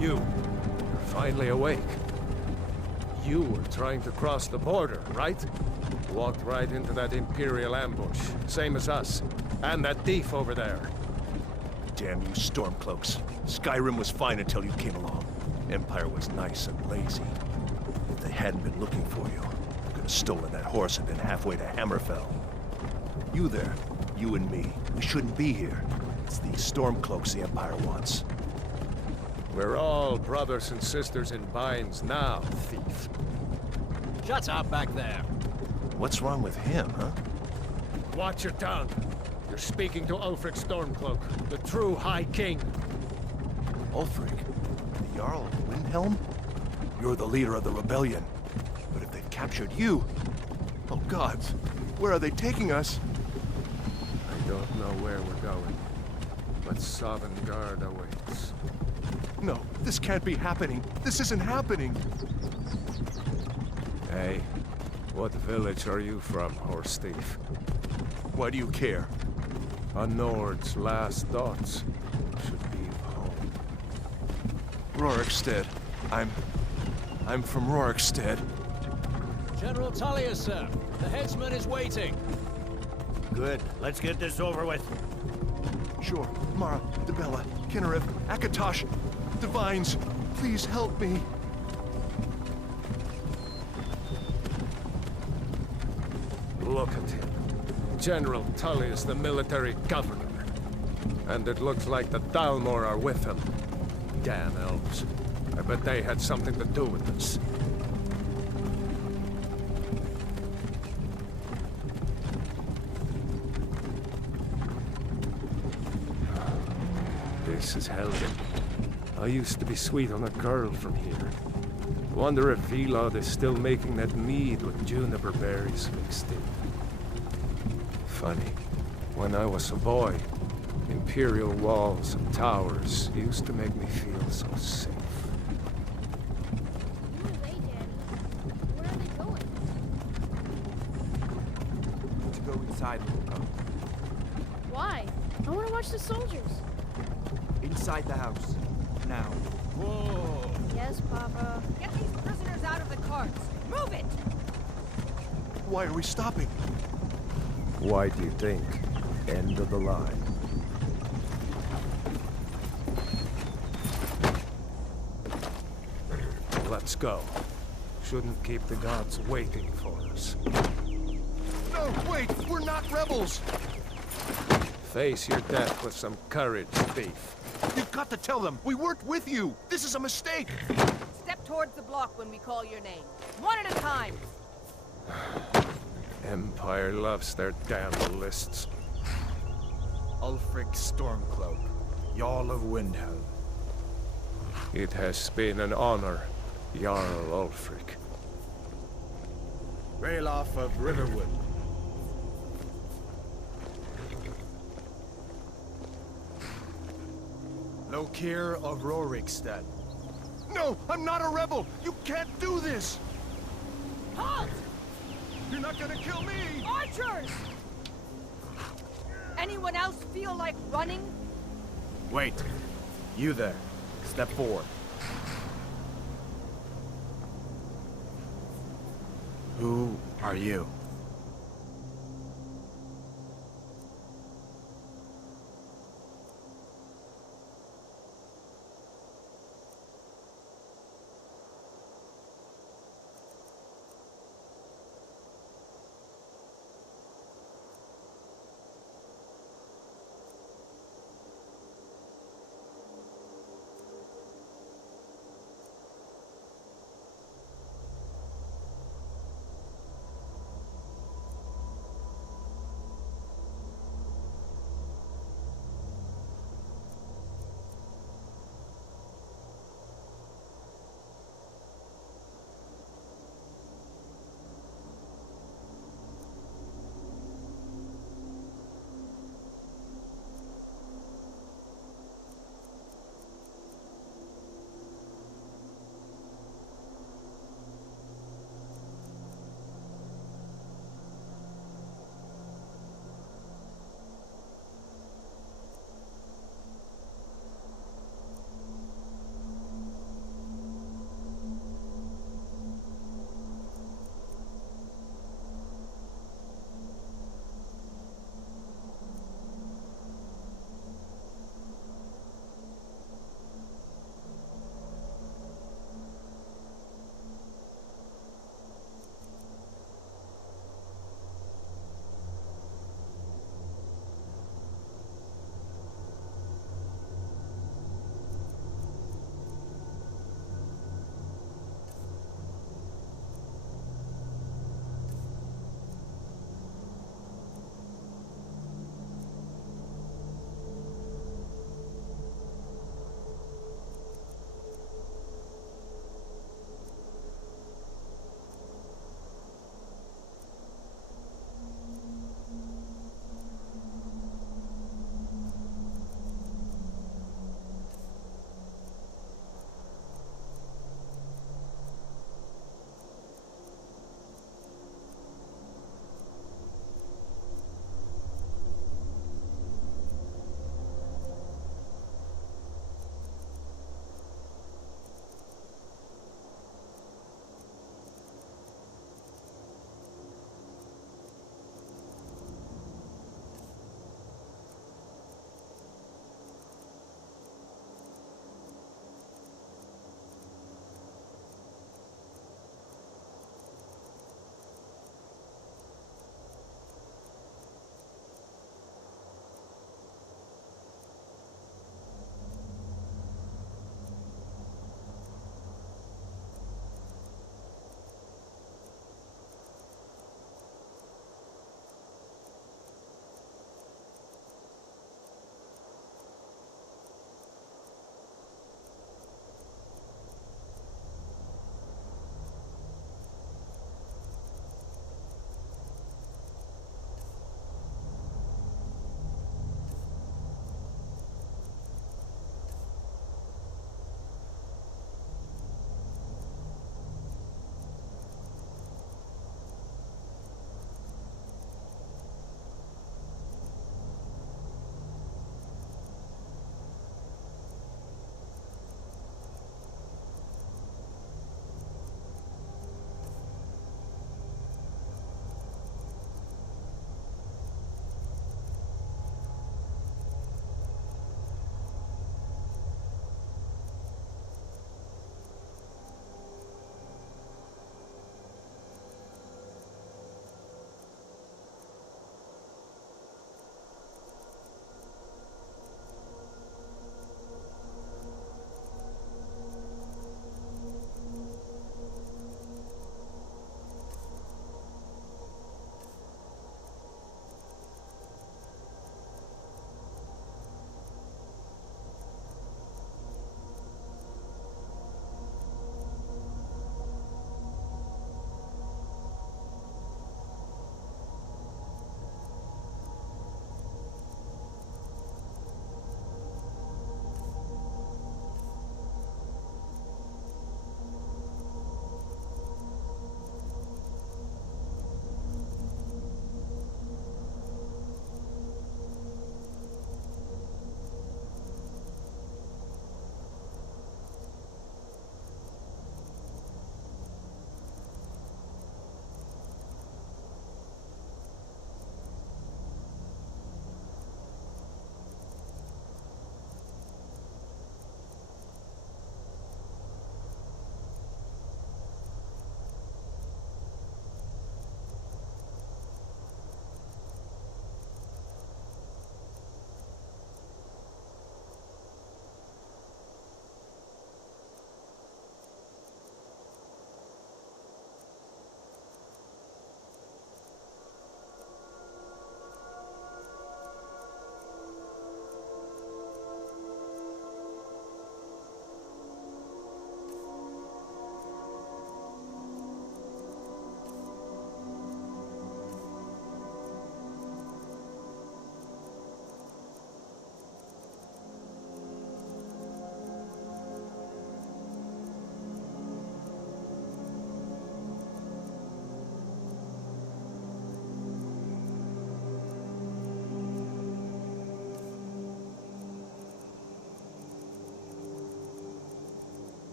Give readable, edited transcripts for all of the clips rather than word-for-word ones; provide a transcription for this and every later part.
You're finally awake. You were trying to cross the border, right? Walked right into that Imperial ambush, same as us. And that thief over there. Damn you Stormcloaks. Skyrim was fine until you came along. Empire was nice and lazy. If they hadn't been looking for you, they could have stolen that horse and been halfway to Hammerfell. You there, you and me, we shouldn't be here. It's these Stormcloaks the Empire wants. We're all brothers and sisters in binds now, thief. Shut up back there. What's wrong with him, huh? Watch your tongue. You're speaking to Ulfric Stormcloak, the true High King. Ulfric? The Jarl of Windhelm? You're the leader of the rebellion. But if they've captured you... Oh gods, where are they taking us? I don't know where we're going, but Sovngarde awaits. No, this can't be happening. This isn't happening. Hey, what village are you from, horse thief? Why do you care? A Nord's last thoughts should be of home. Rorikstead. I'm from Rorikstead. General Tullius, sir. The headsman is waiting. Good. Let's get this over with. Sure. Mara, Debella, Kinnarev, Akatosh, Divines, please help me. Look at him. General Tullius, the military governor. And it looks like the Dalmor are with him. Damn elves. I bet they had something to do with this. This is Helgen. I used to be sweet on a girl from here. Wonder if Vilod is still making that mead with juniper berries mixed in. Funny. When I was a boy, Imperial walls and towers used to make me feel so safe. Who are they, Daddy? Where are they going? To go inside, Luca. Why? I want to watch the soldiers. Inside the house. Now. Whoa! Yes, Papa. Get these prisoners out of the carts. Move it! Why are we stopping? Why do you think? End of the line. Let's go. Shouldn't keep the gods waiting for us. No, wait! We're not rebels! Face your death with some courage, thief. You've got to tell them! We weren't with you! This is a mistake! Step towards the block when we call your name. One at a time. Empire loves their damn lists. Ulfric Stormcloak, Jarl of Windhelm. It has been an honor, Jarl Ulfric. Ralof of Riverwood. Lokir of Rorikstead. No! I'm not a rebel! You can't do this! Halt! You're not gonna kill me! Archers! Anyone else feel like running? Wait. You there. Step forward. Who are you?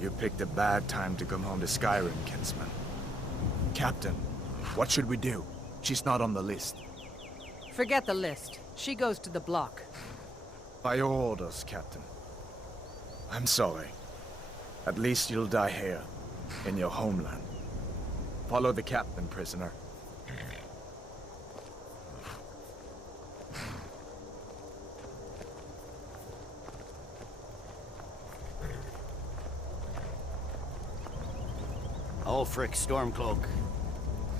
You picked a bad time to come home to Skyrim, kinsman. Captain, what should we do? She's not on the list. Forget the list. She goes to the block. By your orders, Captain. I'm sorry. At least you'll die here, in your homeland. Follow the captain, prisoner. Ulfric Stormcloak.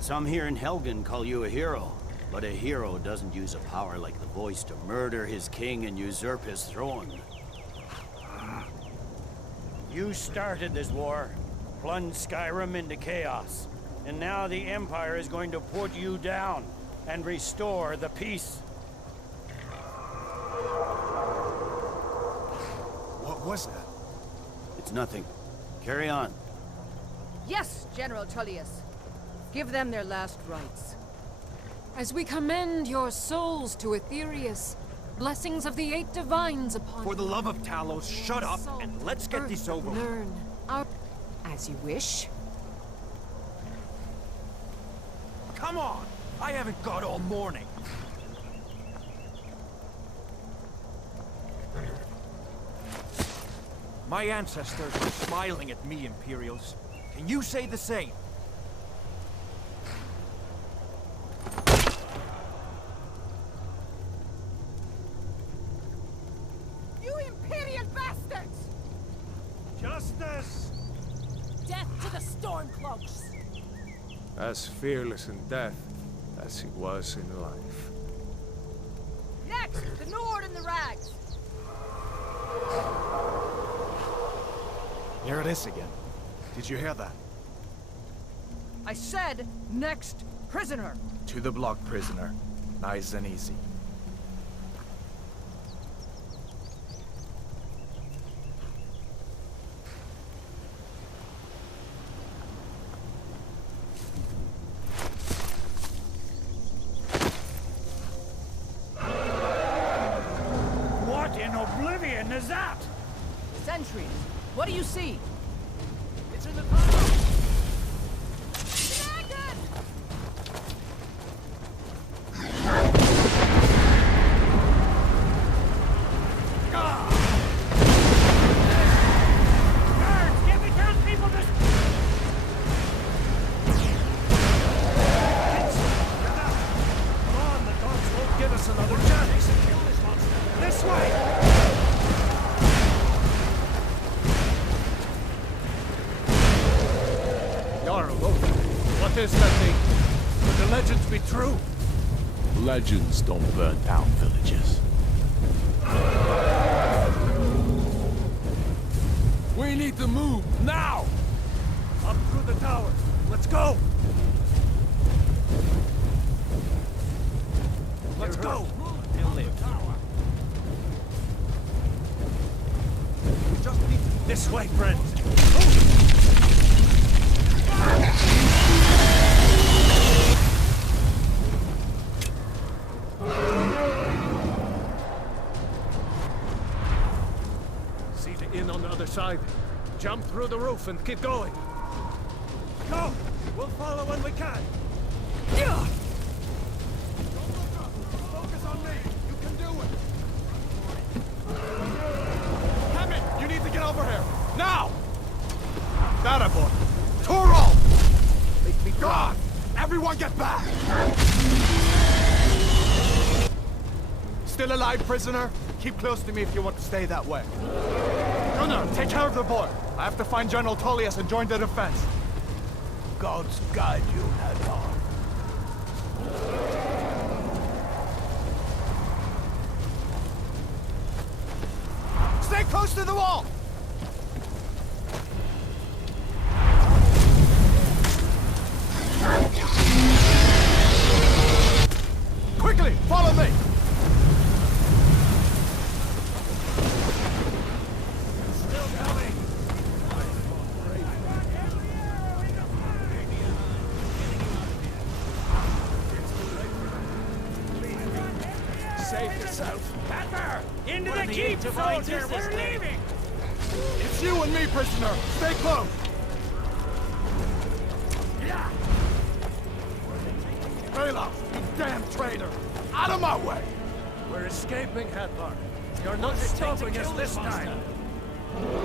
Some here in Helgen call you a hero, but a hero doesn't use a power like the voice to murder his king and usurp his throne. You started this war, plunged Skyrim into chaos, and now the Empire is going to put you down and restore the peace. What was that? It's nothing. Carry on. Yes, General Tullius. Give them their last rites. As we commend your souls to Aetherius, blessings of the 8 divines upon For the you. love of Talos, shut up and let's get this over with. Learn our... As you wish. Come on! I haven't got all morning. My ancestors are smiling at me, Imperials. Can you say the same? You Imperial bastards! Justice! Death to the Stormcloaks! As fearless in death as he was in life. Next, the Nord and the Rags! Here it is again. Did you hear that? I said, next prisoner! To the block, prisoner. Nice and easy. What in oblivion is that? Sentries, what do you see? It's in the tunnel! What is that thing? Could the legends be true? Legends don't burn down villages. We need to move, now! Up through the tower. Let's go! Let's go! Just need this way, friends. See the inn on the other side. Jump through the roof and keep going. Go! We'll follow when we can. Focus on me. You can do it. Hammond, you need to get over here. Now! That boy. Toro! Make me gone! Everyone get back! Still alive, prisoner? Keep close to me if you want to stay that way. Gunnar, take care of the boy. I have to find General Tullius and join the defense. Gods guide you, Hadar. Stay close to the wall! Quickly, follow me! Save yourself. Into the keep, soldier! We're leaving! It's you and me, prisoner! Stay close! Bela, you damn traitor! Out of my way! We're escaping, Hadvar. You're not stopping us this time.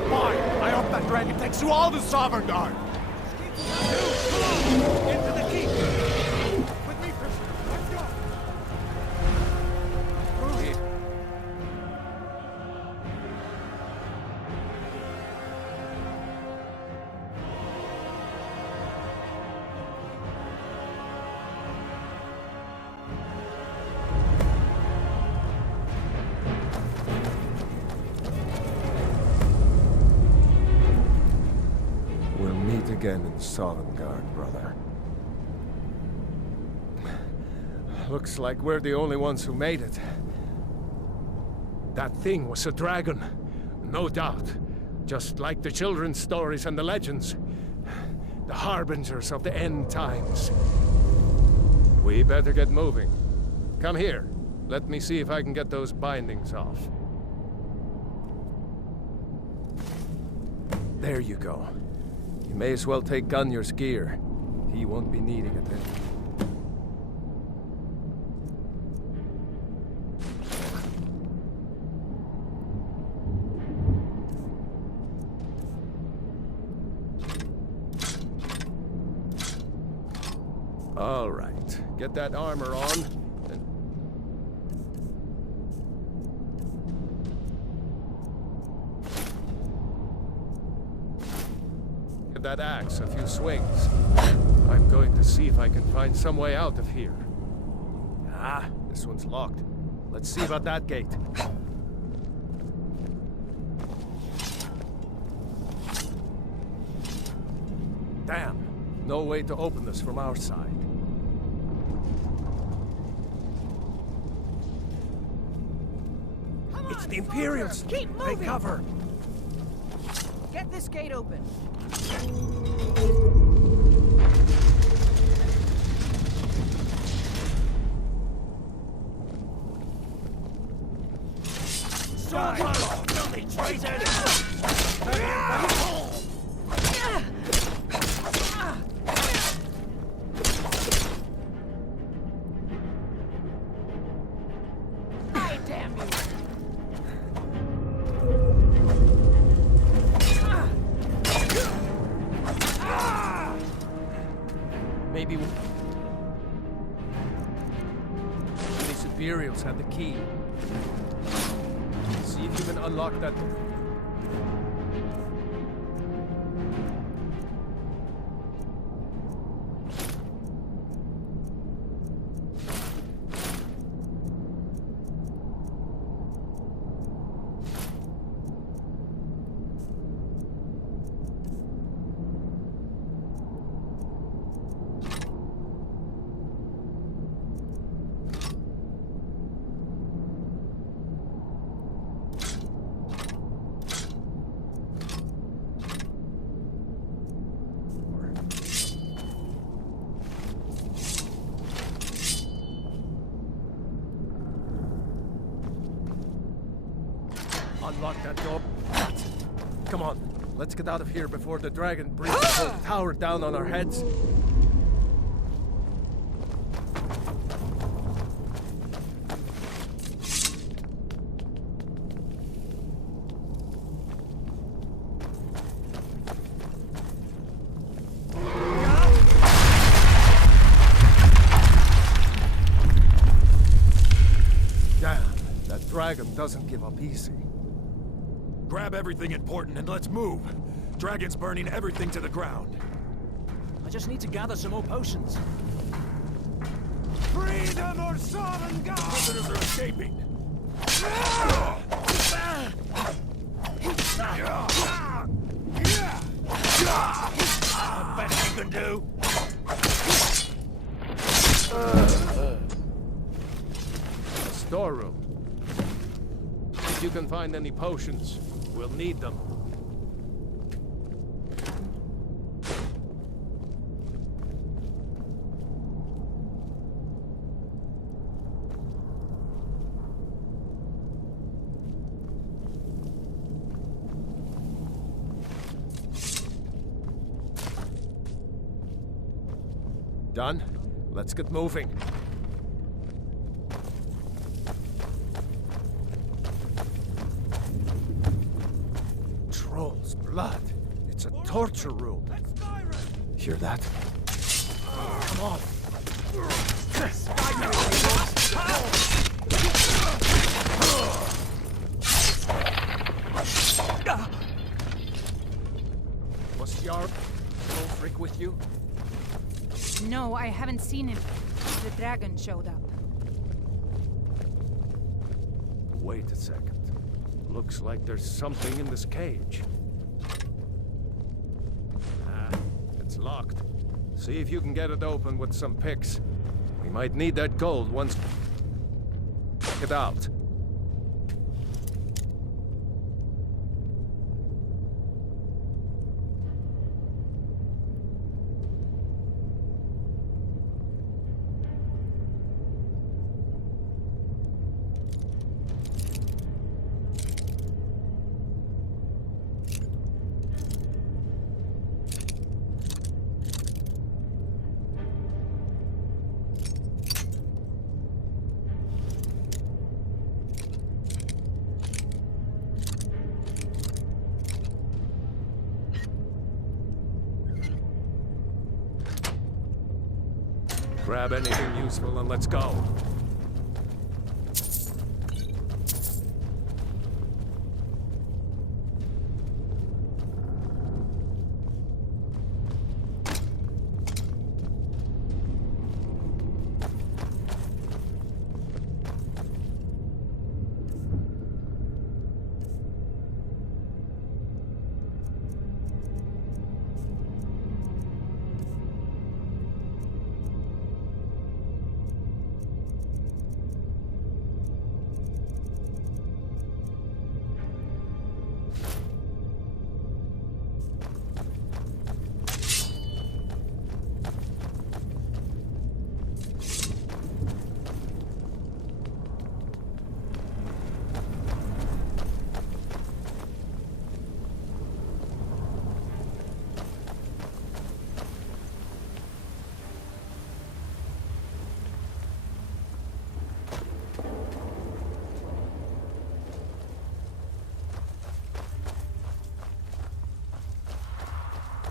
Fine! I hope that dragon takes you all to Sovereign Guard! Into the keep! With me, prisoner! Let's go! We'll meet again in Sovngarde, brother. Looks like we're the only ones who made it. That thing was a dragon, no doubt. Just like the children's stories and the legends. The harbingers of the end times. We better get moving. Come here. Let me see if I can get those bindings off. There you go. You may as well take Gunnar's gear. He won't be needing it then. All right. Get that armor on. Give that axe a few swings. I'm going to see if I can find some way out of here. Ah, this one's locked. Let's see about that gate. Damn. No way to open this from our side. It's the Imperials! Keep moving! Take cover! Get this gate open. Filthy traitors! Damn you! Maybe these Imperials have the key. See if you can unlock that door. Unlock that door. Come on, let's get out of here before the dragon brings the whole tower down on our heads. Damn, that dragon doesn't give up easy. Grab everything important and let's move. Dragon's burning everything to the ground. I just need to gather some more potions. Freedom or Sovngarde! Prisoners are escaping. Best you can do. A storeroom. If you can find any potions, we'll need them. Done? Let's get moving. Troll's blood. It's a torture room. Hear that? Come on. Was Jarl Ulfric with you? No, I haven't seen him. The dragon showed up. Wait a second. Looks like there's something in this cage. It's locked. See if you can get it open with some picks. We might need that gold once... Check it out. Grab anything useful and let's go.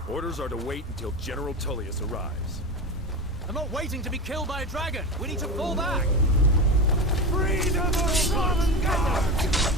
Orders are to wait until General Tullius arrives. I'm not waiting to be killed by a dragon. We need to fall back. Freedom of Sovngarde!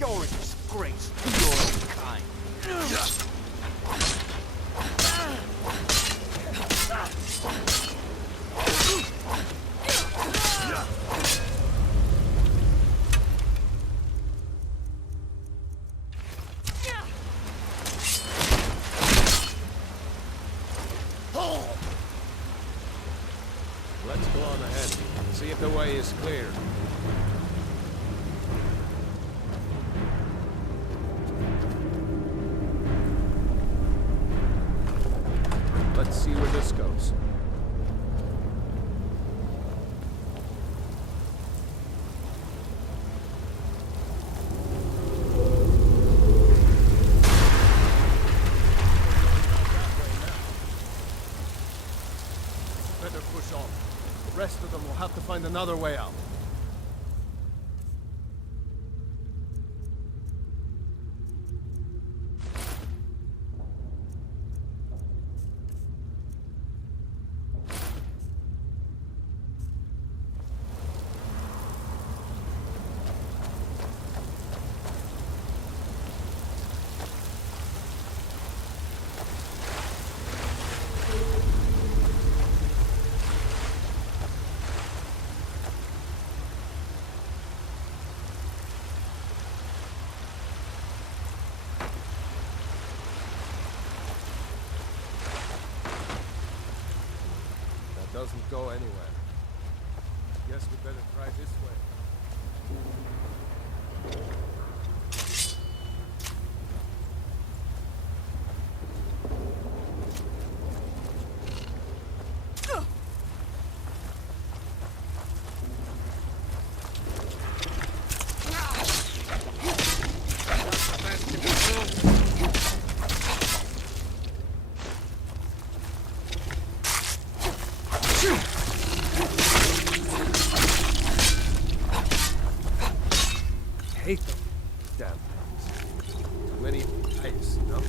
You're a disgrace to your own kind. Let's go on ahead. See if the way is clear. Let's see where this goes. rest of them will have to find another way out. Doesn't go anywhere. Guess we better try this way. Hate them. Damn things. Too many pipes, no?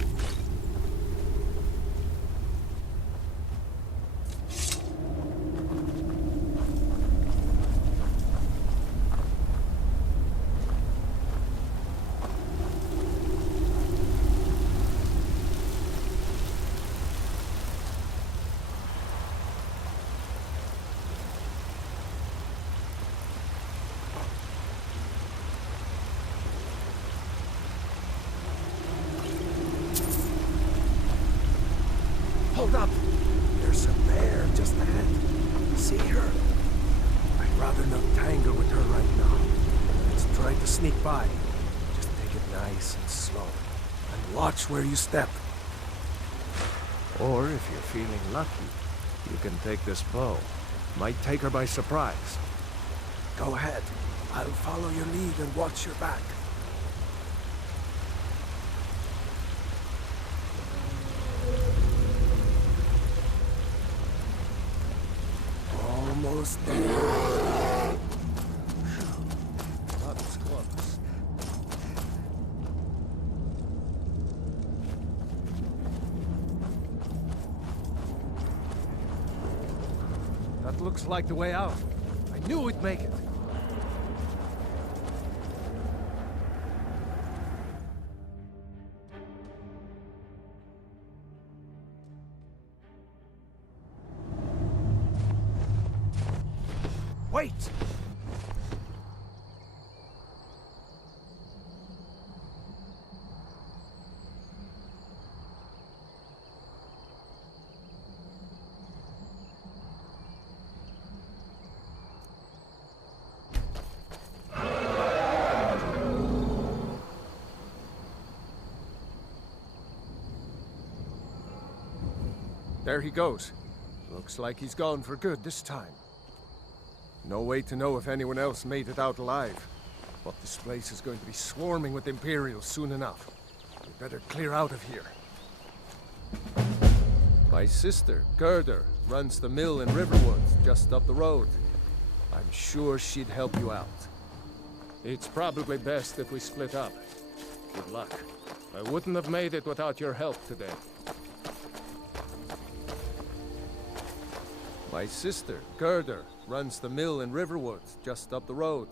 Hold up! There's a bear just ahead. See her? I'd rather not tangle with her right now. Let's try to sneak by. Just take it nice and slow. And watch where you step. Or if you're feeling lucky, you can take this bow. Might take her by surprise. Go ahead. I'll follow your lead and watch your back. Almost there. That was close. That looks like the way out. I knew we'd make it. Wait! There he goes. Looks like he's gone for good this time. No way to know if anyone else made it out alive. But this place is going to be swarming with Imperials soon enough. We better clear out of here. My sister, Gerda, runs the mill in Riverwood, just up the road. I'm sure she'd help you out. It's probably best if we split up. Good luck. I wouldn't have made it without your help today. My sister, Gerda, runs the mill in Riverwood, just up the road.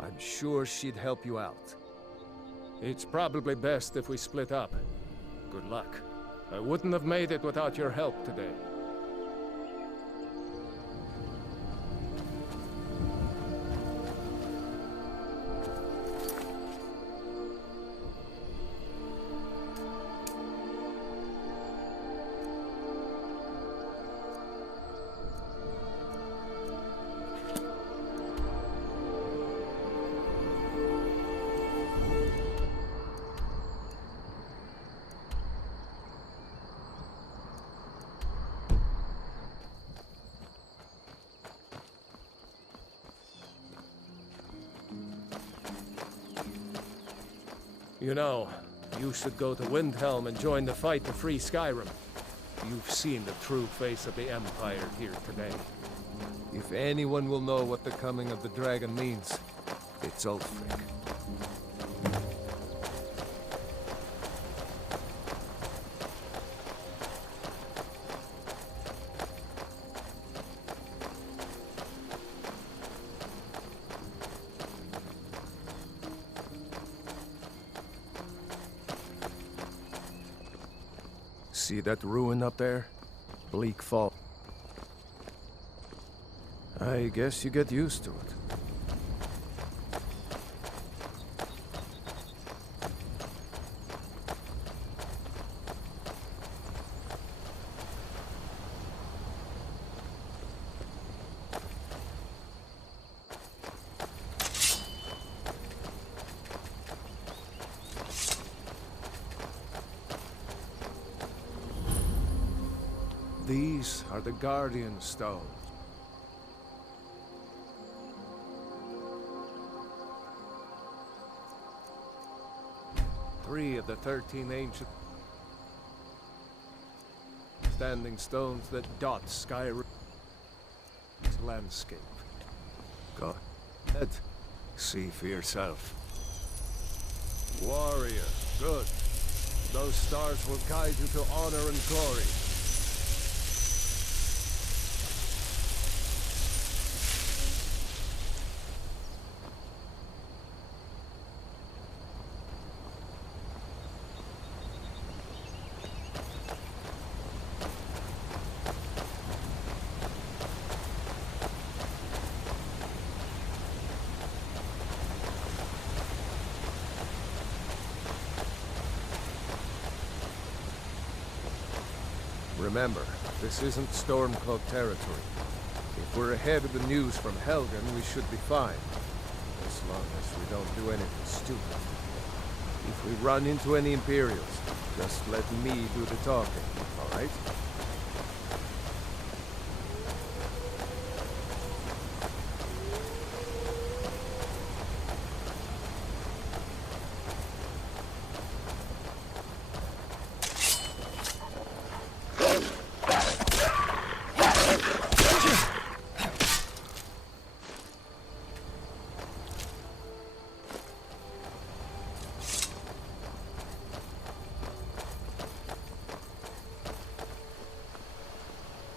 I'm sure she'd help you out. It's probably best if we split up. Good luck. I wouldn't have made it without your help today. You know, you should go to Windhelm and join the fight to free Skyrim. You've seen the true face of the Empire here today. If anyone will know what the coming of the dragon means, it's Ulfric. See that ruin up there? Bleak Fall. I guess you get used to it. These are the Guardian Stones. Three of the 13 ancient standing stones that dot Skyrim's landscape. Go ahead. See for yourself. Warrior, good. Those stars will guide you to honor and glory. Remember, this isn't Stormcloak territory. If we're ahead of the news from Helgen, we should be fine. As long as we don't do anything stupid. If we run into any Imperials, just let me do the talking, alright?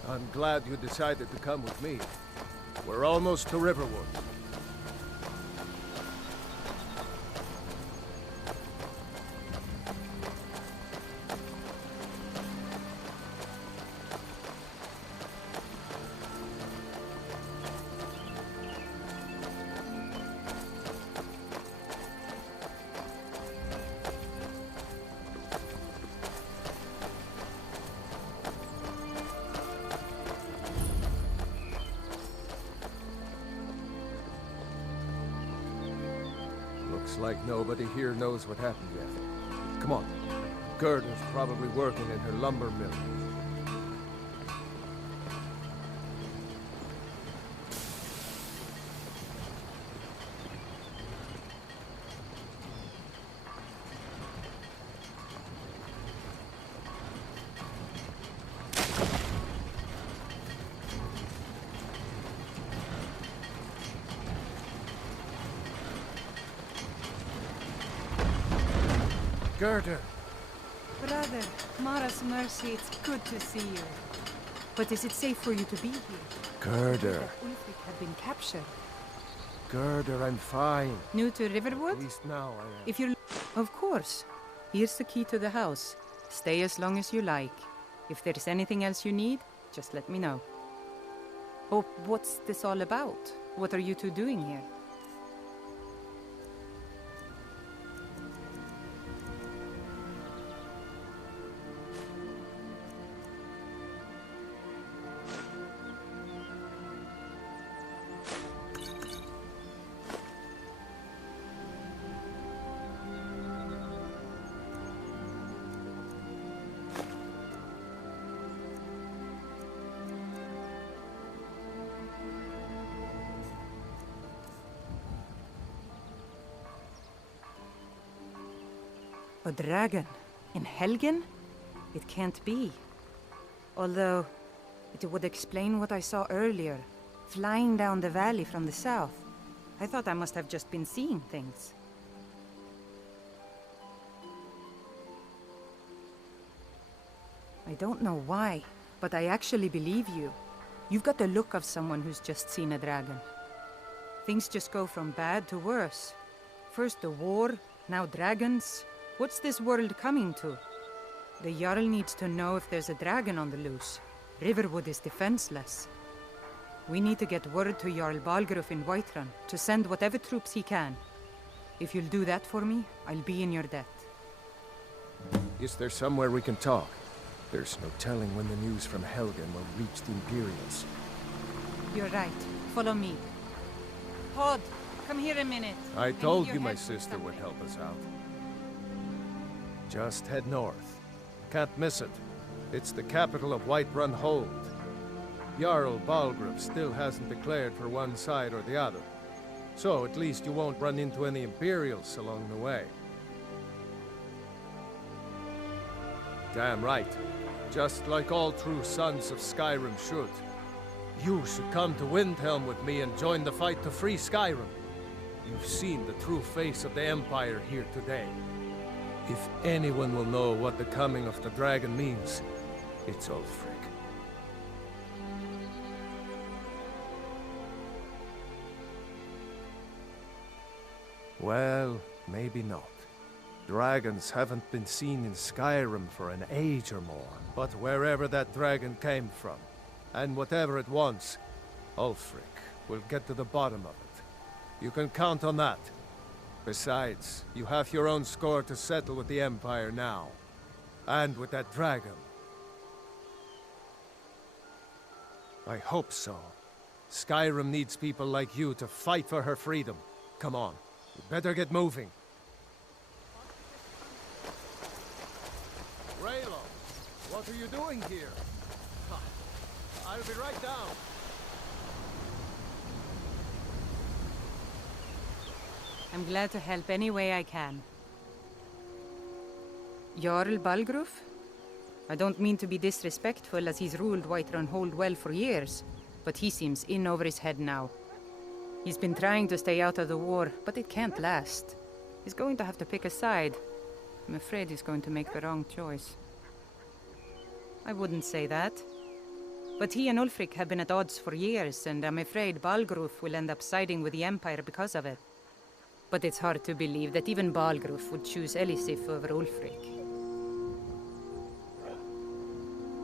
I'm glad you decided to come with me. We're almost to Riverwood. Looks like nobody here knows what happened yet. Come on. Gerda's probably working in her lumber mill. Gerda! Brother, Mara's mercy, it's good to see you. But is it safe for you to be here? Gerda! Ulfric had been captured. Gerda, I'm fine. New to Riverwood? At least now I am. If you're... Of course. Here's the key to the house. Stay as long as you like. If there's anything else you need, just let me know. Oh, what's this all about? What are you two doing here? A dragon? In Helgen? It can't be. Although, it would explain what I saw earlier. flying down the valley from the south. I thought I must have just been seeing things. I don't know why, but I actually believe you. You've got the look of someone who's just seen a dragon. Things just go from bad to worse. First the war, now dragons. What's this world coming to? The Jarl needs to know if there's a dragon on the loose. Riverwood is defenseless. We need to get word to Jarl Balgruuf in Whiterun to send whatever troops he can. If you'll do that for me, I'll be in your debt. Is there somewhere we can talk? There's no telling when the news from Helgen will reach the Imperials. You're right. Follow me. Pod, come here a minute. I need told your you my help with sister would something. help us out. Just head north. Can't miss it. It's the capital of Whiterun Hold. Jarl Balgruuf still hasn't declared for one side or the other. So at least you won't run into any Imperials along the way. Damn right. Just like all true sons of Skyrim should. You should come to Windhelm with me and join the fight to free Skyrim. You've seen the true face of the Empire here today. If anyone will know what the coming of the dragon means, it's Ulfric. Well, maybe not. Dragons haven't been seen in Skyrim for an age or more. But wherever that dragon came from, and whatever it wants, Ulfric will get to the bottom of it. You can count on that. Besides, you have your own score to settle with the Empire now. And with that dragon. I hope so. Skyrim needs people like you to fight for her freedom. Come on, you better get moving. Raylo, what are you doing here? I'll be right down. I'm glad to help any way I can. Jarl Balgruuf? I don't mean to be disrespectful, as he's ruled Whiterun Hold well for years, but he seems in over his head now. He's been trying to stay out of the war, but it can't last. He's going to have to pick a side. I'm afraid he's going to make the wrong choice. I wouldn't say that. But he and Ulfric have been at odds for years, and I'm afraid Balgruuf will end up siding with the Empire because of it. But it's hard to believe that even Balgruuf would choose Elisif over Ulfric.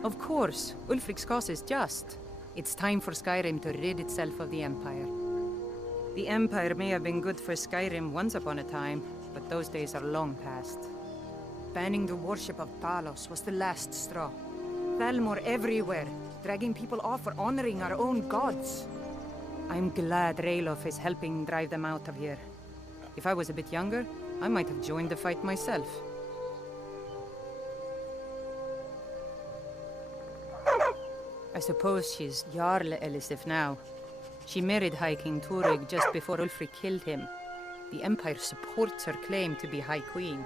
Of course, Ulfric's cause is just. It's time for Skyrim to rid itself of the Empire. The Empire may have been good for Skyrim once upon a time, but those days are long past. Banning the worship of Talos was the last straw. Thalmor everywhere, dragging people off for honoring our own gods. I'm glad Ralof is helping drive them out of here. If I was a bit younger, I might have joined the fight myself. I suppose she's Jarl Elisif now. She married High King Turig just before Ulfric killed him. The Empire supports her claim to be High Queen.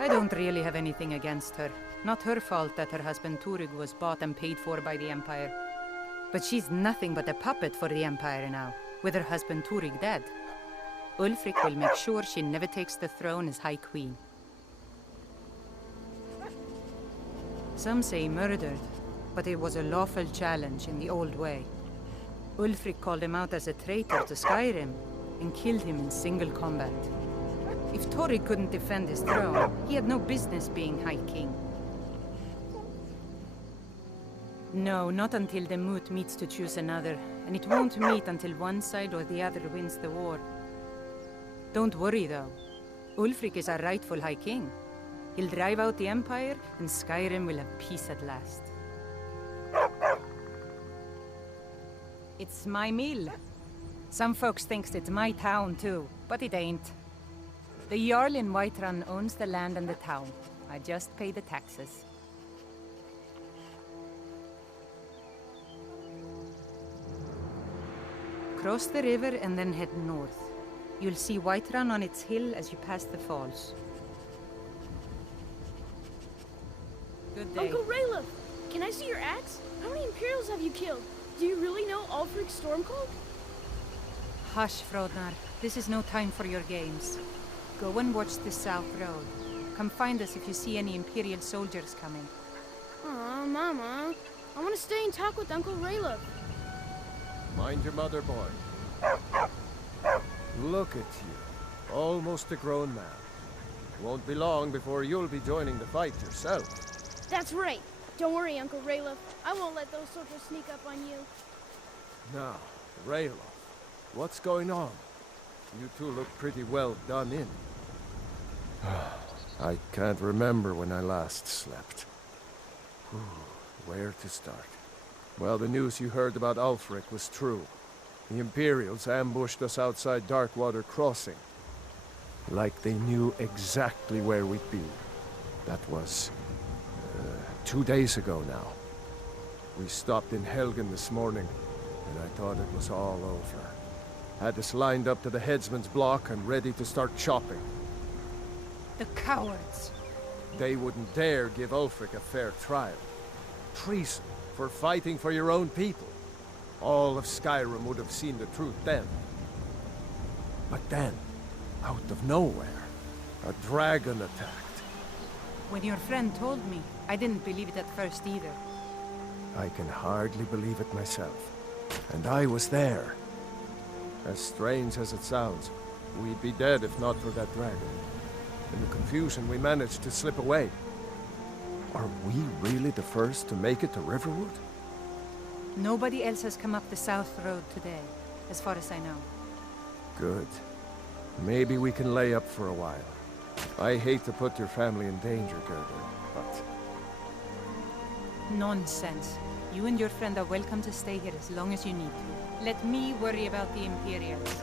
I don't really have anything against her. Not her fault that her husband Turig was bought and paid for by the Empire. But she's nothing but a puppet for the Empire now, with her husband Turig dead. Ulfric will make sure she never takes the throne as High Queen. Some say murdered, but it was a lawful challenge in the old way. Ulfric called him out as a traitor to Skyrim and killed him in single combat. If Turig couldn't defend his throne, he had no business being High King. No, not until the moot meets to choose another, and it won't meet until one side or the other wins the war. Don't worry, though. Ulfric is our rightful High King. He'll drive out the Empire, and Skyrim will have peace at last. It's my mill. Some folks thinks it's my town, too, but it ain't. The Jarl in Whiterun owns the land and the town. I just pay the taxes. Cross the river and then head north. You'll see Whiterun on its hill as you pass the falls. Good day. Uncle Raylo, can I see your axe? How many Imperials have you killed? Do you really know Ulfric Stormcloak? Hush, Frodnar. This is no time for your games. Go and watch the South Road. Come find us if you see any Imperial soldiers coming. Aw, Mama. I want to stay and talk with Uncle Raylo. Mind your mother, boy. Look at you. Almost a grown man. Won't be long before you'll be joining the fight yourself. That's right. Don't worry, Uncle Raylo. I won't let those soldiers sneak up on you. Now, Raylo, what's going on? You two look pretty well done in. I can't remember when I last slept. Where to start? Well, the news you heard about Ulfric was true. The Imperials ambushed us outside Darkwater Crossing. Like they knew exactly where we'd be. That was 2 days ago now. We stopped in Helgen this morning, and I thought it was all over. Had us lined up to the headsman's block and ready to start chopping. The cowards! They wouldn't dare give Ulfric a fair trial. Treason for fighting for your own people. All of Skyrim would have seen the truth then. But then, out of nowhere, a dragon attacked. When your friend told me, I didn't believe it at first either. I can hardly believe it myself. And I was there. As strange as it sounds, we'd be dead if not for that dragon. In the confusion, we managed to slip away. Are we really the first to make it to Riverwood? Nobody else has come up the South Road today, as far as I know. Good. Maybe we can lay up for a while. I hate to put your family in danger, Gerda, but... Nonsense. You and your friend are welcome to stay here as long as you need to. Let me worry about the Imperials.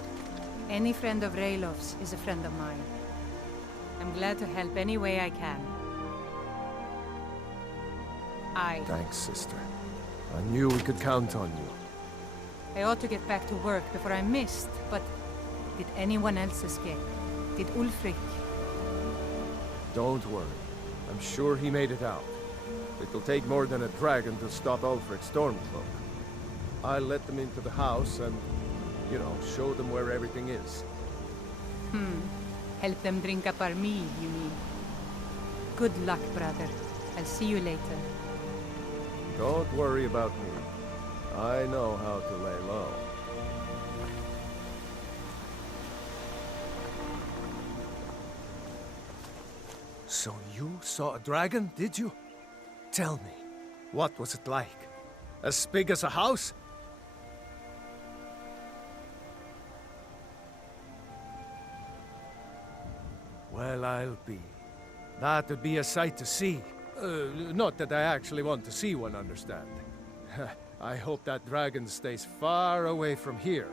Any friend of Raylov's is a friend of mine. I'm glad to help any way I can. Thanks, sister. I knew we could count on you. I ought to get back to work before I missed, but... Did anyone else escape? Did Ulfric? Don't worry. I'm sure he made it out. It'll take more than a dragon to stop Ulfric Stormcloak. I'll let them into the house and, you know, show them where everything is. Help them drink up our mead, you mean? Good luck, brother. I'll see you later. Don't worry about me. I know how to lay low. So you saw a dragon, did you? Tell me, what was it like? As big as a house? Well, I'll be. That'd be a sight to see. Not that I actually want to see one, understand. I hope that dragon stays far away from here.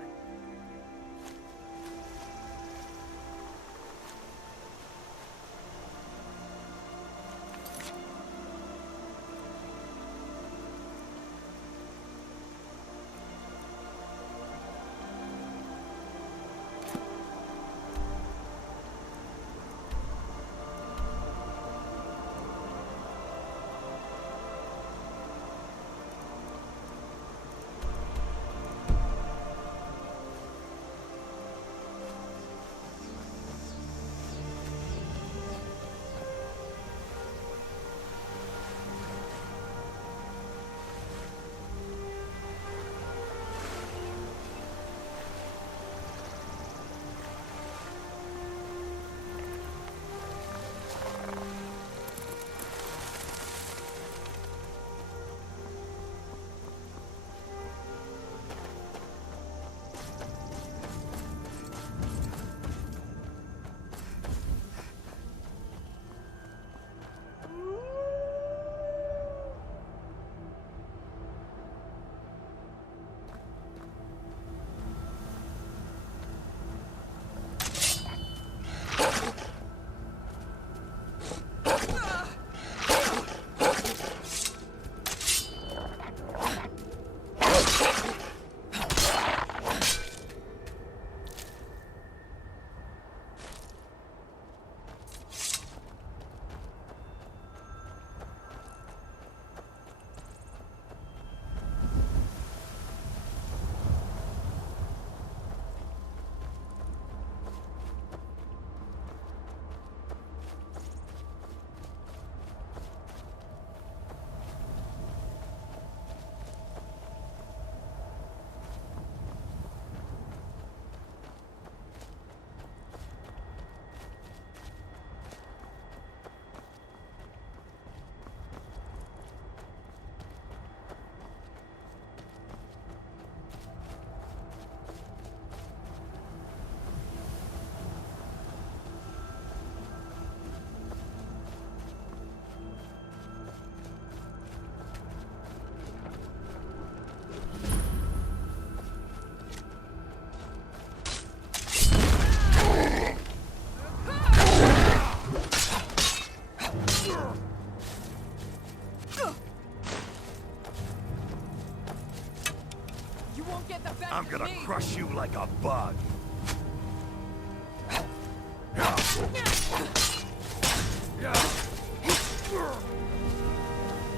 I'm gonna crush you like a bug.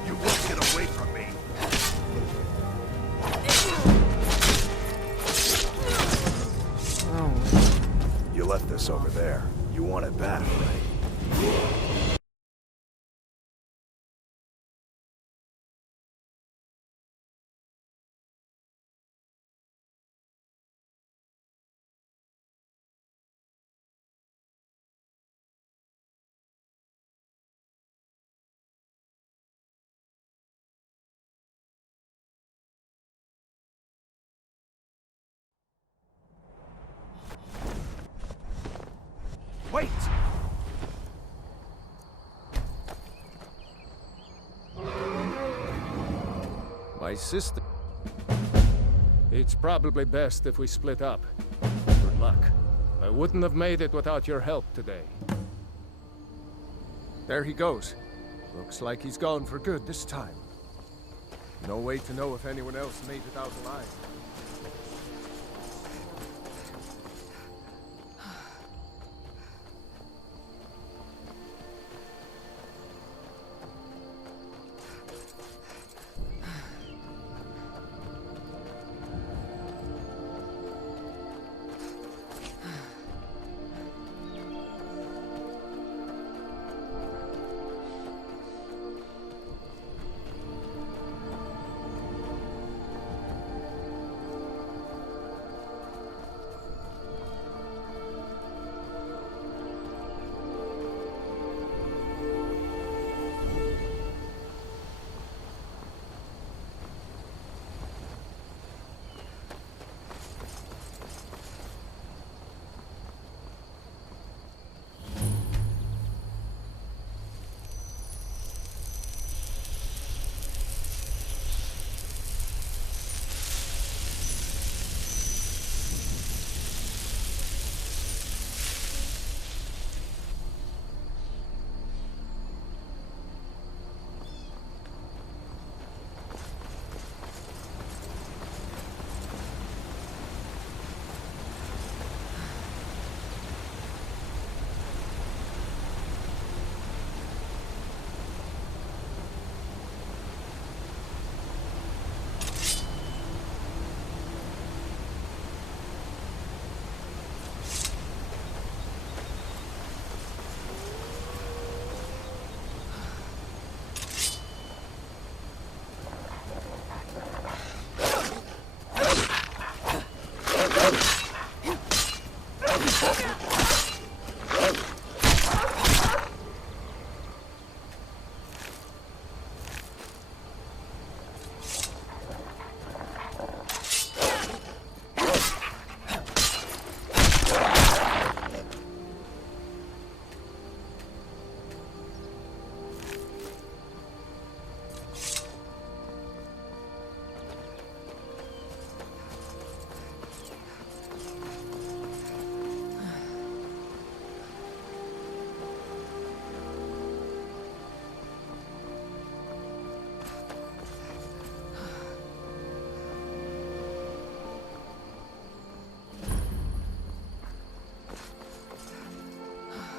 You won't get away from me. You left this over there. You want it back, right? Wait! My sister... It's probably best if we split up. Good luck. I wouldn't have made it without your help today. There he goes. Looks like he's gone for good this time. No way to know if anyone else made it out alive.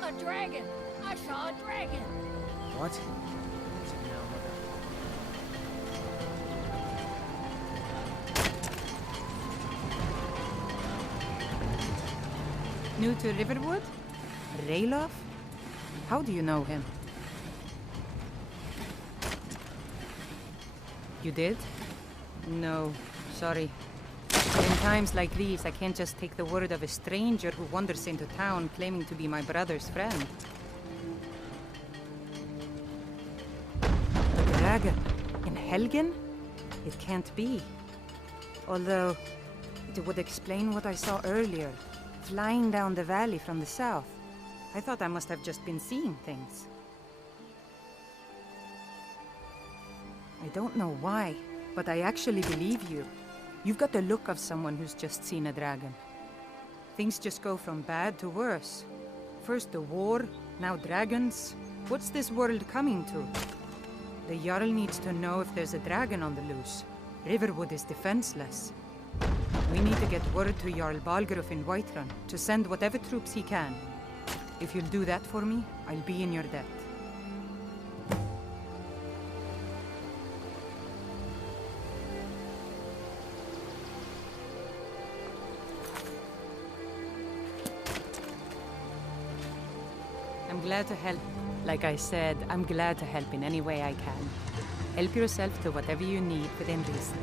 A dragon! I saw a dragon! What? New to Riverwood? Ralof? How do you know him? You did? No, sorry. In times like these, I can't just take the word of a stranger who wanders into town claiming to be my brother's friend. A dragon? In Helgen? It can't be. Although, it would explain what I saw earlier, flying down the valley from the south. I thought I must have just been seeing things. I don't know why, but I actually believe you. You've got the look of someone who's just seen a dragon. Things just go from bad to worse. First the war, now dragons. What's this world coming to? The Jarl needs to know if there's a dragon on the loose. Riverwood is defenseless. We need to get word to Jarl Balgruuf in Whiterun to send whatever troops he can. If you'll do that for me, I'll be in your debt. I'm glad to help. Like I said, I'm glad to help in any way I can. Help yourself to whatever you need within reason.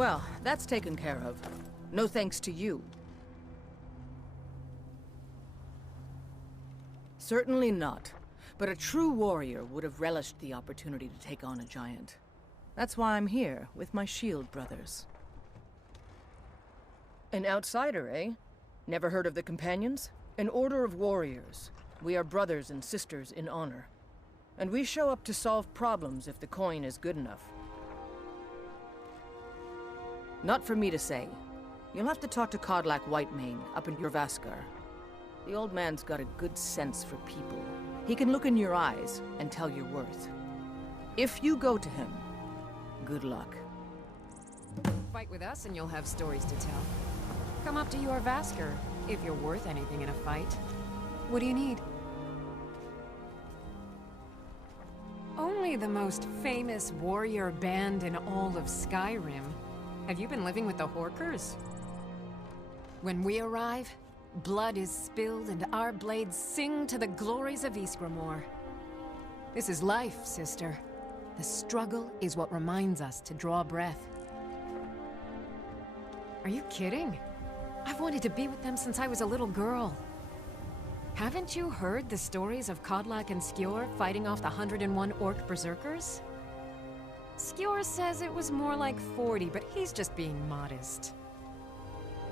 Well, that's taken care of. No thanks to you. Certainly not. But a true warrior would have relished the opportunity to take on a giant. That's why I'm here, with my shield brothers. An outsider, eh? Never heard of the Companions? An order of warriors. We are brothers and sisters in honor. And we show up to solve problems if the coin is good enough. Not for me to say. You'll have to talk to Kodlak Whitemane up in Jorvaskar. The old man's got a good sense for people. He can look in your eyes and tell your worth. If you go to him, good luck. Fight with us and you'll have stories to tell. Come up to Jorvaskar, if you're worth anything in a fight. What do you need? Only the most famous warrior band in all of Skyrim. Have you been living with the Horkers? When we arrive, blood is spilled and our blades sing to the glories of Ysgramor. This is life, sister. The struggle is what reminds us to draw breath. Are you kidding? I've wanted to be with them since I was a little girl. Haven't you heard the stories of Kodlak and Skjor fighting off the 101 Orc berserkers? Skjor says it was more like 40, but he's just being modest.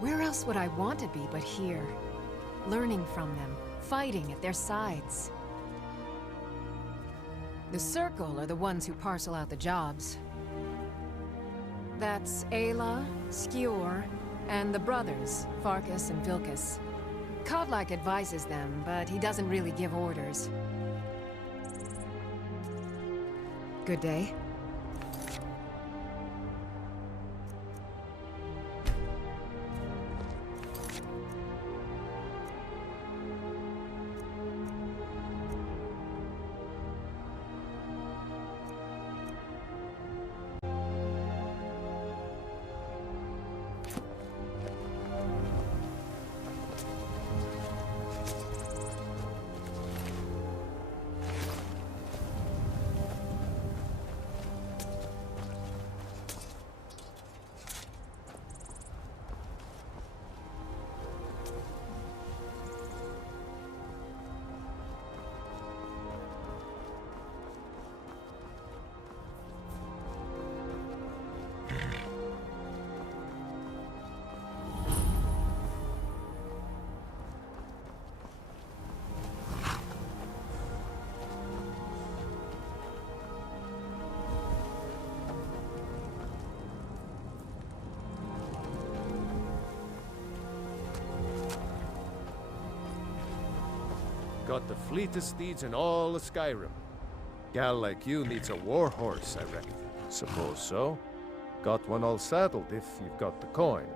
Where else would I want to be but here? Learning from them, fighting at their sides. The Circle are the ones who parcel out the jobs. That's Ayla, Skjor, and the brothers, Farkas and Vilkas. Kodlak advises them, but he doesn't really give orders. Good day. got the fleetest steeds in all of Skyrim. Gal like you needs a war horse, I reckon. Suppose so. Got one all saddled if you've got the coin.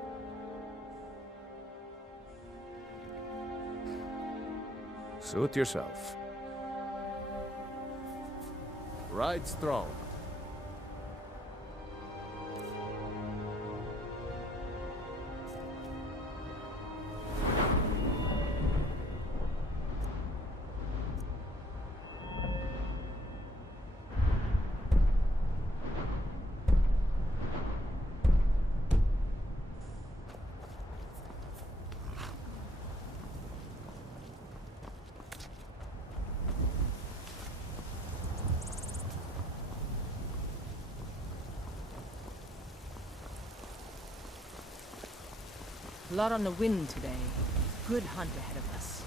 Suit yourself. Ride strong. A lot on the wind today. Good hunt ahead of us.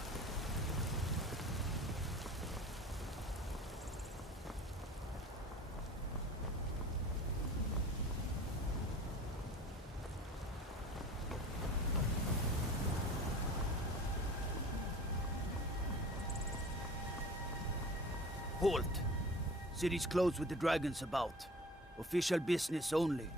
Halt! City's closed with the dragons about. Official business only.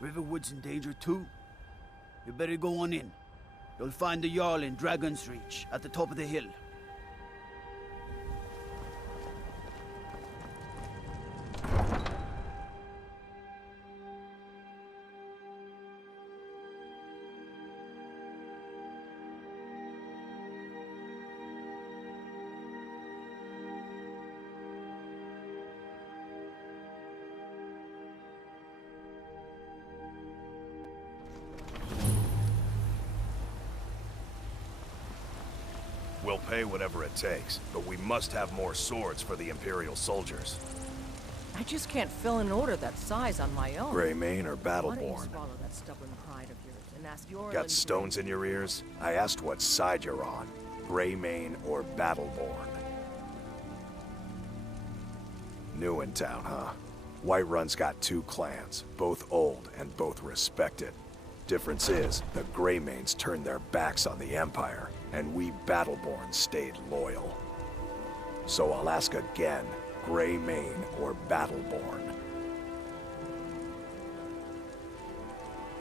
Riverwood's in danger too. You better go on in. You'll find the Jarl in Dragon's Reach, at the top of the hill. We'll pay whatever it takes, but we must have more swords for the Imperial soldiers. I just can't fill an order that size on my own. Greymane or Why don't you Battleborn? swallow that stubborn pride of yours and ask your Got stones in your ears? I asked what side you're on. Greymane or Battleborn? New in town, huh? Whiterun's got two clans, both old and both respected. Difference is, the Greymanes turned their backs on the Empire, and we Battleborn stayed loyal. So I'll ask again, Greymane or Battleborn?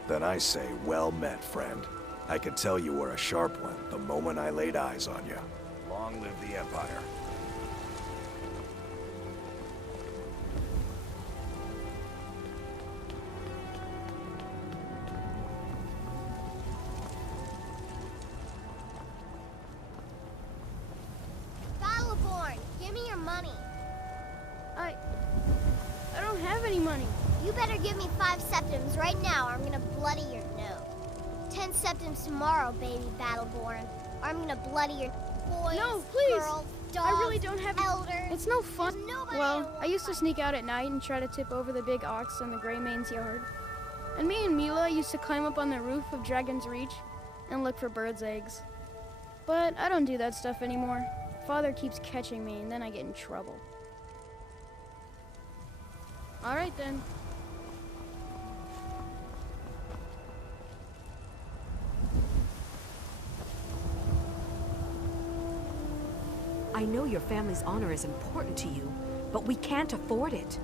Then I say, well met, friend. I could tell you were a sharp one the moment I laid eyes on you. Long live the Empire. Battleborn, give me your money. I don't have any money. You better give me 5 septims right now or I'm gonna bloody your nose. 10 septims tomorrow, baby Battleborn. Or I'm gonna bloody your boys, No, please. girls, dogs, I really don't have elders. It's no fun. There's nobody Well, I I used to want. sneak out at night and try to tip over the big ox in the Greymane's yard. And me and Mila used to climb up on the roof of Dragon's Reach and look for birds' eggs. But I don't do that stuff anymore. Father keeps catching me and then I get in trouble. All right then. I know your family's honor is important to you, but we can't afford it.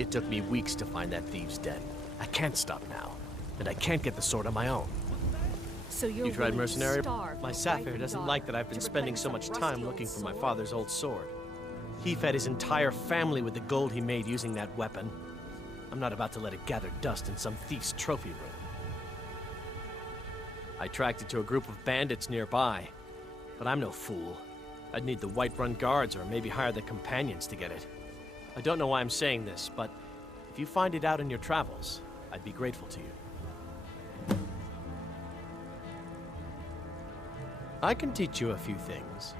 It took me weeks to find that thieves' den. I can't stop now, and I can't get the sword on my own. So you're You tried willing to mercenary? starve My your Sapphire wife and doesn't daughter like that I've been to spending replenish so much some time rusty looking old for my sword? father's old sword. He fed his entire family with the gold he made using that weapon. I'm not about to let it gather dust in some thief's trophy room. I tracked it to a group of bandits nearby, but I'm no fool. I'd need the Whiterun guards or maybe hire the companions to get it. I don't know why I'm saying this, but if you find it out in your travels, I'd be grateful to you. I can teach you a few things.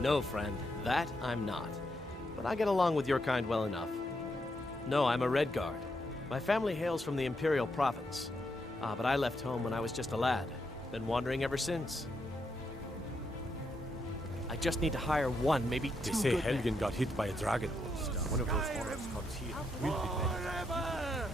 No, friend, that I'm not. But I get along with your kind well enough. No, I'm a Red Guard. My family hails from the Imperial Province. But I left home when I was just a lad. Been wandering ever since. I just need to hire one, maybe two. They say good men. Helgen got hit by a dragon once. One of those horrors comes here. We'll be ready.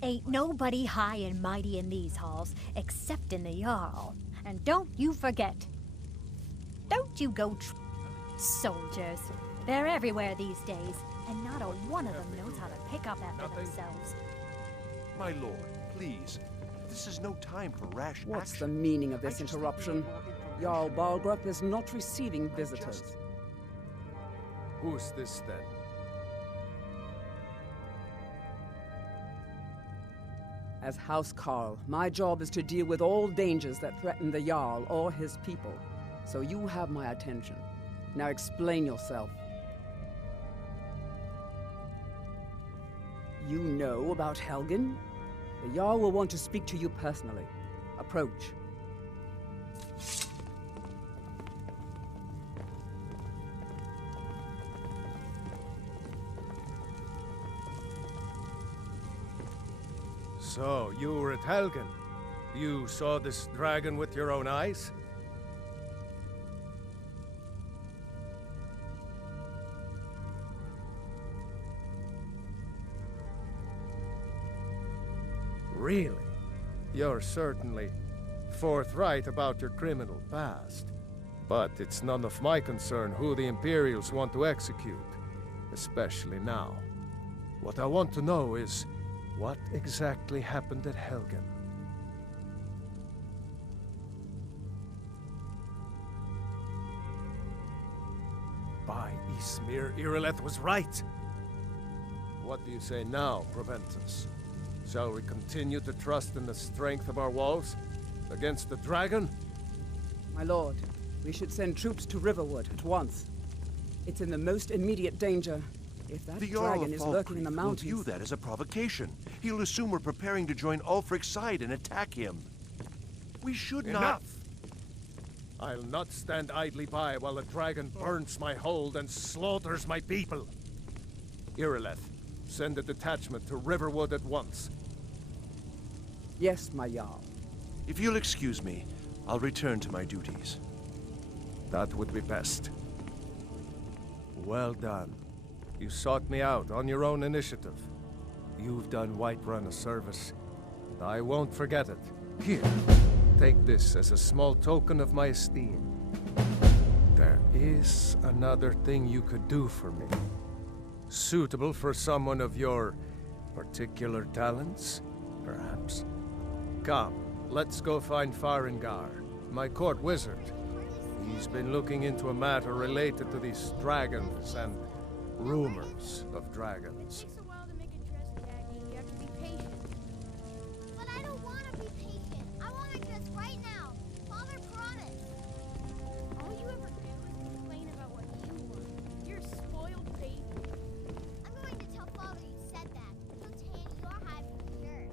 Ain't nobody high and mighty in these halls, except in the Jarl. And don't you forget. Don't you go soldiers. They're everywhere these days, and not a one of them knows how to pick up after themselves. My lord, please. This is no time for rash What's action. the meaning of this interruption? Jarl Balgrup is not receiving visitors. Who's this then? As House Carl, my job is to deal with all dangers that threaten the Jarl or his people. So you have my attention. Now explain yourself. You know about Helgen? The Jarl will want to speak to you personally. Approach. So, you were at Helgen. You saw this dragon with your own eyes? Really? You're certainly forthright about your criminal past. But it's none of my concern who the Imperials want to execute, especially now. What I want to know is, what exactly happened at Helgen? By Ysmir, Irileth was right! What do you say now, Proventus? Shall we continue to trust in the strength of our walls? Against the dragon? My lord, we should send troops to Riverwood at once. It's in the most immediate danger. If that dragon is lurking in the mountains... will view that as a provocation. He'll assume we're preparing to join Ulfric's side and attack him. We should not... Enough! I'll not stand idly by while the dragon burns my hold and slaughters my people. Irileth, send a detachment to Riverwood at once. Yes, my Jarl. If you'll excuse me, I'll return to my duties. That would be best. Well done. You sought me out on your own initiative. You've done Whiterun a service, and I won't forget it. Here, take this as a small token of my esteem. There is another thing you could do for me. Suitable for someone of your particular talents, perhaps? Come, let's go find Farengar, my court wizard. He's been looking into a matter related to these dragons and rumors of dragons. It takes a while to make a dress, Daddy. You have to be patient. But I don't want to be patient. I want to dress right now. Father promised. All you ever do is complain about what you want. You're a spoiled baby. I'm going to tell Father you said that. He'll tan your hide for sure.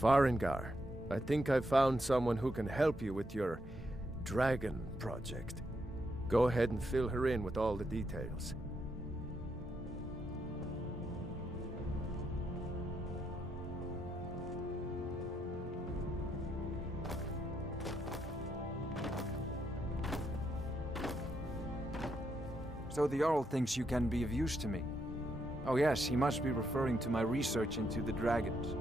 Farengar, I think I found someone who can help you with your dragon project. Go ahead and fill her in with all the details. So the Jarl thinks you can be of use to me. Oh yes, he must be referring to my research into the dragons.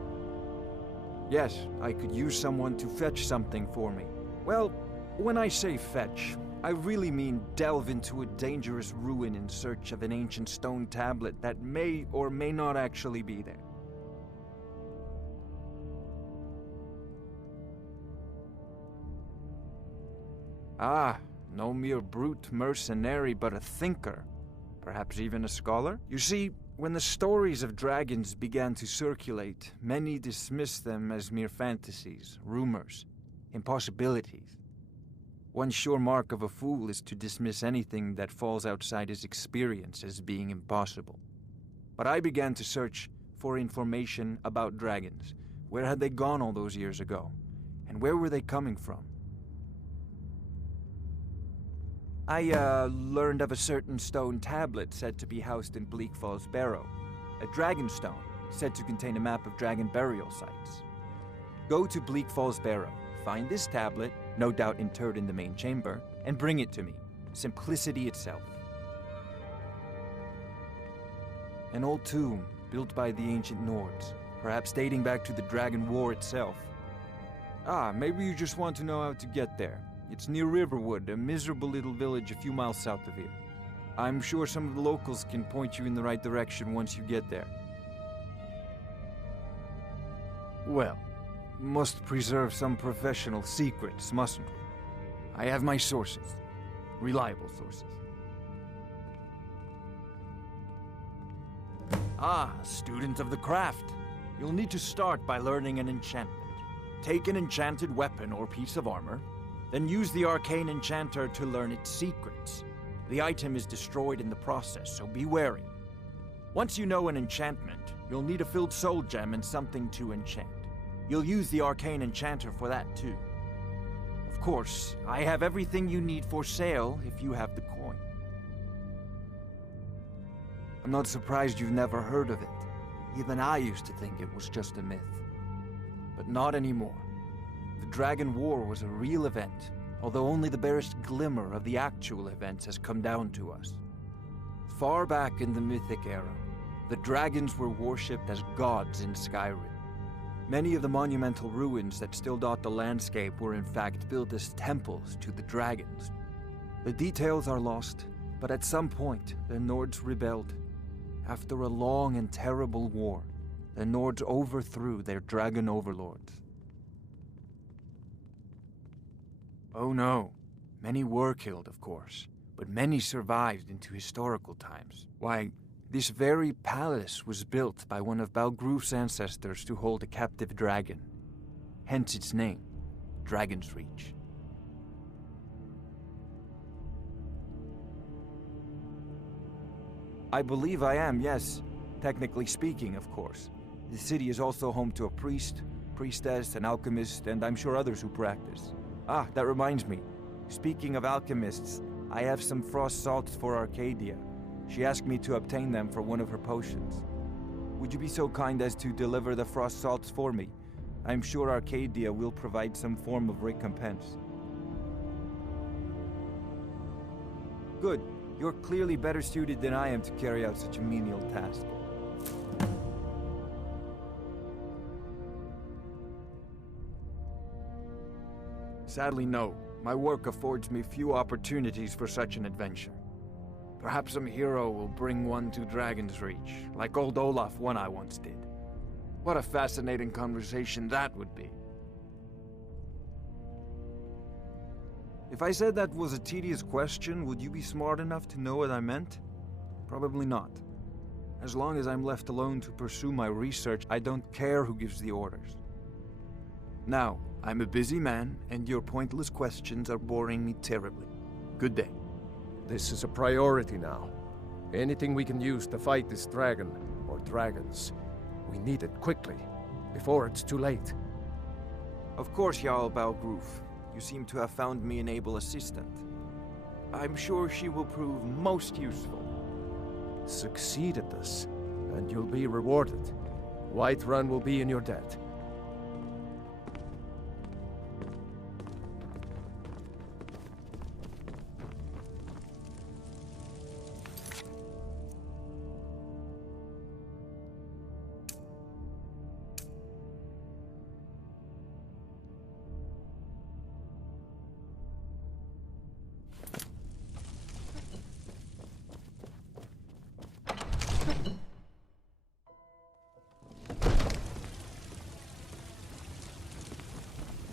Yes, I could use someone to fetch something for me. Well, when I say fetch, I really mean delve into a dangerous ruin in search of an ancient stone tablet that may or may not actually be there. Ah, no mere brute mercenary, but a thinker. Perhaps even a scholar? You see, When the stories of dragons began to circulate, many dismissed them as mere fantasies, rumors, impossibilities. One sure mark of a fool is to dismiss anything that falls outside his experience as being impossible. But I began to search for information about dragons. Where had they gone all those years ago? And where were they coming from? I learned of a certain stone tablet said to be housed in Bleak Falls Barrow. A dragon stone said to contain a map of dragon burial sites. Go to Bleak Falls Barrow, find this tablet, no doubt interred in the main chamber, and bring it to me. Simplicity itself. An old tomb built by the ancient Nords, perhaps dating back to the Dragon War itself. Ah, maybe you just want to know how to get there. It's near Riverwood, a miserable little village a few miles south of here. I'm sure some of the locals can point you in the right direction once you get there. Well, must preserve some professional secrets, mustn't we? I have my sources. Reliable sources. Ah, a student of the craft. You'll need to start by learning an enchantment. Take an enchanted weapon or piece of armor, then use the arcane enchanter to learn its secrets. The item is destroyed in the process, so be wary. Once you know an enchantment, you'll need a filled soul gem and something to enchant. You'll use the arcane enchanter for that too. Of course, I have everything you need for sale if you have the coin. I'm not surprised you've never heard of it. Even I used to think it was just a myth. But not anymore. The Dragon War was a real event, although only the barest glimmer of the actual events has come down to us. Far back in the Mythic era, the dragons were worshipped as gods in Skyrim. Many of the monumental ruins that still dot the landscape were in fact built as temples to the dragons. The details are lost, but at some point, the Nords rebelled. After a long and terrible war, the Nords overthrew their dragon overlords. Oh no, many were killed, of course, but many survived into historical times. Why, this very palace was built by one of Balgruf's ancestors to hold a captive dragon. Hence its name, Dragon's Reach. I believe I am, yes. Technically speaking, of course. The city is also home to a priest, priestess, an alchemist, and I'm sure others who practice. Ah, that reminds me. Speaking of alchemists, I have some frost salts for Arcadia. She asked me to obtain them for one of her potions. Would you be so kind as to deliver the frost salts for me? I'm sure Arcadia will provide some form of recompense. Good. You're clearly better suited than I am to carry out such a menial task. Sadly, no. My work affords me few opportunities for such an adventure. Perhaps some hero will bring one to Dragon's Reach, like old Olaf one I once did. What a fascinating conversation that would be. If I said that was a tedious question, would you be smart enough to know what I meant? Probably not. As long as I'm left alone to pursue my research, I don't care who gives the orders. Now, I'm a busy man, and your pointless questions are boring me terribly. Good day. This is a priority now. Anything we can use to fight this dragon, or dragons, we need it quickly, before it's too late. Of course, Jarl Balgruf. You seem to have found me an able assistant. I'm sure she will prove most useful. Succeed at this, and you'll be rewarded. Whiterun will be in your debt.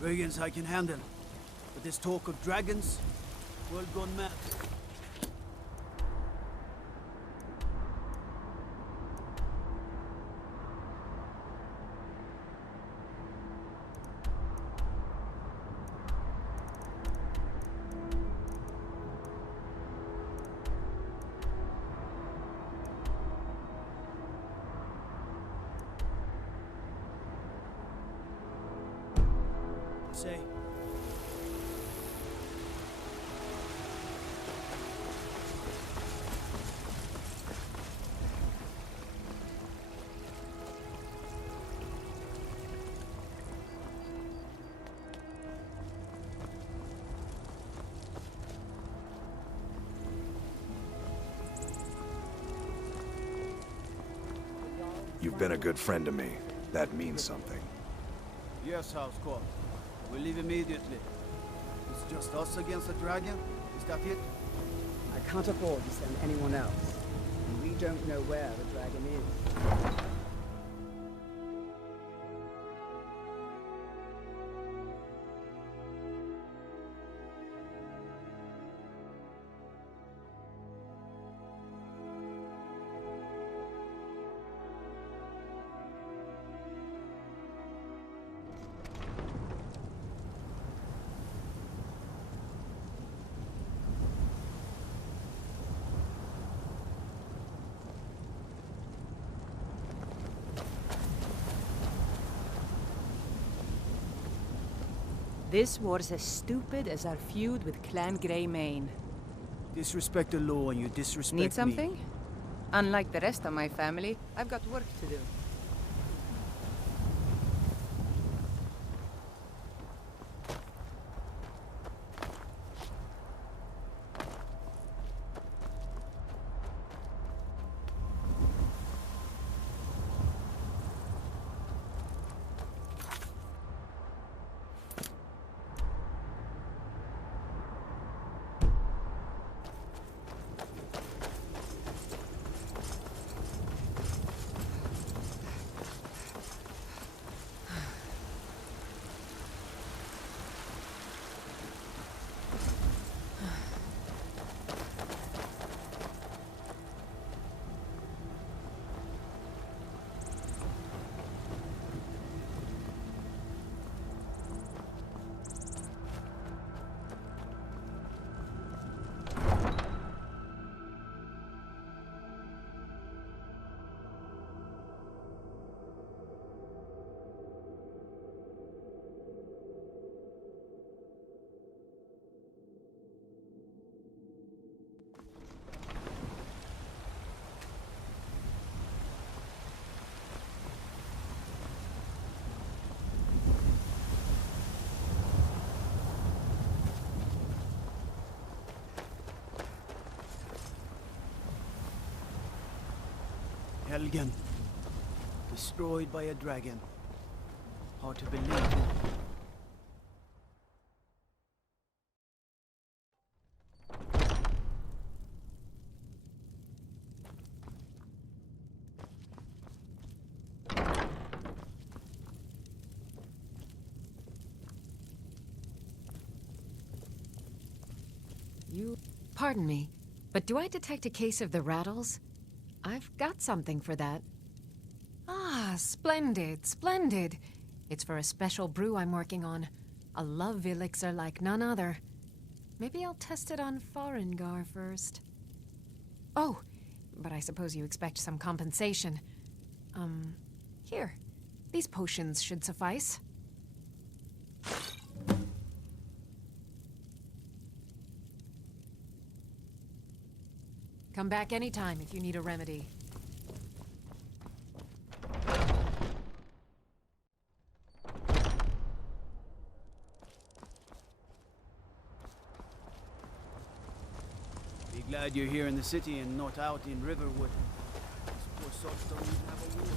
Brigands I can handle. But this talk of dragons, world gone mad. say? You've been a good friend to me. That means something. Yes, House Call. We leave immediately. It's just us against the dragon? Is that it? I can't afford to send anyone else. And we don't know where the dragon is. This war's as stupid as our feud with Clan Greymane. Disrespect the law and you disrespect me. Need something? Unlike the rest of my family, I've got work to do. Helgen. Destroyed by a dragon. Hard to believe. Pardon me, but do I detect a case of the rattles? I've got something for that. Ah, splendid, splendid. It's for a special brew I'm working on. A love elixir like none other. Maybe I'll test it on Farengar first. Oh, but I suppose you expect some compensation. Here. These potions should suffice. Come back anytime if you need a remedy. Be glad you're here in the city and not out in Riverwood. These poor souls don't even have a war.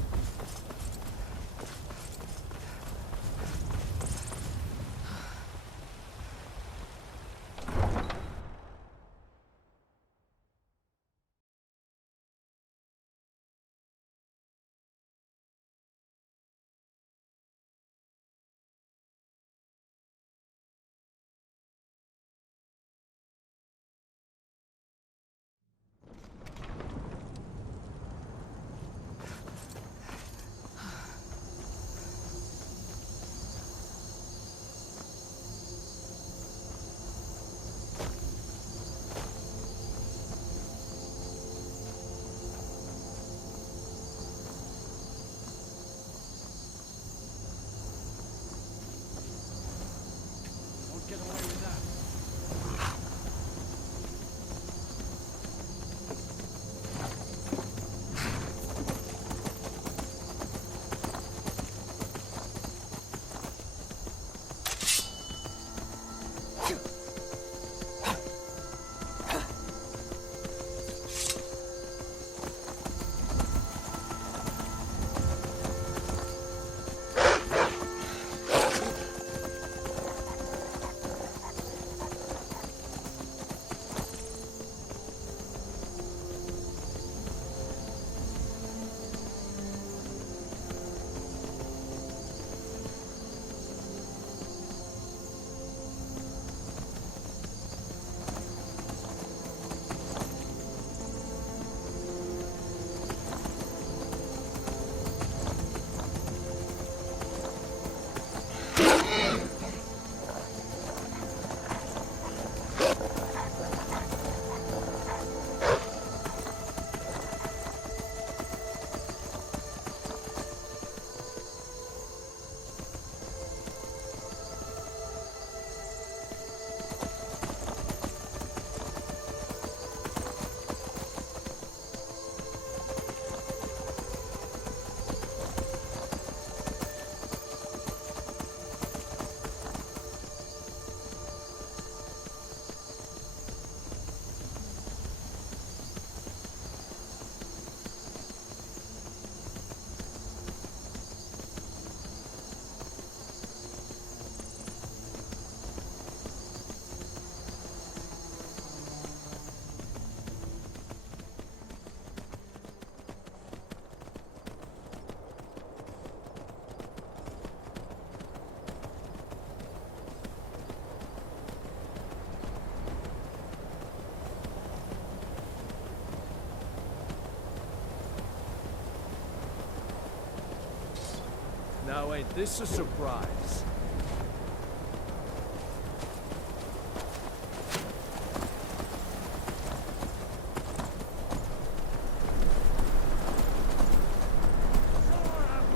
Now ain't this a surprise?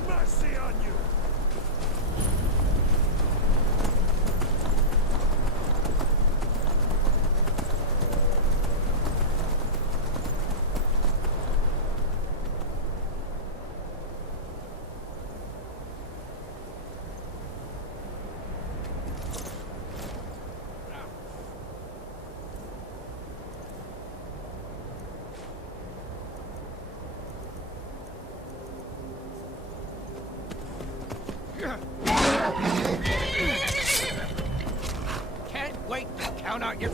Mercy on you! Can't wait to count out your...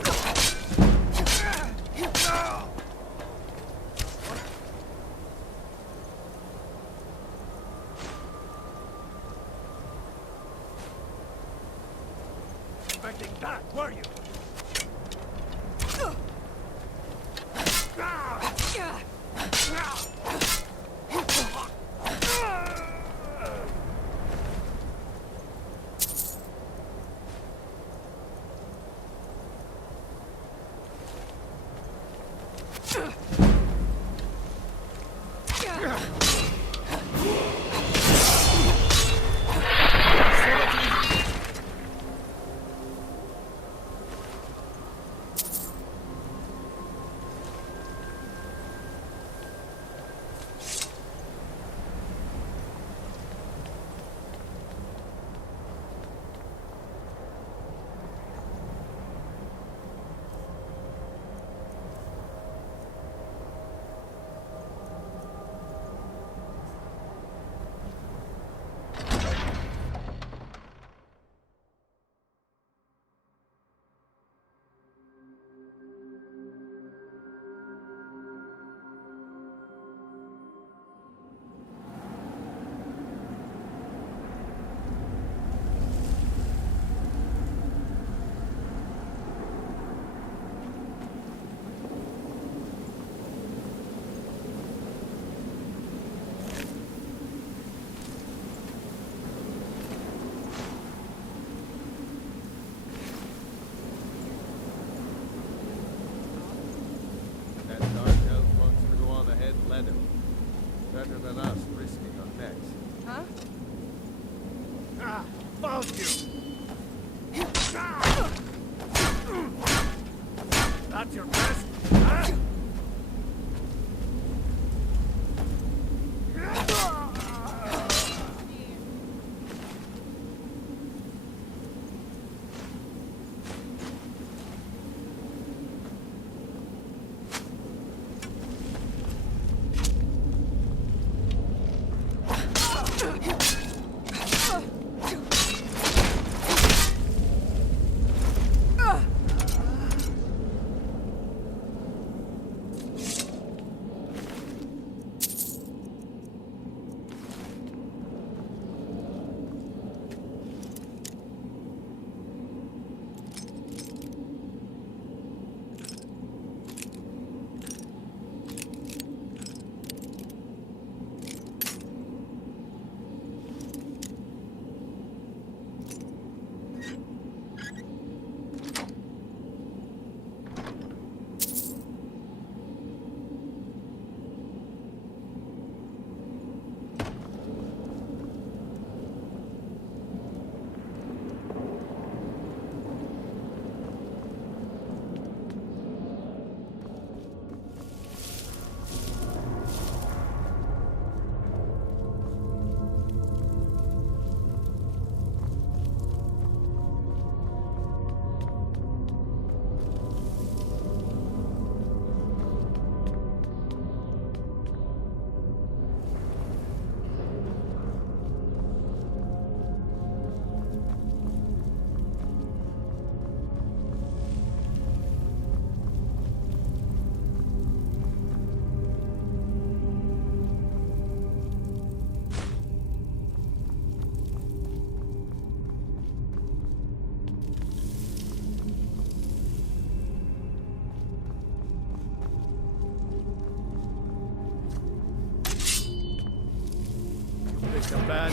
Expecting that, were you? Let him. Better than us risking our necks. Huh? Ah, found you! That's your best, huh?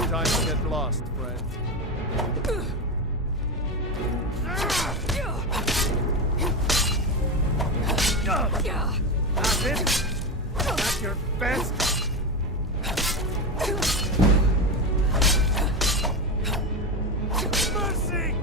time to get lost, friend. That's it? That's your best? Mercy!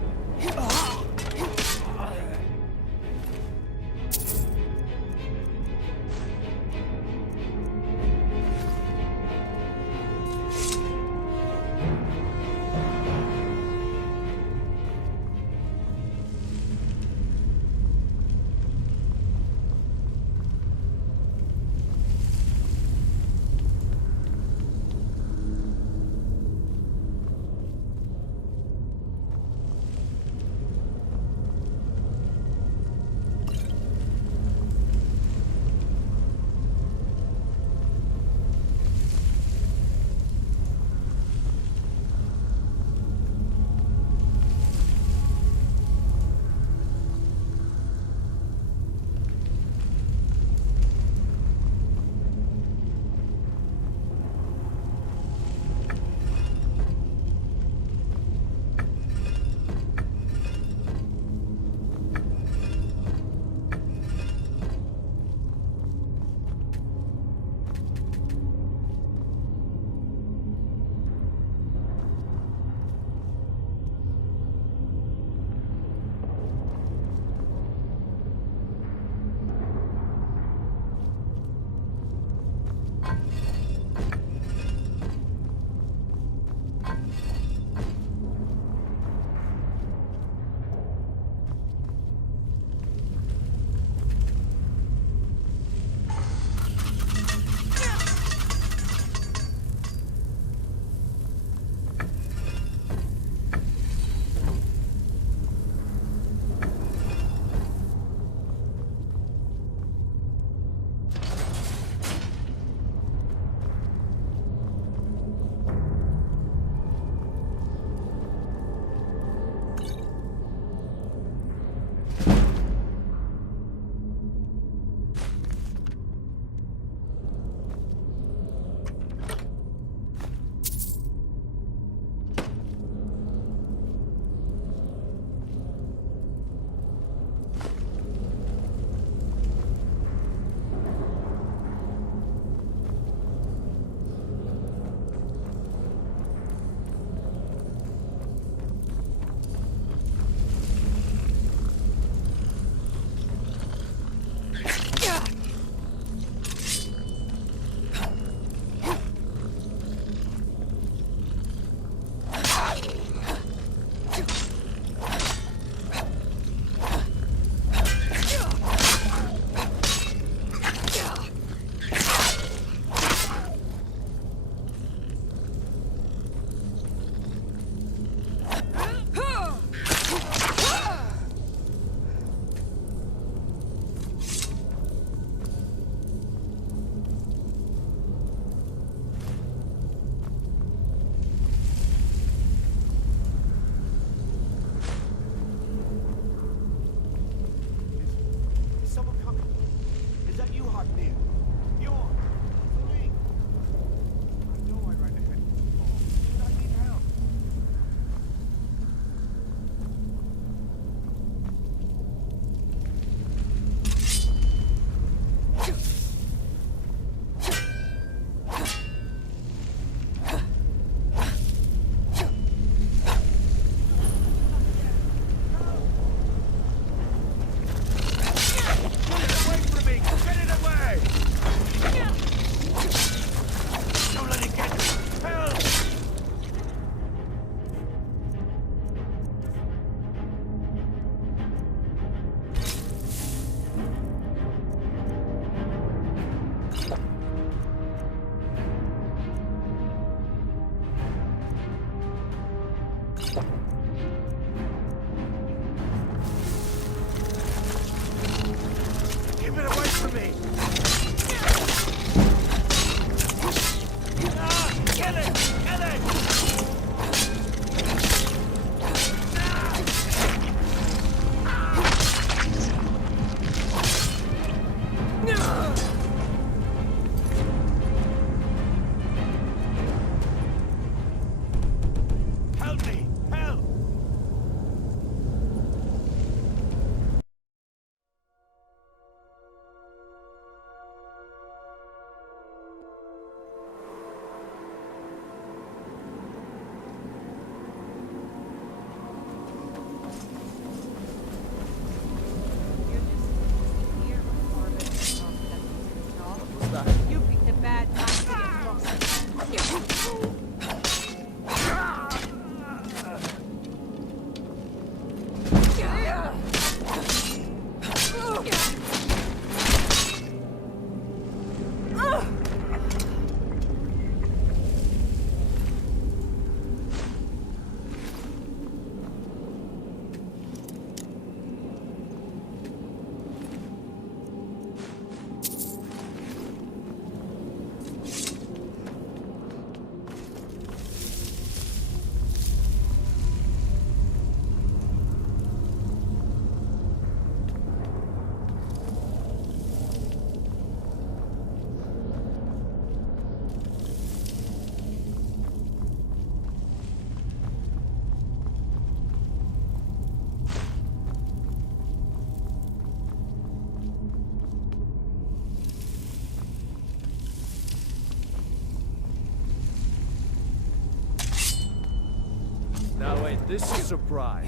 This is a surprise.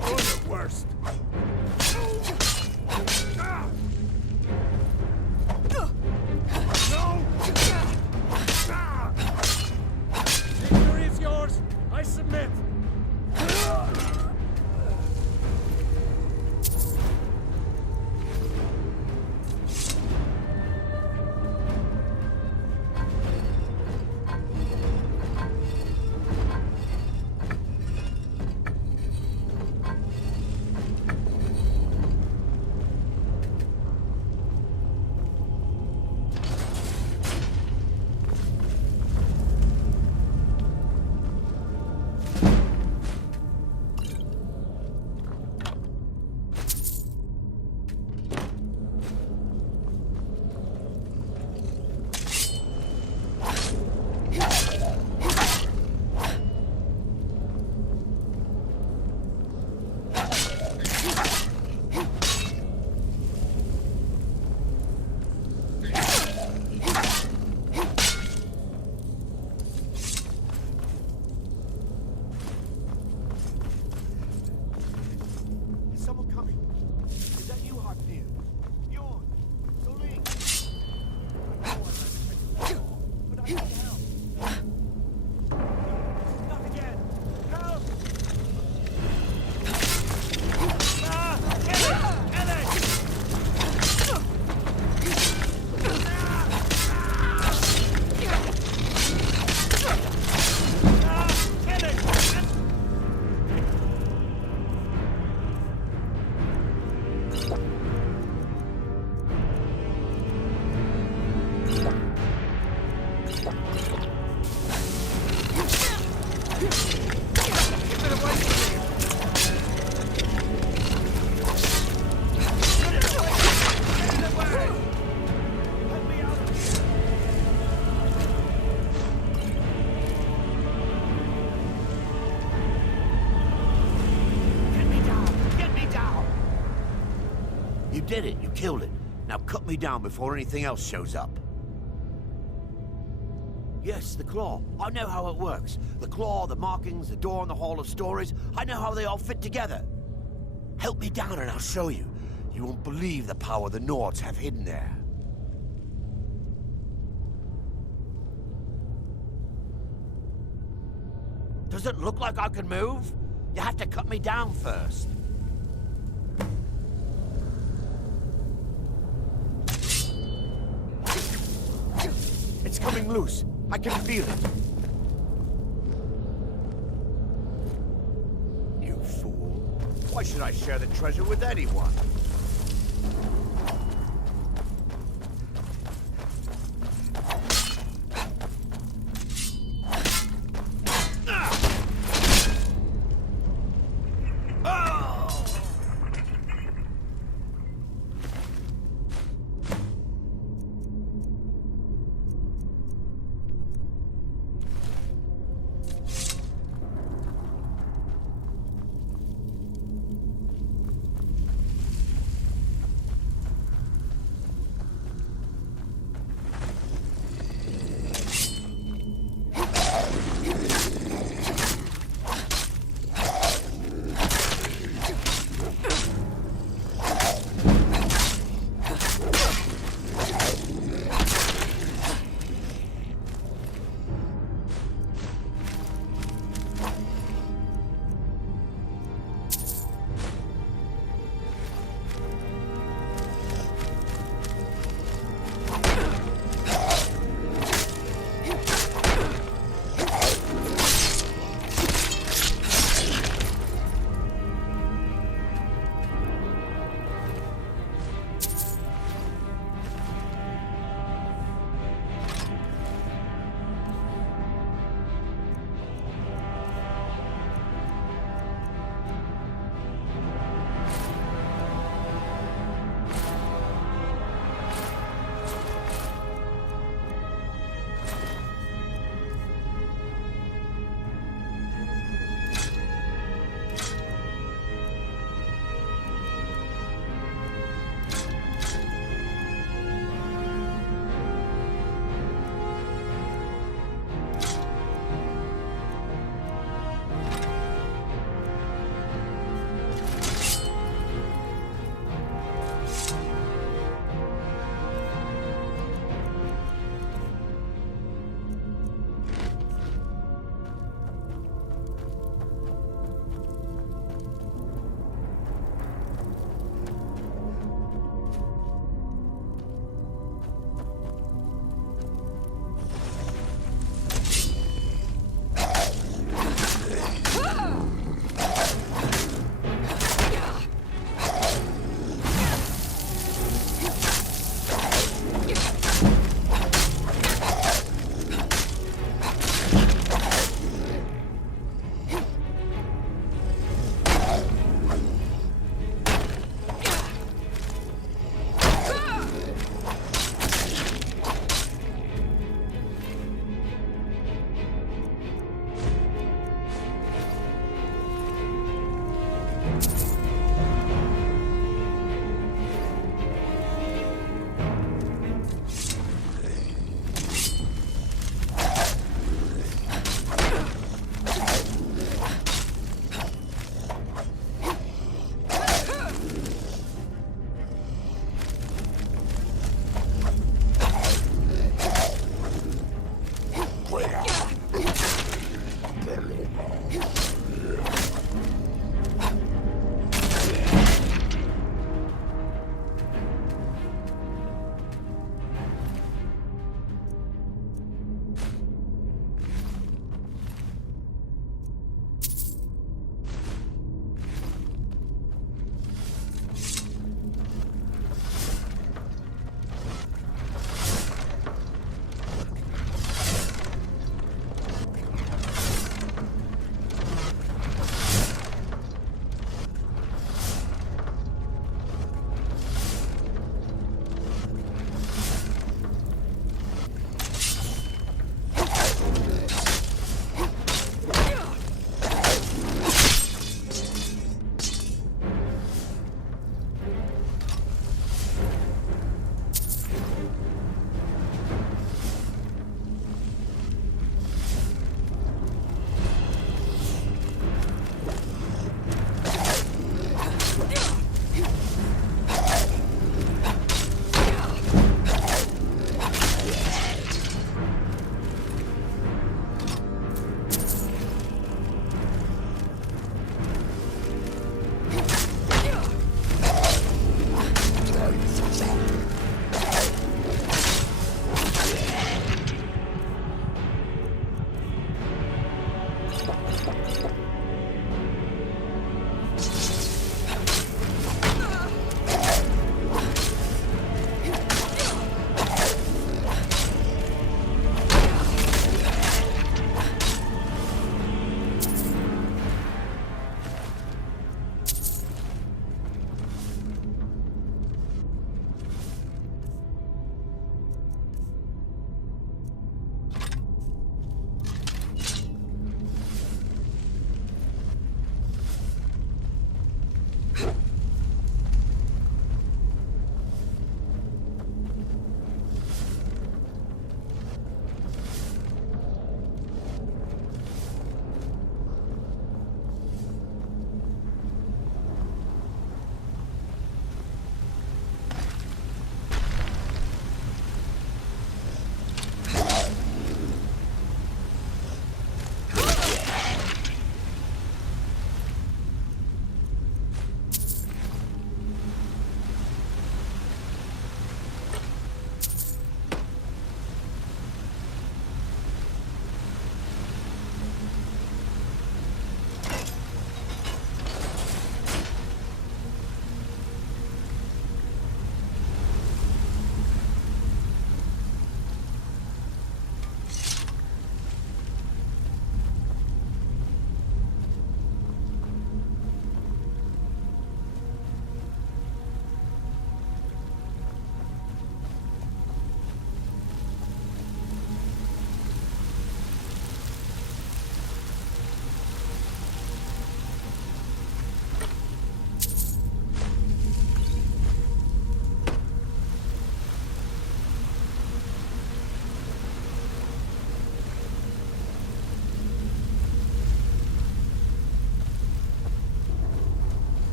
You're the worst. Victory is yours. I submit. You did it. You killed it. Now cut me down before anything else shows up. Yes, the claw. I know how it works. The claw, the markings, the door in the Hall of Stories. I know how they all fit together. Help me down and I'll show you. You won't believe the power the Nords have hidden there. Does it look like I can move? You have to cut me down first. It's coming loose. I can feel it. You fool. Why should I share the treasure with anyone?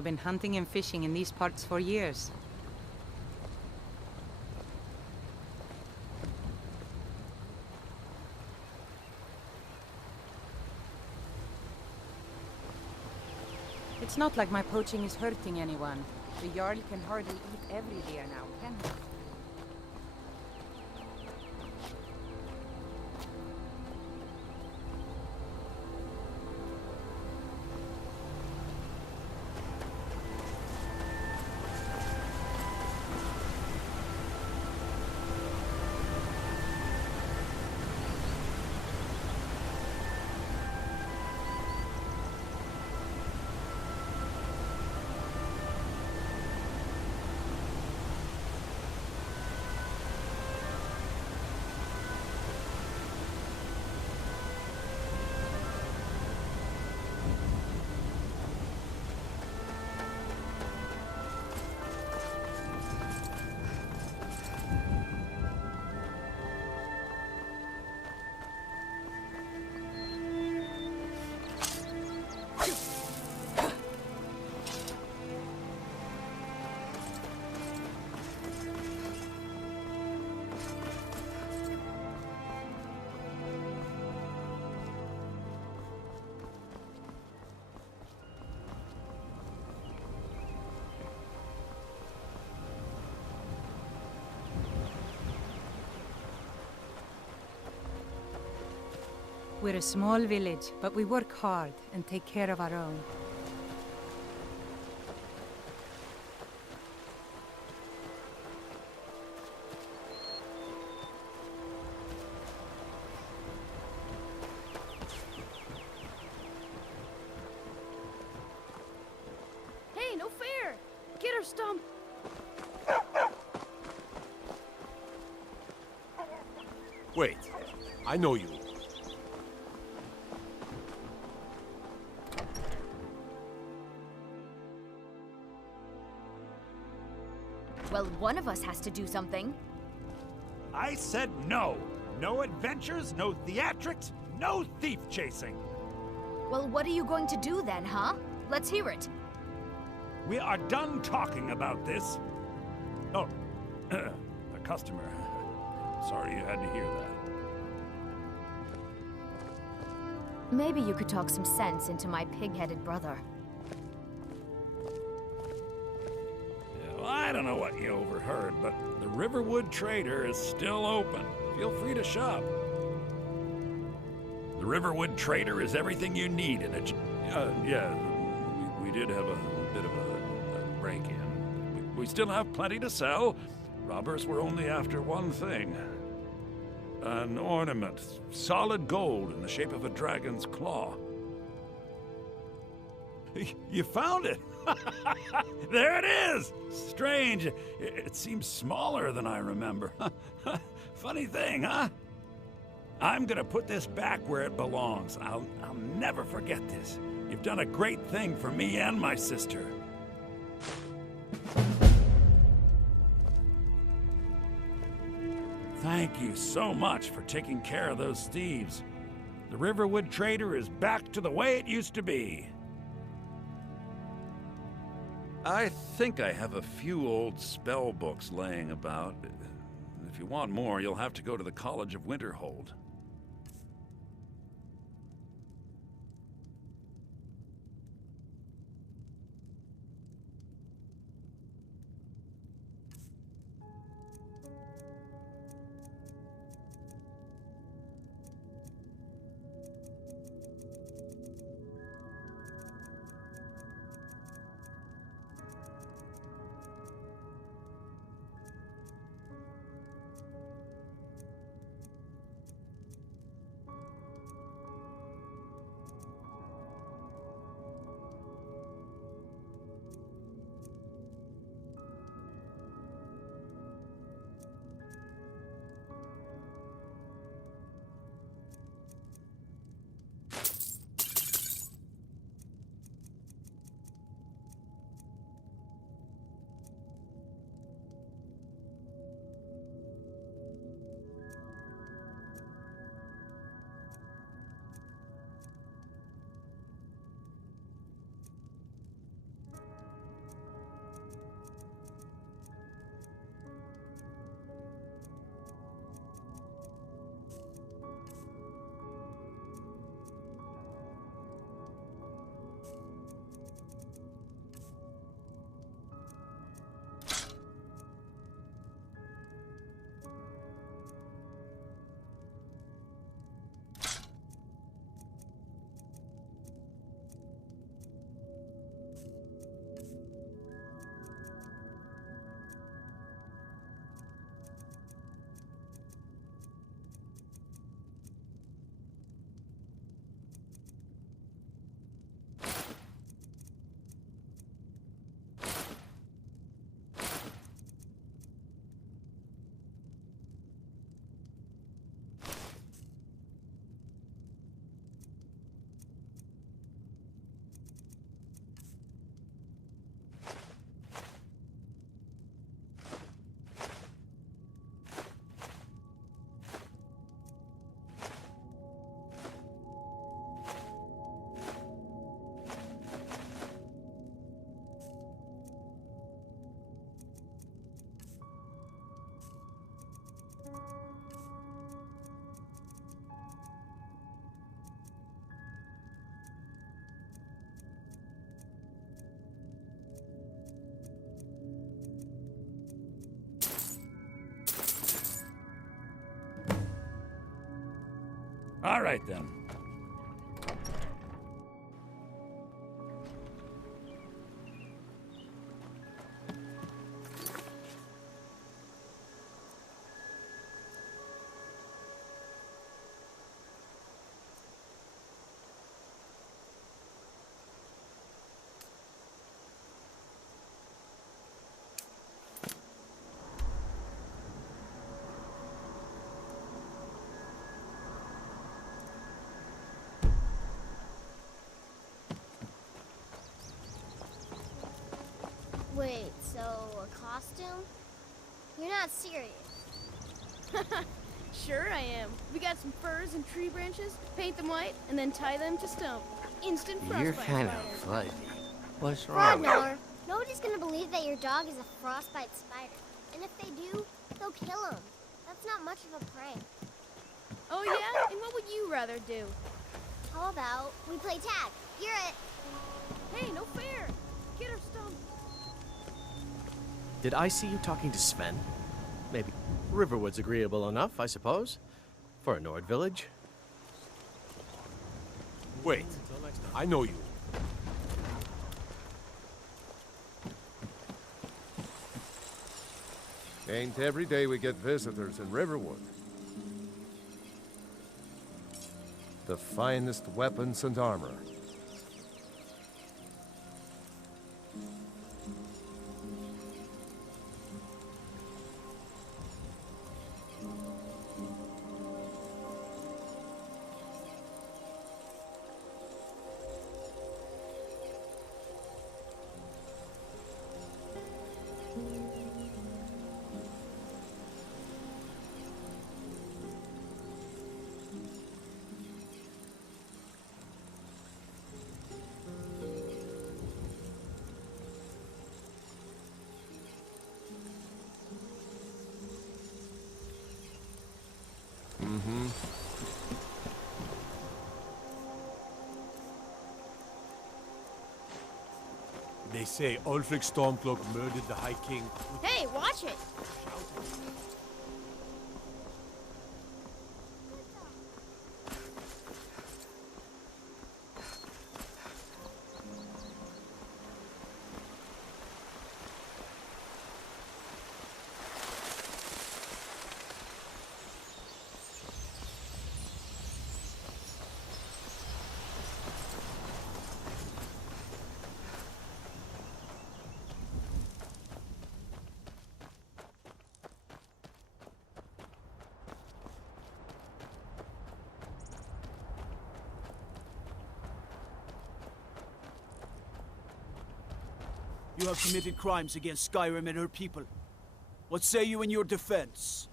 I've been hunting and fishing in these parts for years. It's not like my poaching is hurting anyone. The Jarl can hardly eat every deer now, can he? We're a small village, but we work hard and take care of our own. Hey, no fair! Get her, Stump! Wait, I know you. Well, one of us has to do something. I said no. No adventures, no theatrics, no thief chasing. Well, what are you going to do then, huh? Let's hear it. We are done talking about this. Oh, a customer. Sorry you had to hear that. Maybe you could talk some sense into my pig-headed brother. I don't know what you overheard, but the Riverwood Trader is still open. Feel free to shop. The Riverwood Trader is everything you need in a... yeah, we did have a bit of a break-in. We still have plenty to sell. Robbers were only after one thing. An ornament, solid gold in the shape of a dragon's claw. You found it! There it is! Strange. It seems smaller than I remember. Funny thing, huh? I'm gonna put this back where it belongs. I'll never forget this. You've done a great thing for me and my sister. Thank you so much for taking care of those thieves. The Riverwood Trader is back to the way it used to be. I think I have a few old spell books laying about. If you want more, you'll have to go to the College of Winterhold. All right, then. Wait, so a costume? You're not serious. Sure I am. We got some furs and tree branches, paint them white, and then tie them to stump. Instant frostbite. You're kind of spider. fuzzy. What's wrong? Frogmiller, nobody's gonna believe that your dog is a frostbite spider. And if they do, they'll kill him. That's not much of a prank. Oh yeah? And what would you rather do? How about we play tag? You're it. Hey, no fair! Get her stump. Did I see you talking to Sven? Maybe. Riverwood's agreeable enough, I suppose. For a Nord village. Wait, I know you. Ain't every day we get visitors in Riverwood. The finest weapons and armor. They say Ulfric Stormcloak murdered the High King. Hey, watch it! You have committed crimes against Skyrim and her people. What say you in your defense?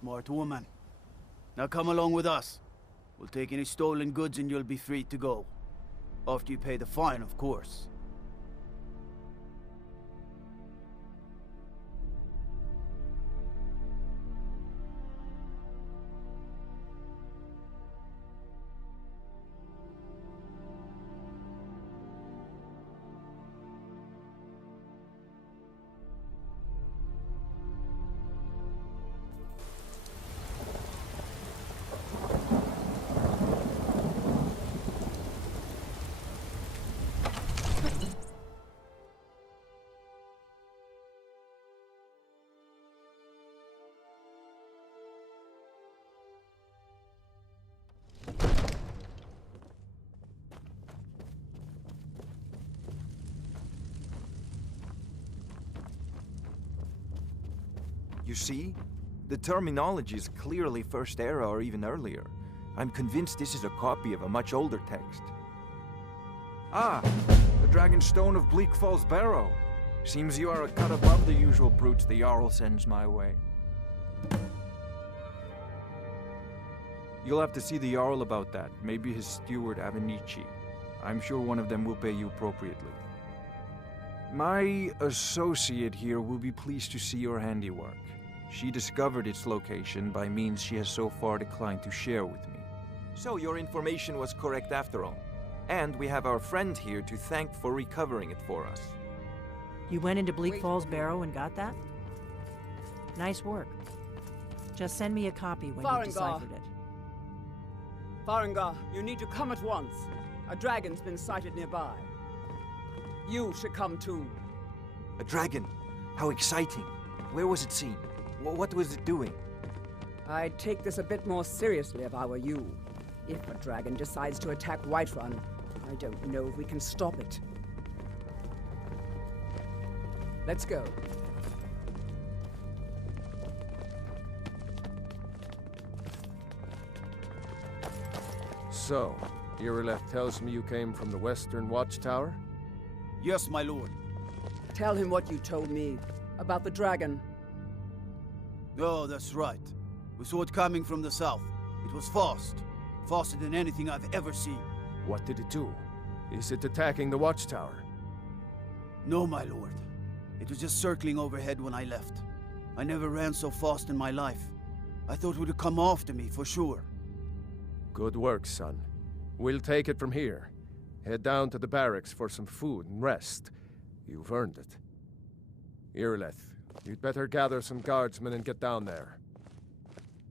Smart woman. Now come along with us. We'll take any stolen goods and you'll be free to go. After you pay the fine, of course. You see? The terminology is clearly First Era or even earlier. I'm convinced this is a copy of a much older text. Ah, the Dragonstone of Bleak Falls Barrow. Seems you are a cut above the usual brutes the Jarl sends my way. You'll have to see the Jarl about that, maybe his steward Avenici. I'm sure one of them will pay you appropriately. My associate here will be pleased to see your handiwork. She discovered its location by means she has so far declined to share with me. So your information was correct after all. And we have our friend here to thank for recovering it for us. You went into Bleak Falls Barrow and got that? Nice work. Just send me a copy when you've deciphered it. Farengar, you need to come at once. A dragon's been sighted nearby. You should come too. A dragon? How exciting. Where was it seen? What was it doing? I'd take this a bit more seriously if I were you. If a dragon decides to attack Whiterun, I don't know if we can stop it. Let's go. So, Irileth tells me you came from the Western Watchtower? Yes, my lord. Tell him what you told me about the dragon. Oh, that's right. We saw it coming from the south. It was fast. Faster than anything I've ever seen. What did it do? Is it attacking the Watchtower? No, my lord. It was just circling overhead when I left. I never ran so fast in my life. I thought it would come after me, for sure. Good work, son. We'll take it from here. Head down to the barracks for some food and rest. You've earned it. Irileth, you'd better gather some guardsmen and get down there.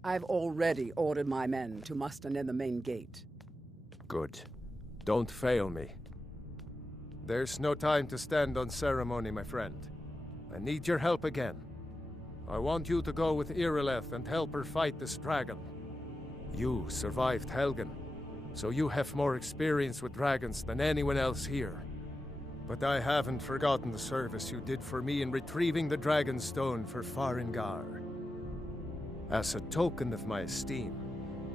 I've already ordered my men to muster near the main gate. Good. Don't fail me. There's no time to stand on ceremony, my friend. I need your help again. I want you to go with Irileth and help her fight this dragon. You survived Helgen, so you have more experience with dragons than anyone else here. But I haven't forgotten the service you did for me in retrieving the Dragon Stone for Farengar. As a token of my esteem,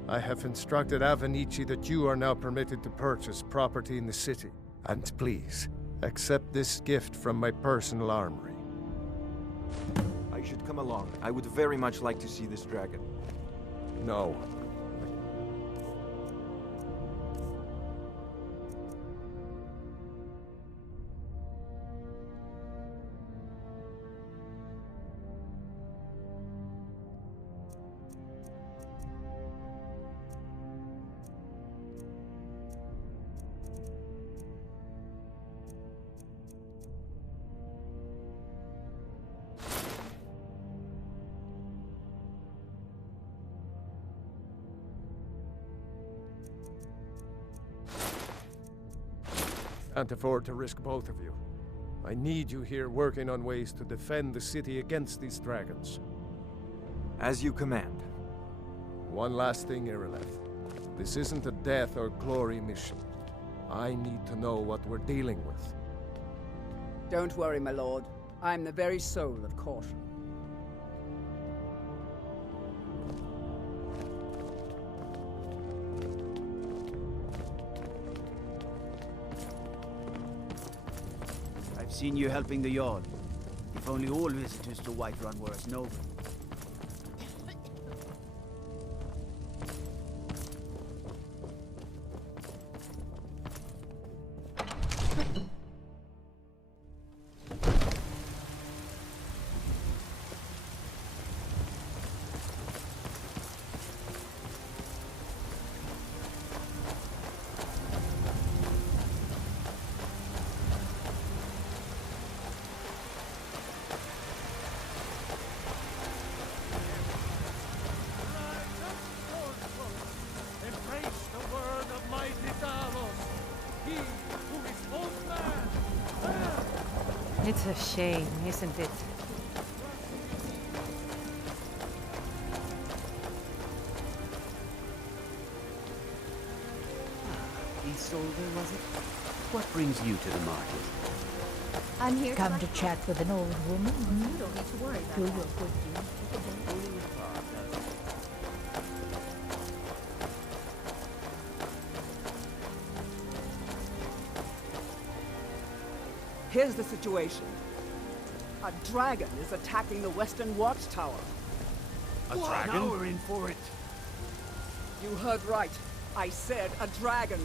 I have instructed Avenici that you are now permitted to purchase property in the city. And please, accept this gift from my personal armory. I should come along. I would very much like to see this dragon. No. Can't afford to risk both of you. I need you here working on ways to defend the city against these dragons. As you command. One last thing, Irileth. This isn't a death or glory mission. I need to know what we're dealing with. Don't worry, my lord. I'm the very soul of caution. I've seen you helping the Jarl. If only all visitors to Whiterun were as noble. It's a shame, isn't it? Isolde, was it? What brings you to the market? I'm here Come to chat with an old woman. You don't need to worry about Do that. your good deed. Here's the situation. A dragon is attacking the Western Watchtower. A dragon? Now we're in for it. You heard right. I said a dragon.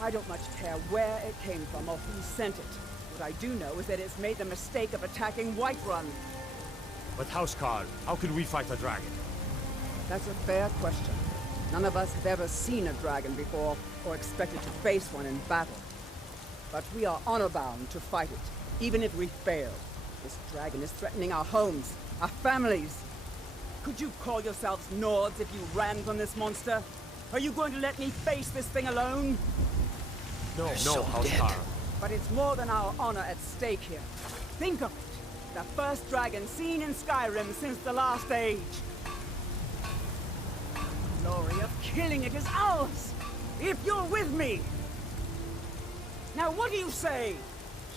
I don't much care where it came from or who sent it. What I do know is that it's made the mistake of attacking Whiterun. But Housecarl, how could we fight a dragon? That's a fair question. None of us have ever seen a dragon before or expected to face one in battle. But we are honor-bound to fight it, even if we fail. This dragon is threatening our homes, our families. Could you call yourselves Nords if you ran from this monster? Are you going to let me face this thing alone? No, Housecarl. But it's more than our honor at stake here. Think of it. The first dragon seen in Skyrim since the last age. The glory of killing it is ours, if you're with me. Now what do you say?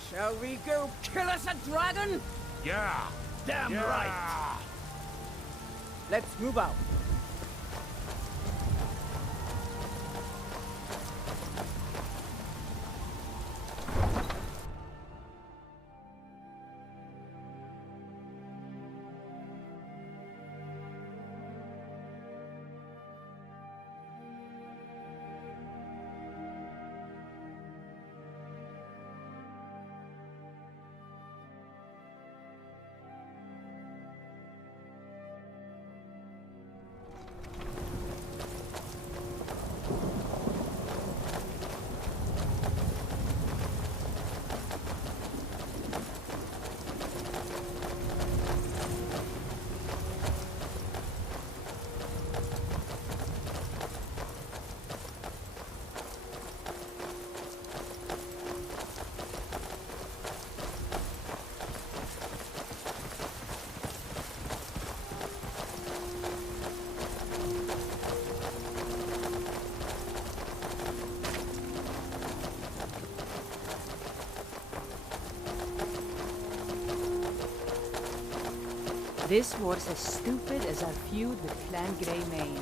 Shall we go kill us a dragon? Yeah, damn right. Let's move out. This was as stupid as our feud with Clan Greymane.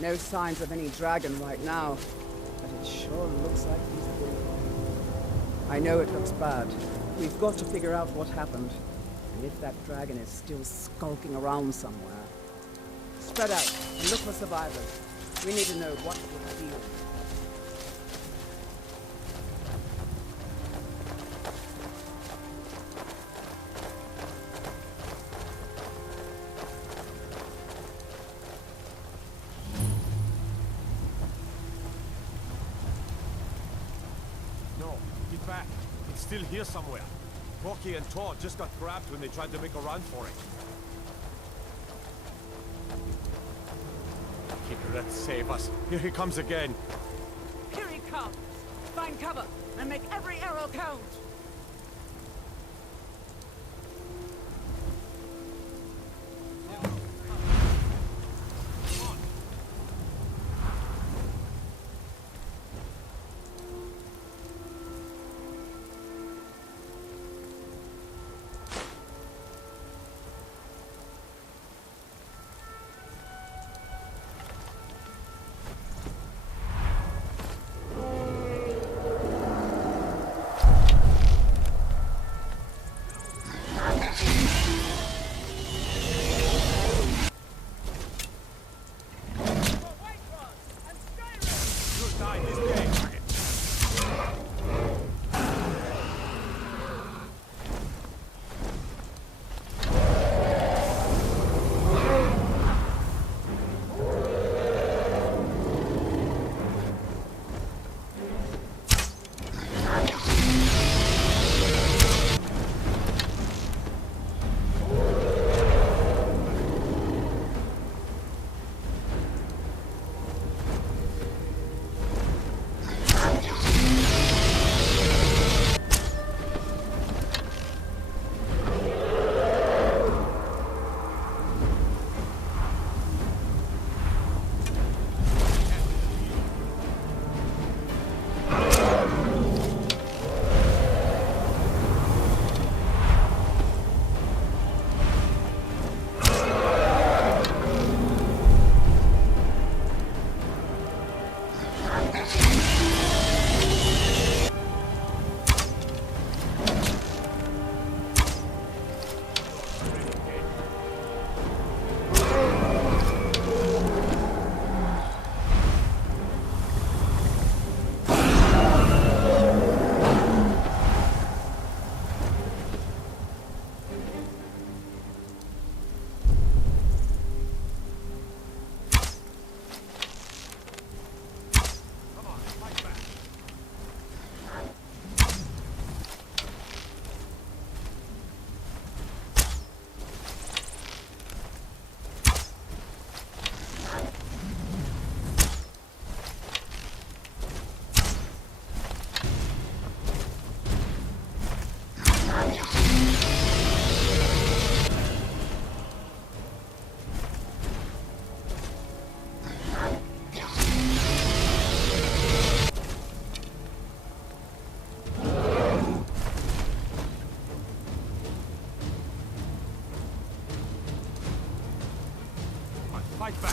No signs of any dragon right now, but it sure looks like he's dead. I know it looks bad. We've got to figure out what happened, and if that dragon is still skulking around somewhere. Spread out and look for survivors. We need to know what we're dealing with. Back. It's still here somewhere. Rocky and Todd just got grabbed when they tried to make a run for it. Let's save us. Here he comes again. Here he comes! Find cover and make every arrow count! Fight back.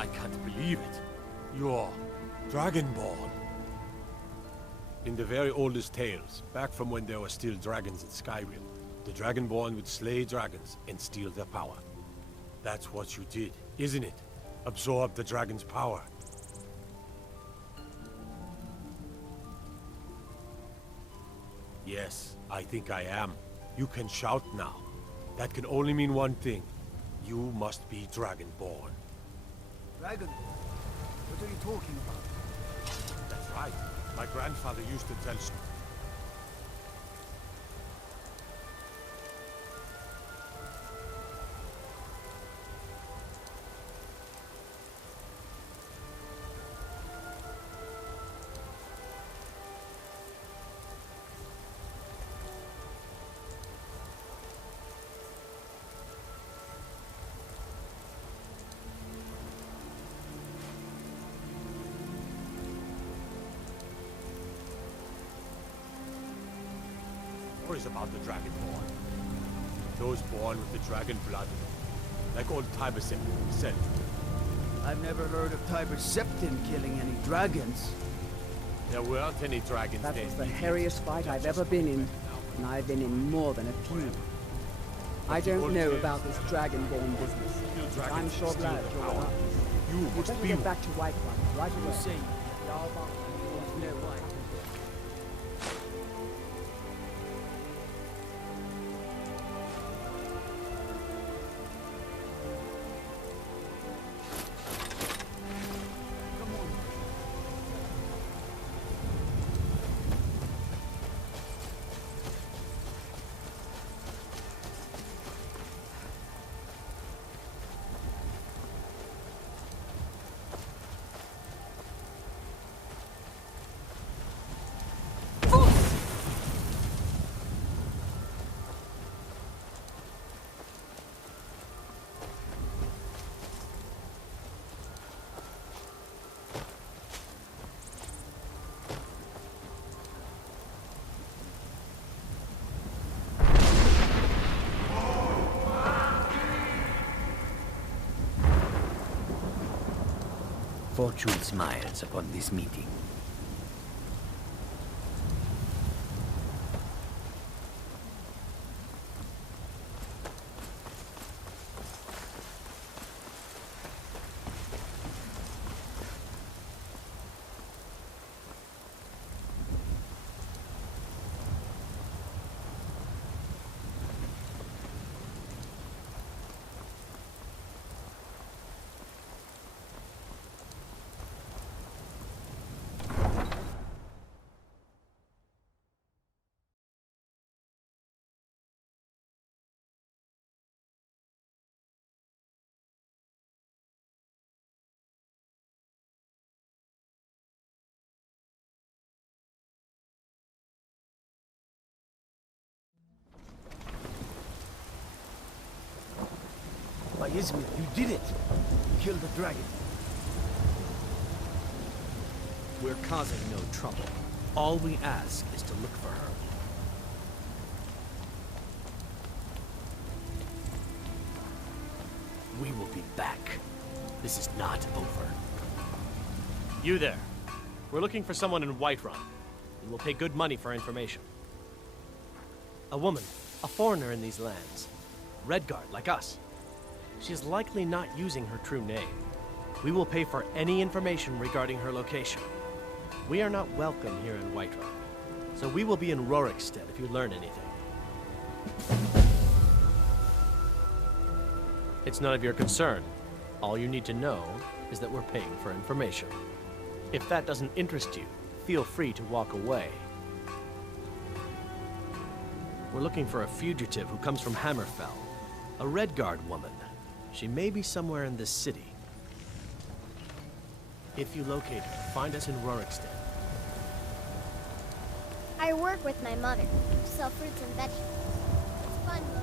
I can't believe it. You're Dragonborn. In the very oldest tales, back from when there were still dragons in Skyrim, the Dragonborn would slay dragons and steal their power. That's what you did, isn't it? Absorb the dragon's power. Yes, I think I am. You can shout now. That can only mean one thing. You must be Dragonborn. Dragon? What are you talking about? That's right. My grandfather used to tell... stories about the Dragonborn. Those born with the dragon blood. Like old Tiber Septim himself. I've never heard of Tiber Septim killing any dragons. There weren't any dragons That then. was the hairiest fight I've ever been in, and I've been in more than a few. I don't know about this Dragonborn business, but I'm sure glad you're with us. You better get back to Whiterun right away. Jarl Barton wants to know why. Fortune smiles upon this meeting. Ismir, you did it! You killed the dragon. We're causing no trouble. All we ask is to look for her. We will be back. This is not over. You there. We're looking for someone in Whiterun. And we'll pay good money for information. A woman, a foreigner in these lands. Redguard, like us. She is likely not using her true name. We will pay for any information regarding her location. We are not welcome here in Whiterun, so we will be in Rorikstead if you learn anything. It's none of your concern. All you need to know is that we're paying for information. If that doesn't interest you, feel free to walk away. We're looking for a fugitive who comes from Hammerfell. A Redguard woman. She may be somewhere in this city. If you locate her, find us in Rorikstead. I work with my mother. Sell fruits and vegetables. It's fun, though.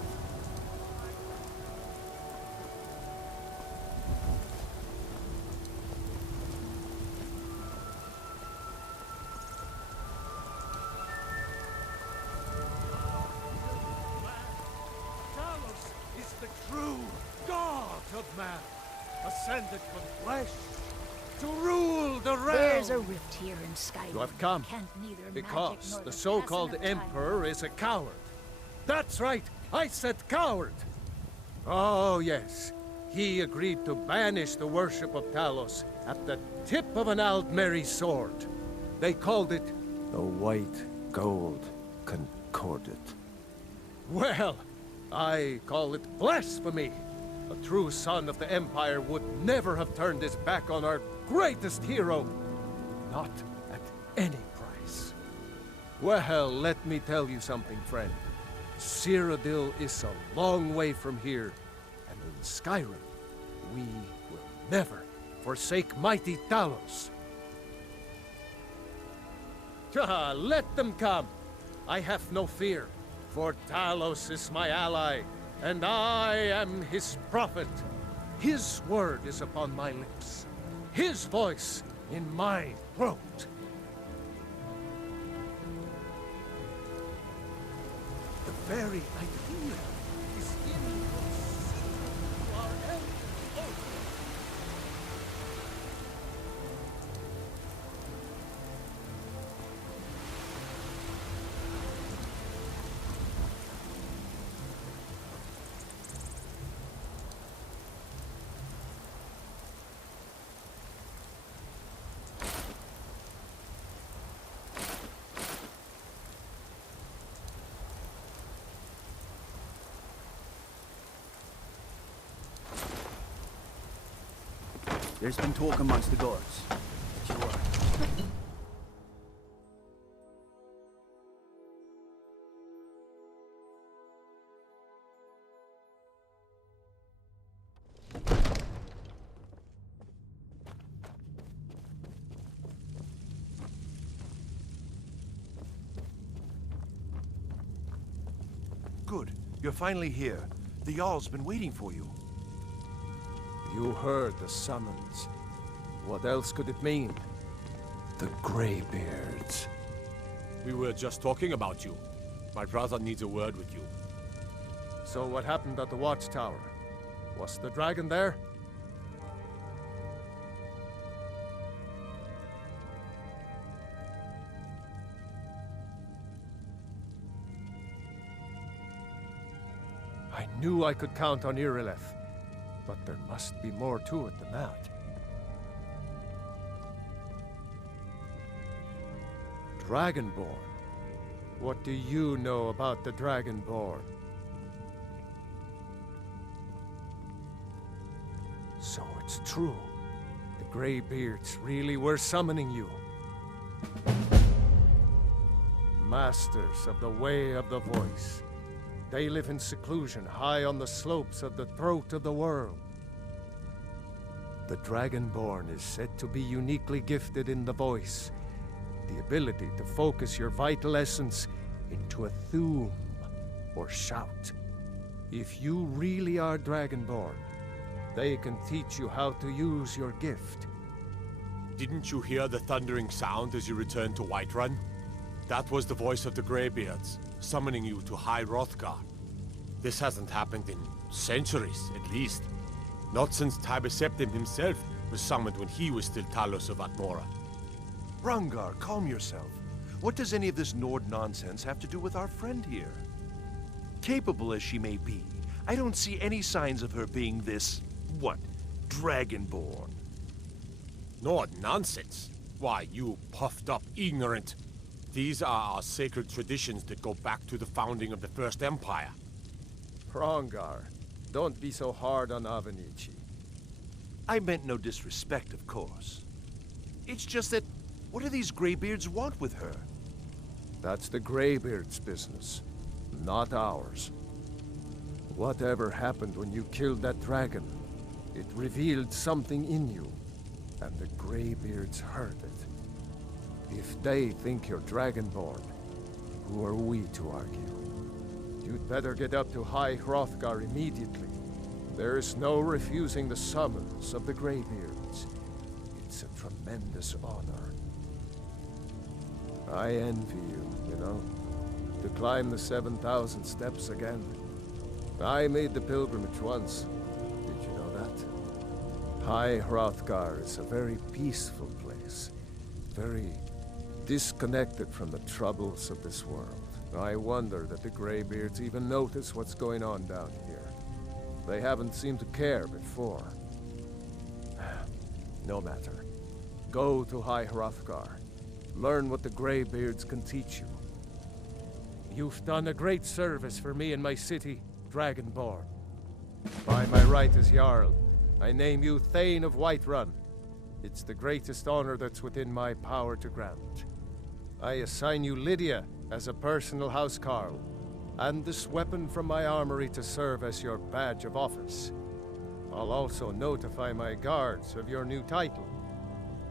Talos is the true God of man, ascended from flesh to rule the realm. There's a rift here in Skyrim. You have come Can't neither because magic nor the the so-called passing of time. Emperor is a coward. That's right, I said coward. Oh yes, he agreed to banish the worship of Talos at the tip of an Aldmeri sword. They called it The White Gold Concordat. Well, I call it blasphemy. A true son of the Empire would never have turned his back on our greatest hero. Not at any price. Well, let me tell you something, friend. Cyrodiil is a long way from here, and in Skyrim, we will never forsake mighty Talos. Let them come. I have no fear, for Talos is my ally, and I am his prophet. His word is upon my lips, his voice in my throat. The very idea is in our end. There's been talk amongst the guards. Sure. Good. You're finally here. The Jarl's been waiting for you. You heard the summons. What else could it mean? The Greybeards. We were just talking about you. My brother needs a word with you. So what happened at the watchtower? Was the dragon there? I knew I could count on Irileth. But there must be more to it than that. Dragonborn? What do you know about the Dragonborn? So it's true. The Greybeards really were summoning you. Masters of the Way of the Voice. They live in seclusion, high on the slopes of the throat of the world. The Dragonborn is said to be uniquely gifted in the voice, the ability to focus your vital essence into a thume, or shout. If you really are Dragonborn, They can teach you how to use your gift. Didn't you hear the thundering sound as you returned to Whiterun? That was the voice of the Greybeards, summoning you to High Hrothgar. This hasn't happened in centuries, at least. Not since Tiber Septim himself was summoned when he was still Talos of Atmora. Hrongar, calm yourself. What does any of this Nord nonsense have to do with our friend here? Capable as she may be, I don't see any signs of her being this, what, Dragonborn. Nord nonsense? Why, you puffed up ignorant. These are our sacred traditions that go back to the founding of the First Empire. Hrongar, don't be so hard on Avenici. I meant no disrespect, of course. It's just that, what do these Greybeards want with her? That's the Greybeards' business, not ours. Whatever happened when you killed that dragon, it revealed something in you, and the Greybeards heard it. If they think you're Dragonborn, who are we to argue? You'd better get up to High Hrothgar immediately. There's no refusing the summons of the Greybeards. It's a tremendous honor. I envy you know, to climb the 7,000 steps again. I made the pilgrimage once. Did you know that? High Hrothgar is a very peaceful place. Very disconnected from the troubles of this world. I wonder that the Greybeards even notice what's going on down here. They haven't seemed to care before. No matter. Go to High Hrothgar. Learn what the Greybeards can teach you. You've done a great service for me and my city, Dragonborn. By my right as Jarl, I name you Thane of Whiterun. It's the greatest honor that's within my power to grant. I assign you Lydia as a personal housecarl, and this weapon from my armory to serve as your badge of office. I'll also notify my guards of your new title.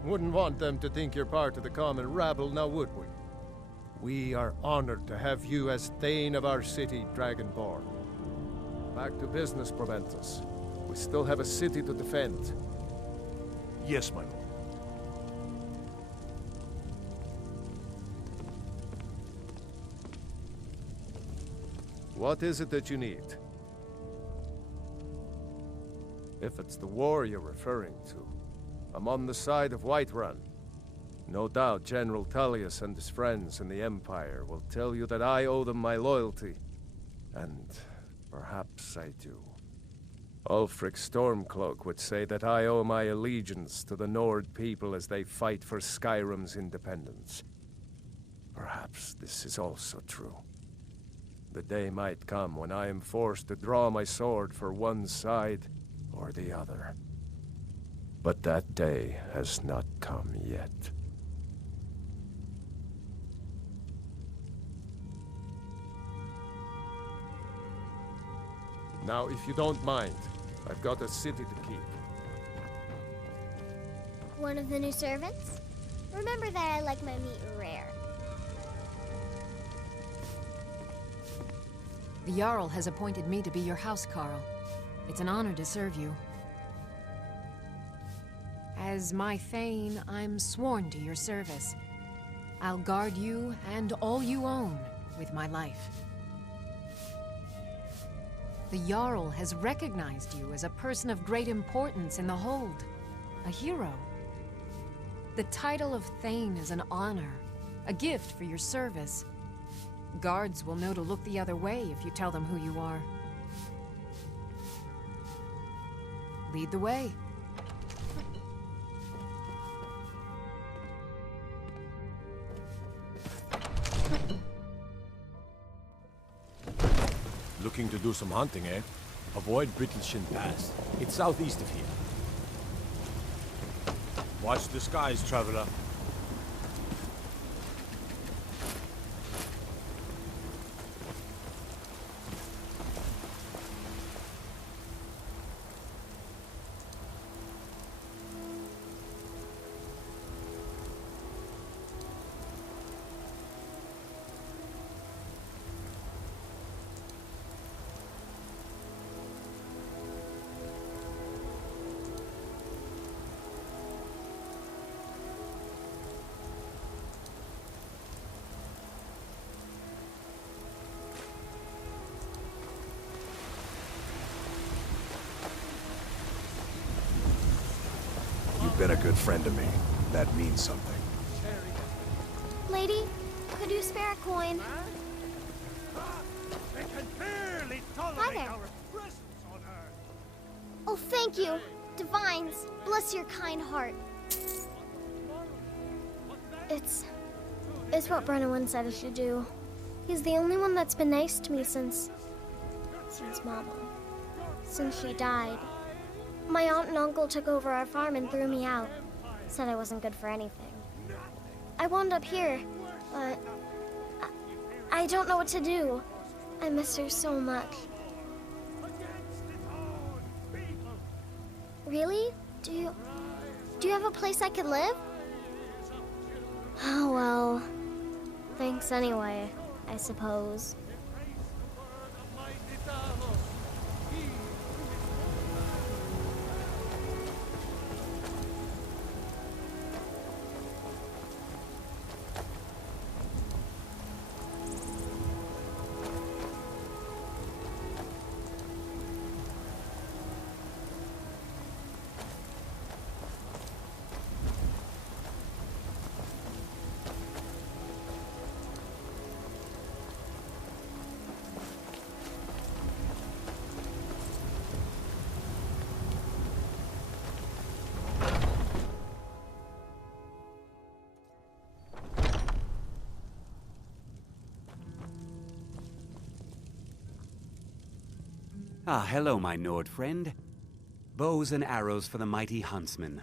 Wouldn't want them to think you're part of the common rabble, now would we? We are honored to have you as Thane of our city, Dragonborn. Back to business, Proventus. We still have a city to defend. Yes, my lord. What is it that you need? If it's the war you're referring to, I'm on the side of Whiterun. No doubt General Tullius and his friends in the Empire will tell you that I owe them my loyalty. And perhaps I do. Ulfric Stormcloak would say that I owe my allegiance to the Nord people as they fight for Skyrim's independence. Perhaps this is also true. The day might come when I am forced to draw my sword for one side or the other. But that day has not come yet. Now, if you don't mind, I've got a city to keep. One of the new servants? Remember that I like my meat rare. The Jarl has appointed me to be your housecarl. It's an honor to serve you. As my Thane, I'm sworn to your service. I'll guard you and all you own with my life. The Jarl has recognized you as a person of great importance in the Hold, a hero. The title of Thane is an honor, a gift for your service. Guards will know to look the other way if you tell them who you are. Lead the way. Looking to do some hunting, eh? Avoid Brittleshin Pass. It's southeast of here. Watch the skies, traveler. a good friend to me. That means something. Lady, could you spare a coin? Hi there. Oh, thank you. Divines, bless your kind heart. It's what Brennan said I should do. He's the only one that's been nice to me since Mama. Since she died. My aunt and uncle took over our farm and threw me out. Said I wasn't good for anything. I wound up here, but I don't know what to do. I miss her so much. Really? Do you have a place I could live? Oh, well. Thanks anyway, I suppose. Ah, hello, my Nord friend. Bows and arrows for the mighty huntsman.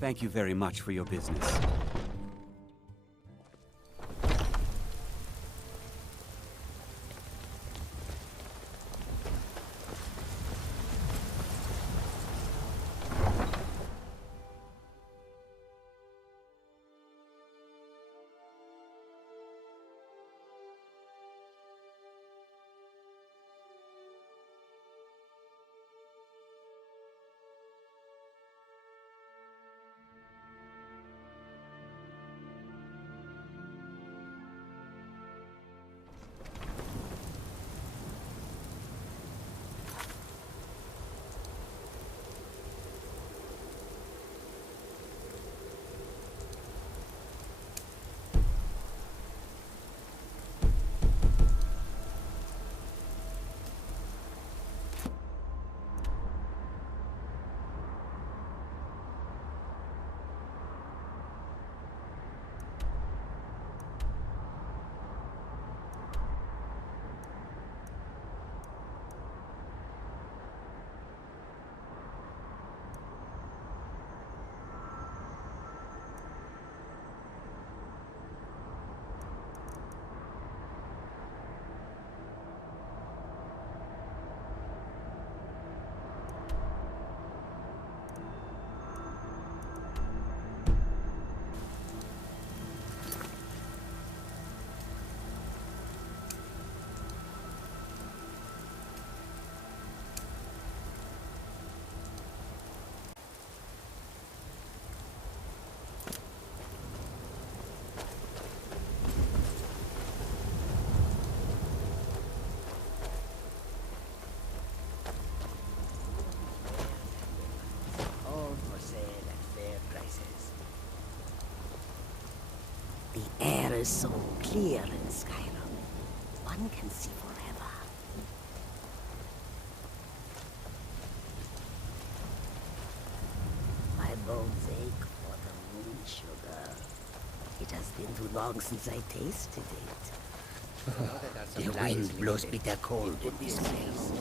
Thank you very much for your business. The air is so clear in Skyrim. One can see forever. My bones ache for the moon sugar. It has been too long since I tasted it. The wind blows bitter cold in this place.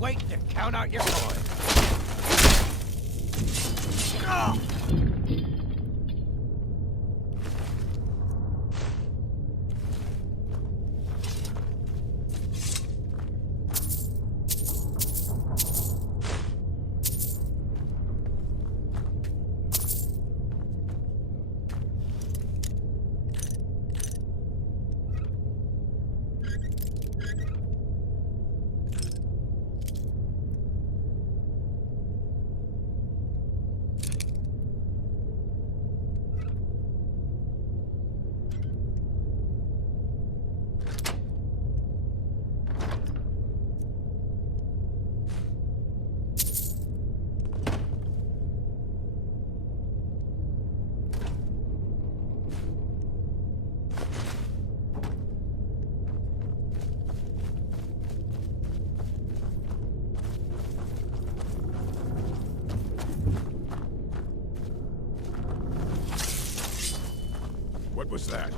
Wait to count out your coin. What was that?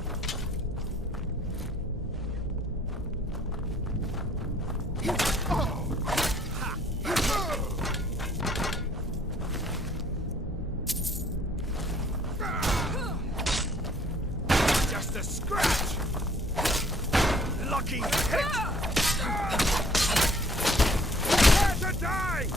Just a scratch! Lucky hit! Prepare to die!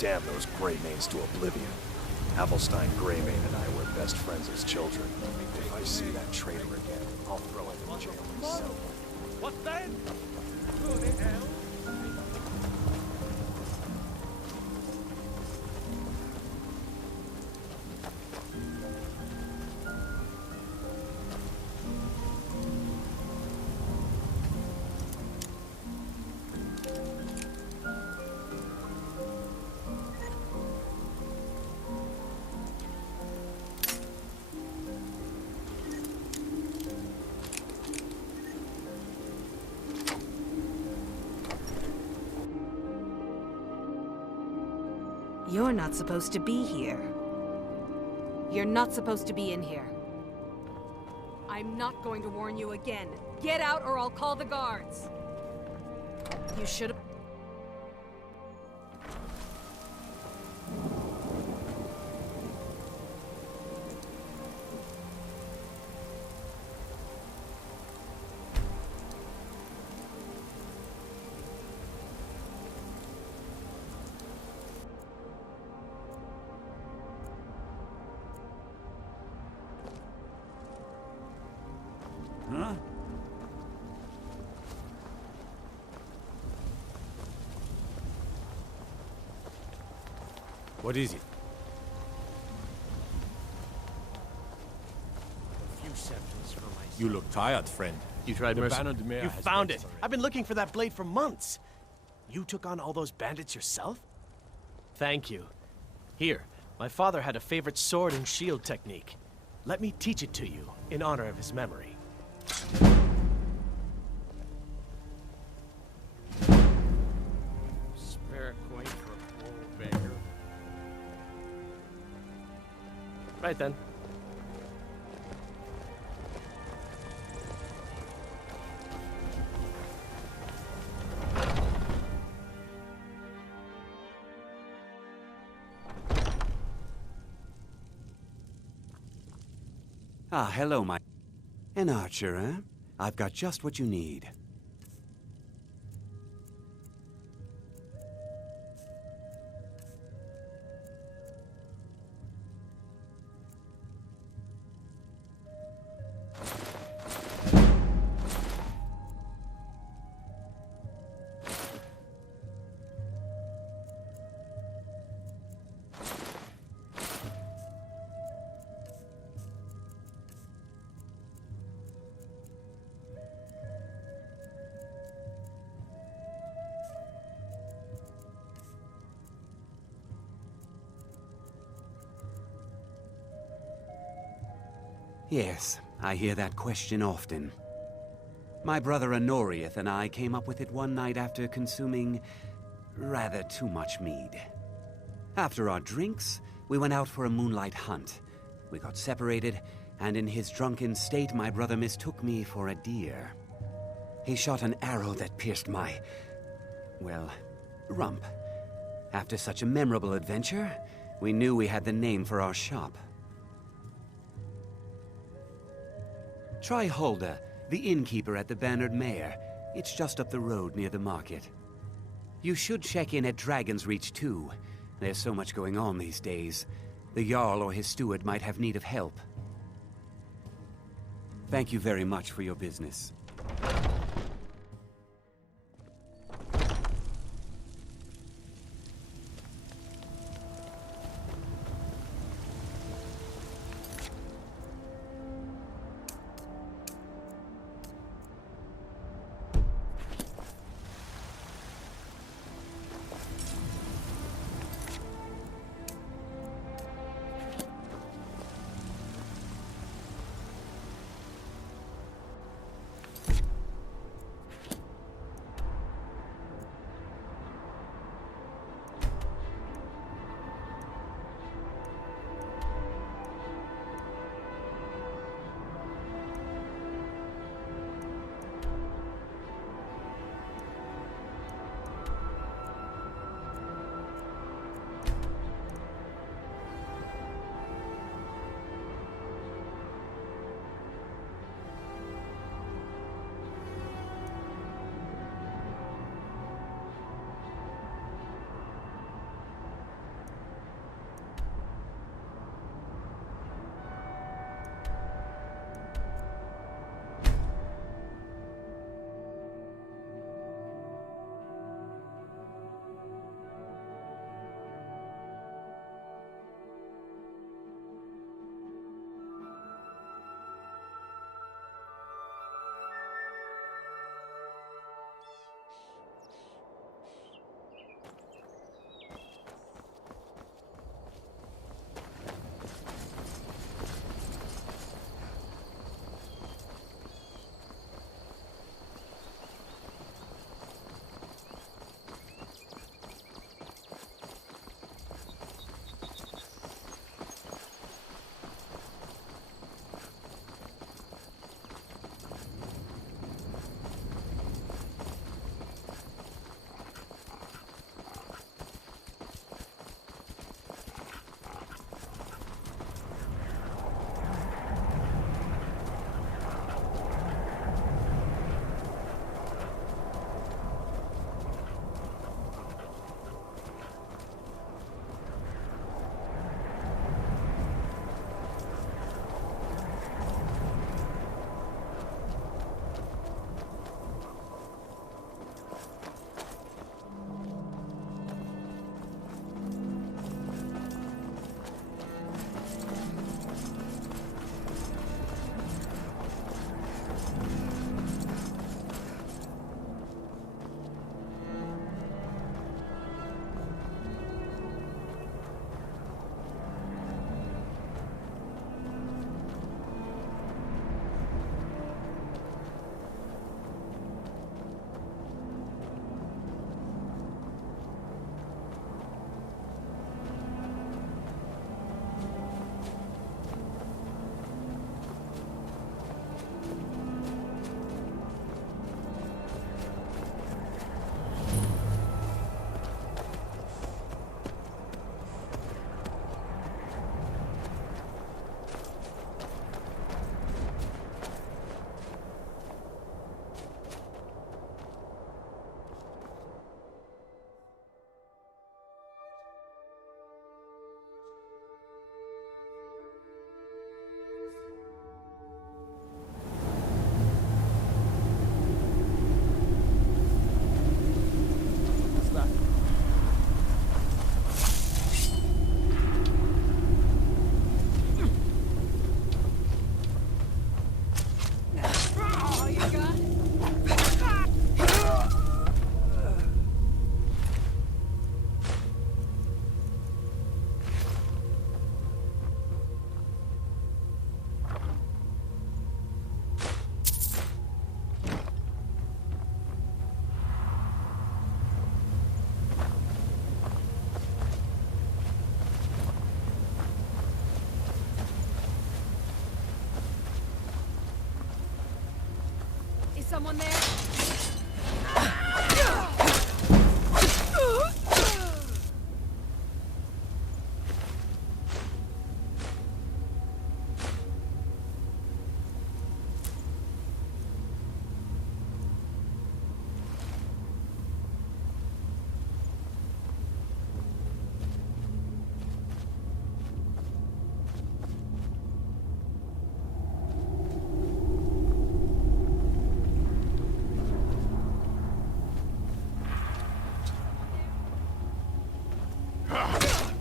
damn those Greymanes to oblivion. Avelstein Greymane and I were best friends as children. If I see that traitor again, I'll throw him in jail myself. What then? Who the hell? You're not supposed to be here. You're not supposed to be in here. I'm not going to warn you again. Get out or I'll call the guards. You should have... Huh? What is it? A few seconds for my... You look tired, friend. You tried The mercy. Banner de Mer You has found waits it. already. I've been looking for that blade for months. You took on all those bandits yourself? Thank you. Here, my father had a favorite sword and shield technique. Let me teach it to you, in honor of his memory. Spare a coin for a poor beggar. Right then. Ah, hello, my... An archer, eh? I've got just what you need. Yes, I hear that question often. My brother Honorius and I came up with it one night after consuming rather too much mead. After our drinks, we went out for a moonlight hunt. We got separated, and in his drunken state, my brother mistook me for a deer. He shot an arrow that pierced my, well, rump. After such a memorable adventure, we knew we had the name for our shop. Try Hulda, the innkeeper at the Bannered Mare. It's just up the road near the market. You should check in at Dragon's Reach too. There's so much going on these days. The Jarl or his steward might have need of help. Thank you very much for your business. someone there?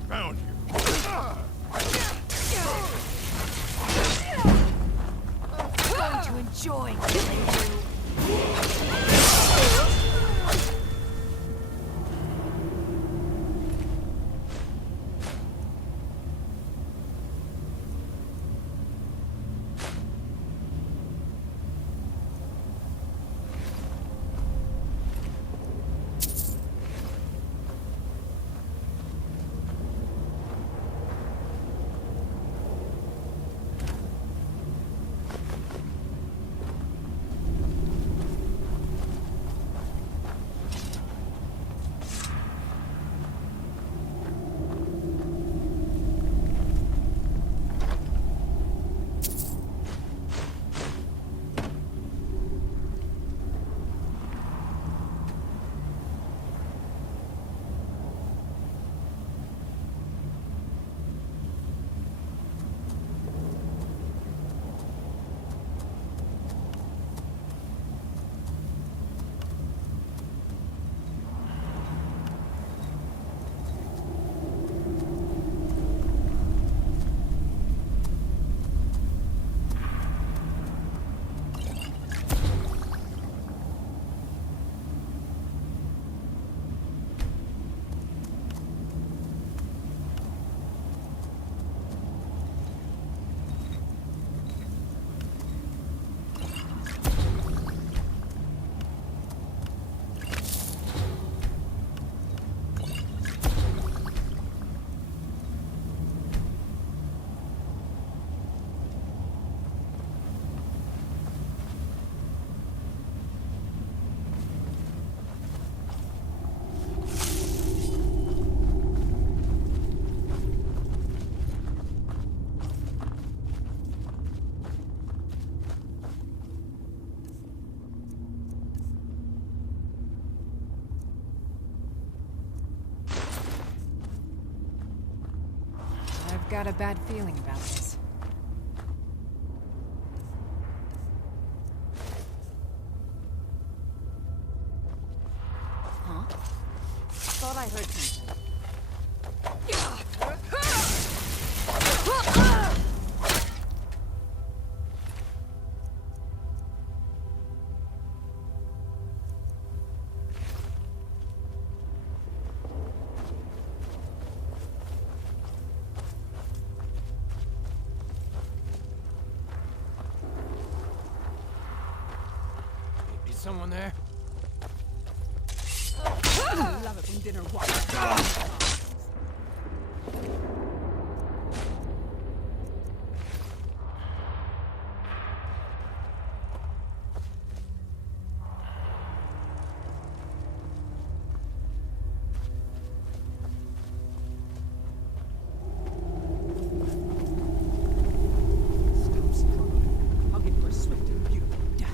Found you. I'm going to enjoy killing you. I've got a bad feeling about this. Huh? Thought I heard something. Is someone there? Love it when dinner I'll give you a swift and beautiful death.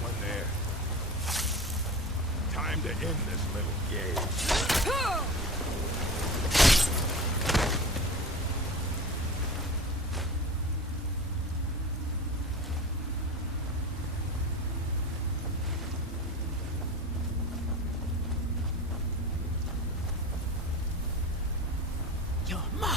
one there. Time to end this little game. You're mine.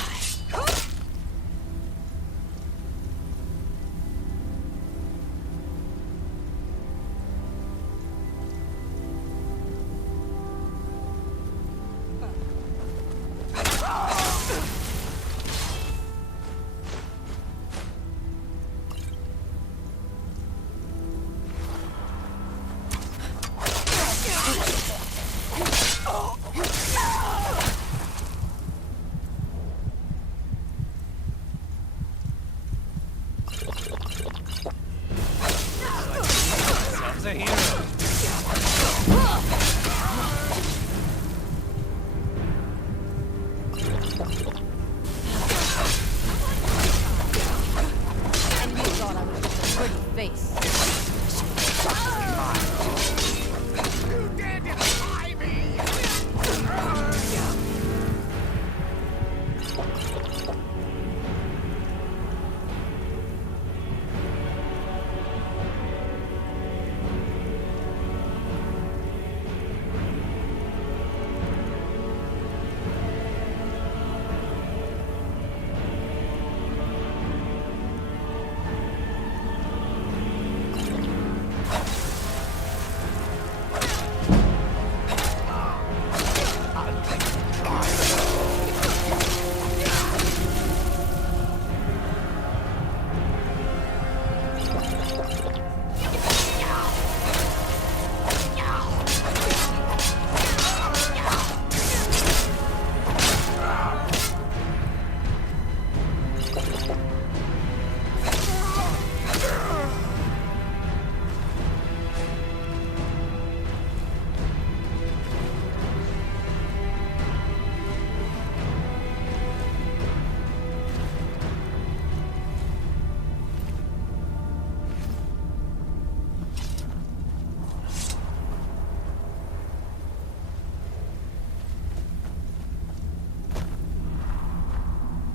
Sounds a hero. And you thought I was just a pretty face. You dared defy me!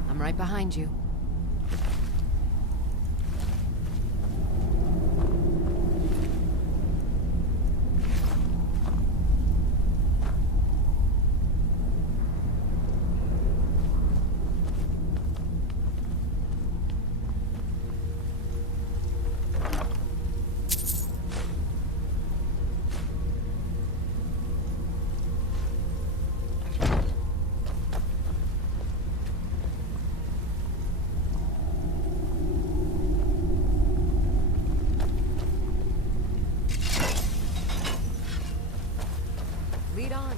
I'm right behind you. Lead on.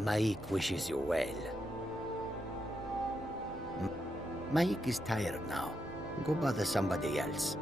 Maik wishes you well. Maik is tired now. Go bother somebody else.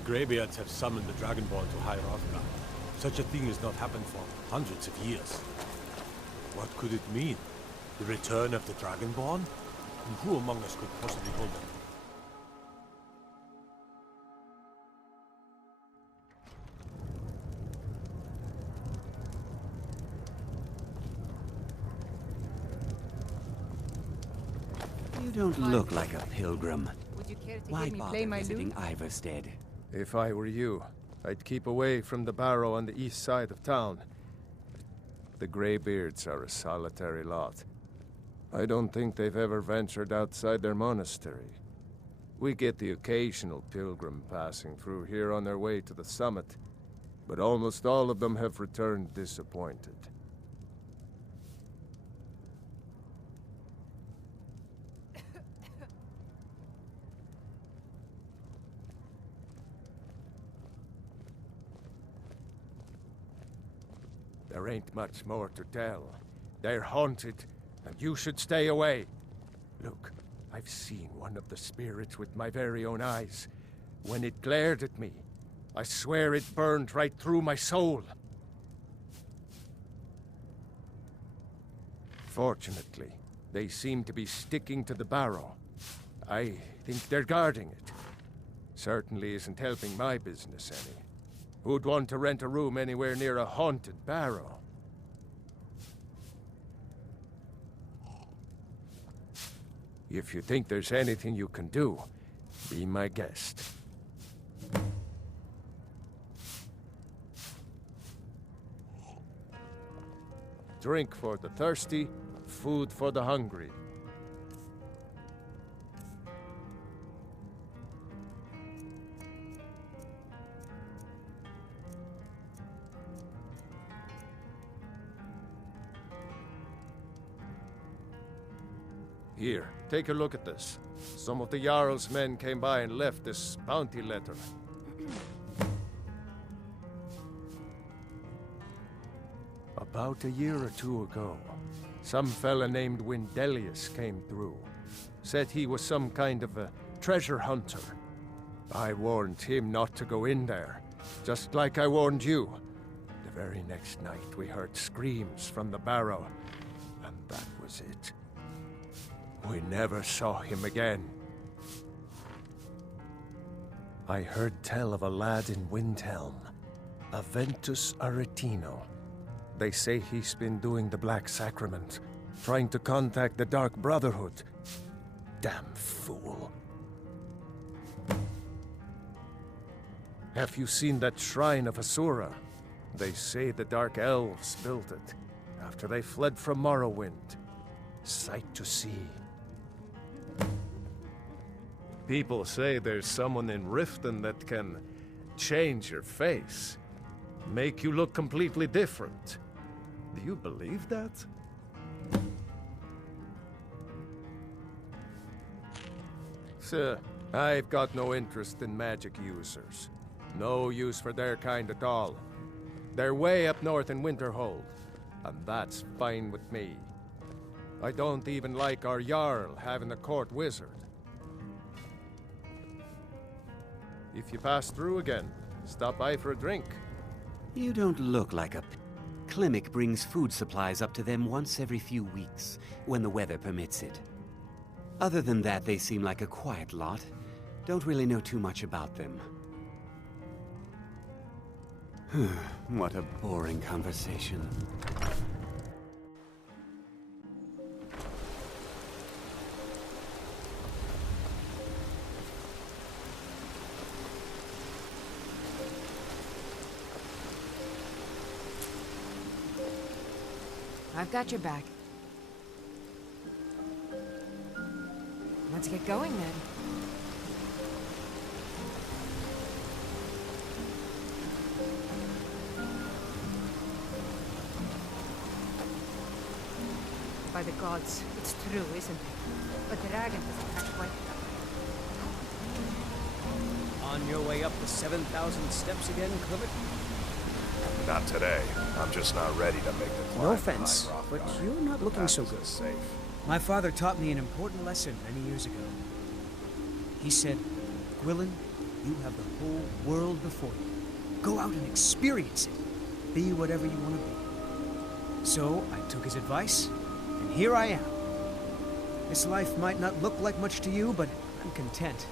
The Greybeards have summoned the Dragonborn to High Hrothgar. Such a thing has not happened for hundreds of years. What could it mean? The return of the Dragonborn? And who among us could possibly hold them? You don't look like a pilgrim. Would you care to Why hear me bother play my visiting lute? Iverstead? If I were you, I'd keep away from the barrow on the east side of town. The Greybeards are a solitary lot. I don't think they've ever ventured outside their monastery. We get the occasional pilgrim passing through here on their way to the summit, but almost all of them have returned disappointed. There ain't much more to tell. They're haunted, and you should stay away. Look, I've seen one of the spirits with my very own eyes. When it glared at me, I swear it burned right through my soul. Fortunately, they seem to be sticking to the barrow. I think they're guarding it. Certainly isn't helping my business any. Who'd want to rent a room anywhere near a haunted barrow? If you think there's anything you can do, be my guest. Drink for the thirsty, food for the hungry. Here, take a look at this. Some of the Jarl's men came by and left this bounty letter. About a year or two ago, some fella named Windelius came through. Said he was some kind of a treasure hunter. I warned him not to go in there, just like I warned you. The very next night we heard screams from the barrow, and that was it. We never saw him again. I heard tell of a lad in Windhelm, Aventus Aretino. They say he's been doing the Black Sacrament, trying to contact the Dark Brotherhood. Damn fool. Have you seen that shrine of Asura? They say the Dark Elves built it, after they fled from Morrowind. Sight to see. People say there's someone in Riften that can change your face, make you look completely different. Do you believe that? Sir, I've got no interest in magic users. No use for their kind at all. They're way up north in Winterhold, and that's fine with me. I don't even like our Jarl having a court wizard. If you pass through again, stop by for a drink. You don't look like a... Klimek brings food supplies up to them once every few weeks, when the weather permits it. Other than that, they seem like a quiet lot. Don't really know too much about them. What a boring conversation. I've got your back. Let's get going then. By the gods, it's true, isn't it? A dragon doesn't catch white. On your way up the 7,000 steps again, Klimek? Not today. I'm just not ready to make the climb. No offense, but you're not looking so good. Safe. My father taught me an important lesson many years ago. He said, Gwilyn, You have the whole world before you. Go out and experience it. Be whatever you want to be. So I took his advice, and here I am. This life might not look like much to you, but I'm content.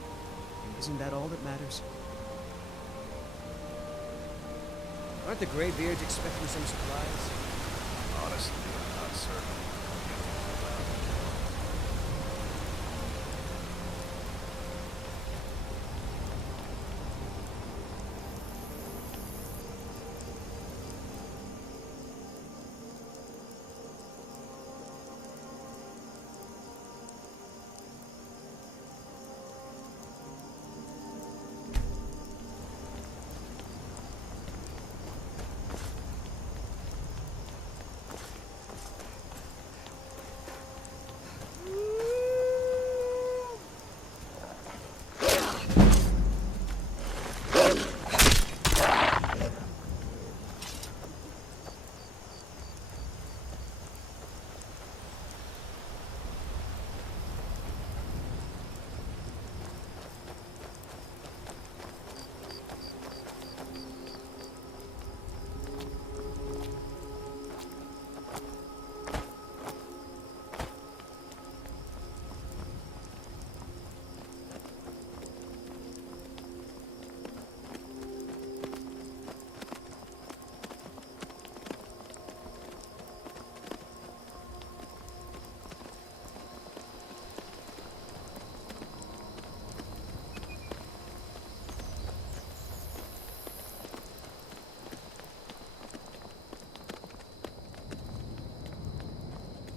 And isn't that all that matters? Aren't the Greybeards expecting some supplies? Honestly, I'm not certain.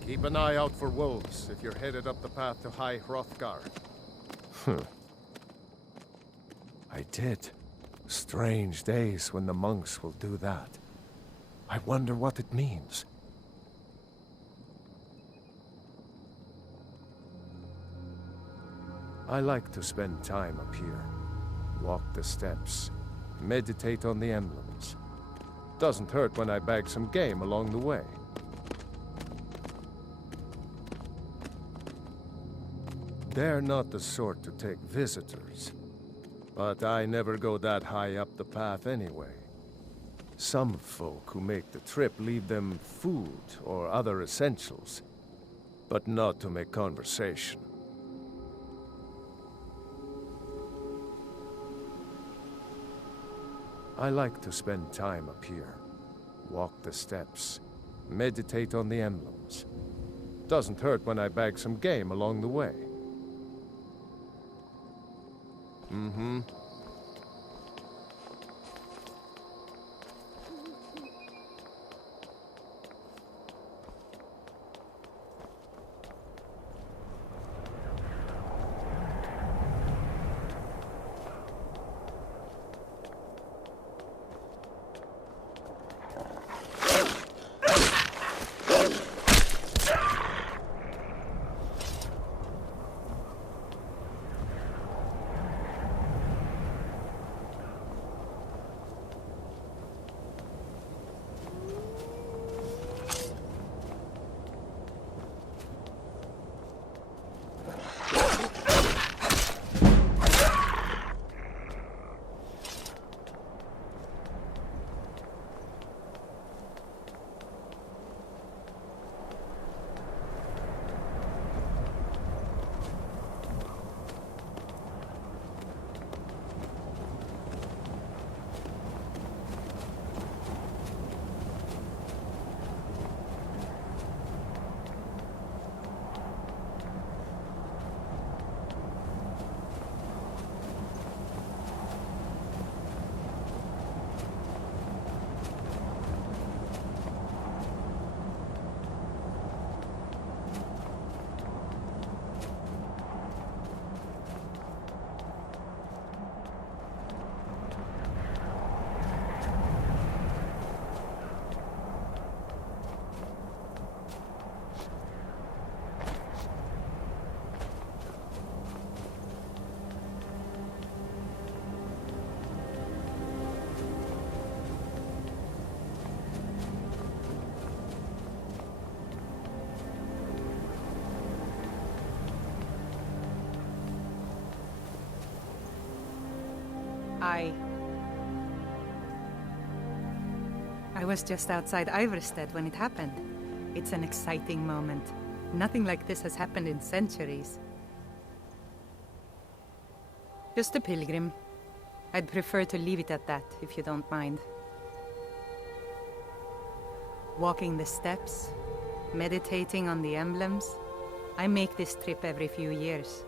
Keep an eye out for wolves if you're headed up the path to High Hrothgar. I did. Strange days when the monks will do that. I wonder what it means. I like to spend time up here. Walk the steps. Meditate on the emblems. Doesn't hurt when I bag some game along the way. They're not the sort to take visitors. But I never go that high up the path anyway. Some folk who make the trip leave them food or other essentials, but not to make conversation. I like to spend time up here. Walk the steps. Meditate on the emblems. Doesn't hurt when I bag some game along the way. Mm-hmm. I was just outside Iverstead when it happened. It's an exciting moment. Nothing like this has happened in centuries. Just a pilgrim. I'd prefer to leave it at that, if you don't mind. Walking the steps, meditating on the emblems. I make this trip every few years.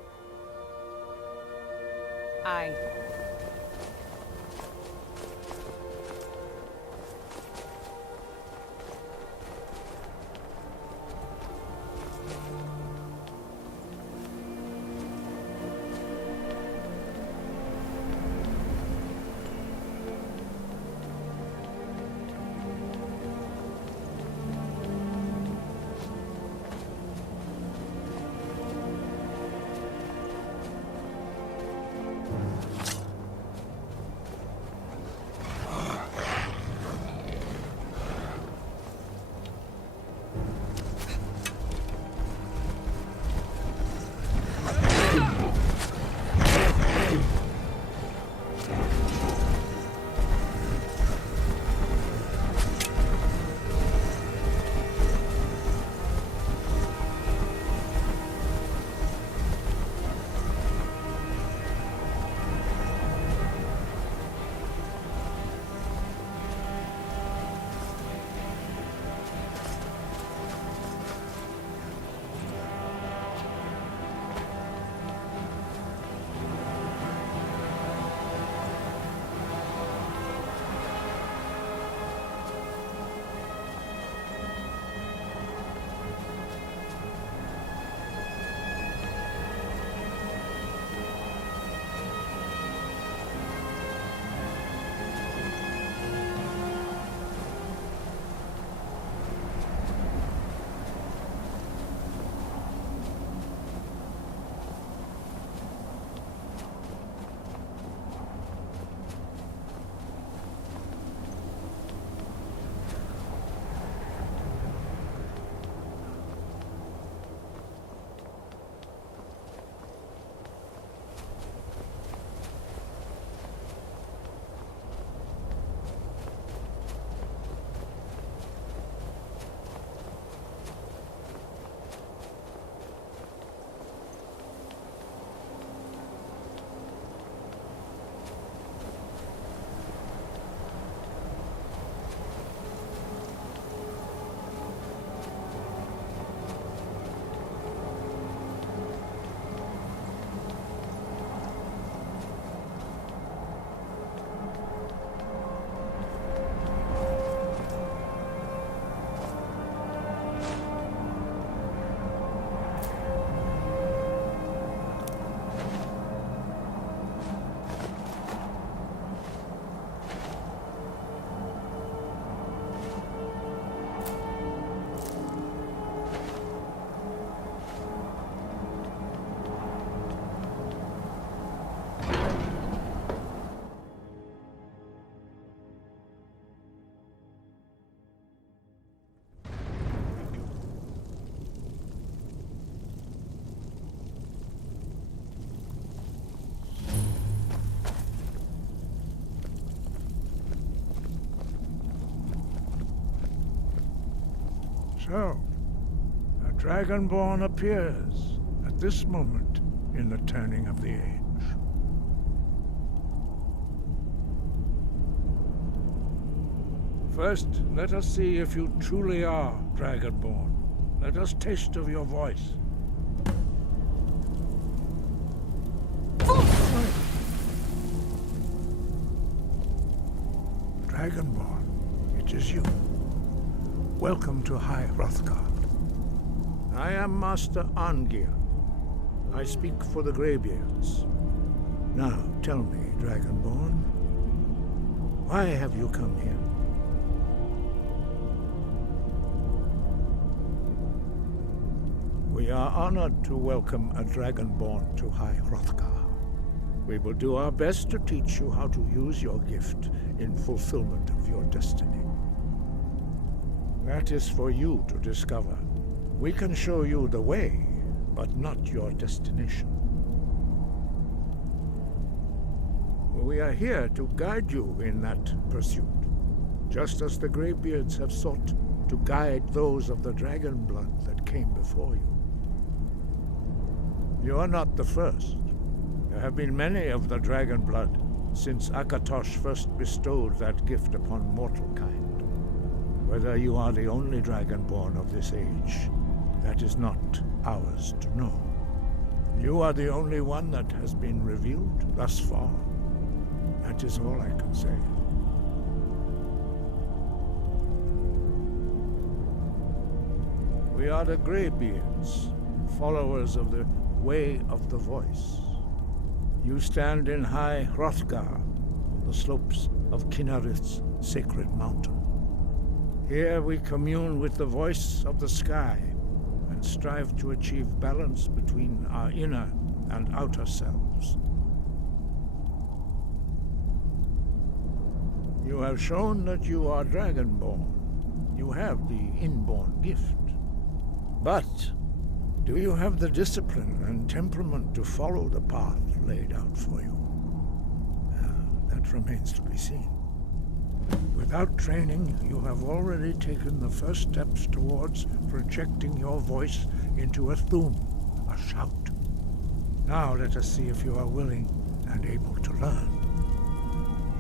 So, a Dragonborn appears at this moment in the turning of the age. First, let us see if you truly are Dragonborn. Let us taste of your voice. Dragonborn, it is you. Welcome to High Hrothgar. I am Master Arngir. I speak for the Greybeards. Now, tell me, Dragonborn, why have you come here? We are honored to welcome a Dragonborn to High Hrothgar. We will do our best to teach you how to use your gift in fulfillment of your destiny. That is for you to discover. We can show you the way, but not your destination. We are here to guide you in that pursuit, just as the Greybeards have sought to guide those of the dragon blood that came before you. You are not the first. There have been many of the dragon blood since Akatosh first bestowed that gift upon mortal kind. Whether you are the only dragonborn of this age, that is not ours to know. You are the only one that has been revealed thus far. That is all I can say. We are the Greybeards, followers of the Way of the Voice. You stand in High Hrothgar, on the slopes of Kinnarith's sacred mountain. Here we commune with the voice of the sky and strive to achieve balance between our inner and outer selves. You have shown that you are dragonborn. You have the inborn gift. But do you have the discipline and temperament to follow the path laid out for you? That remains to be seen. Without training, you have already taken the first steps towards projecting your voice into a thum, a shout. Now let us see if you are willing and able to learn.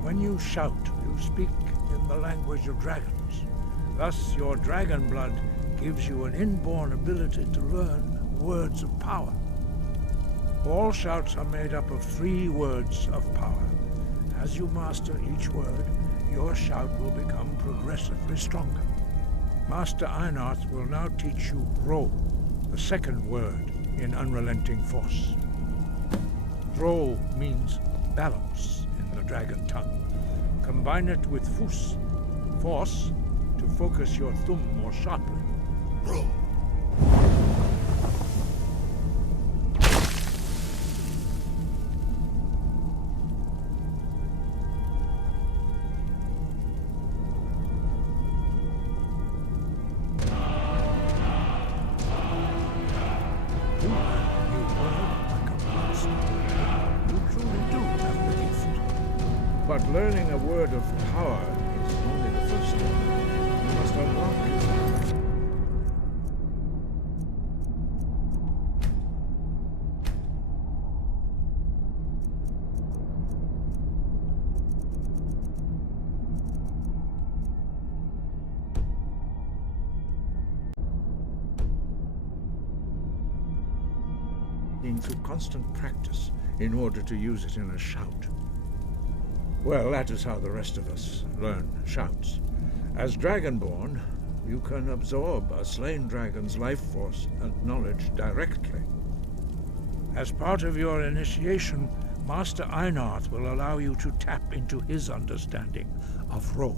When you shout, you speak in the language of dragons. Thus, your dragon blood gives you an inborn ability to learn words of power. All shouts are made up of 3 words of power. As you master each word, your shout will become progressively stronger. Master Einarth will now teach you Ro, the second word in Unrelenting Force. Ro means balance in the dragon tongue. Combine it with Fus, force, to focus your thumb more sharply. Ro. But learning a word of power is only the first step. You must unlock it. Through constant practice in order to use it in a shout. Well, that is how the rest of us learn shouts. As Dragonborn, you can absorb a slain dragon's life force and knowledge directly. As part of your initiation, Master Einarth will allow you to tap into his understanding of Ro.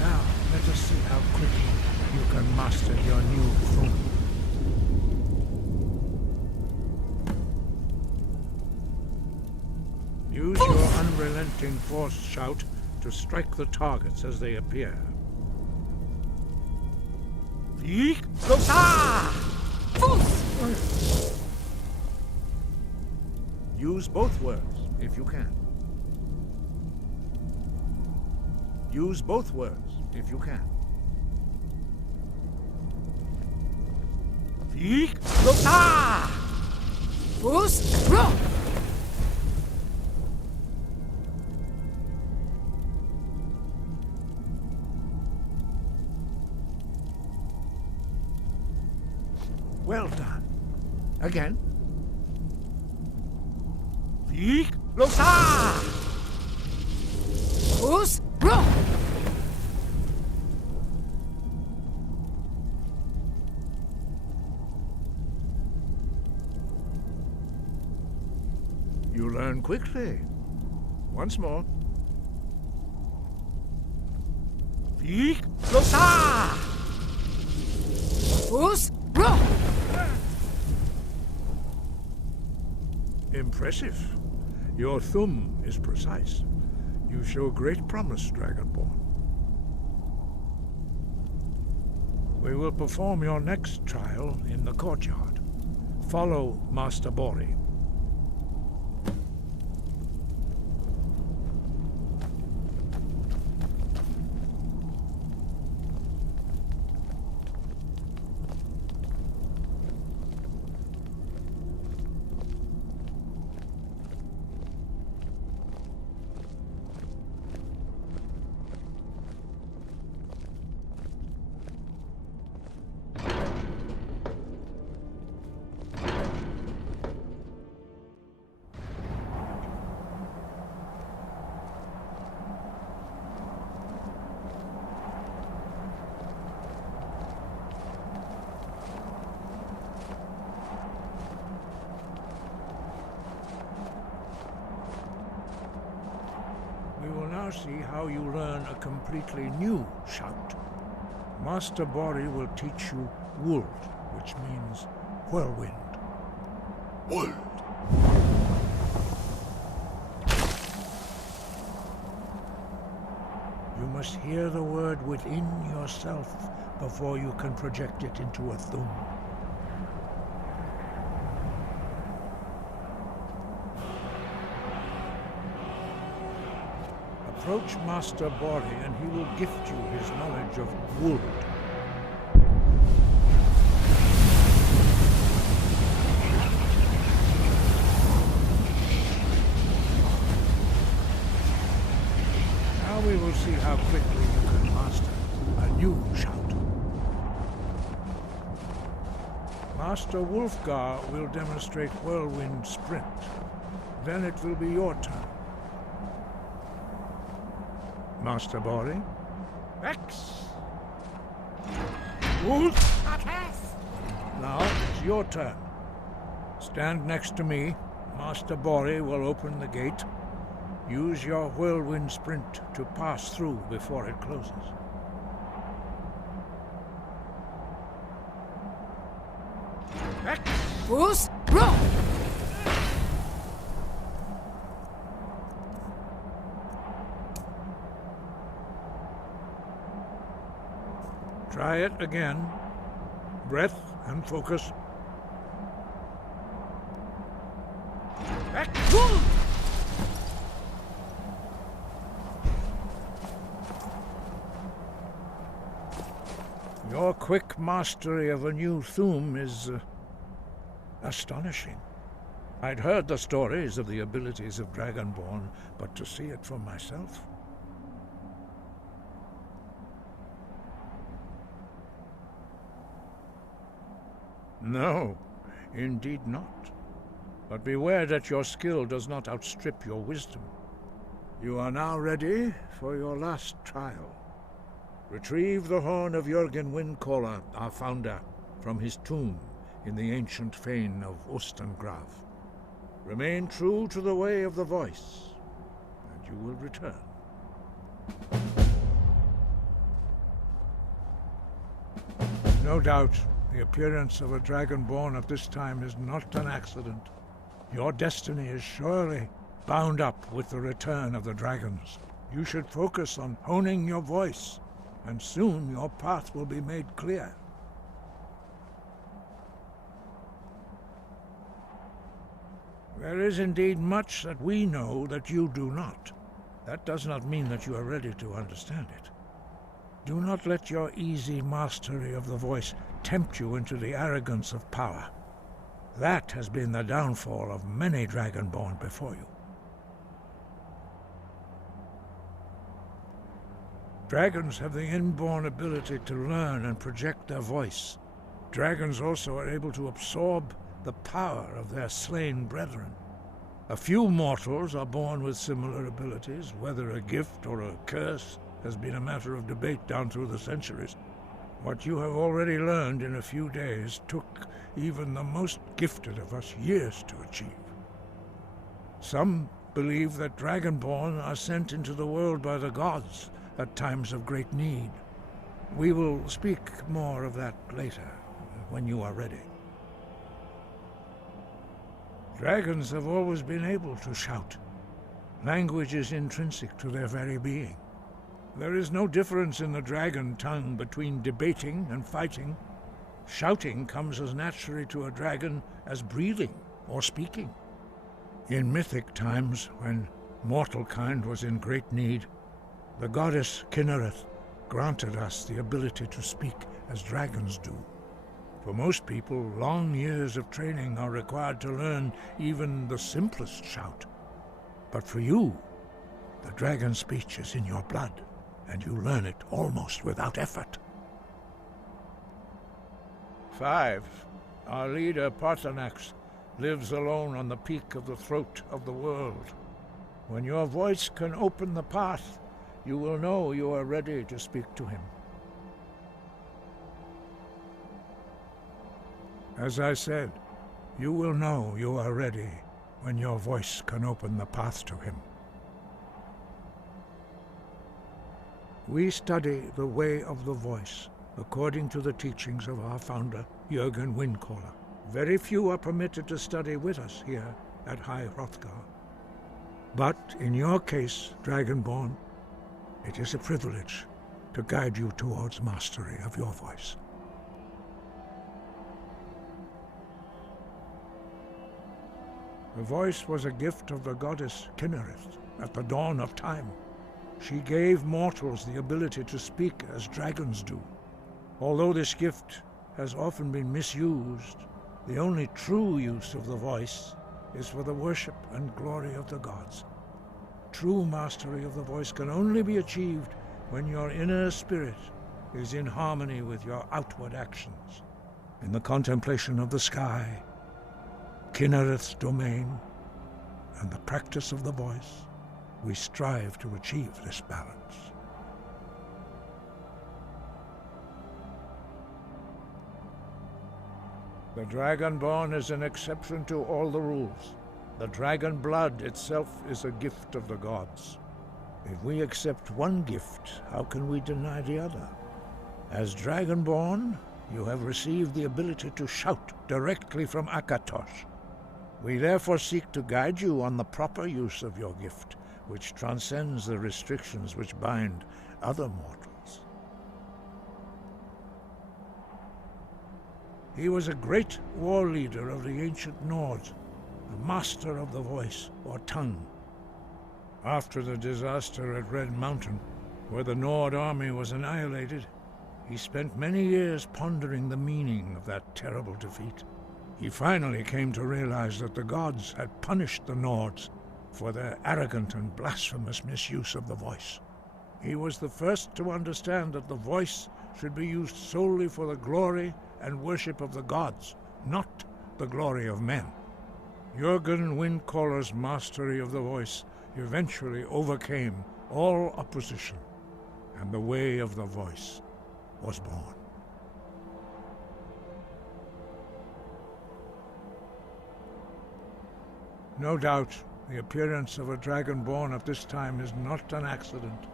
Now, let us see how quickly you can master your new thum. Use your unrelenting force shout to strike the targets as they appear. Use both words, if you can. Use both words, if you can. Well done. Again. You learn quickly. Once more. Impressive. Your thumb is precise. You show great promise, Dragonborn. We will perform your next trial in the courtyard. Follow Master Bori. We will now see how you learn a completely new shout. Master Bori will teach you Wold, which means whirlwind. Wold. You must hear the word within yourself before you can project it into a thum. Approach Master Bori and he will gift you his knowledge of Wold. Now we will see how quickly you can master a new shout. Master Wulfgar will demonstrate Whirlwind Sprint. Then it will be your turn. Master Bori? X! Wolf! Now it's your turn. Stand next to me. Master Bori will open the gate. Use your Whirlwind Sprint to pass through before it closes. X! Bruce, roll! Try it again. Breath and focus. Your quick mastery of a new thum is astonishing. I'd heard the stories of the abilities of Dragonborn, but to see it for myself... No, indeed not. But beware that your skill does not outstrip your wisdom. You are now ready for your last trial. Retrieve the horn of Jürgen Windcaller, our founder, from his tomb in the ancient fane of Ostengrav. Remain true to the way of the voice, and you will return. No doubt, the appearance of a Dragonborn at this time is not an accident. Your destiny is surely bound up with the return of the dragons. You should focus on honing your voice, and soon your path will be made clear. There is indeed much that we know that you do not. That does not mean that you are ready to understand it. Do not let your easy mastery of the voice tempt you into the arrogance of power. That has been the downfall of many Dragonborn before you. Dragons have the inborn ability to learn and project their voice. Dragons also are able to absorb the power of their slain brethren. A few mortals are born with similar abilities. Whether a gift or a curse has been a matter of debate down through the centuries. What you have already learned in a few days took even the most gifted of us years to achieve. Some believe that Dragonborn are sent into the world by the gods at times of great need. We will speak more of that later, when you are ready. Dragons have always been able to shout. Language is intrinsic to their very being. There is no difference in the dragon tongue between debating and fighting. Shouting comes as naturally to a dragon as breathing or speaking. In mythic times, when mortal kind was in great need, the goddess Kinnereth granted us the ability to speak as dragons do. For most people, long years of training are required to learn even the simplest shout. But for you, the dragon speech is in your blood, and you learn it almost without effort. 5. Our leader, Parthenax, lives alone on the peak of the throat of the world. When your voice can open the path, you will know you are ready to speak to him. As I said, you will know you are ready when your voice can open the path to him. We study the way of the voice, according to the teachings of our founder, Jürgen Windcaller. Very few are permitted to study with us here at High Hrothgar. But in your case, Dragonborn, it is a privilege to guide you towards mastery of your voice. The voice was a gift of the goddess Kinnereth at the dawn of time. She gave mortals the ability to speak as dragons do. Although this gift has often been misused, the only true use of the voice is for the worship and glory of the gods. True mastery of the voice can only be achieved when your inner spirit is in harmony with your outward actions. In the contemplation of the sky, Kinnereth's domain, and the practice of the voice, we strive to achieve this balance. The Dragonborn is an exception to all the rules. The dragon blood itself is a gift of the gods. If we accept one gift, how can we deny the other? As Dragonborn, you have received the ability to shout directly from Akatosh. We therefore seek to guide you on the proper use of your gift, which transcends the restrictions which bind other mortals. He was a great war leader of the ancient Nords, a master of the voice, or tongue. After the disaster at Red Mountain, where the Nord army was annihilated, he spent many years pondering the meaning of that terrible defeat. He finally came to realize that the gods had punished the Nords for their arrogant and blasphemous misuse of the voice. He was the first to understand that the voice should be used solely for the glory and worship of the gods, not the glory of men. Jürgen Windcaller's mastery of the voice eventually overcame all opposition, and the way of the voice was born. No doubt, the appearance of a Dragonborn at this time is not an accident.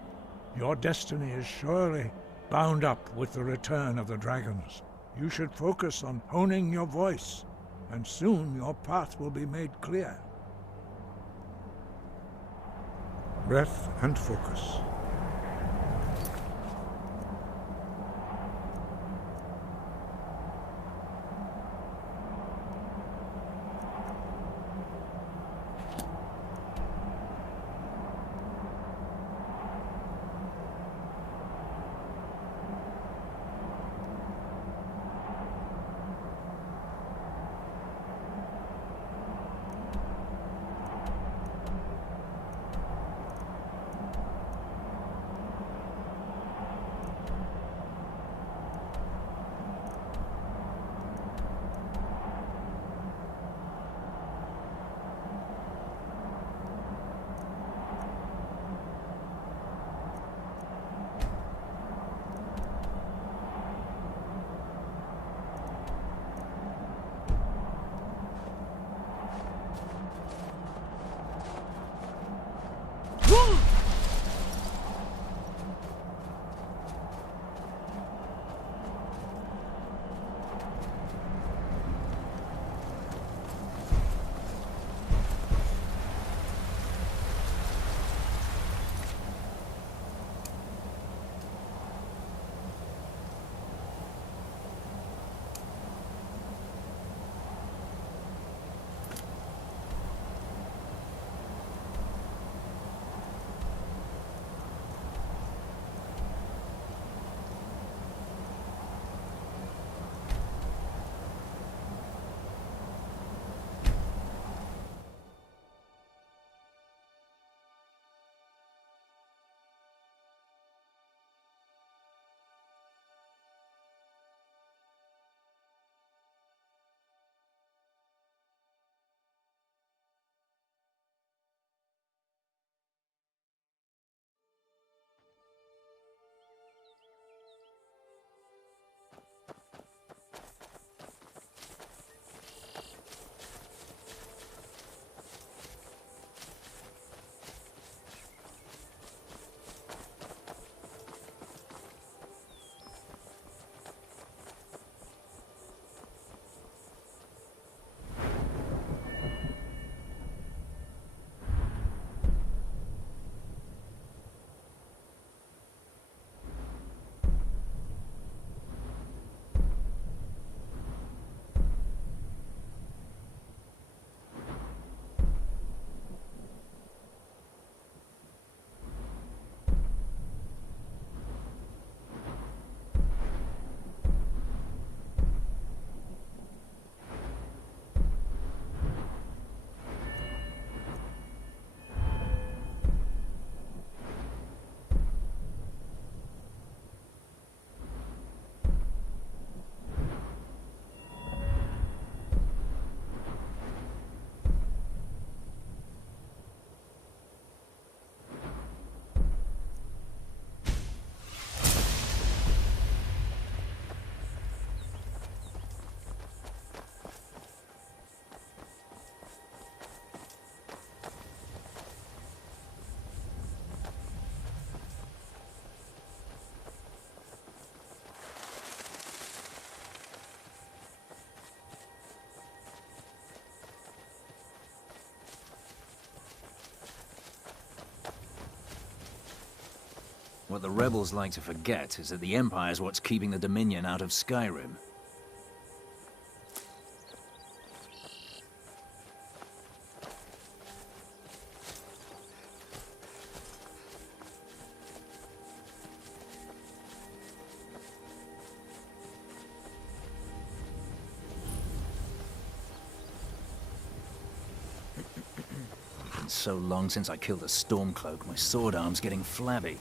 Your destiny is surely bound up with the return of the dragons. You should focus on honing your voice, and soon your path will be made clear. Breath and focus. What the rebels like to forget is that the Empire's what's keeping the Dominion out of Skyrim. So long since I killed a Stormcloak, my sword arm's getting flabby.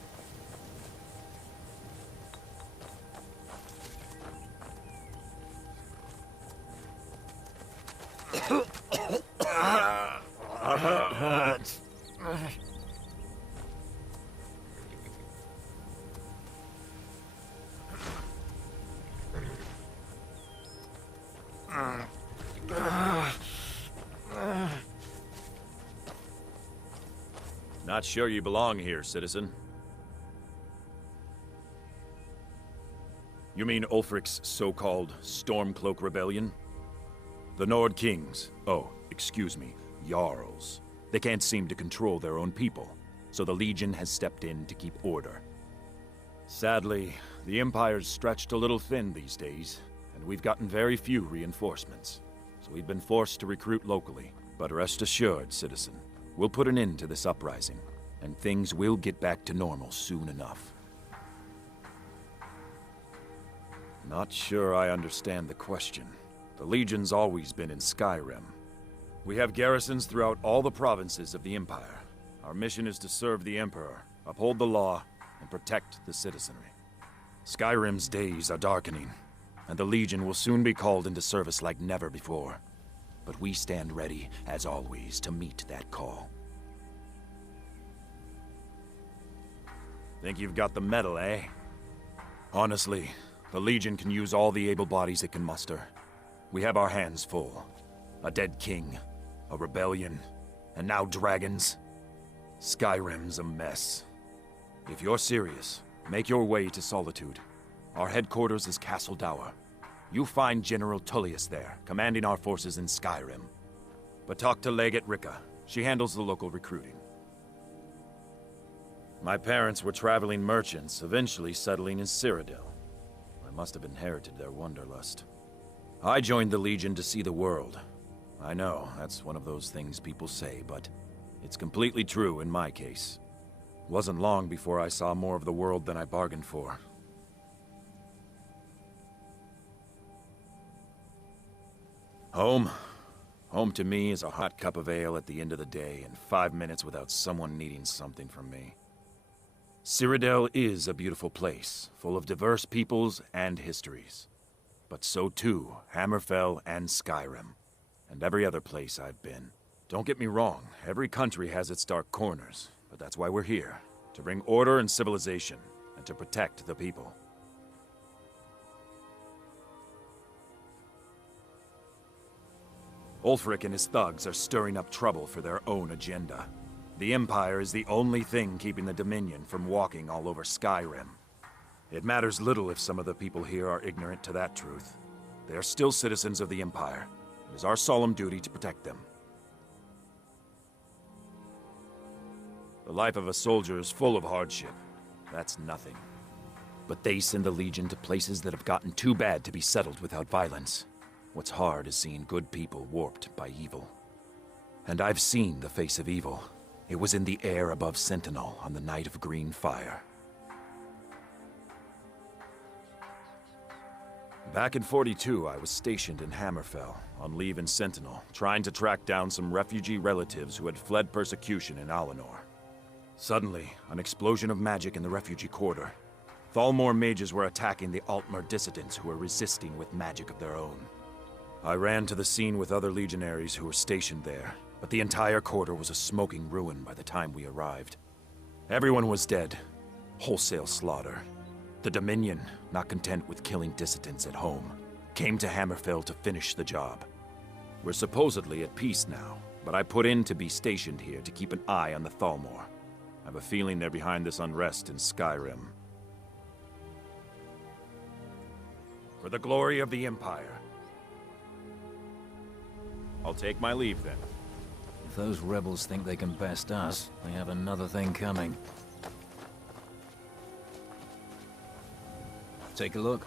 Hurts. Not sure you belong here, citizen. You mean Ulfric's so-called Stormcloak Rebellion? The Nord Kings, excuse me, Jarls. They can't seem to control their own people, so the Legion has stepped in to keep order. Sadly, the Empire's stretched a little thin these days, and we've gotten very few reinforcements. So we've been forced to recruit locally. But rest assured, citizen, we'll put an end to this uprising, and things will get back to normal soon enough. Not sure I understand the question. The Legion's always been in Skyrim. We have garrisons throughout all the provinces of the Empire. Our mission is to serve the Emperor, uphold the law, and protect the citizenry. Skyrim's days are darkening, and the Legion will soon be called into service like never before. But we stand ready, as always, to meet that call. Think you've got the mettle, eh? Honestly, the Legion can use all the able bodies it can muster. We have our hands full. A dead king, a rebellion, and now dragons. Skyrim's a mess. If you're serious, make your way to Solitude. Our headquarters is Castle Dower. You find General Tullius there, commanding our forces in Skyrim. But talk to Legate Ricka. She handles the local recruiting. My parents were traveling merchants, eventually settling in Cyrodiil. I must have inherited their wanderlust. I joined the Legion to see the world. I know, that's one of those things people say, but it's completely true in my case. Wasn't long before I saw more of the world than I bargained for. Home? Home to me is a hot cup of ale at the end of the day and 5 minutes without someone needing something from me. Cyrodiil is a beautiful place, full of diverse peoples and histories. But so too, Hammerfell and Skyrim, and every other place I've been. Don't get me wrong, every country has its dark corners, but that's why we're here, to bring order and civilization, and to protect the people. Ulfric and his thugs are stirring up trouble for their own agenda. The Empire is the only thing keeping the Dominion from walking all over Skyrim. It matters little if some of the people here are ignorant to that truth. They are still citizens of the Empire. It is our solemn duty to protect them. The life of a soldier is full of hardship. That's nothing. But they send the Legion to places that have gotten too bad to be settled without violence. What's hard is seeing good people warped by evil. And I've seen the face of evil. It was in the air above Sentinel on the night of Green Fire. Back in 42, I was stationed in Hammerfell, on leave in Sentinel, trying to track down some refugee relatives who had fled persecution in Alinor. Suddenly, an explosion of magic in the refugee quarter. Thalmor mages were attacking the Altmer dissidents who were resisting with magic of their own. I ran to the scene with other legionaries who were stationed there, but the entire quarter was a smoking ruin by the time we arrived. Everyone was dead. Wholesale slaughter. The Dominion, not content with killing dissidents at home, came to Hammerfell to finish the job. We're supposedly at peace now, but I put in to be stationed here to keep an eye on the Thalmor. I have a feeling they're behind this unrest in Skyrim. For the glory of the Empire. I'll take my leave then. If those rebels think they can best us, they have another thing coming. Take a look.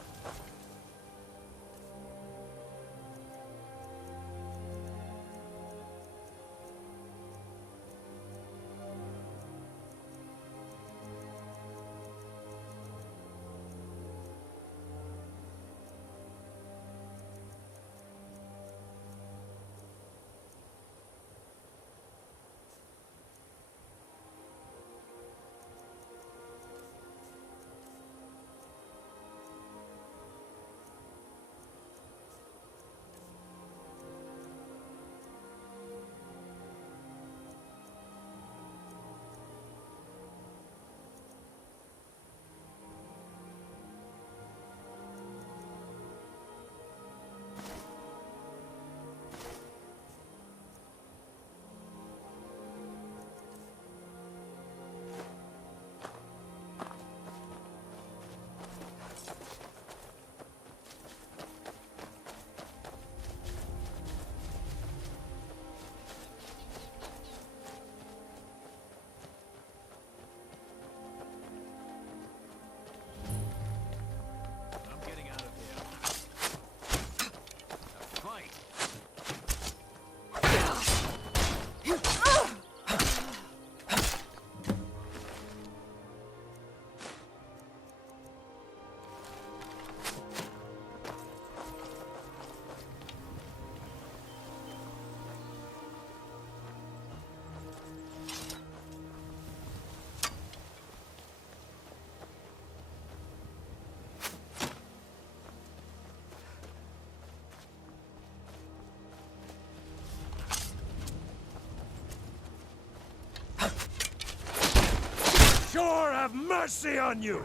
Sure have mercy on you!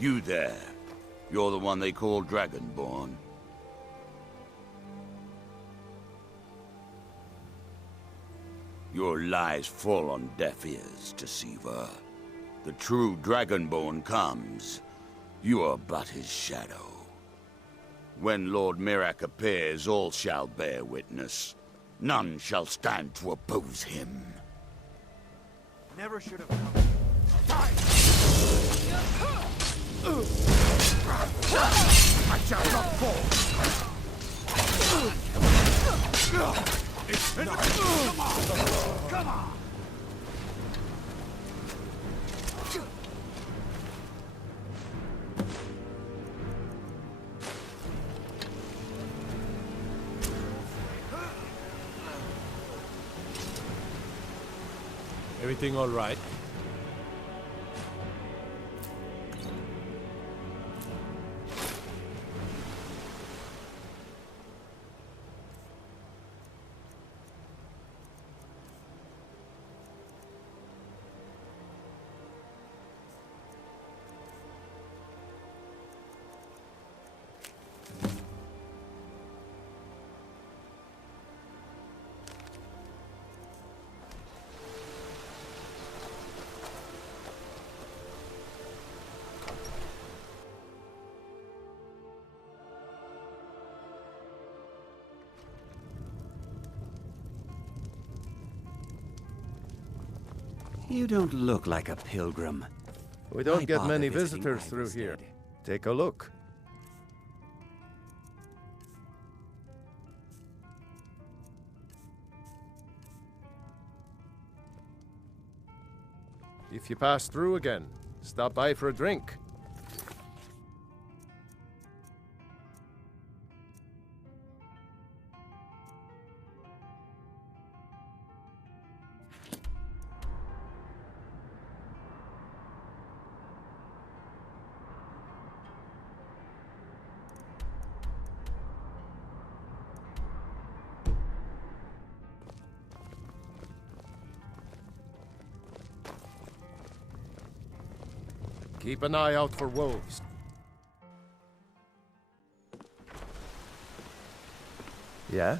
You there. You're the one they call Dragonborn. Your lies fall on deaf ears, Deceiver. The true Dragonborn comes. You are but his shadow. When Lord Mirak appears, all shall bear witness. None shall stand to oppose him. Never should have come. I shall not fall. It's not. Come on! Come on! Everything all right? You don't look like a pilgrim. We don't Why get bother many visiting visitors through here. Take a look. If you pass through again, stop by for a drink. Keep an eye out for wolves. Yeah?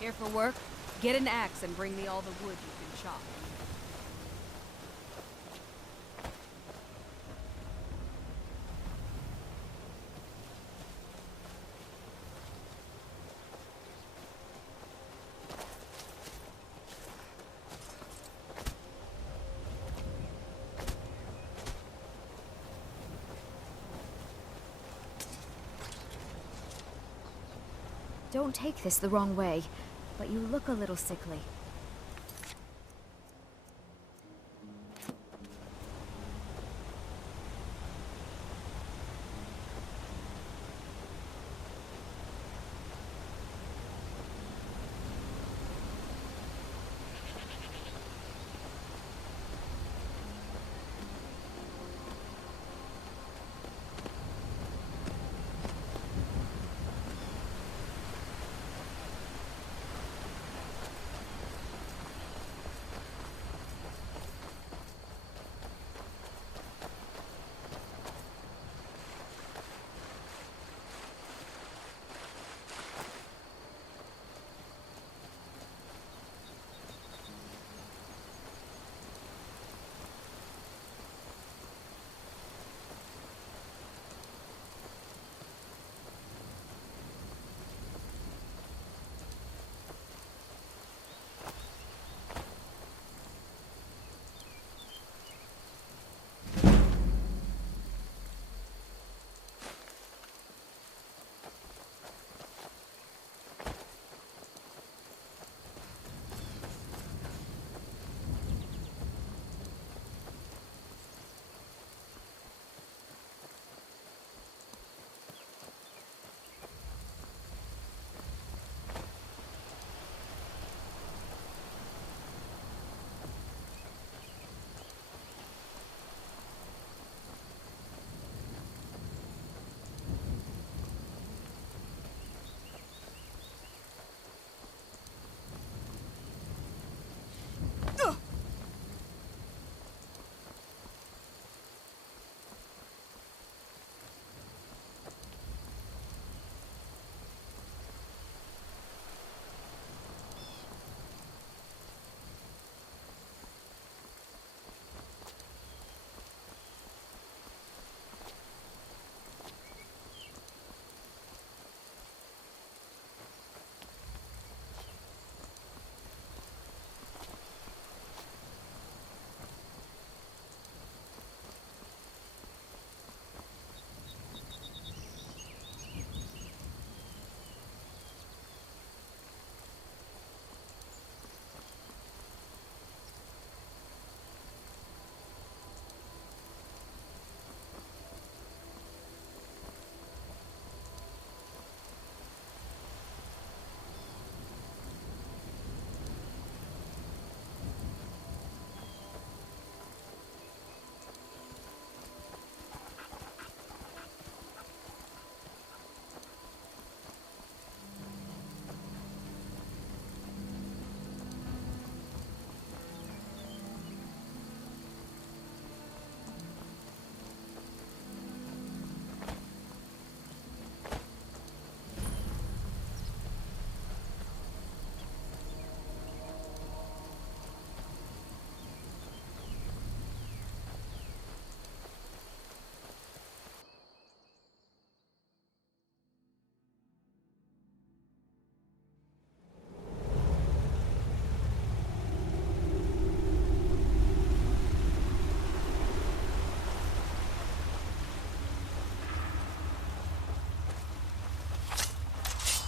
Here for work? Get an axe and bring me all the wood you can chop. Don't take this the wrong way, but you look a little sickly.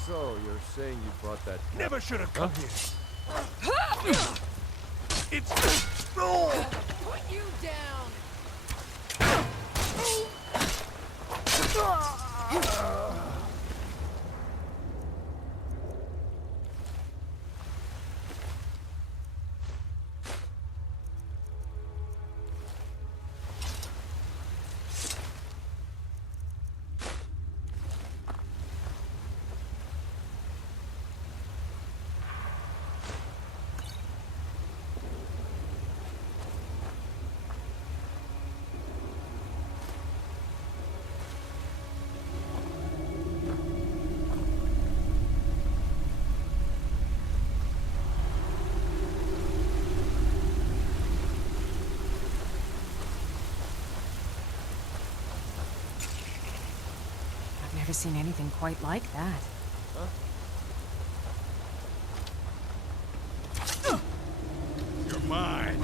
So, you're saying you brought that... Never should have come here. It's... Put you down! Never seen anything quite like that. Huh? You're mine.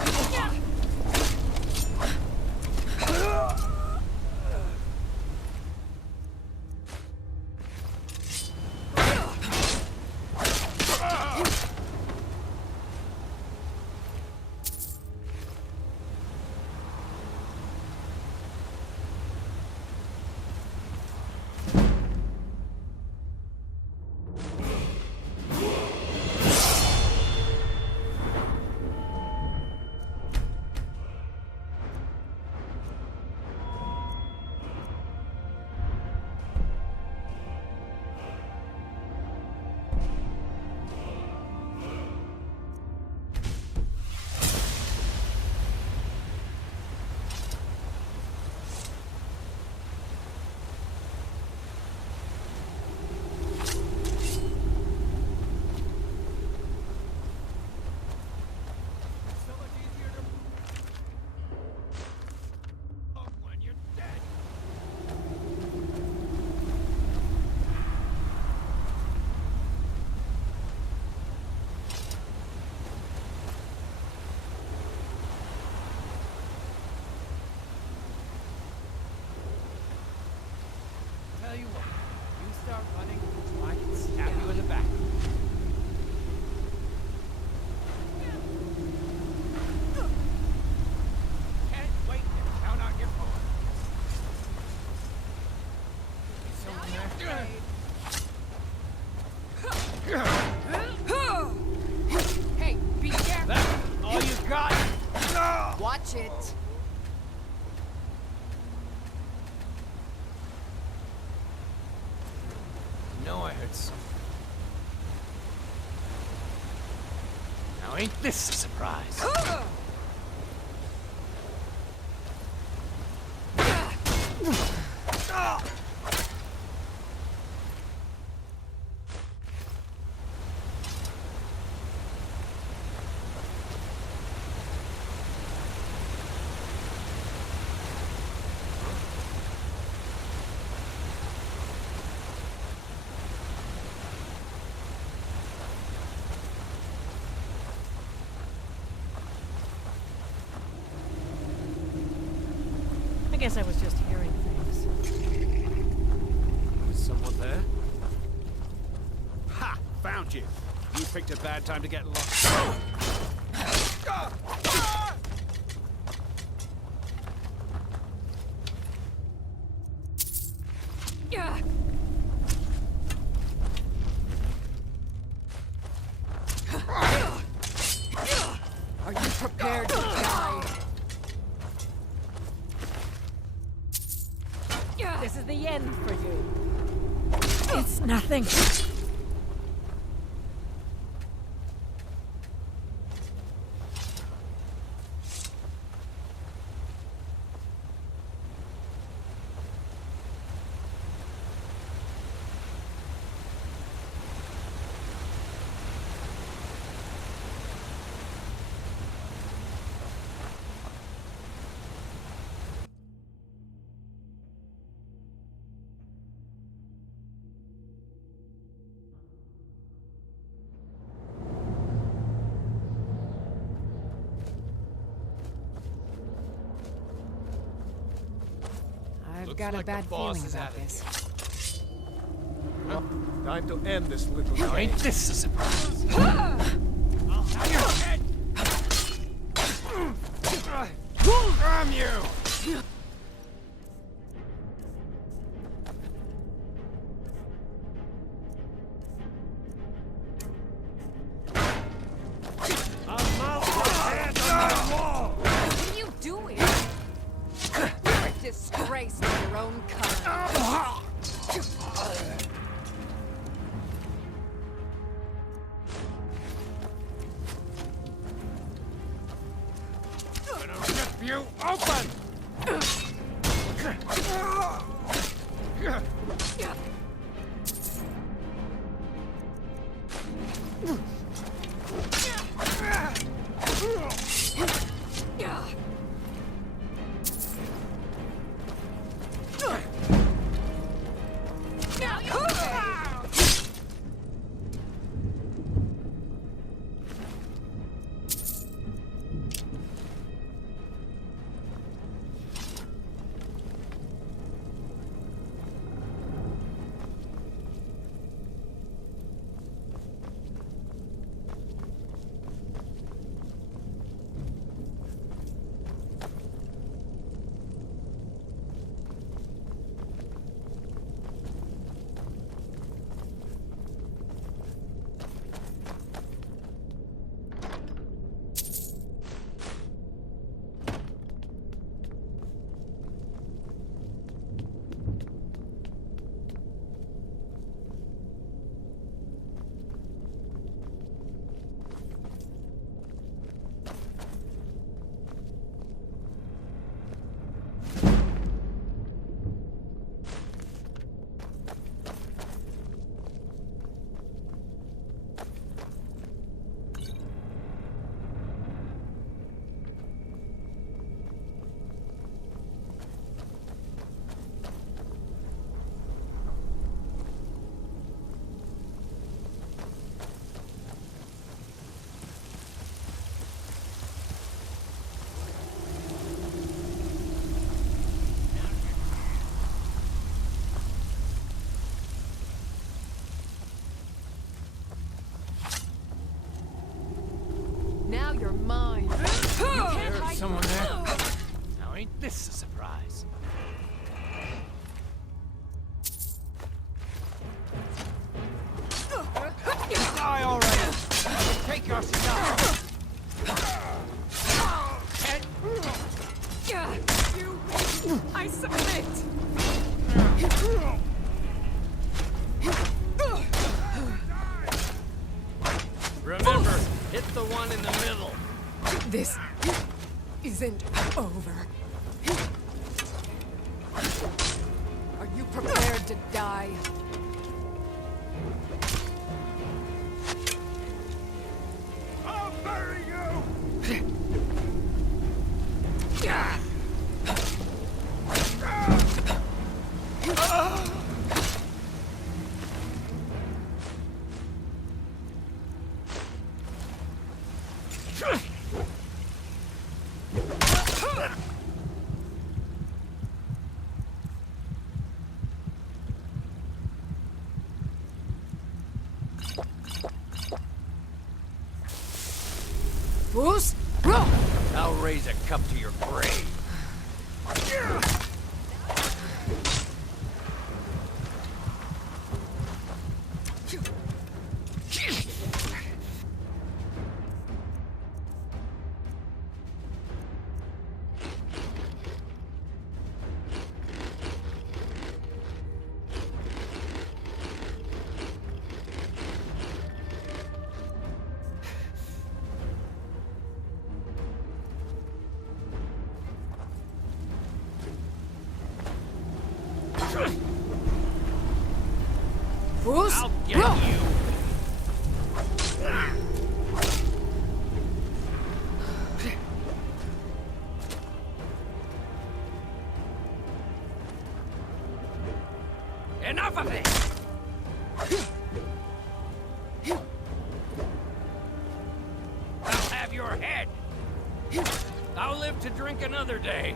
Tell you what, you start running, so I can stab you in the back. Can't wait to count on your phone. Hey, be careful! That's all you got? Watch it! No, I heard something. Now ain't this a surprise? I guess I was just hearing things. Is someone there? Ha! Found you. You picked a bad time to get lost. Are you prepared to die? This is the end for you. It's nothing. I've got a bad feeling about this. Well, Time to end this little game. Ain't this a surprise? I'll have your head! From you! What are you doing? You're a disgrace to your own kind. Rip you open! Now you're mine. You can't hide. Someone there? Now ain't this a surprise? Die already! Take your stuff! I submit. Remember, hit the one in the middle. This isn't over. Are you prepared to die? I'll bury you! Who's? I'll raise a cup to your grave. Who's? I'll get you. Enough of it! I'll have your head. I'll live to drink another day.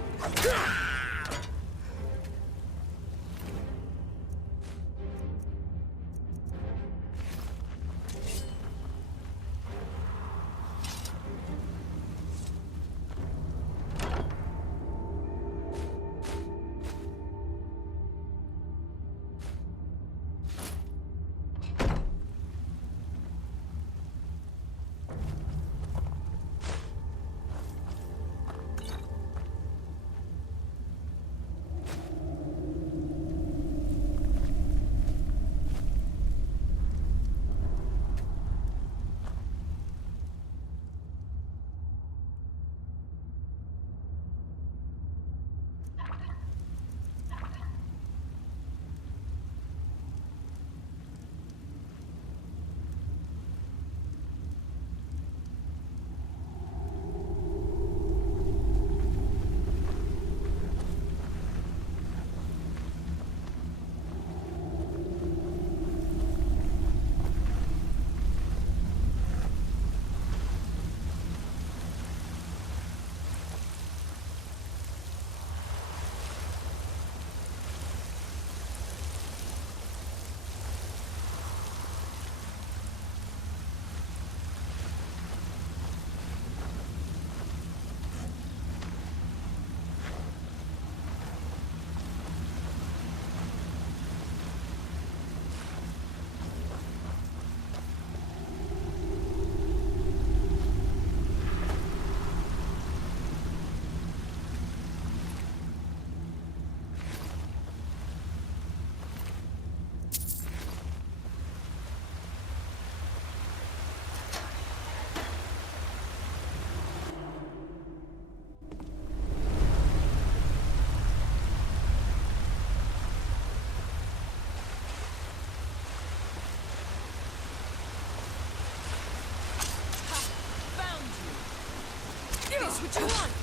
what you want!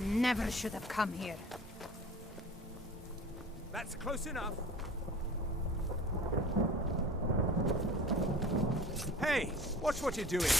Never should have come here. That's close enough. Hey, watch what you're doing.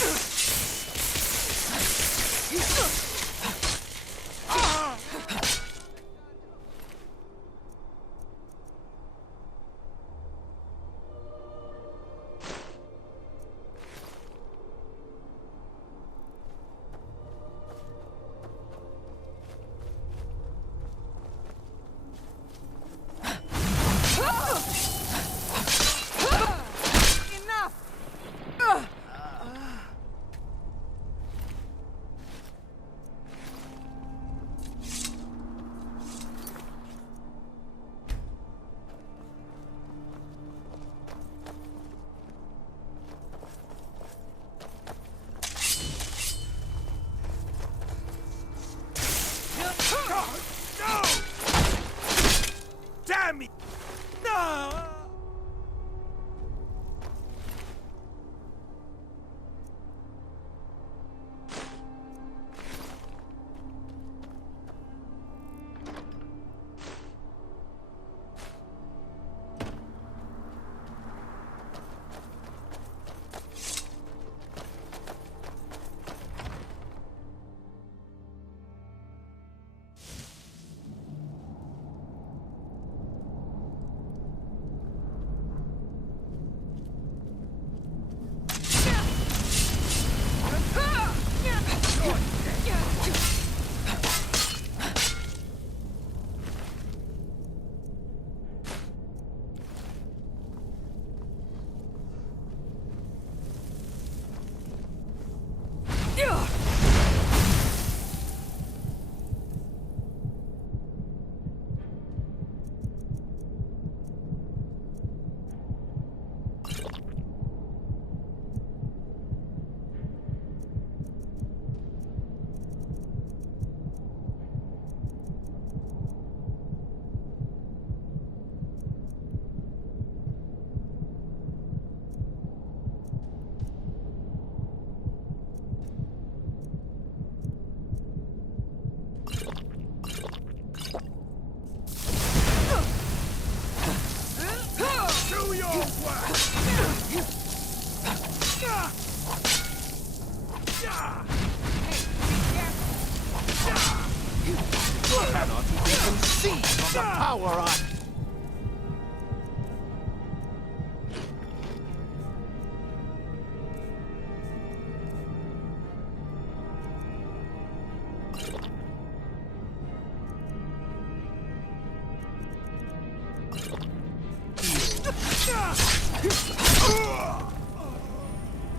cannot even conceive of the power I...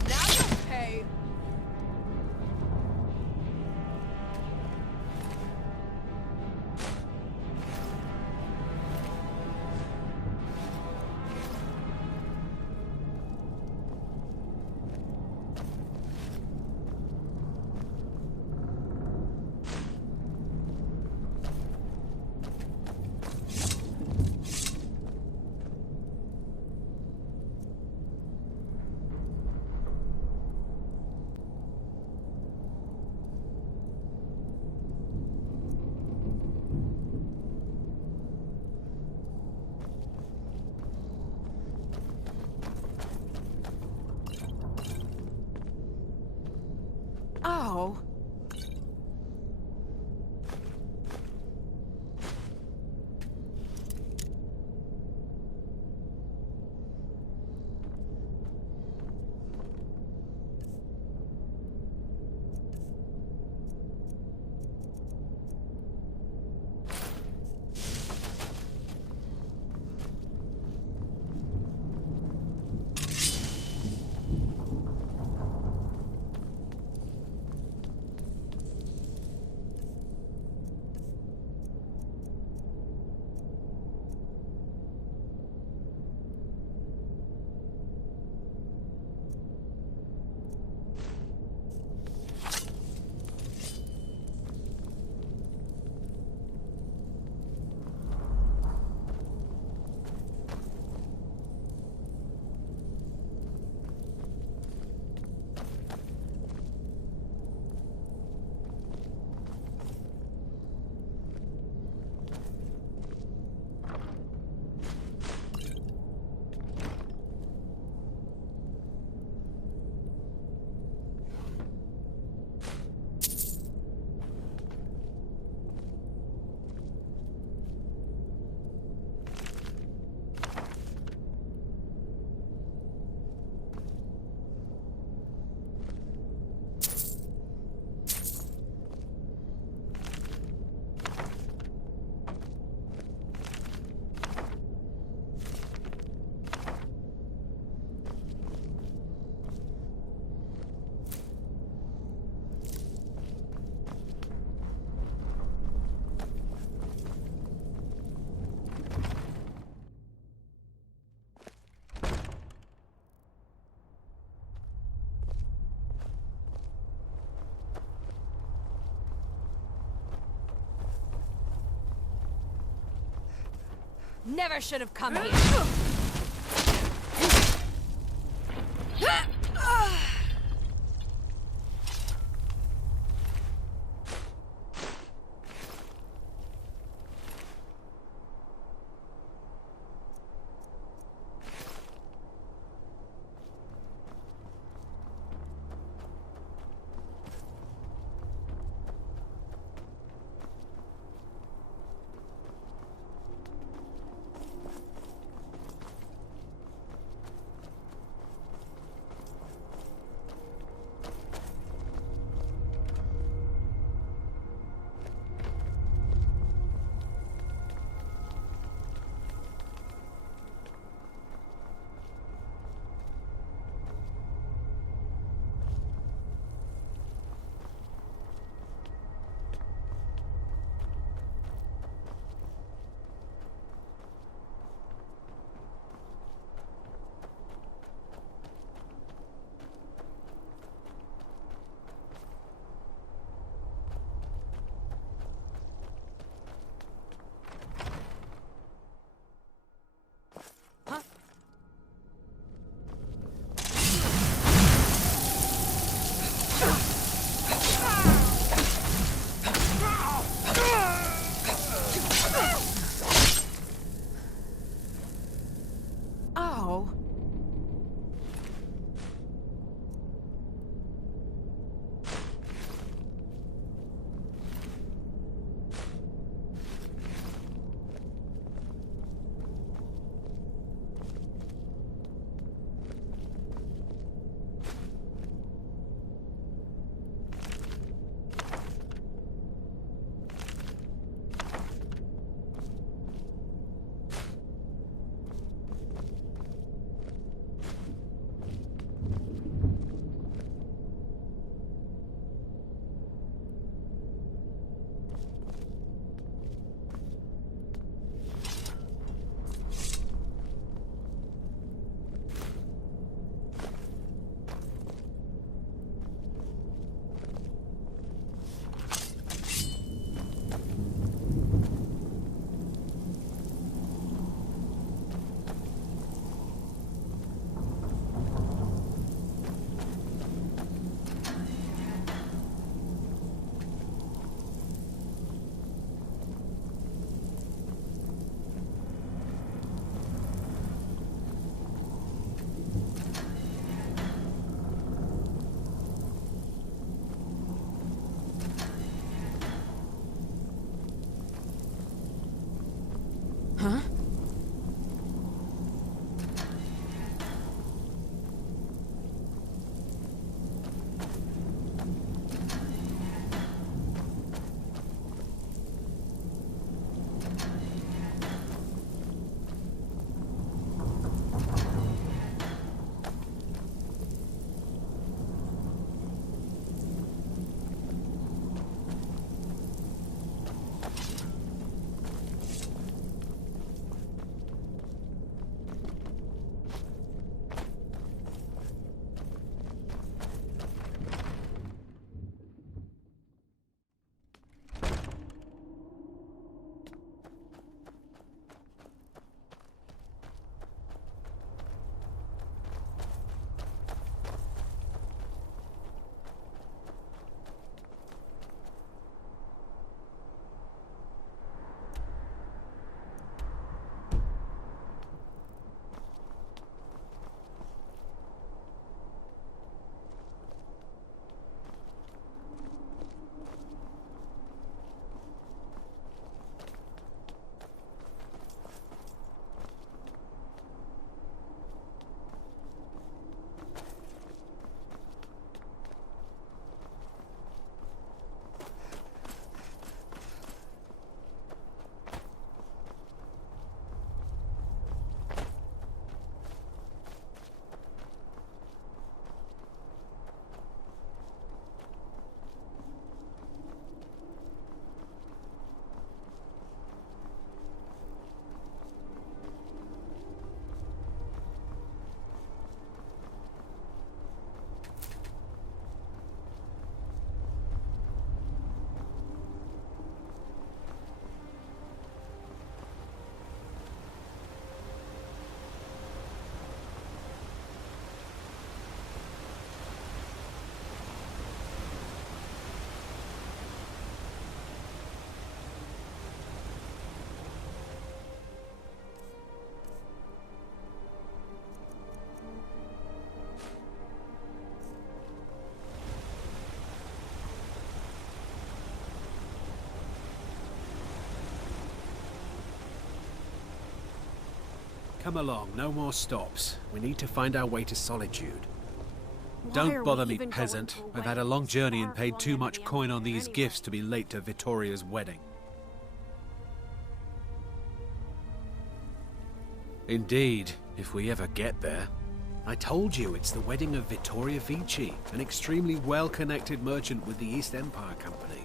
Now you'll pay. Oh. Never should have come here. Come along, no more stops. We need to find our way to Solitude. Why are Don't we bother me, even going peasant. to a I've had a wedding long this journey far and paid flung too into much the coin on Empire these anyway? gifts to be late to Vittoria's wedding. Indeed, if we ever get there. I told you, it's the wedding of Vittoria Vici, an extremely well-connected merchant with the East Empire Company.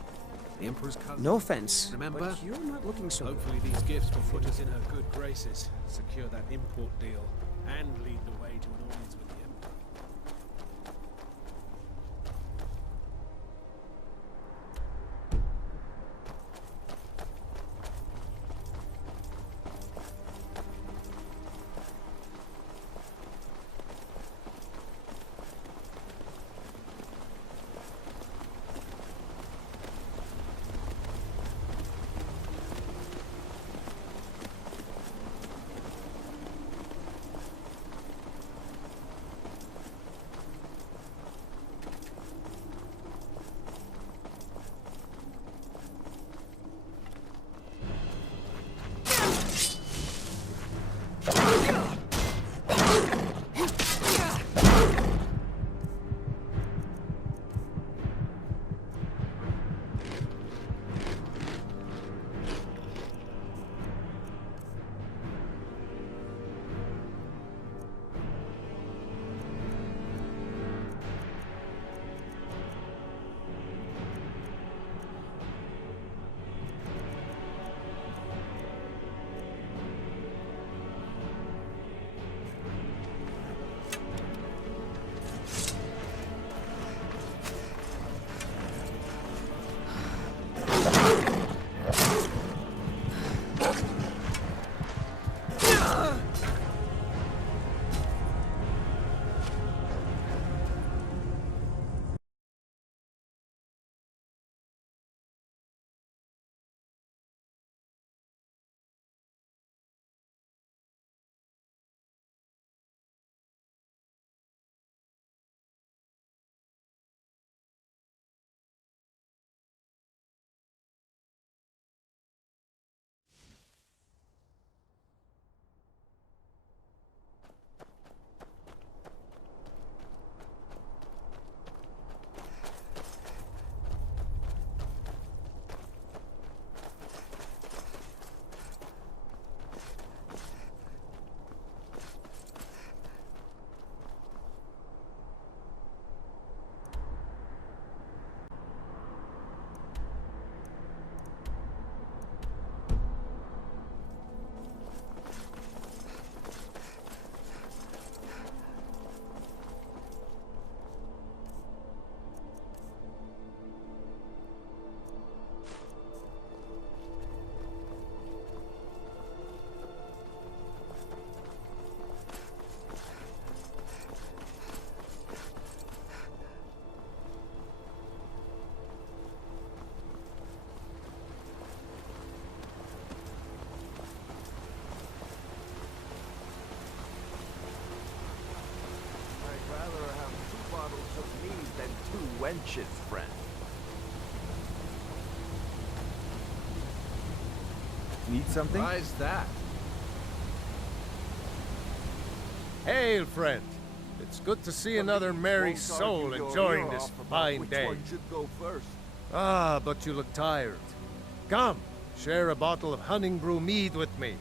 The Emperor's cousin. No offense, Remember? but you're not looking so good. Hopefully these gifts will put us in her good graces, secure that import deal, and lead the way to an audience with the Emperor. Wenches, friend. Need something? Why's that? Hail, friend. It's good to see another merry soul enjoying this fine day. Which one should go first? Ah, but you look tired. Come, share a bottle of honey brew mead with me.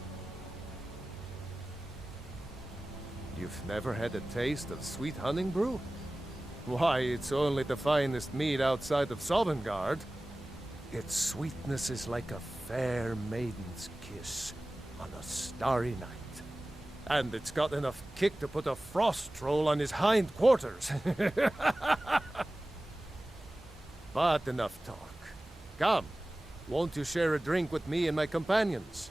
You've never had a taste of sweet honey brew? Why, it's only the finest mead outside of Sovngarde. Its sweetness is like a fair maiden's kiss on a starry night. And it's got enough kick to put a frost troll on his hind quarters. But enough talk. Come, won't you share a drink with me and my companions?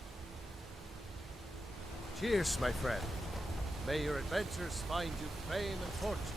Cheers, my friend. May your adventures find you fame and fortune.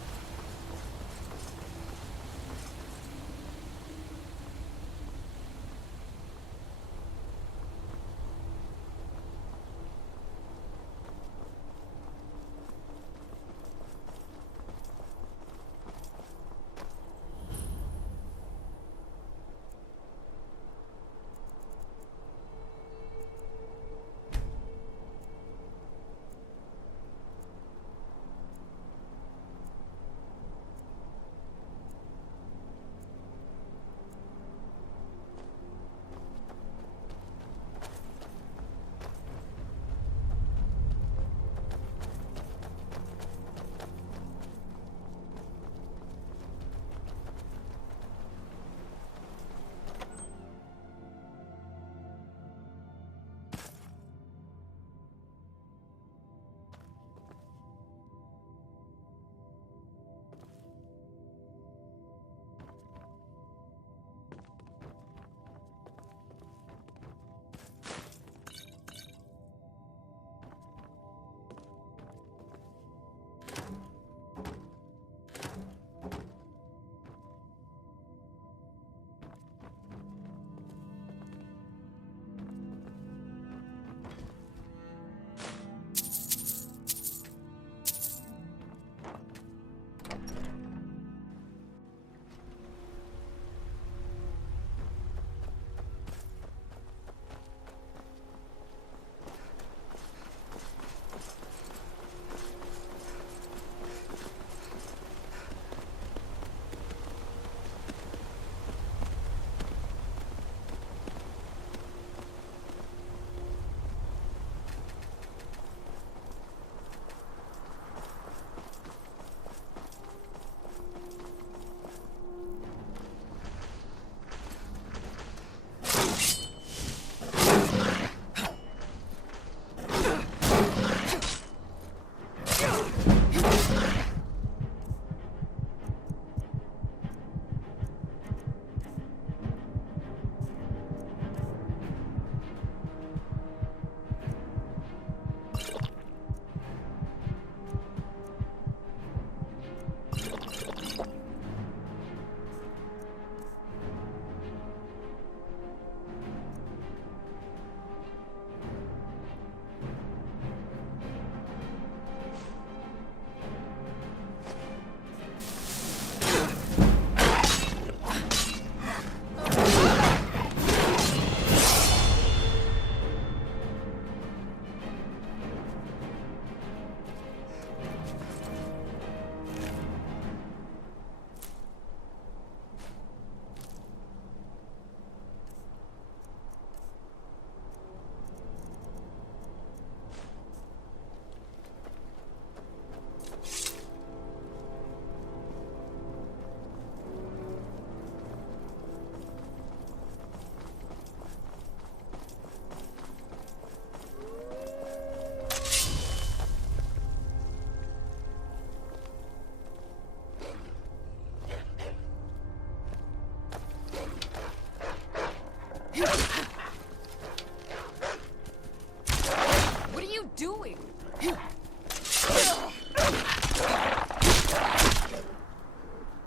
What are you doing?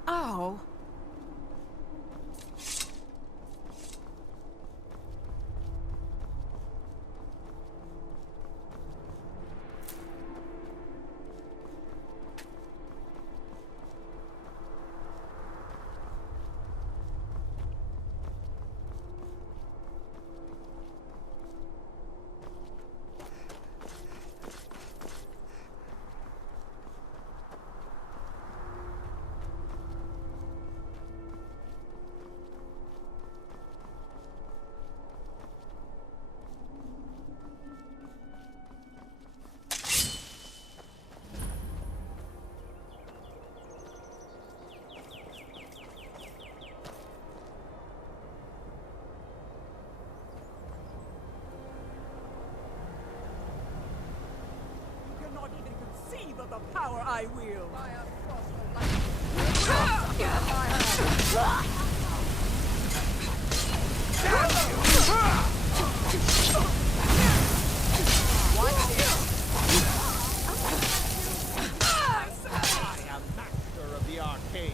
Oh. Cannot even conceive of the power I wield. I am master of the arcane.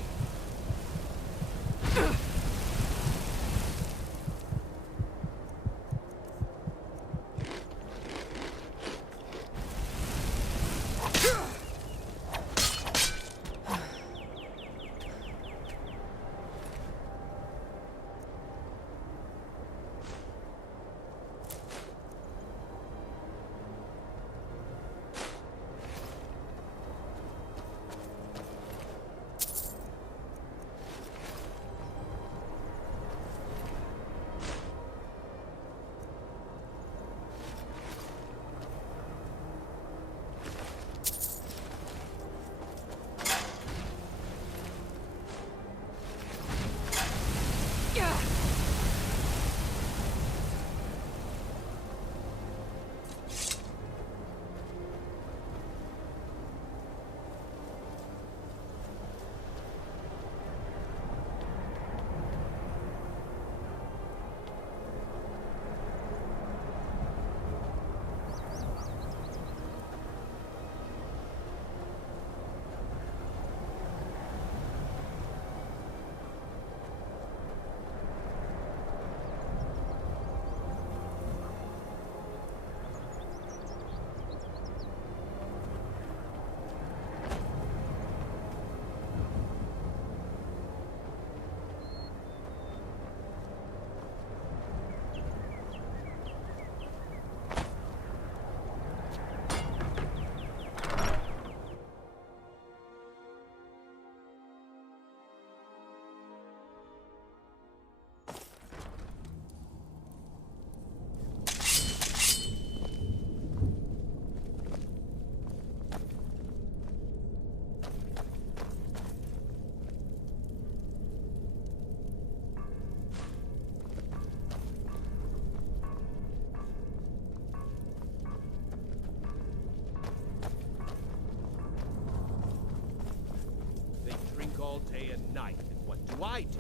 All day and night, and what do I do?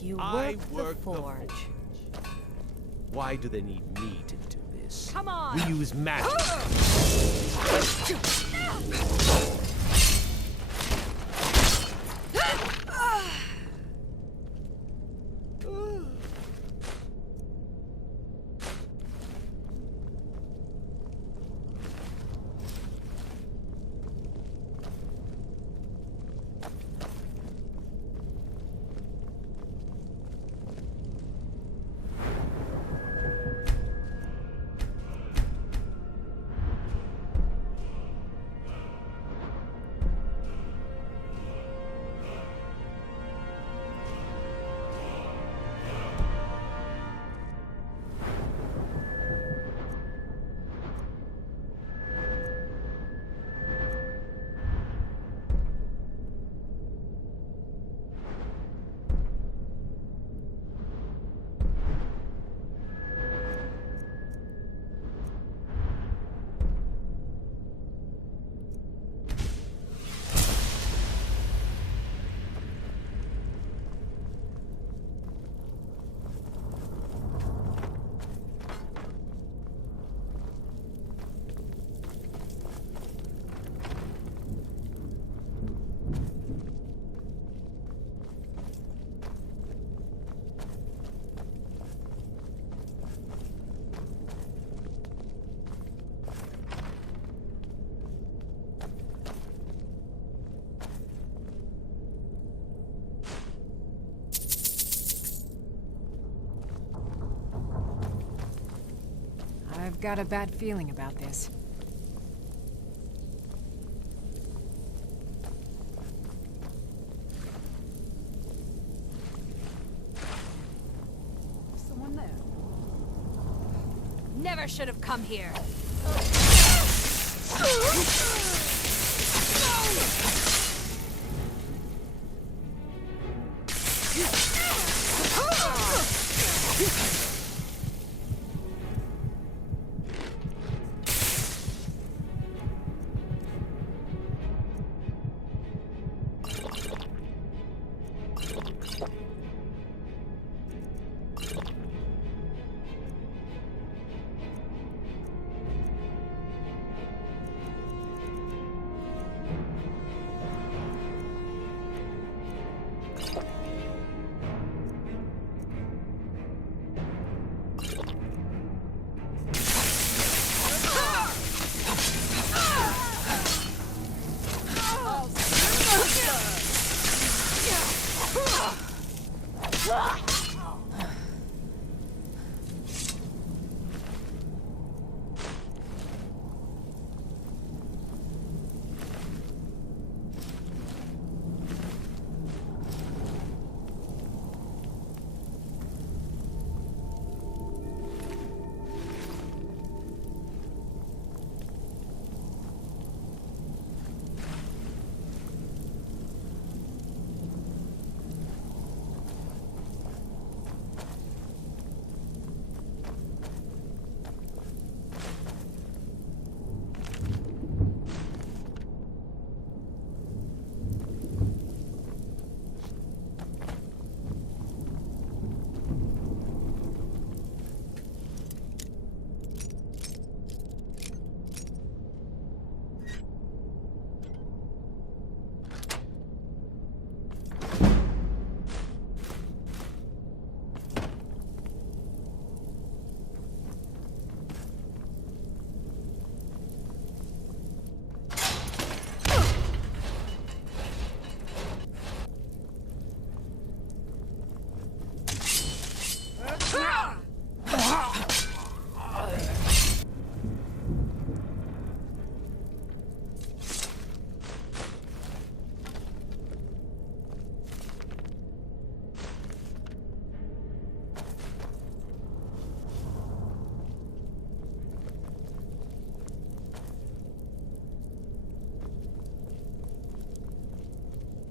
You I work the work forge. Why do they need me to do this? Come on! We use magic. I've got a bad feeling about this. Someone there. Never should have come here.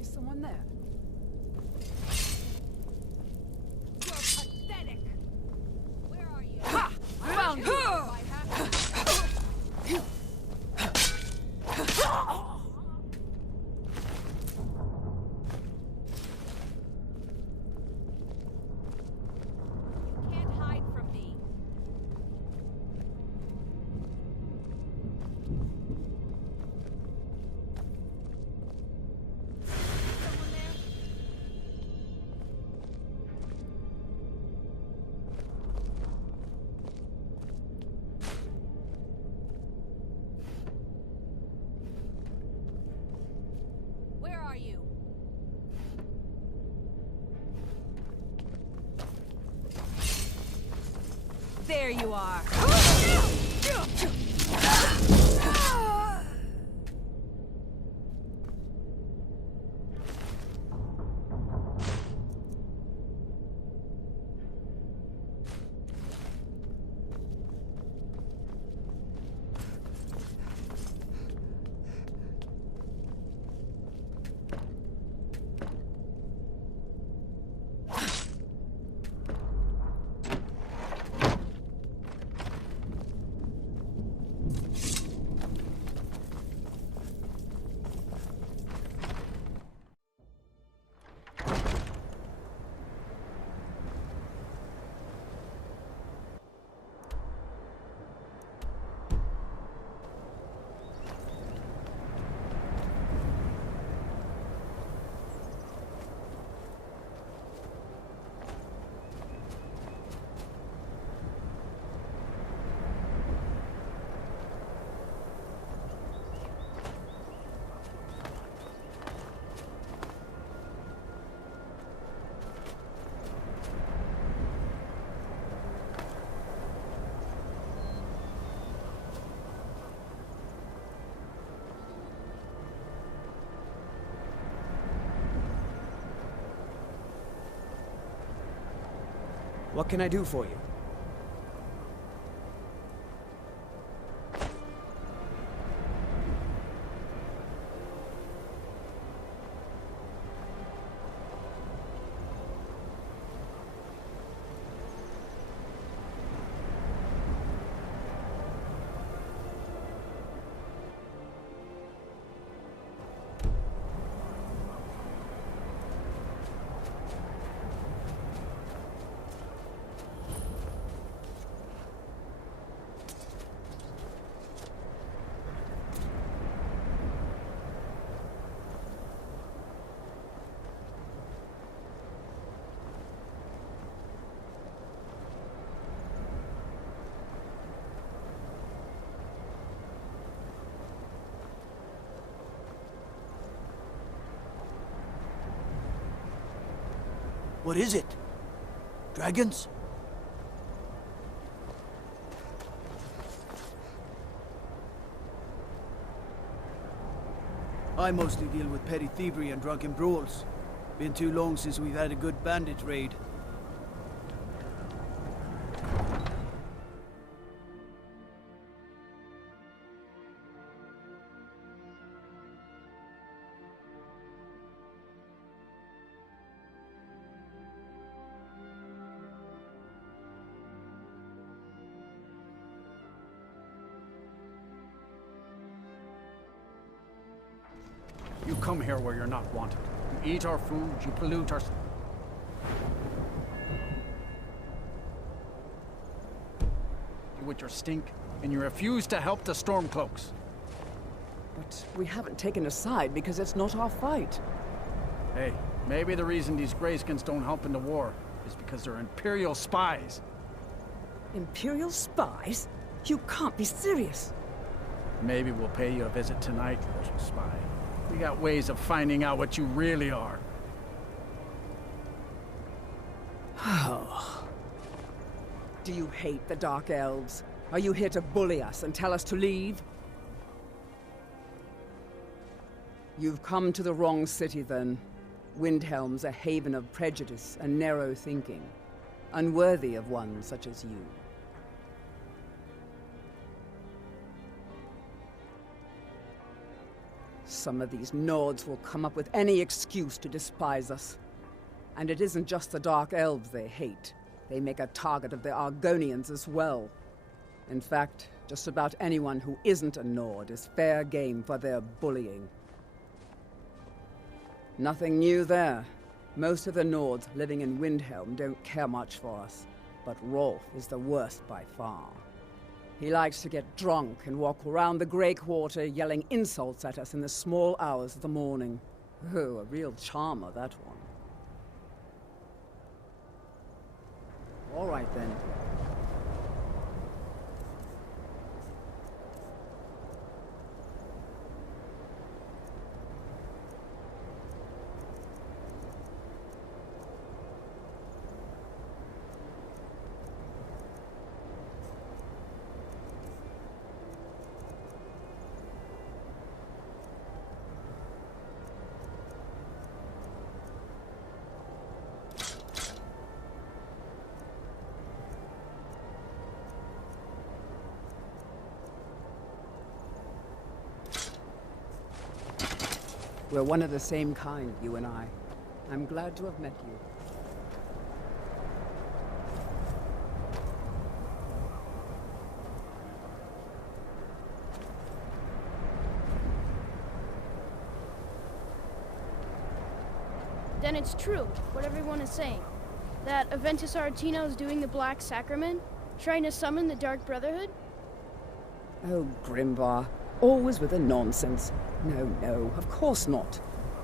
Someone there. You're pathetic. Where are you? Ha! I found you. Can't hide from me. Where are you? There you are. What can I do for you? What is it? Dragons? I mostly deal with petty thievery and drunken brawls. Been too long since we've had a good bandit raid. You come here where you're not wanted. You eat our food, you pollute our... with your stink, and you refuse to help the Stormcloaks. But we haven't taken a side because it's not our fight. Hey, maybe the reason these Greyskins don't help in the war is because they're Imperial spies. Imperial spies? You can't be serious. Maybe we'll pay you a visit tonight, little spy. We got ways of finding out what you really are. Oh. Do you hate the Dark Elves? Are you here to bully us and tell us to leave? You've come to the wrong city, then. Windhelm's a haven of prejudice and narrow thinking, unworthy of one such as you. Some of these Nords will come up with any excuse to despise us. And it isn't just the Dark Elves they hate. They make a target of the Argonians as well. In fact, just about anyone who isn't a Nord is fair game for their bullying. Nothing new there. Most of the Nords living in Windhelm don't care much for us. But Rolf is the worst by far. He likes to get drunk and walk around the Grey Quarter yelling insults at us in the small hours of the morning. Oh, a real charmer, that one. All right, then. We're one of the same kind, you and I. I'm glad to have met you. Then it's true, what everyone is saying. That Aventus Aretino is doing the Black Sacrament, trying to summon the Dark Brotherhood? Oh, Grimvar. Always with the nonsense. No, of course not.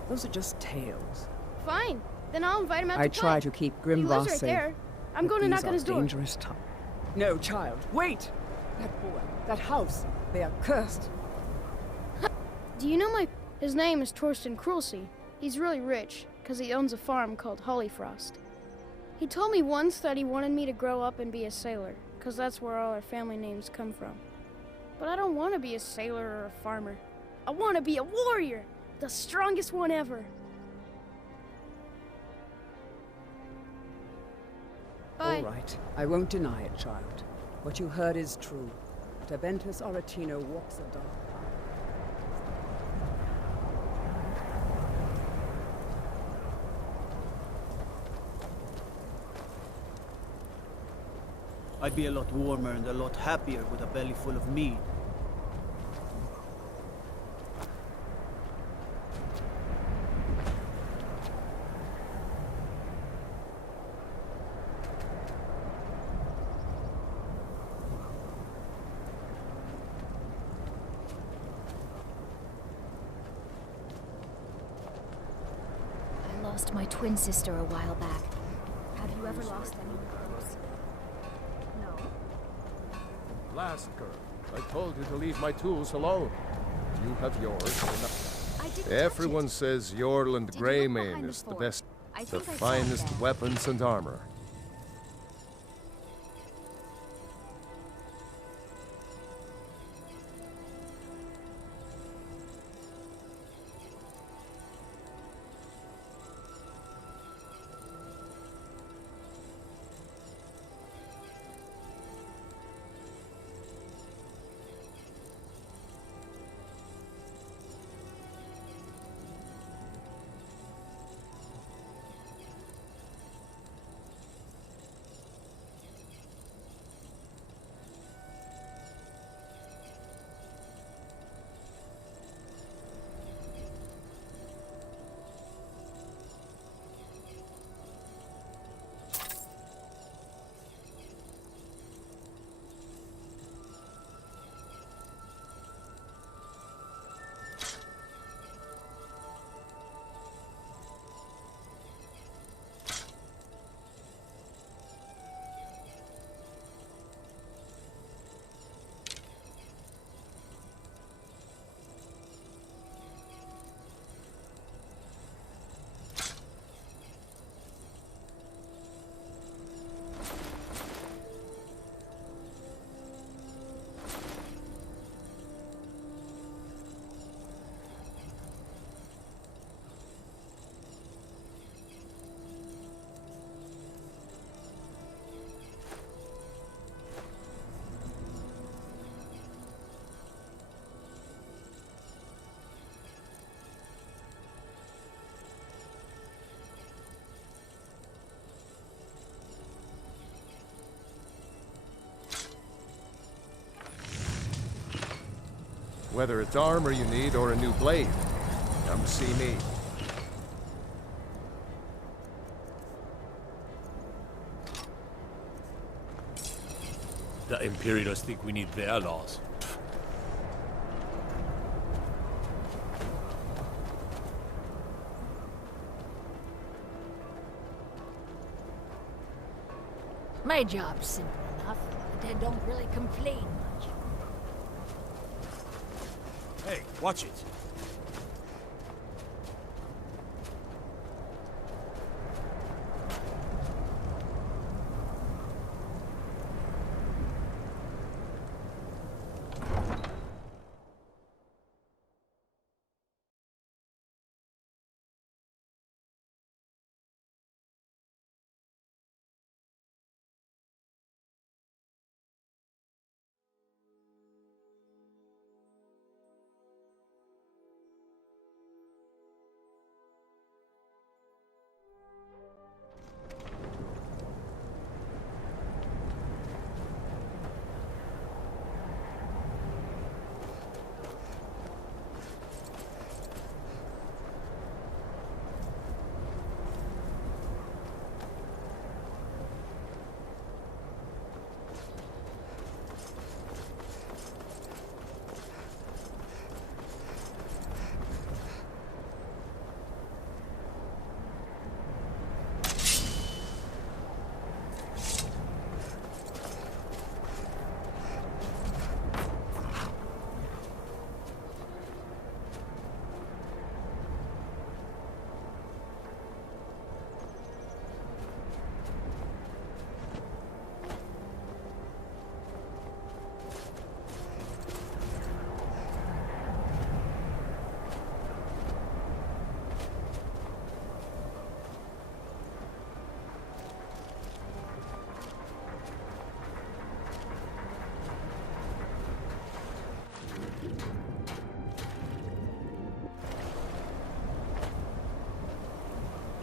Those are just tales. Fine. Then I'll invite him out to I play. try to keep He Grimvar lives right safe. there. I'm going to knock on his door. Dangerous time. No, child, wait! That boy, that house, they are cursed. Do you know his name is Torsten Krulsey. He's really rich, because he owns a farm called Hollyfrost. He told me once that he wanted me to grow up and be a sailor, because that's where all our family names come from. But I don't want to be a sailor or a farmer. I want to be a warrior, the strongest one ever. Bye. All right. I won't deny it, child. What you heard is true. Taventus Aretino walks a dark path. I'd be a lot warmer and a lot happier with a belly full of mead. I lost my twin sister a while back. Have you ever lost anyone close? No. Last girl, I told you to leave my tools alone. You have yours. I didn't Everyone says Yorland Did you look Greymane behind the is the fort? best, I the think I saw it finest there. weapons and armor. Whether it's armor you need or a new blade, come see me. The Imperials think we need their laws. My job's simple enough, but I don't really complain much. Hey, watch it.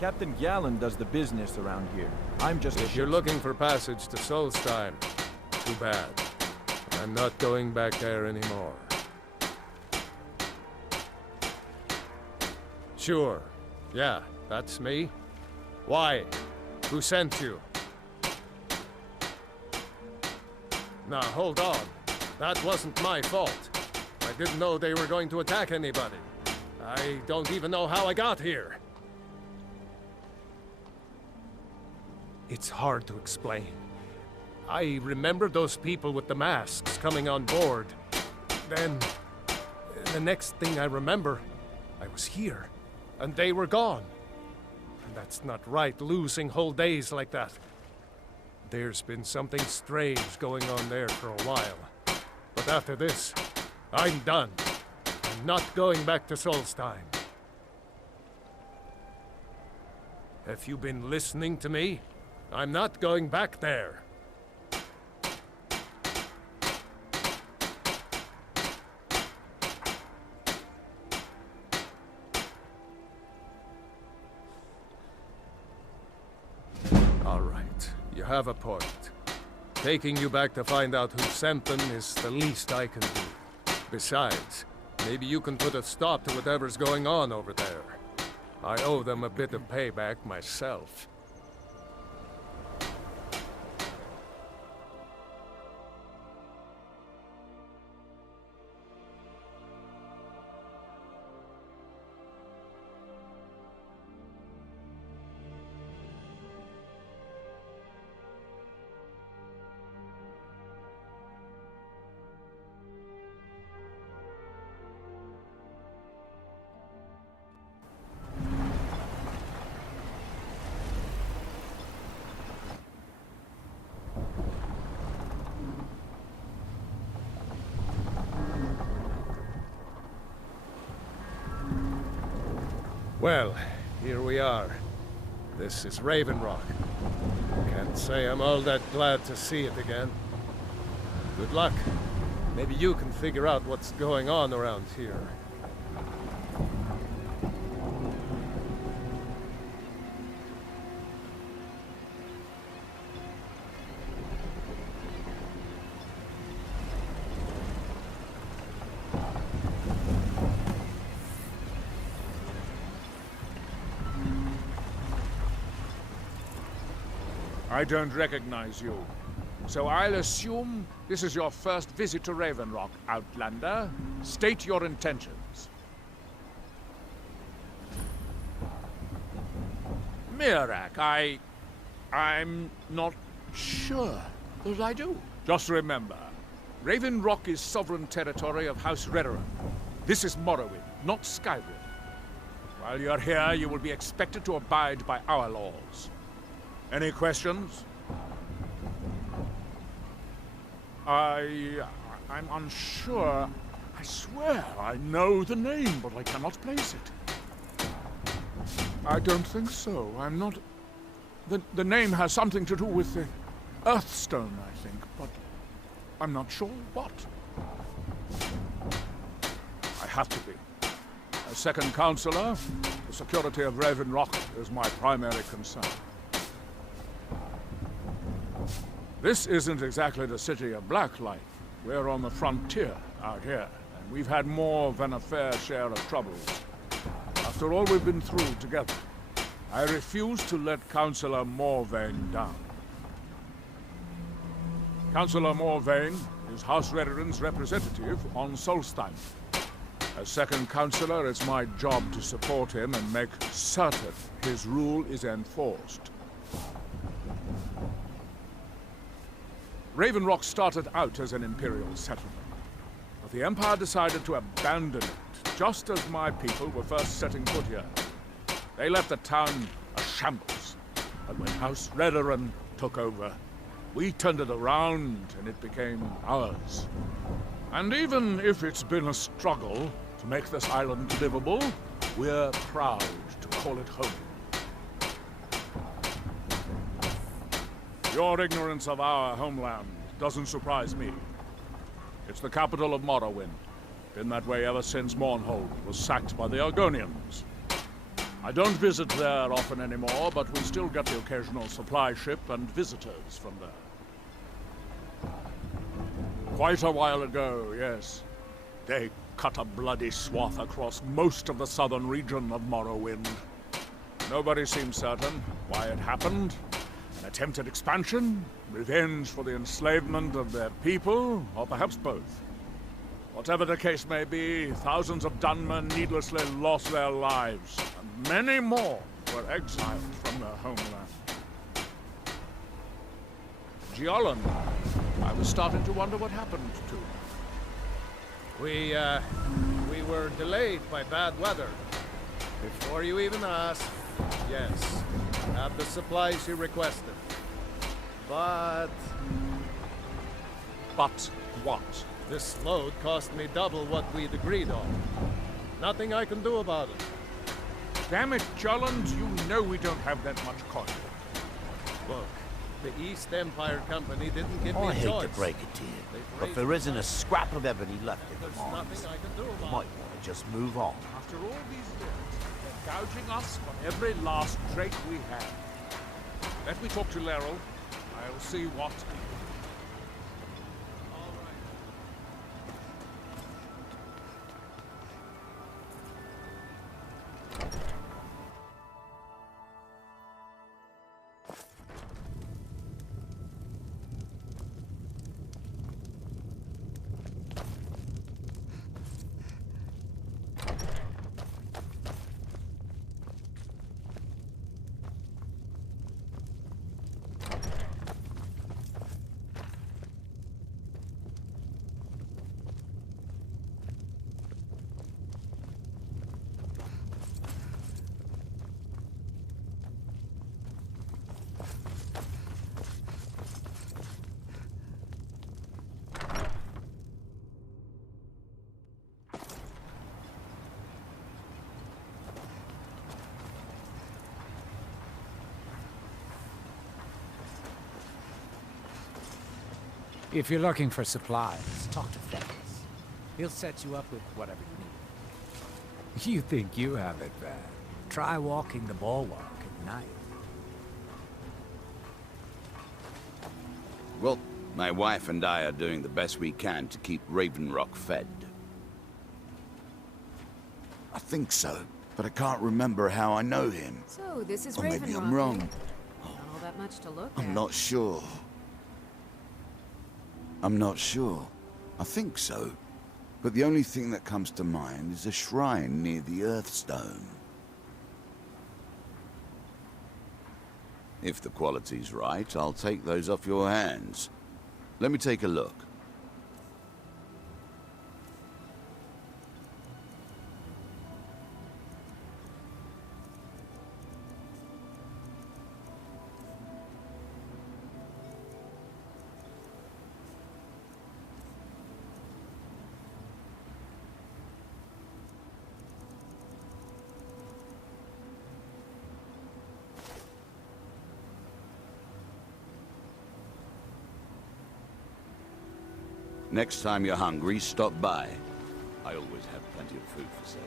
Captain Gallen does the business around here. I'm just If you're looking for passage to Solstheim, too bad. I'm not going back there anymore. Sure. Yeah, that's me. Why? Who sent you? Now, hold on. That wasn't my fault. I didn't know they were going to attack anybody. I don't even know how I got here. It's hard to explain. I remember those people with the masks coming on board. Then, the next thing I remember, I was here, and they were gone. And that's not right, losing whole days like that. There's been something strange going on there for a while. But after this, I'm done. I'm not going back to Solstheim. Have you been listening to me? I'm not going back there. All right, you have a point. Taking you back to find out who sent them is the least I can do. Besides, maybe you can put a stop to whatever's going on over there. I owe them a bit of payback myself. Well, here we are. This is Raven Rock. Can't say I'm all that glad to see it again. Good luck. Maybe you can figure out what's going on around here. I don't recognize you. So I'll assume this is your first visit to Raven Rock, Outlander. State your intentions. Mirak, I'm not sure that I do. Just remember, Raven Rock is sovereign territory of House Redoran. This is Morrowind, not Skyrim. While you're here, you will be expected to abide by our laws. Any questions? I'm unsure. I swear I know the name, but I cannot place it. I don't think so. I'm not... The name has something to do with the Earthstone, I think, but I'm not sure what. I have to be. As second counselor, the security of Raven Rock is my primary concern. This isn't exactly the city of Blacklight. We're on the frontier out here, and we've had more than a fair share of troubles. After all we've been through together, I refuse to let Councillor Morvain down. Councillor Morvain is House Redoran's representative on Solstheim. As second councillor, it's my job to support him and make certain his rule is enforced. Raven Rock started out as an Imperial settlement, but the Empire decided to abandon it just as my people were first setting foot here. They left the town a shambles, and when House Redoran took over, we turned it around and it became ours. And even if it's been a struggle to make this island livable, we're proud to call it home. Your ignorance of our homeland doesn't surprise me. It's the capital of Morrowind. Been that way ever since Mournhold was sacked by the Argonians. I don't visit there often anymore, but we still get the occasional supply ship and visitors from there. Quite a while ago, yes. They cut a bloody swath across most of the southern region of Morrowind. Nobody seems certain why it happened. An attempted expansion, revenge for the enslavement of their people, or perhaps both. Whatever the case may be, thousands of Dunmen needlessly lost their lives, and many more were exiled from their homeland. Giolan, I was starting to wonder what happened to him. We were delayed by bad weather. Before you even asked, yes, I have the supplies you requested. But what? This load cost me double what we'd agreed on. Nothing I can do about it. Damn it, Jolland, you know we don't have that much coin. Look, the East Empire Company didn't give me a I hate choice. to break it to you, but there isn't a scrap of ebony left in the There's mines. nothing I can do You about might it. want to just move on. After all these years, they're gouging us for every last drake we have. Let me talk to Laryl. I'll see what... If you're looking for supplies, talk to Fez. He'll set you up with whatever you need. You think you have it bad. Try walking the bulwark at night. Well, my wife and I are doing the best we can to keep Raven Rock fed. I think so, but I can't remember how I know him. So, this is Or Raven maybe Rock, I'm wrong. Not all that much to look I'm at. not sure. I'm not sure. I think so. But the only thing that comes to mind is a shrine near the Earthstone. If the quality's right, I'll take those off your hands. Let me take a look. Next time you're hungry, stop by. I always have plenty of food for sale.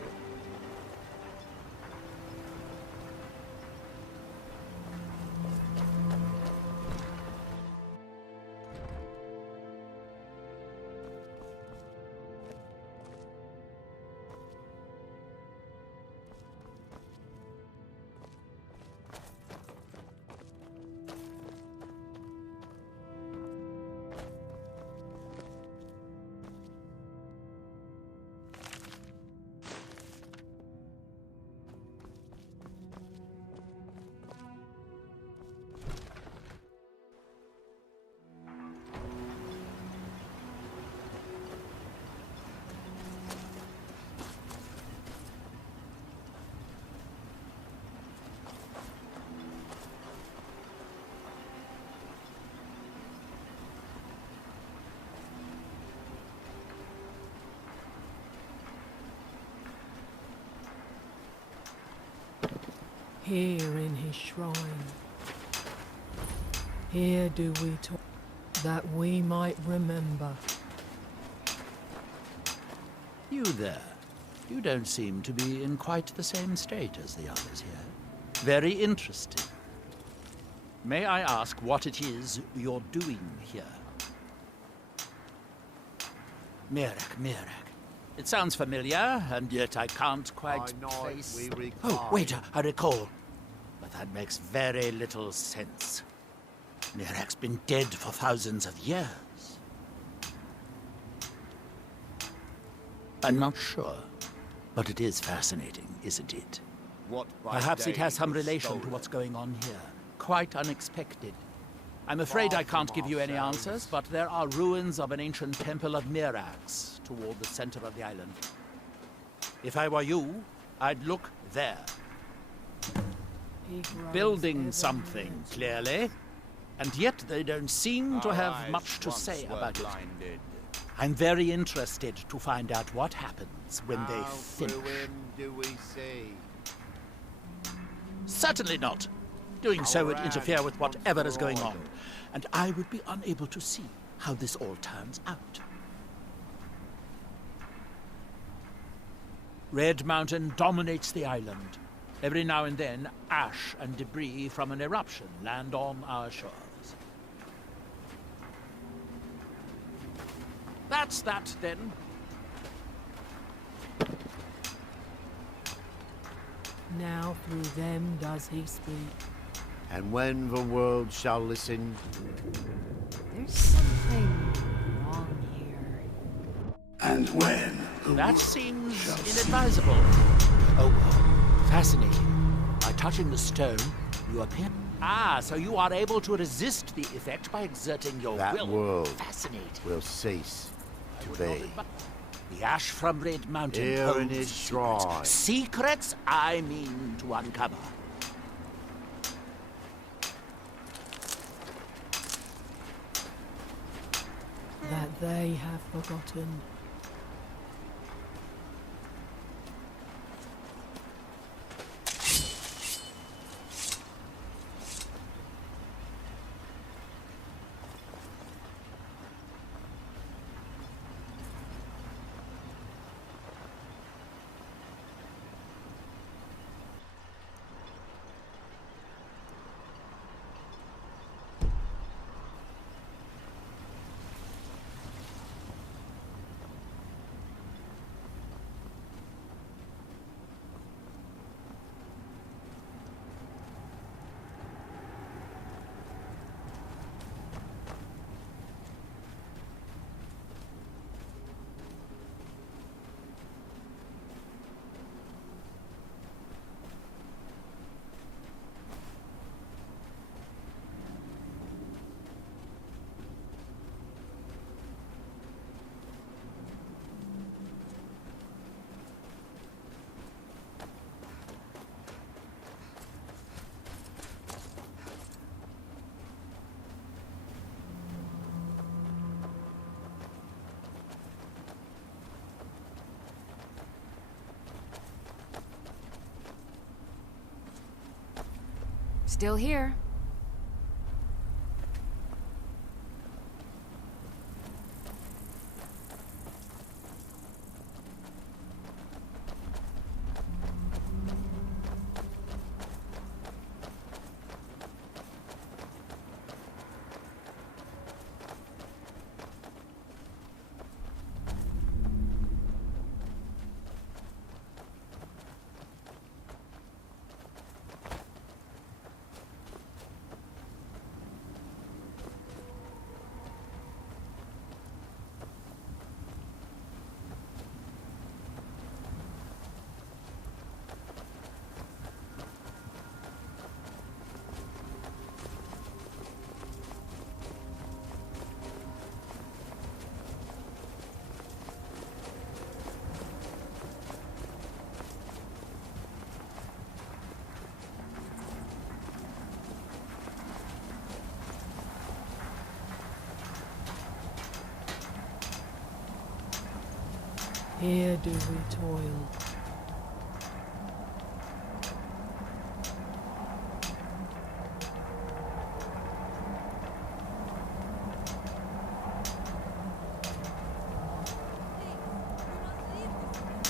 Here in his shrine, here do we talk, that we might remember. You there. You don't seem to be in quite the same state as the others here. Very interesting. May I ask what it is you're doing here? Mirak. It sounds familiar, and yet I can't quite place... Oh, wait, I recall. But that makes very little sense. Mirak's been dead for thousands of years. I'm not sure, but it is fascinating, isn't it? Perhaps it has some relation to what's going on here. Quite unexpected. I'm afraid I can't give you any answers, but there are ruins of an ancient temple of Mirax toward the center of the island. If I were you, I'd look there. Building something, clearly. And yet they don't seem to have much to say about it. I'm very interested to find out what happens when they finish. How grim do we see? Certainly not. Doing so would interfere with whatever is going on, and I would be unable to see how this all turns out. Red Mountain dominates the island. Every now and then, ash and debris from an eruption land on our shores. That's that, then. Now through them does he speak. And when the world shall listen... There's something wrong here. And when? That seems inadvisable. Oh, fascinating. By touching the stone, you appear... Ah, so you are able to resist the effect by exerting your will. That world Fascinating. will cease to be. The ash from Red Mountain Here holds in his shrine. Secrets I mean to uncover. That they have forgotten. Still here. Here do we toil.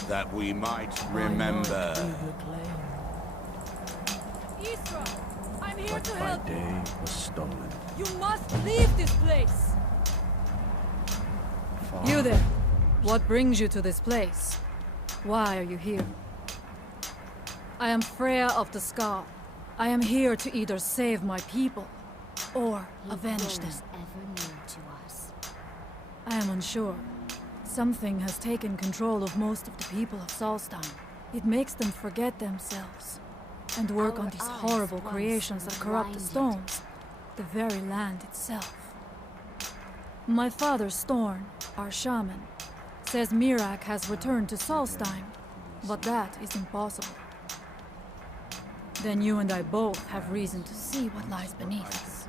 that we might remember. Isra, I'm here But to my help you. day was stolen. You must leave this place. Far You there. What brings you to this place? Why are you here? I am Freya of the Scar. I am here to either save my people or avenge them. Ever near to us. I am unsure. Something has taken control of most of the people of Solstheim. It makes them forget themselves and work on these horrible creations that corrupt the stones, the very land itself. My father, Storn, our shaman, says Mirak has returned to Solstheim, but that is impossible. Then you and I both have reason to see what lies beneath us.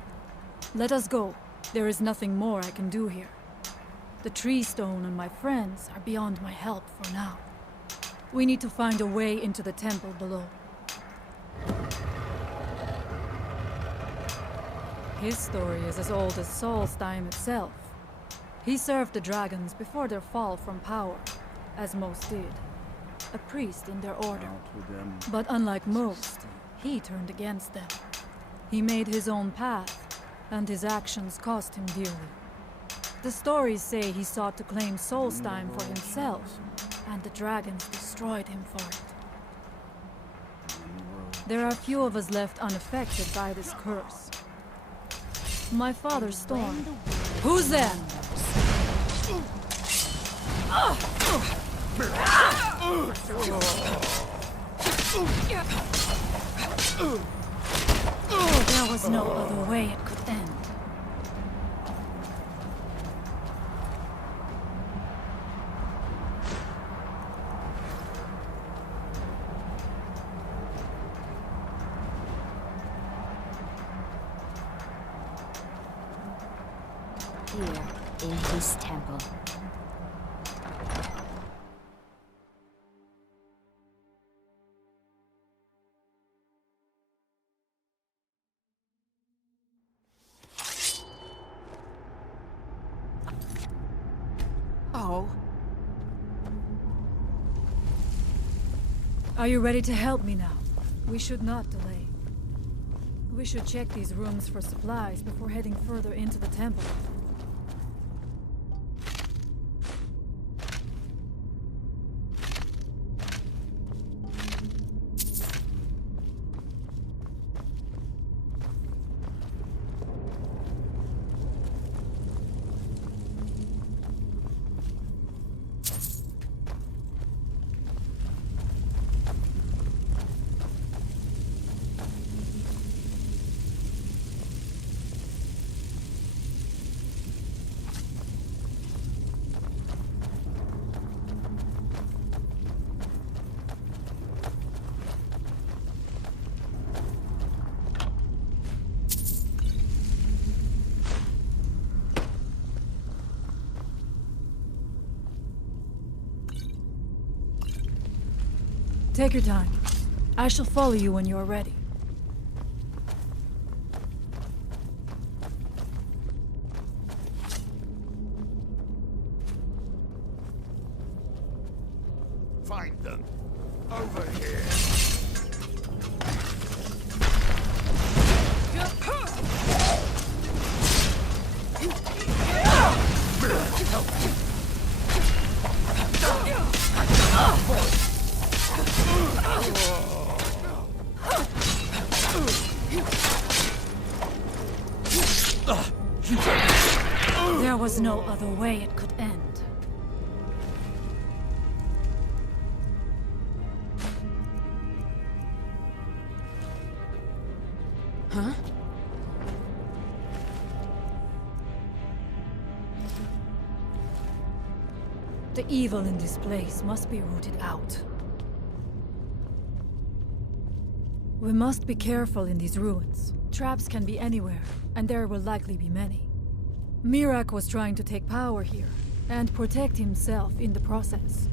Let us go. There is nothing more I can do here. The tree stone and my friends are beyond my help for now. We need to find a way into the temple below. His story is as old as Solstheim itself. He served the dragons before their fall from power, as most did. A priest in their order. But unlike most, he turned against them. He made his own path, and his actions cost him dearly. The stories say he sought to claim Solstheim for himself, and the dragons destroyed him for it. There are few of us left unaffected by this curse. My father, Storm. Who's there? There was no other way it could end. Here, in this temple. Oh. Are you ready to help me now? We should not delay. We should check these rooms for supplies before heading further into the temple. Take your time. I shall follow you when you are ready. Find them. Over here. There was no other way it could end. Huh? The evil in this place must be rooted out. We must be careful in these ruins. Traps can be anywhere, and there will likely be many. Mirak was trying to take power here, and protect himself in the process.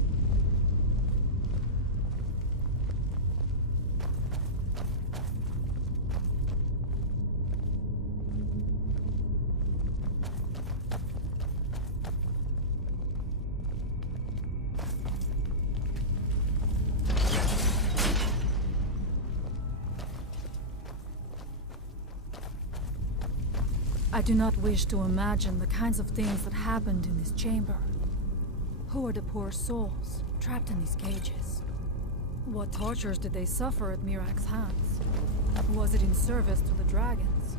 I do not wish to imagine the kinds of things that happened in this chamber. Who are the poor souls trapped in these cages? What tortures did they suffer at Mirak's hands? Was it in service to the dragons,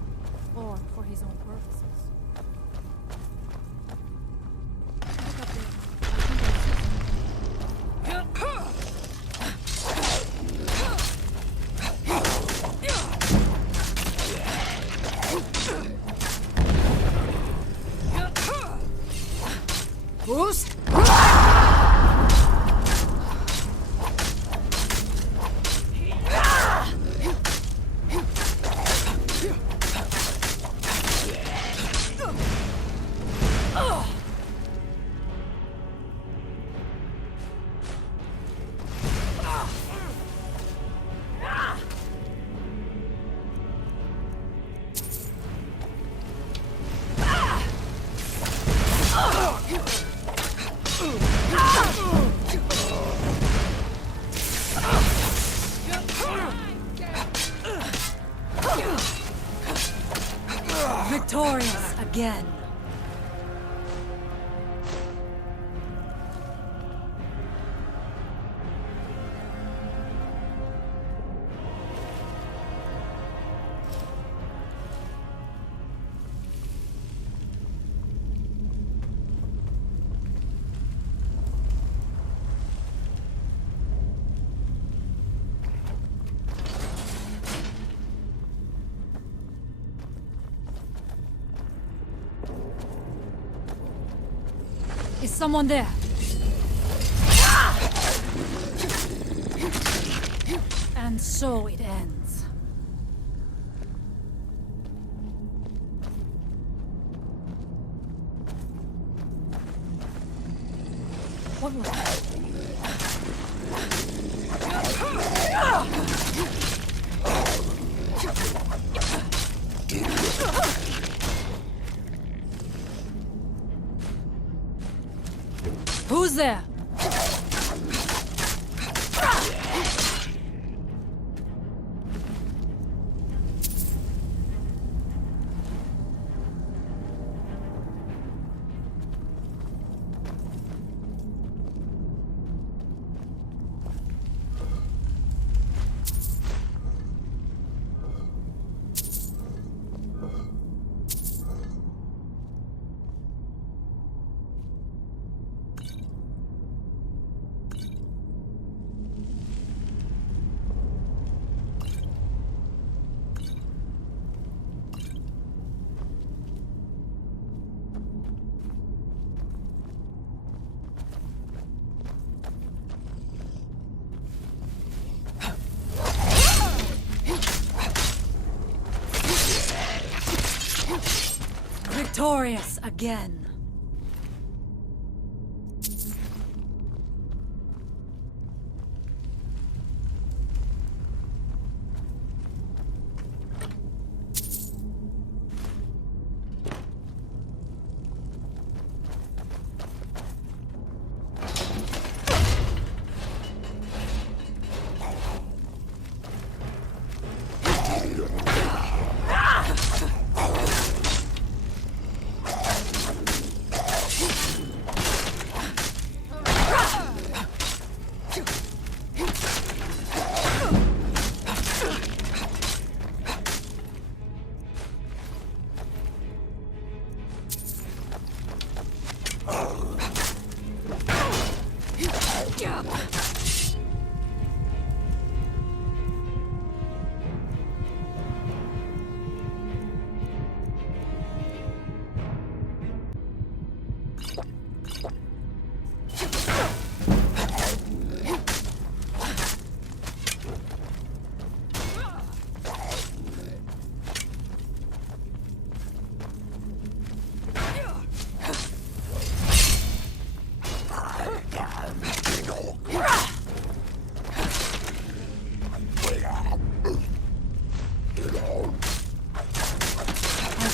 or for his own purposes? Look up there. Who's? Victorious again. Is someone there? And so it ends. What was that? Who's there? Victorious again.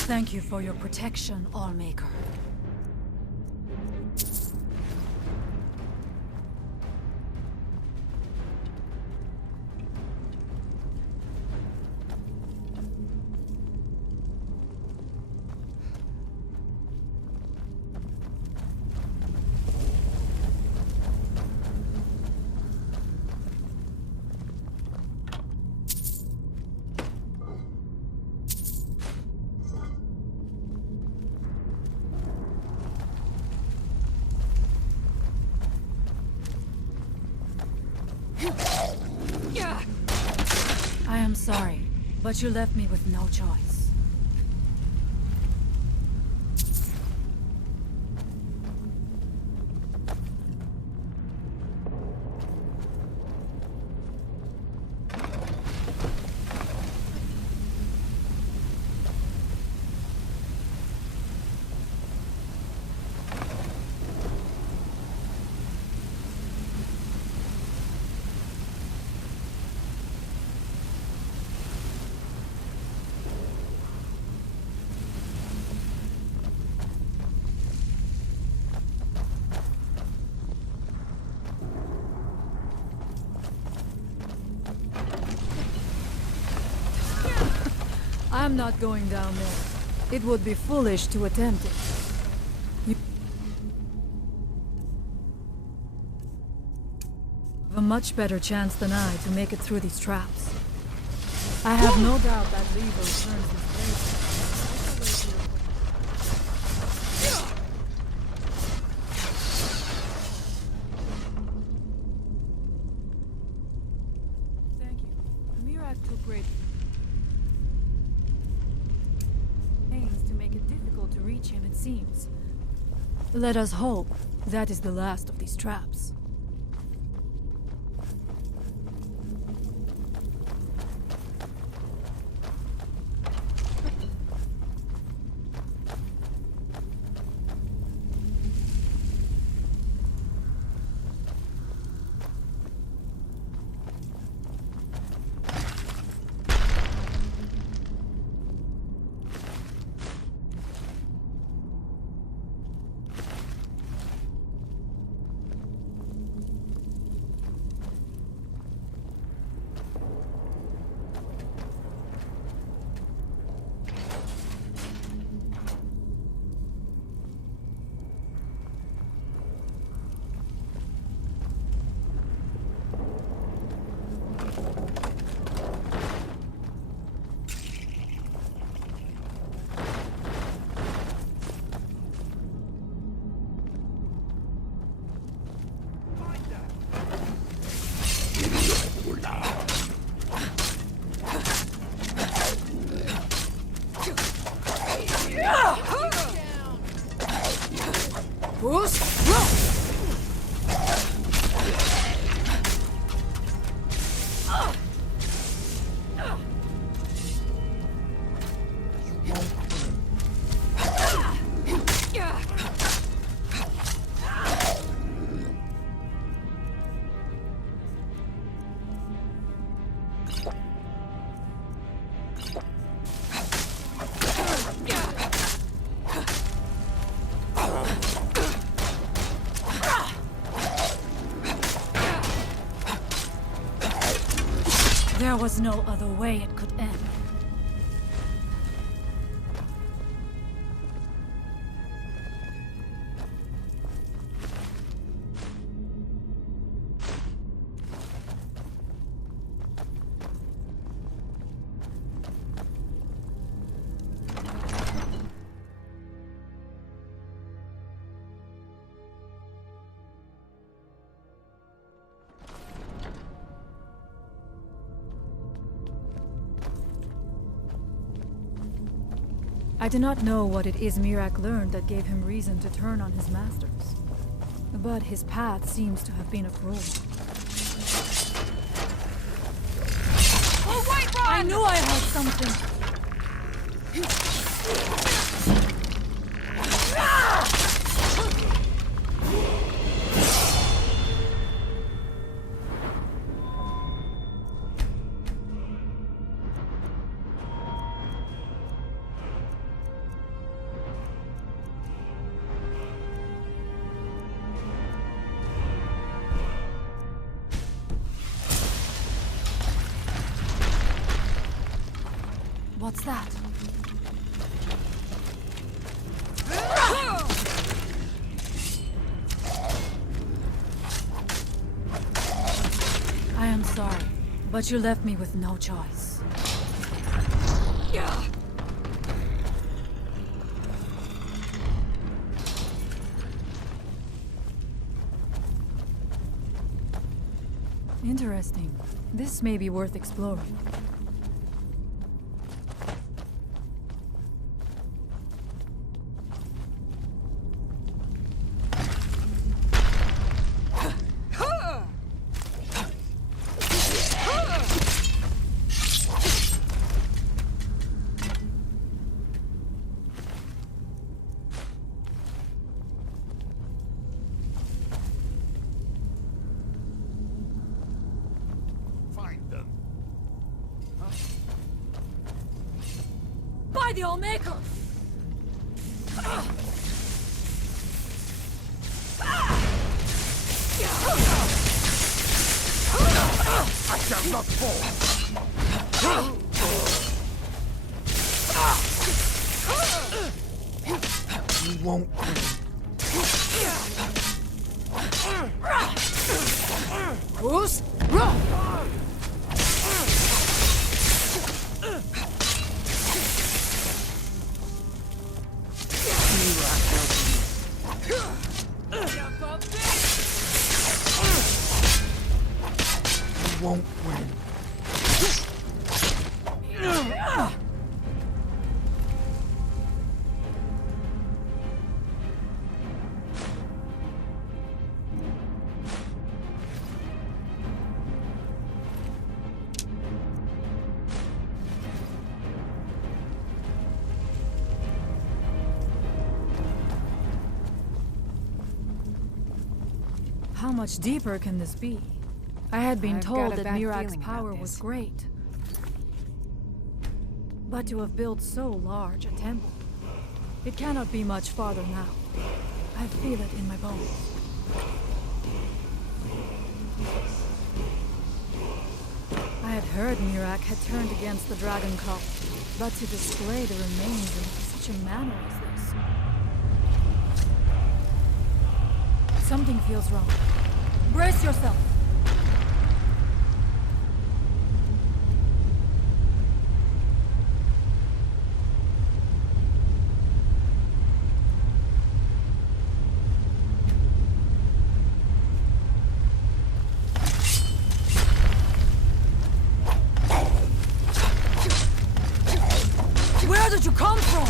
Thank you for your protection, Allmaker. am sorry, but you left me with no choice. I'm not going down there. It would be foolish to attempt it. You have a much better chance than I to make it through these traps. I have no doubt that lever returns this place. Thank you. Mirak took great pains to make it difficult to reach him, it seems. Let us hope that is the last of these traps. There was no other way it could end. I do not know what it is Mirak learned that gave him reason to turn on his masters. But his path seems to have been a cruel one. Oh, wait, run! I knew I had something! What's that? I am sorry, but you left me with no choice. Interesting. This may be worth exploring. the Allmaker! I shall not fall! You won't win. Who's? You won't win. How much deeper can this be? I had been I've told got a that bad Mirak's feeling power about was this. great. But to have built so large a temple, it cannot be much farther now. I feel it in my bones. I had heard Mirak had turned against the dragon cult, but to display the remains in such a manner as this... Something feels wrong. Brace yourself! Where did you come from?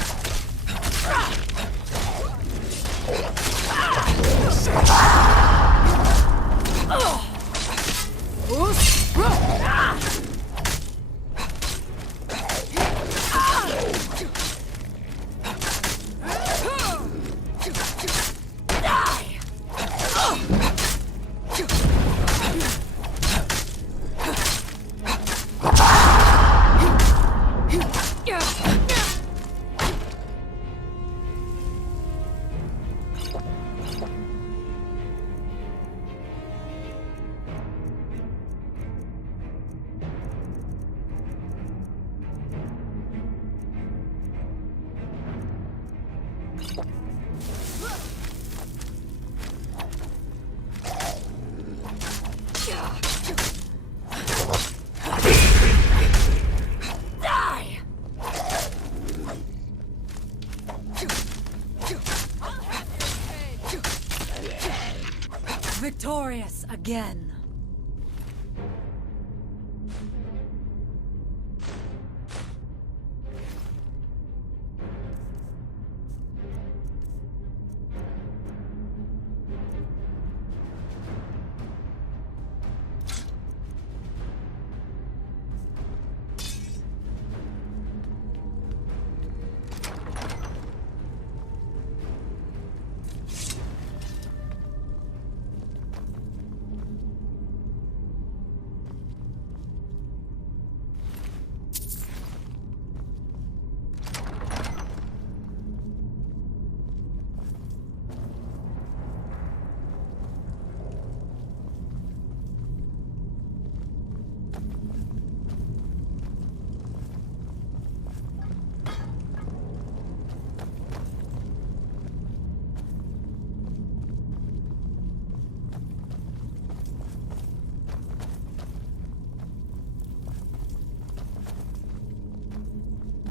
Victorious again.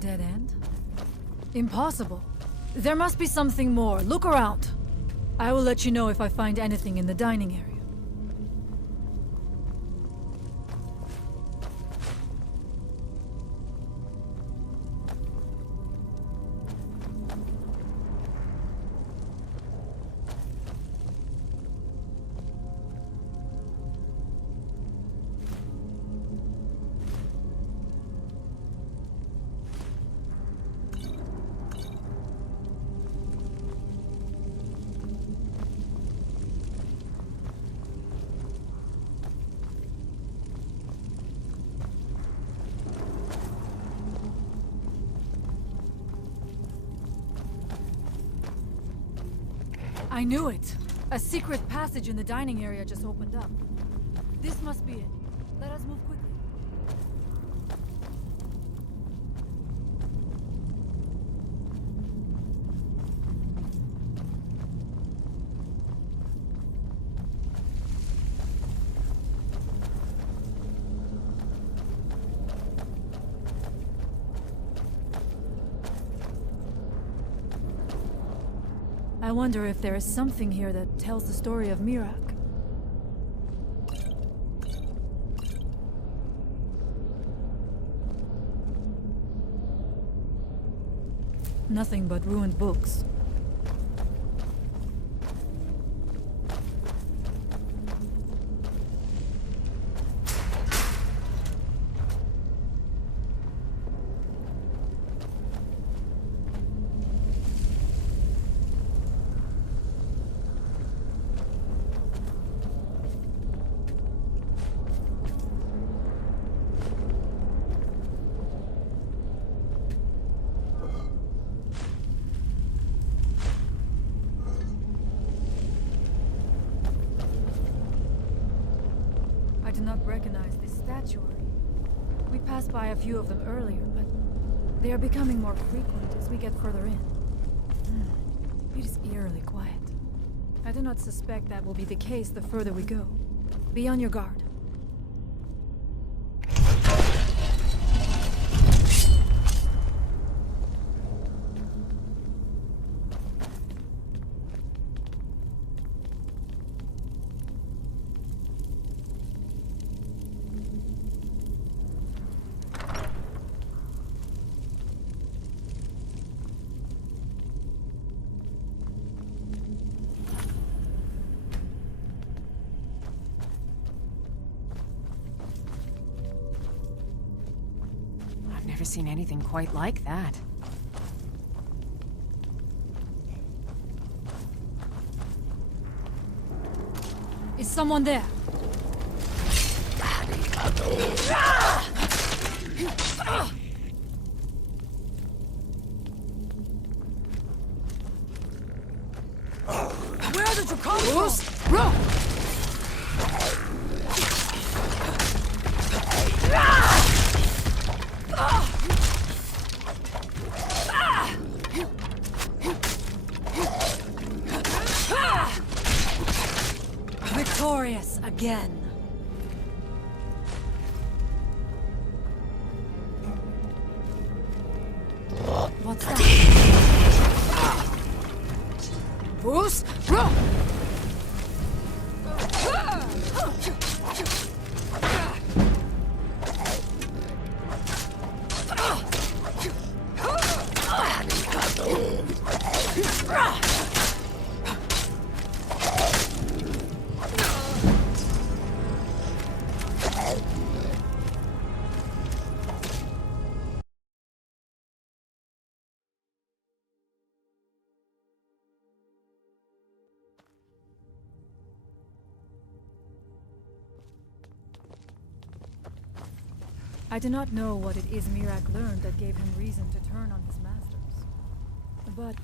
Dead end? Impossible. There must be something more. Look around. I will let you know if I find anything in the dining area. I knew it. A secret passage in the dining area just opened up. This must be it. Let us move quickly. I wonder if there is something here that tells the story of Mirak. Nothing but ruined books. I do not recognize this statuary. We passed by a few of them earlier, but they are becoming more frequent as we get further in. It is eerily quiet. I do not suspect that will be the case the further we go. Be on your guard. I've never seen anything quite like that. Is someone there? Where did you come from? Victorious again. What's that? Bruce? I do not know what it is Mirak learned that gave him reason to turn on his masters. But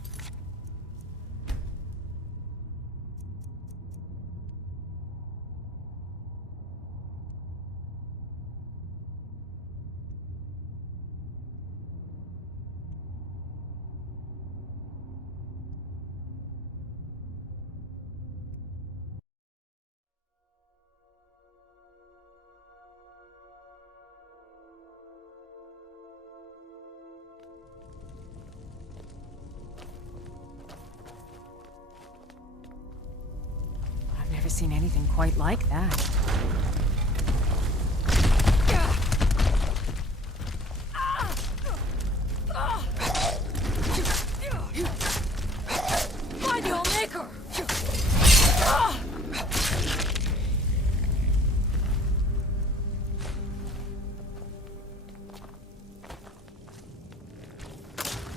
I've never seen anything quite like that. Find your maker!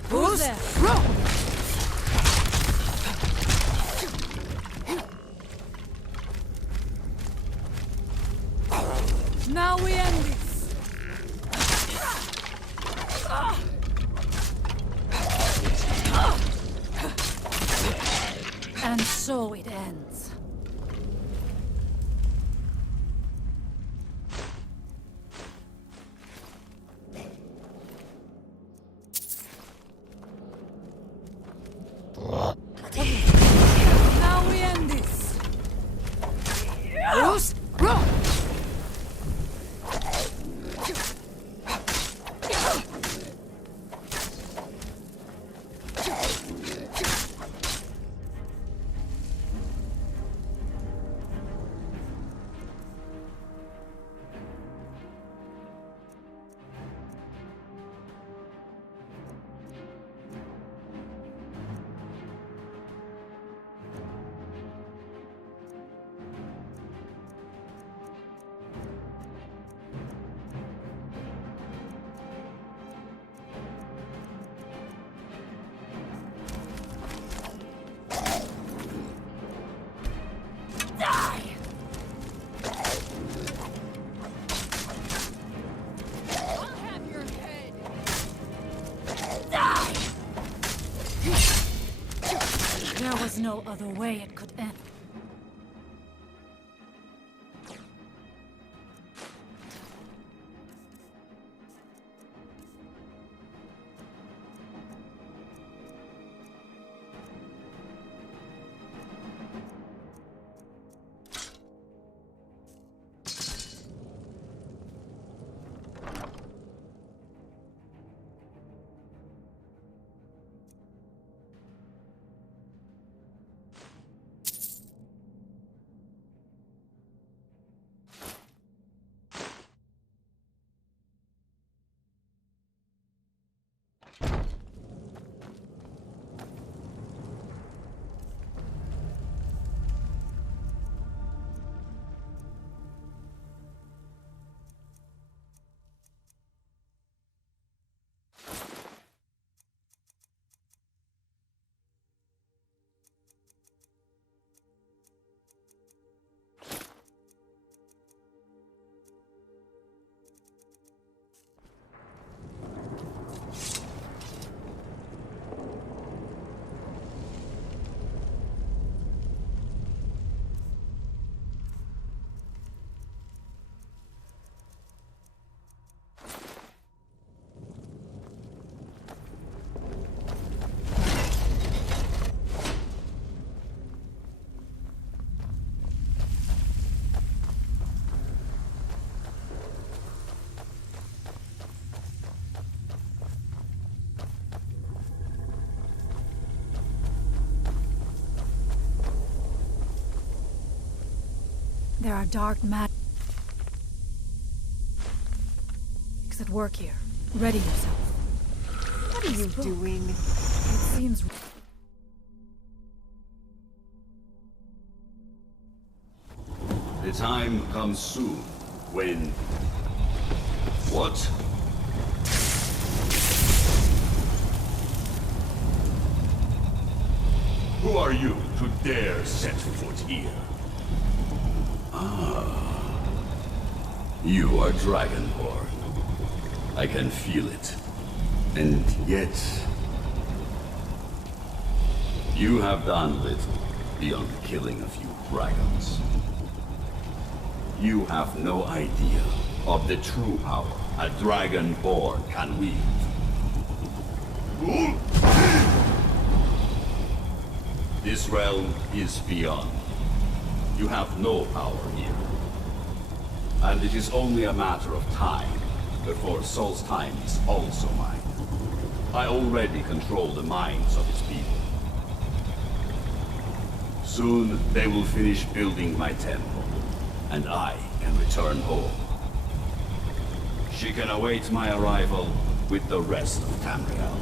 who's there? Now we end this. And so it ends. Now we end this. Bruce, run! There was no other way it could end. There are dark magics at work here. Ready yourself. What are you doing? It seems... The time comes soon when... What? Who are you to dare set foot here? Ah. You are Dragonborn. I can feel it. And yet... You have done little beyond killing a few dragons. You have no idea of the true power a Dragonborn can wield. This realm is beyond. You have no power here. And it is only a matter of time before Solstheim is also mine. I already control the minds of its people. Soon they will finish building my temple, and I can return home. She can await my arrival with the rest of Tamriel.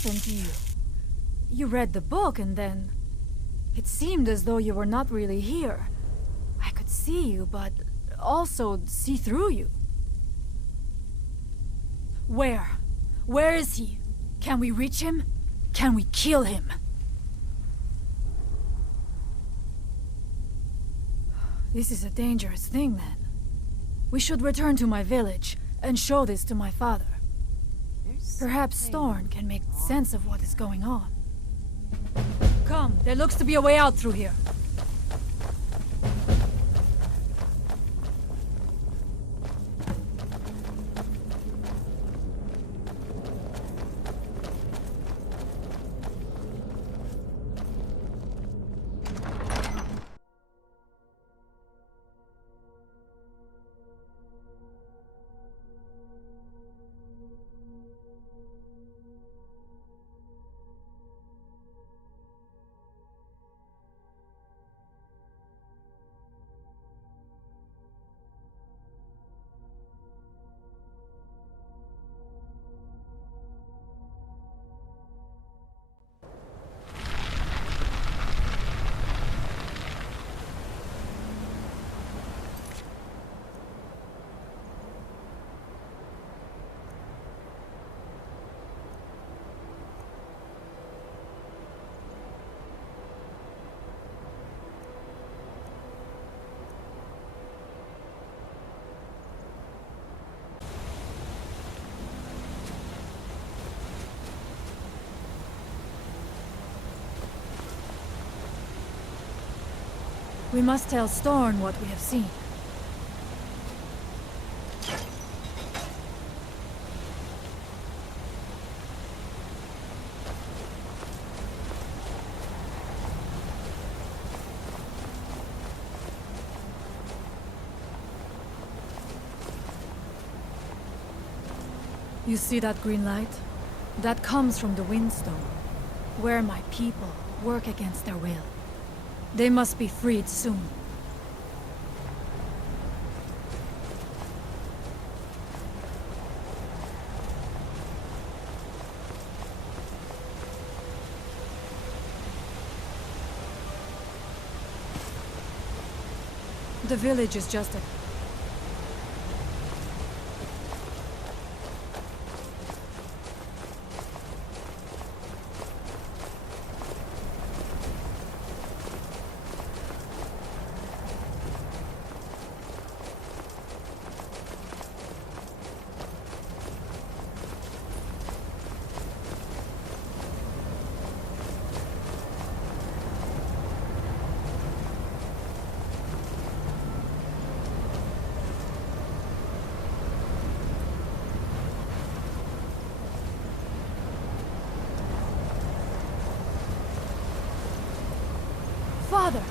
happened to you? You read the book and then... It seemed as though you were not really here. I could see you, but also see through you. Where? Where is he? Can we reach him? Can we kill him? This is a dangerous thing, then. We should return to my village and show this to my father. Perhaps Storn can make sense of what is going on. Come, there looks to be a way out through here. We must tell Storn what we have seen. You see that green light? That comes from the Windstone, where my people work against their will. They must be freed soon. The village is just a... Father,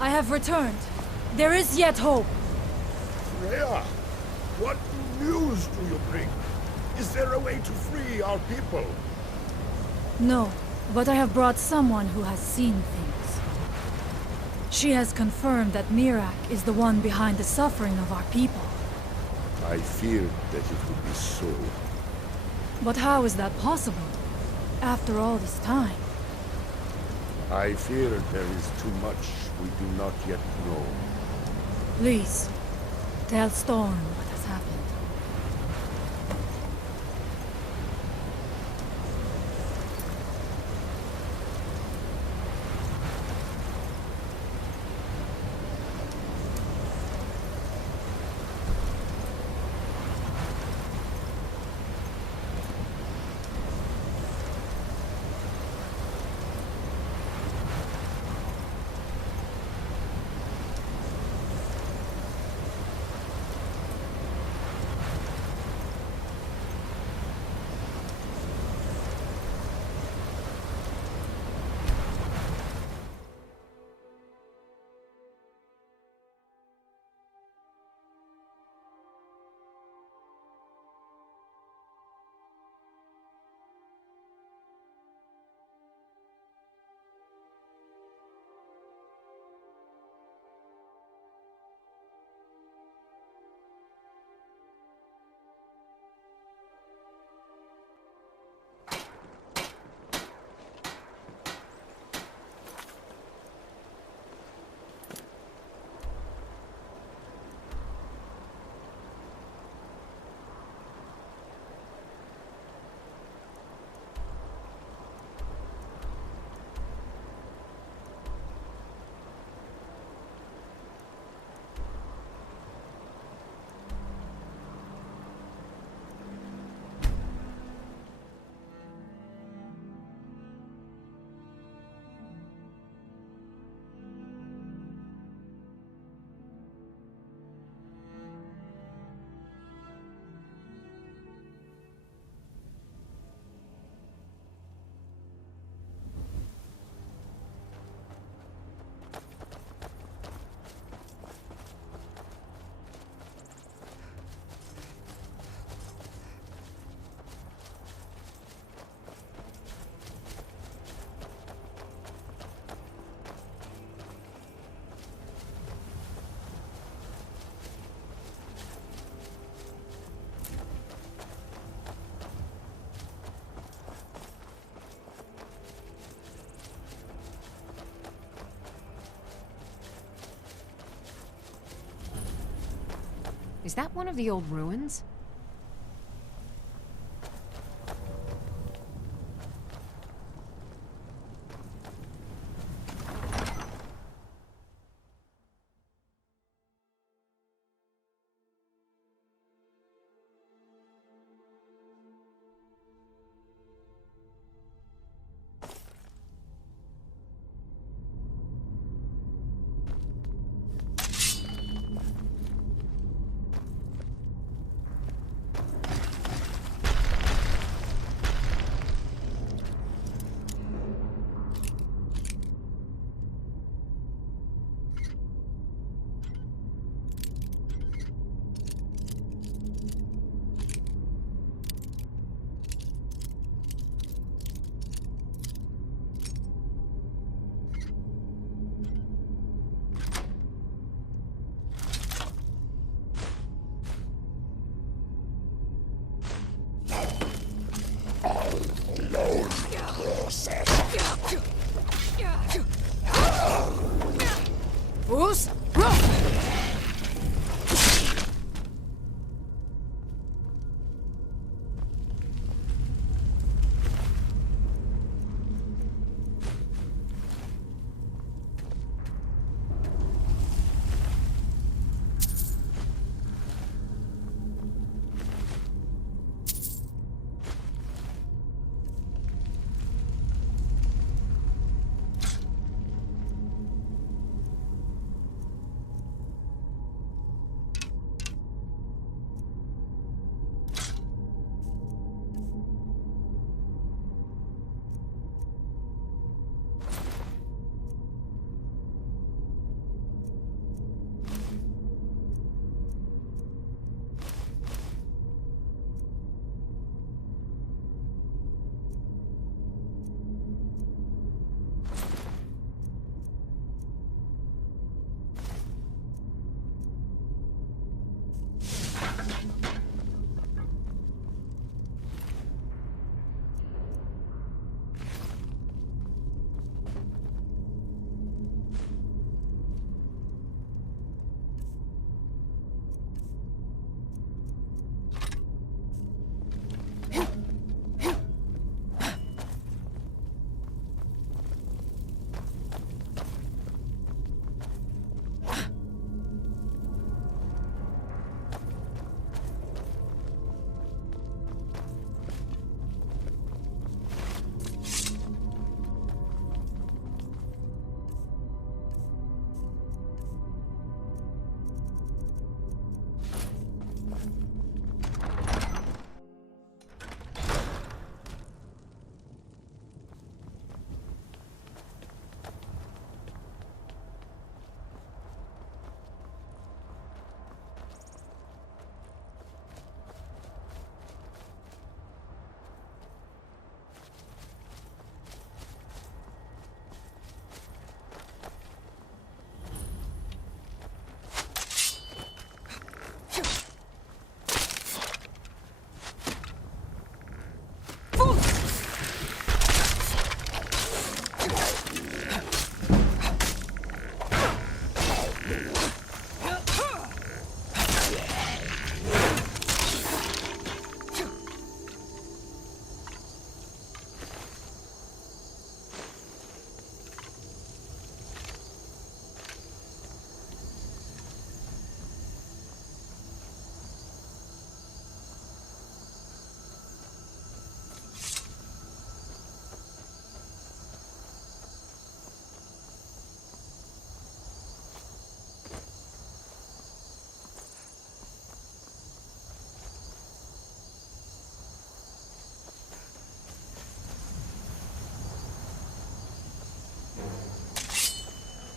I have returned. There is yet hope. Freya, what news do you bring? Is there a way to free our people? No, but I have brought someone who has seen things. She has confirmed that Mirak is the one behind the suffering of our people. I feared that it would be so. But how is that possible? After all this time? I fear there is too much we do not yet know. Please, tell Storm what has happened. Is that one of the old ruins? Fools, run!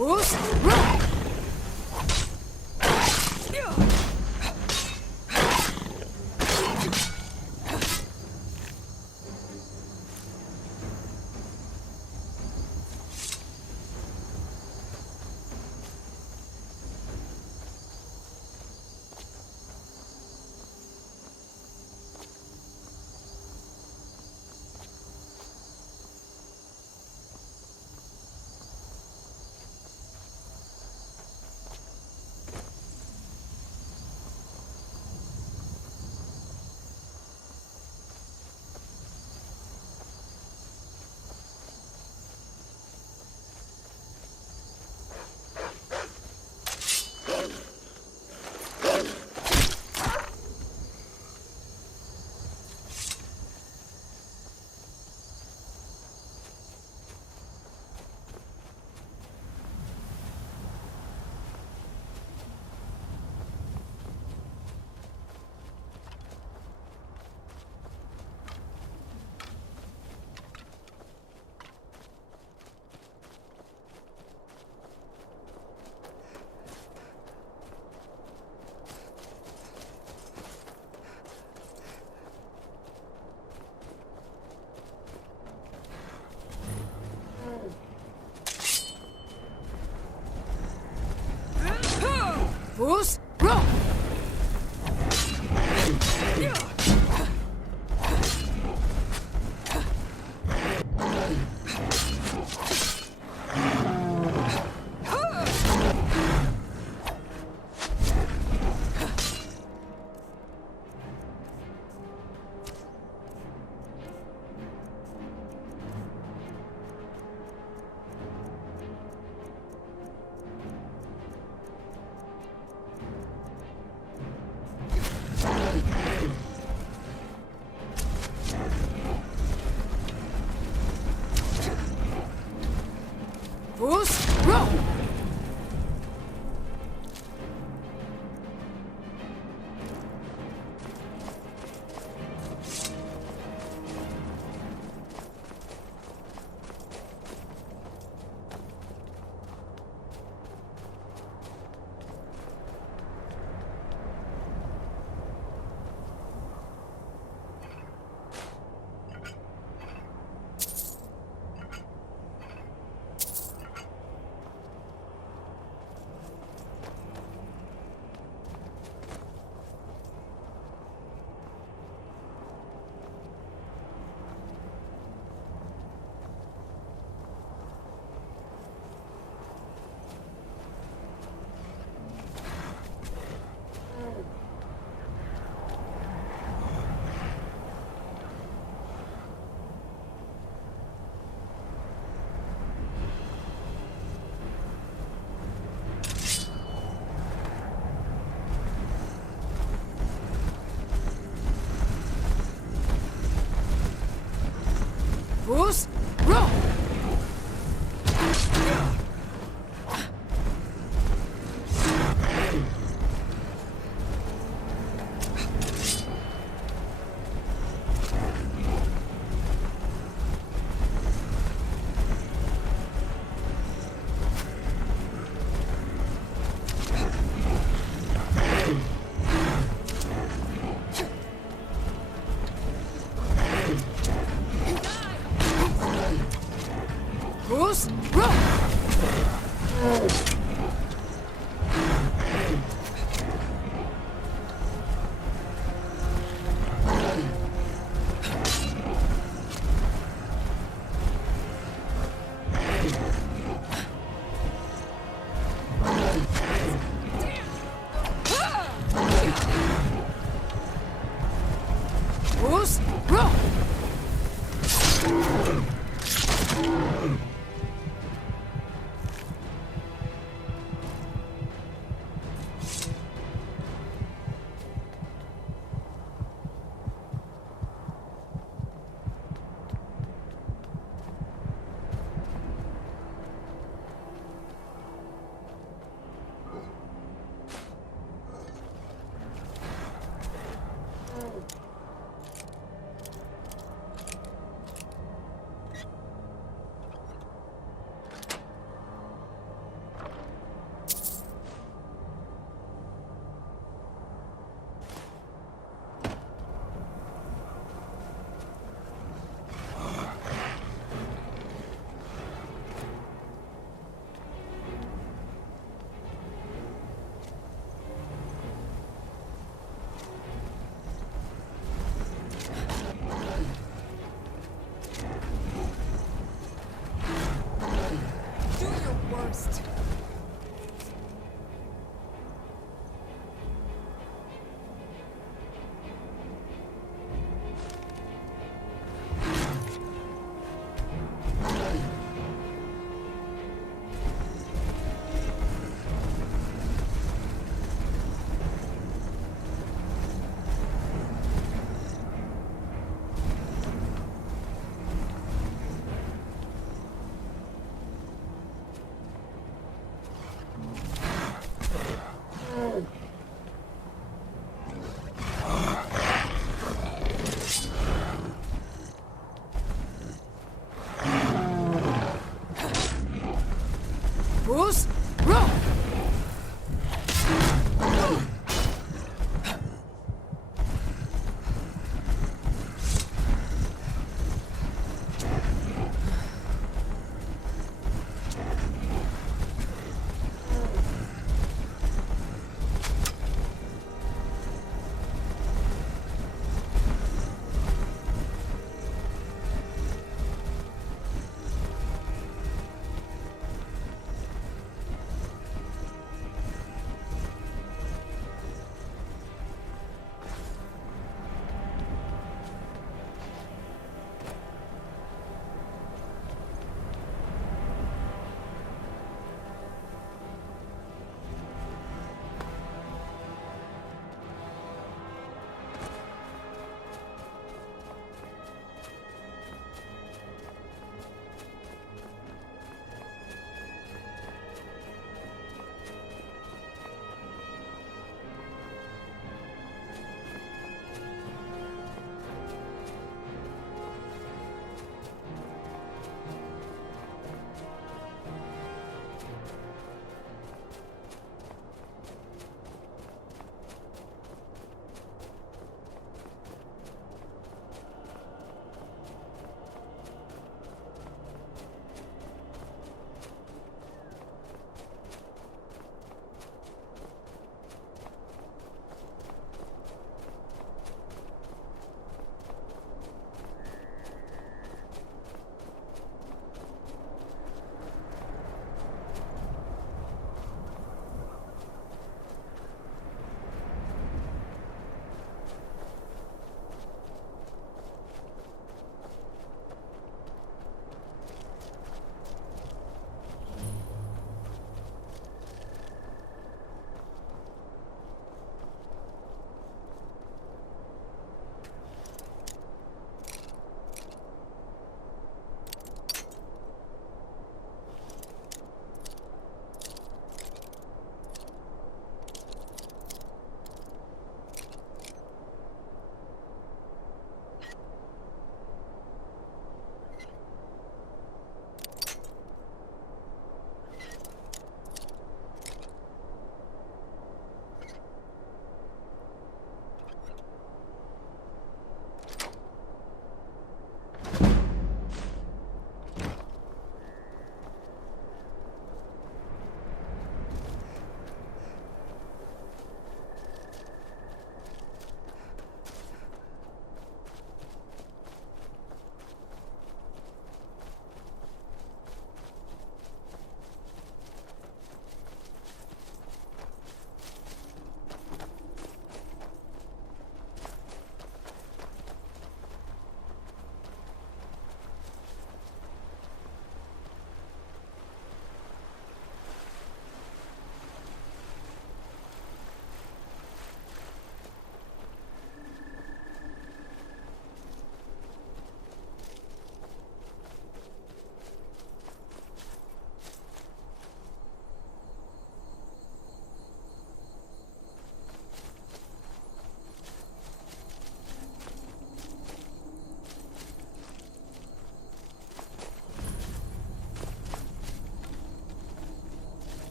Fools, run!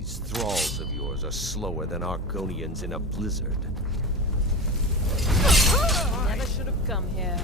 These thralls of yours are slower than Argonians in a blizzard. Never should have come here.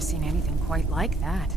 Seen anything quite like that.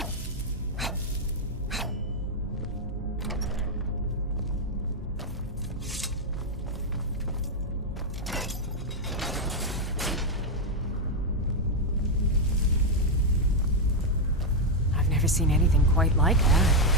I've never seen anything quite like that.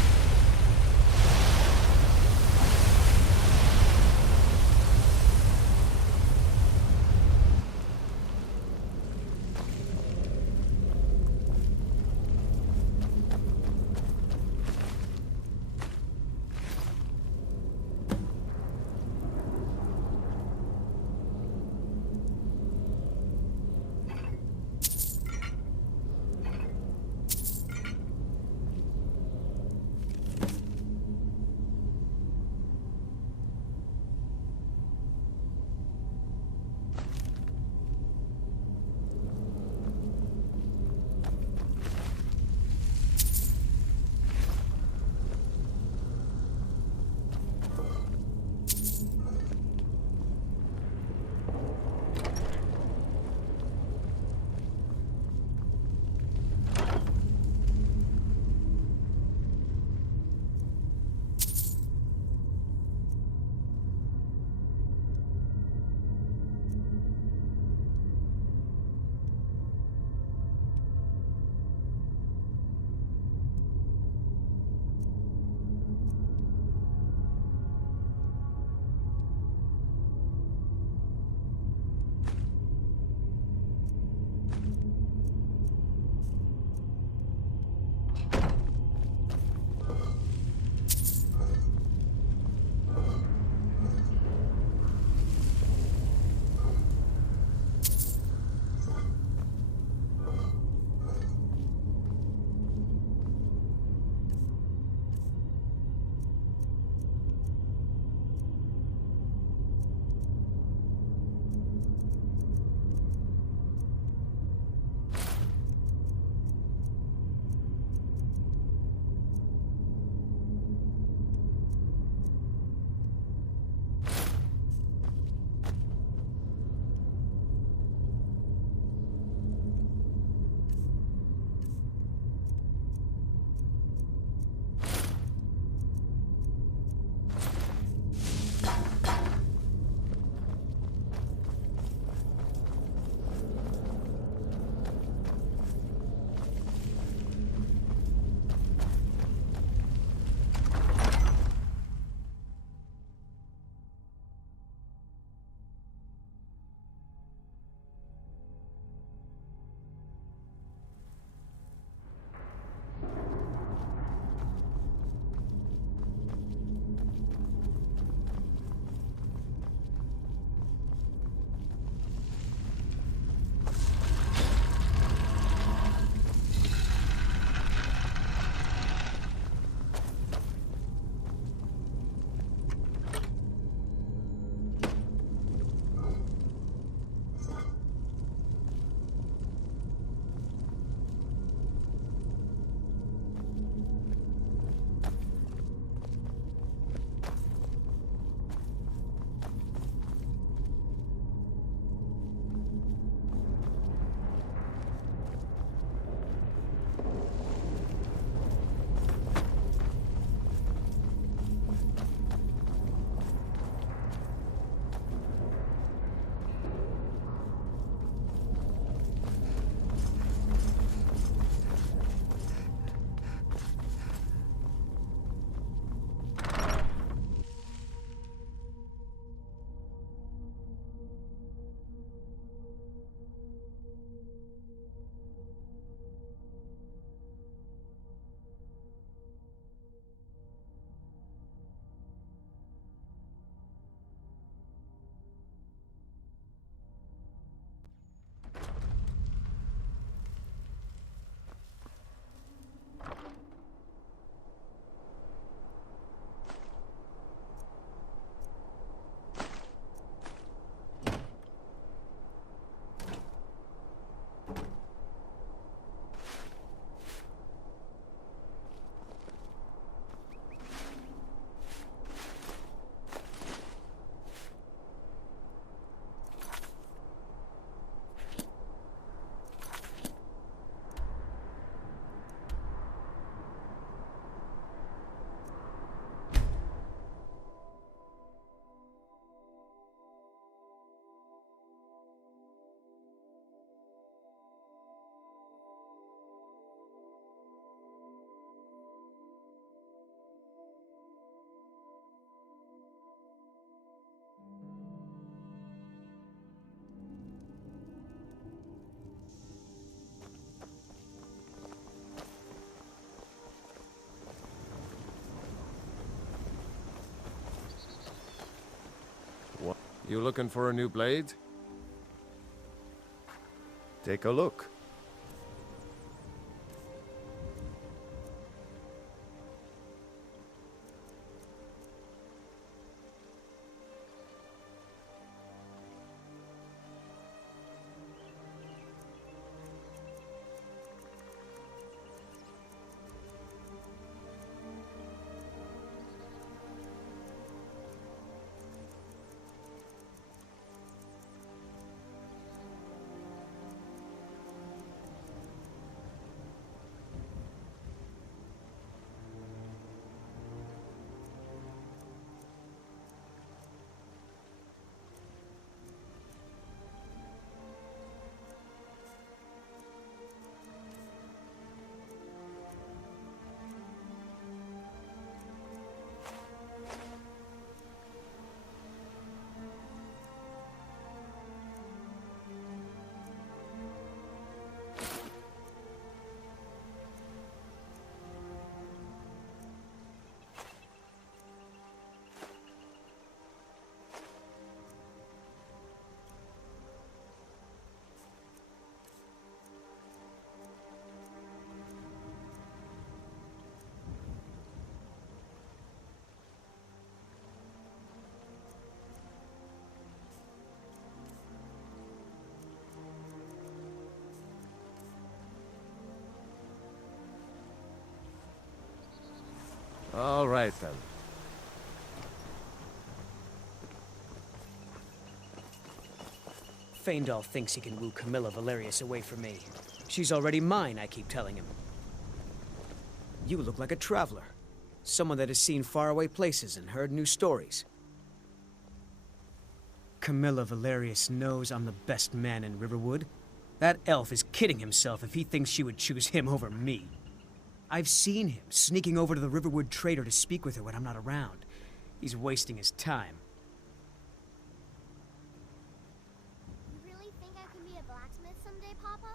You looking for a new blade? Take a look. All right, then. Faendal thinks he can woo Camilla Valerius away from me. She's already mine, I keep telling him. You look like a traveler. Someone that has seen faraway places and heard new stories. Camilla Valerius knows I'm the best man in Riverwood. That elf is kidding himself if he thinks she would choose him over me. I've seen him sneaking over to the Riverwood trader to speak with her when I'm not around. He's wasting his time. You really think I can be a blacksmith someday, Papa?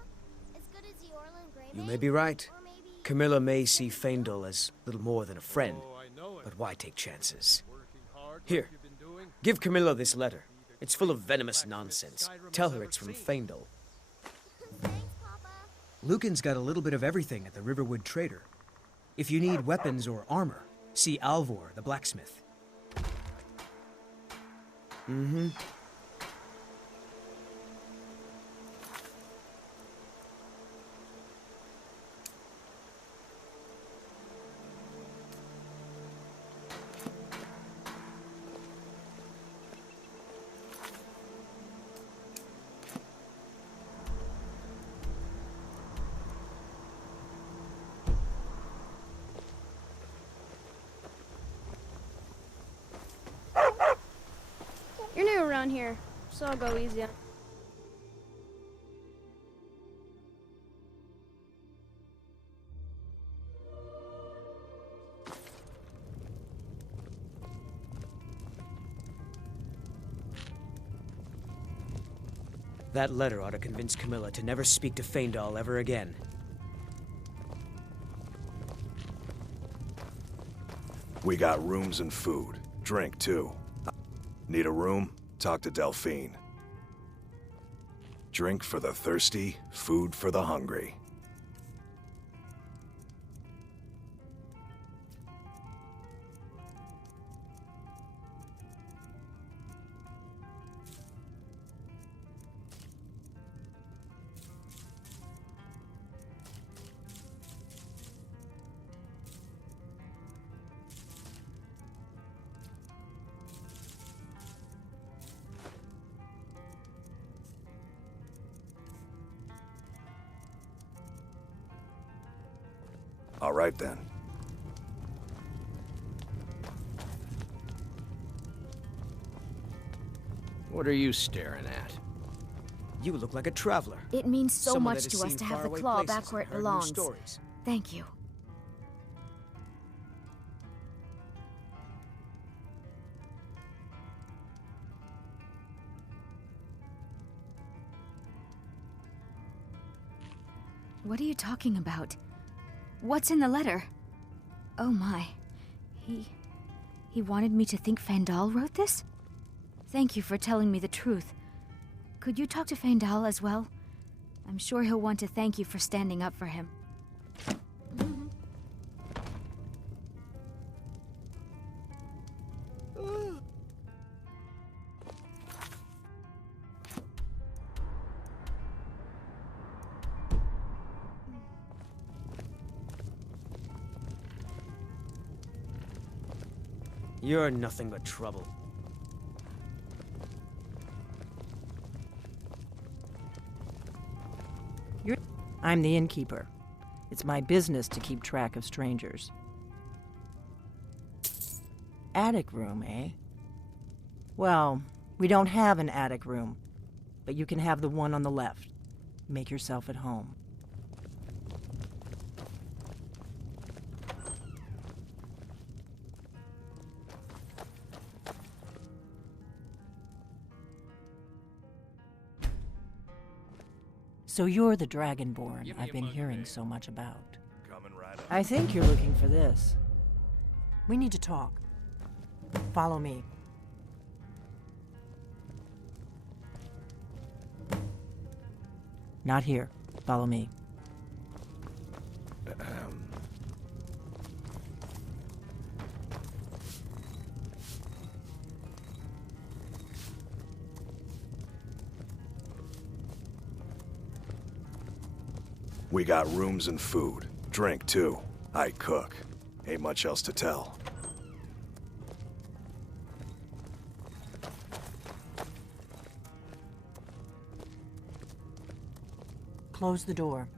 As good as the Orlin Grey? You may be right. Camilla may see Faendal as little more than a friend, but why take chances? Here, give Camilla this letter. It's full of venomous nonsense. Tell her it's from Faendal. Lucan's got a little bit of everything at the Riverwood Trader. If you need weapons or armor, see Alvor, the blacksmith. Mm-hmm. You're new around here, so I'll go easy on. That letter ought to convince Camilla to never speak to Faendal ever again. We got rooms and food. Drink, too. Need a room? Talk to Delphine. Drink for the thirsty, food for the hungry. All right, then. What are you staring at? You look like a traveler. It means so Someone much that has to us seen to have the faraway claw places back where and it heard new belongs. stories. Thank you. What are you talking about? What's in the letter? Oh my. He wanted me to think Faendal wrote this? Thank you for telling me the truth. Could you talk to Feindal as well? I'm sure he'll want to thank you for standing up for him. You're nothing but trouble. I'm the innkeeper. It's my business to keep track of strangers. Attic room, eh? Well, we don't have an attic room, but you can have the one on the left. Make yourself at home. So you're the Dragonborn I've been hearing so much about. I think you're looking for this. We need to talk. Follow me. Not here. Follow me. We got rooms and food. Drink, too. I cook. Ain't much else to tell. Close the door.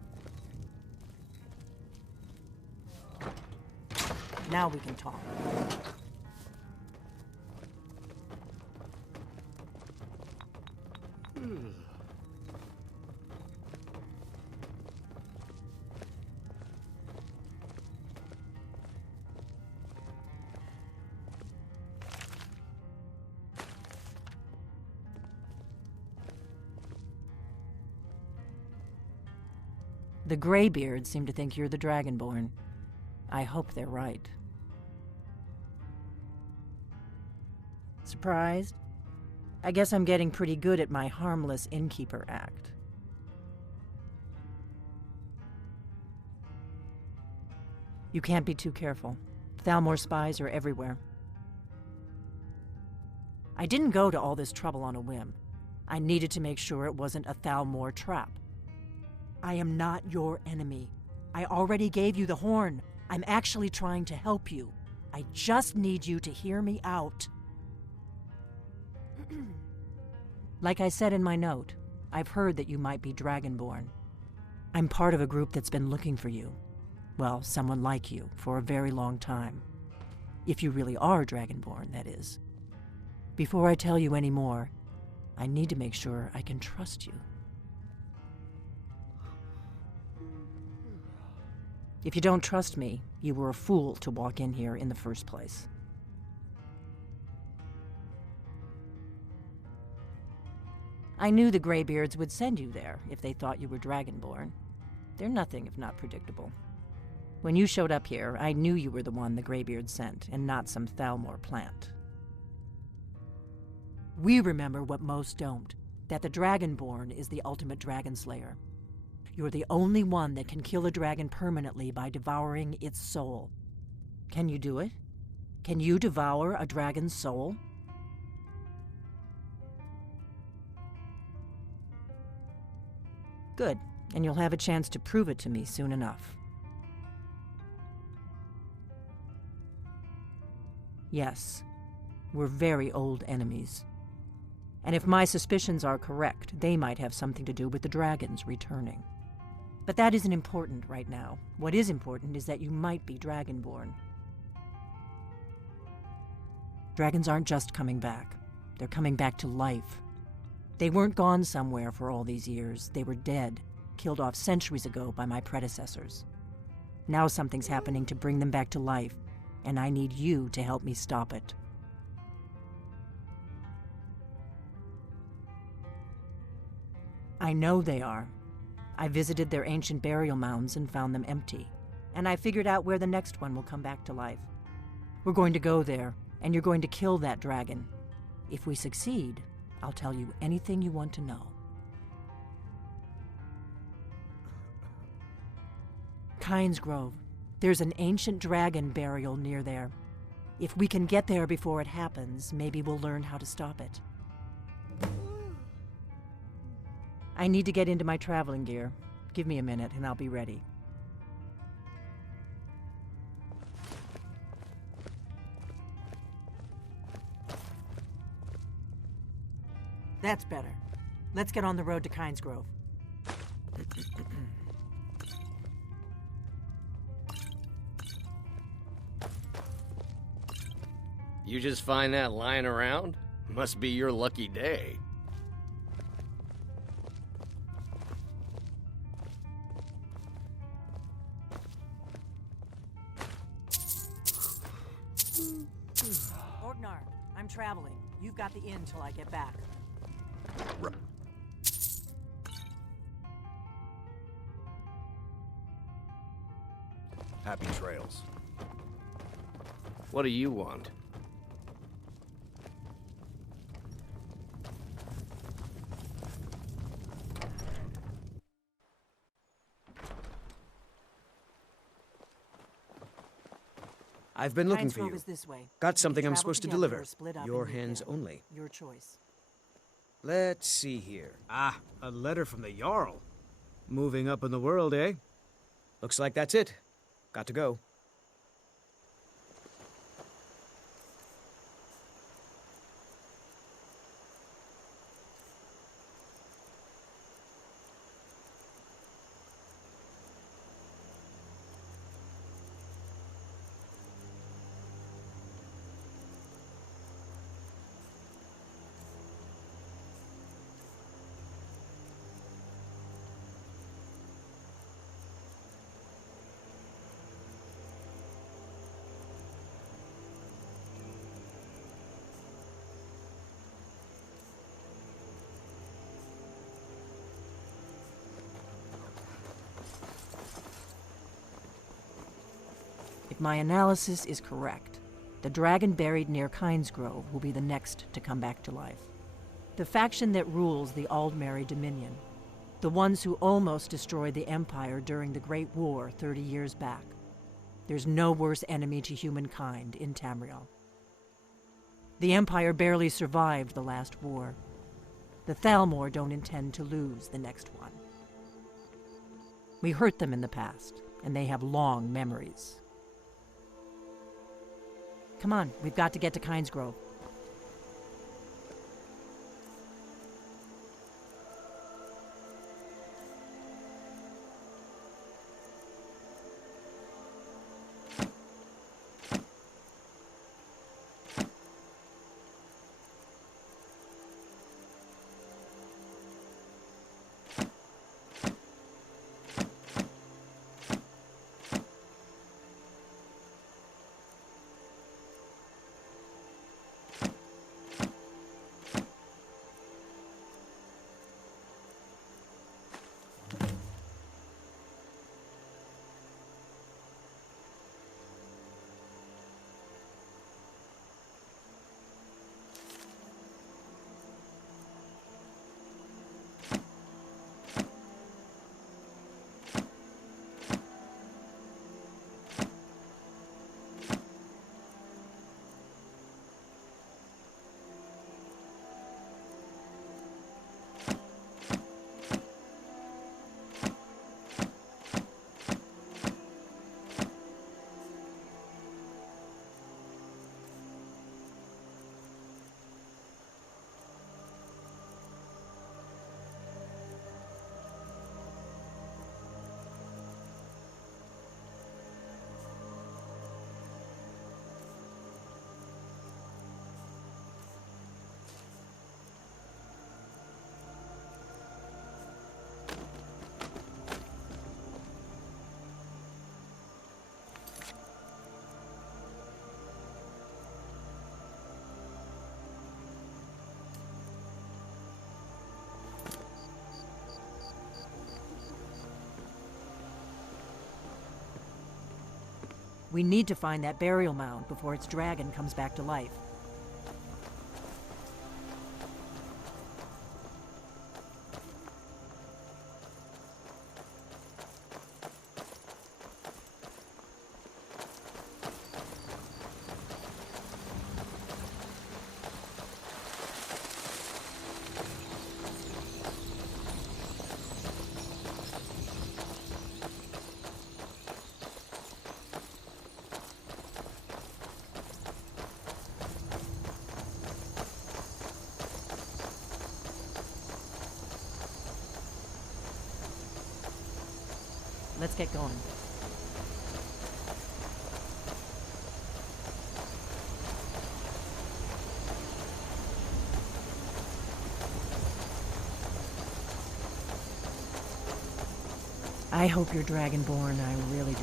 Now we can talk. The Greybeards seem to think you're the Dragonborn. I hope they're right. Surprised? I guess I'm getting pretty good at my harmless innkeeper act. You can't be too careful. Thalmor spies are everywhere. I didn't go to all this trouble on a whim. I needed to make sure it wasn't a Thalmor trap. I am not your enemy. I already gave you the horn. I'm actually trying to help you. I just need you to hear me out. Like I said in my note, I've heard that you might be Dragonborn. I'm part of a group that's been looking for you. Well, someone like you, for a very long time. If you really are Dragonborn, that is. Before I tell you any more, I need to make sure I can trust you. If you don't trust me, you were a fool to walk in here in the first place. I knew the Greybeards would send you there if they thought you were Dragonborn. They're nothing if not predictable. When you showed up here, I knew you were the one the Greybeards sent, and not some Thalmor plant. We remember what most don't, that the Dragonborn is the ultimate dragon slayer. You're the only one that can kill a dragon permanently by devouring its soul. Can you do it? Can you devour a dragon's soul? Good, and you'll have a chance to prove it to me soon enough. Yes, we're very old enemies. And if my suspicions are correct, they might have something to do with the dragons returning. But that isn't important right now. What is important is that you might be Dragonborn. Dragons aren't just coming back. They're coming back to life. They weren't gone somewhere for all these years. They were dead, killed off centuries ago by my predecessors. Now something's happening to bring them back to life, and I need you to help me stop it. I know they are. I visited their ancient burial mounds and found them empty, and I figured out where the next one will come back to life. We're going to go there, and you're going to kill that dragon. If we succeed, I'll tell you anything you want to know. Kynes Grove. There's an ancient dragon burial near there. If we can get there before it happens, maybe we'll learn how to stop it. I need to get into my traveling gear. Give me a minute and I'll be ready. That's better. Let's get on the road to Kynes Grove. You just find that lying around? Must be your lucky day. Orgnar, I'm traveling. You've got the inn till I get back. Happy trails. What do you want? I've been looking Kynes for Grove you. is this way. Got something I'm Travel supposed to together deliver. or split up Your and meet hands there. only. Your choice. Let's see here. Ah, a letter from the Jarl. Moving up in the world, eh? Looks like that's it. Got to go. If my analysis is correct, the dragon buried near Kynes Grove will be the next to come back to life. The faction that rules the Aldmeri Dominion. The ones who almost destroyed the Empire during the Great War 30 years back. There's no worse enemy to humankind in Tamriel. The Empire barely survived the last war. The Thalmor don't intend to lose the next one. We hurt them in the past, and they have long memories. Come on, we've got to get to Kynes Grove. We need to find that burial mound before its dragon comes back to life. Let's get going. I hope you're Dragonborn, I really do.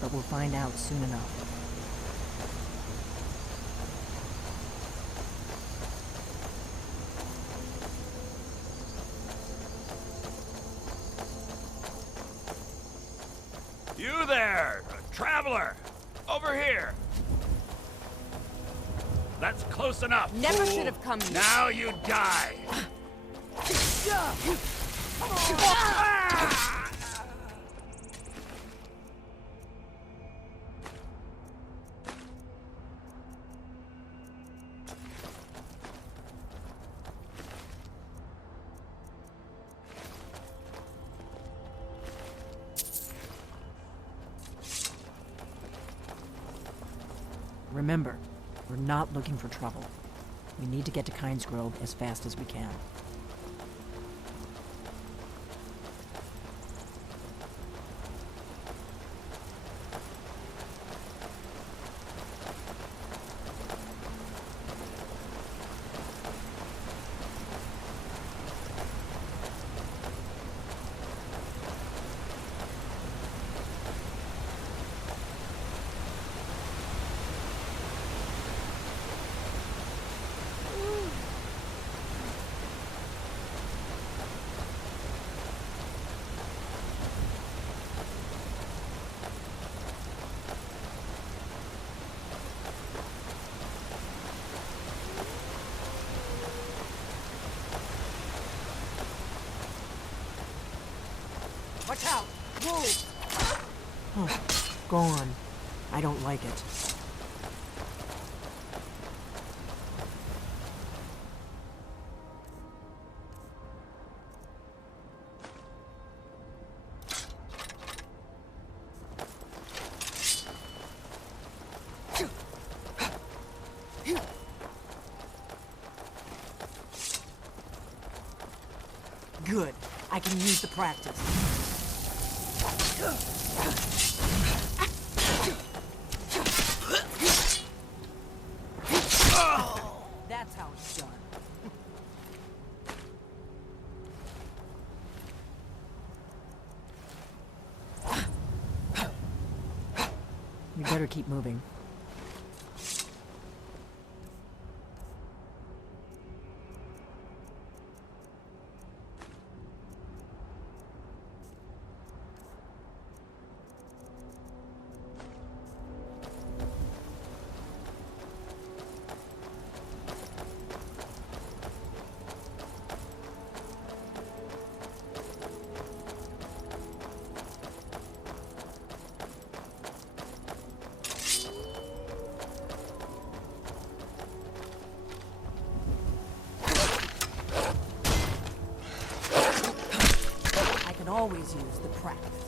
But we'll find out soon enough. You there, traveler! Over here! That's close enough. Never fool. should have come here. Now you die! Remember, we're not looking for trouble. We need to get to Kynes Grove as fast as we can. Watch out! Move! Oh, go on. I don't like it. Good. I can use the practice. That's how it's done. We better keep moving. Always use the practice.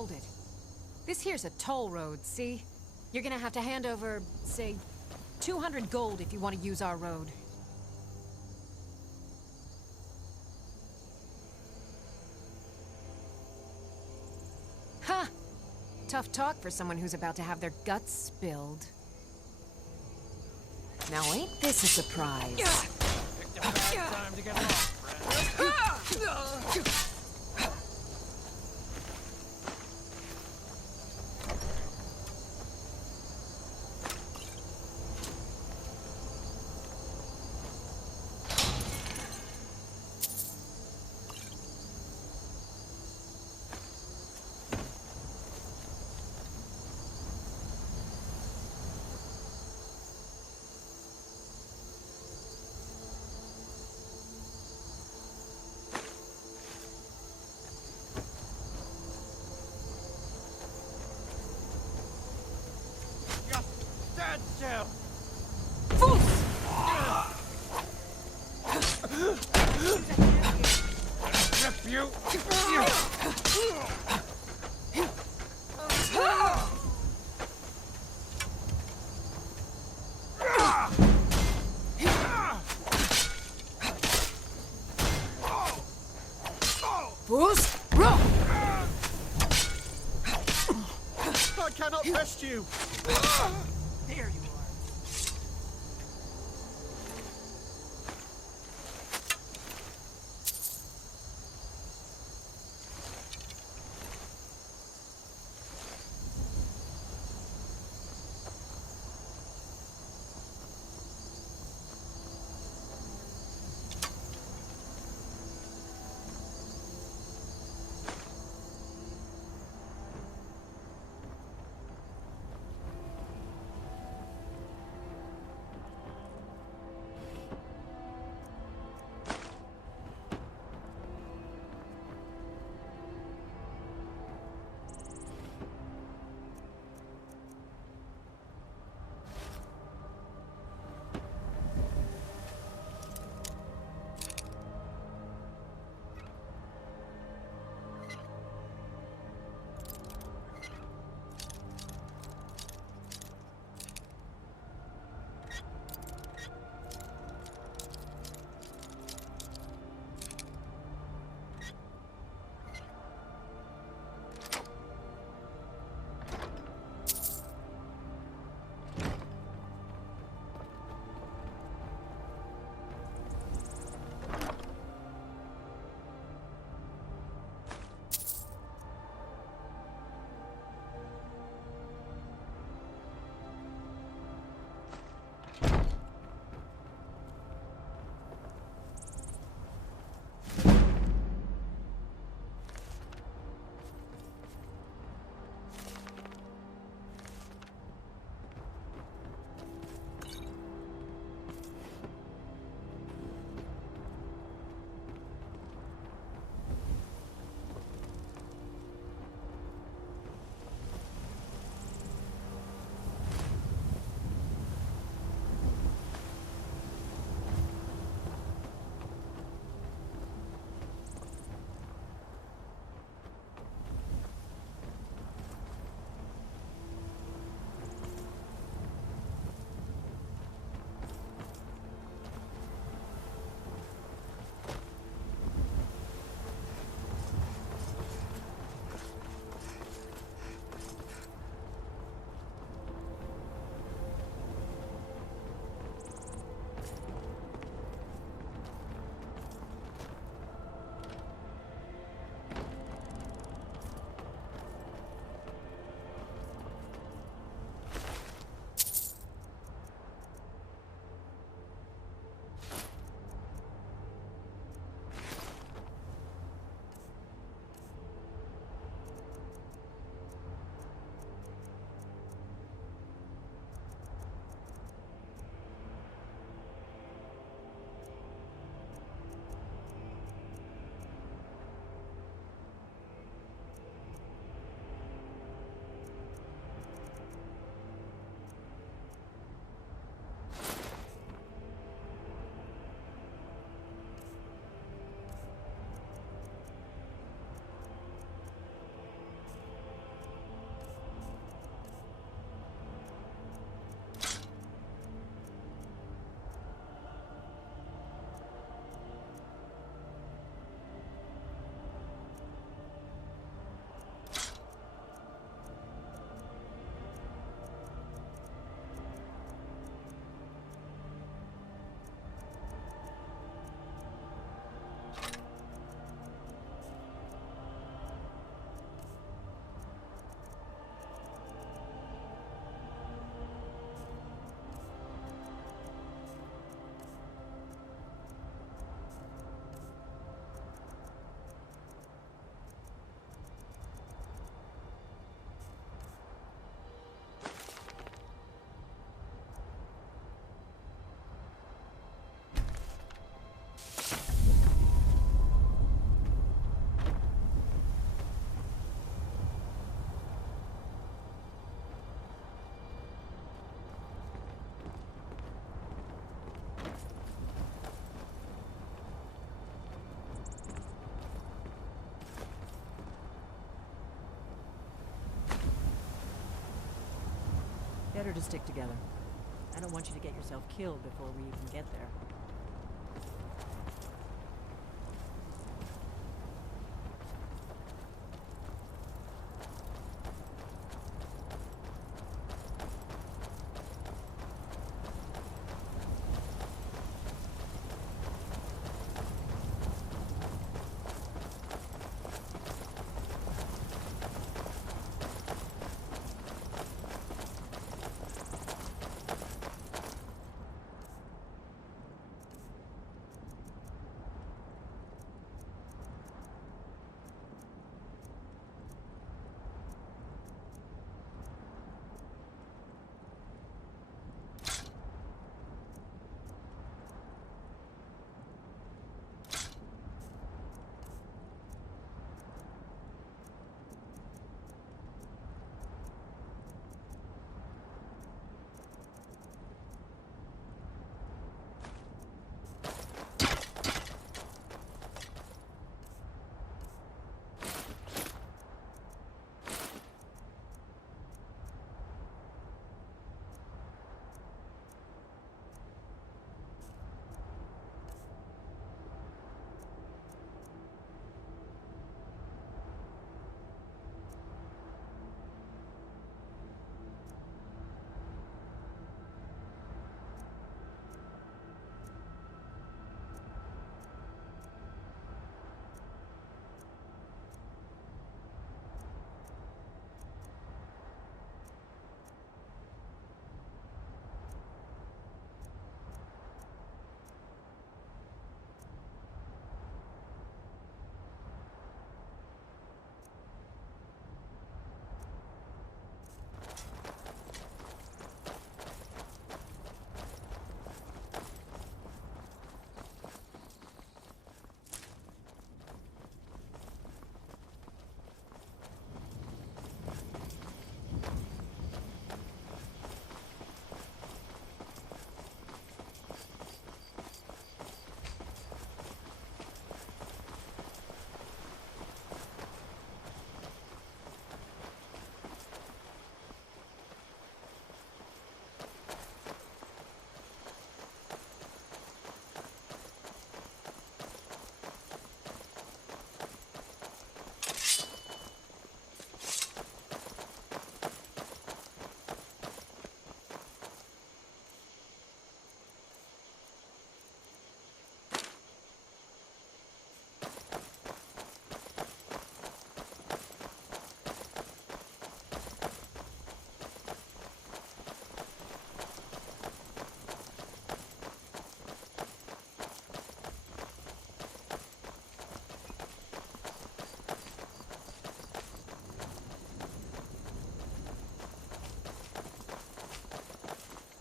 hold it. This here's a toll road, see? You're gonna have to hand over, say, 200 gold if you want to use our road. Ha! Tough talk for someone who's about to have their guts spilled. Now ain't this a surprise? Picked a bad time to get lost, friend. Stand still! Rip you! I cannot rest you! Here you are. better to stick together. I don't want you to get yourself killed before we even get there.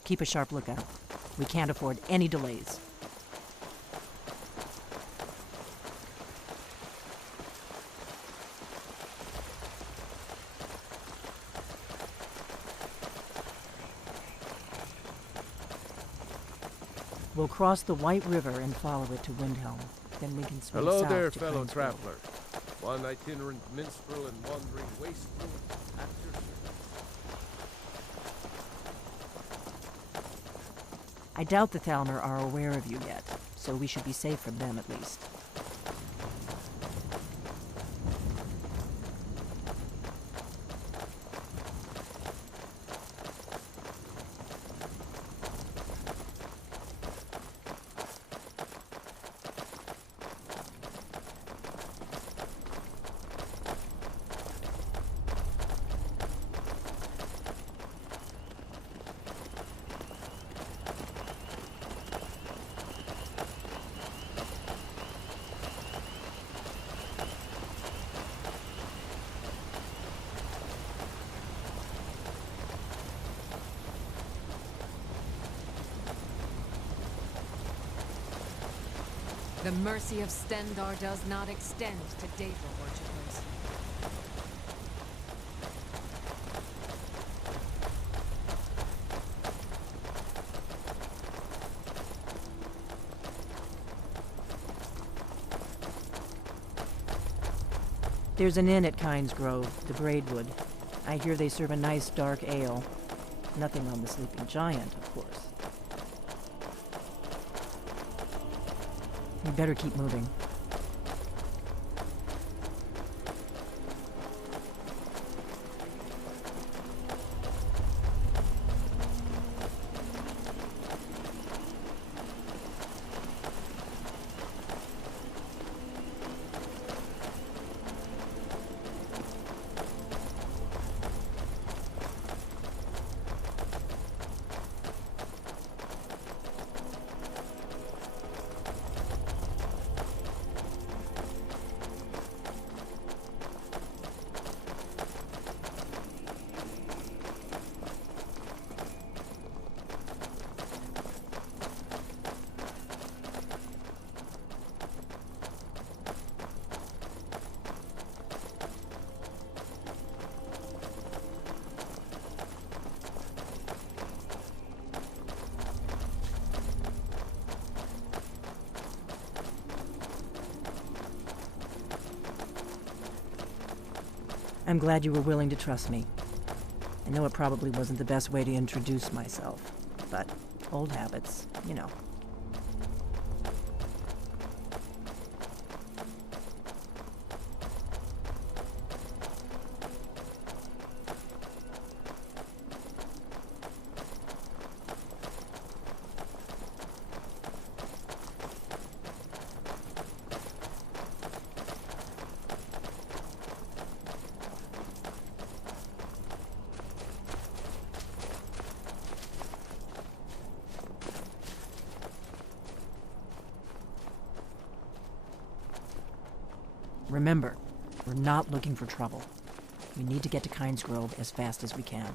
Keep a sharp lookout. We can't afford any delays. We'll cross the White River and follow it to Windhelm. Then we can swing Hello south there, to fellow Plainsboro. traveler. One itinerant minstrel and wandering wastrel at your service. I doubt the Thalmor are aware of you yet, so we should be safe from them at least. The mercy of Stendarr does not extend to Daedra worshippers. There's an inn at Kynes Grove, the Braidwood. I hear they serve a nice dark ale. Nothing on the sleeping giant, of course. We better keep moving. I'm glad you were willing to trust me. I know it probably wasn't the best way to introduce myself, but old habits, you know. Remember, we're not looking for trouble. We need to get to Kynes Grove as fast as we can.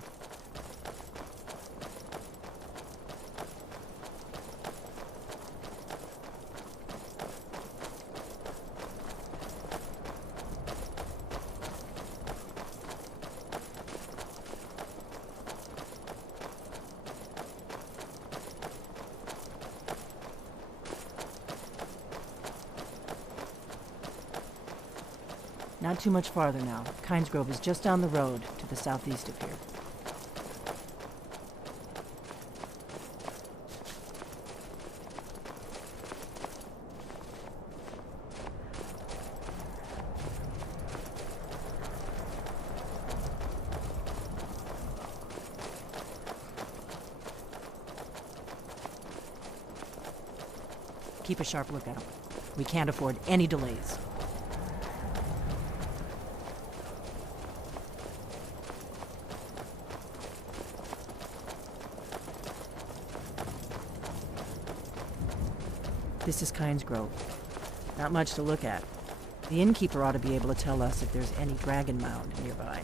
Not too much farther now. Kynes Grove is just down the road to the southeast of here. Keep a sharp lookout. We can't afford any delays. This is Kynes Grove. Not much to look at. The innkeeper ought to be able to tell us if there's any dragon mound nearby.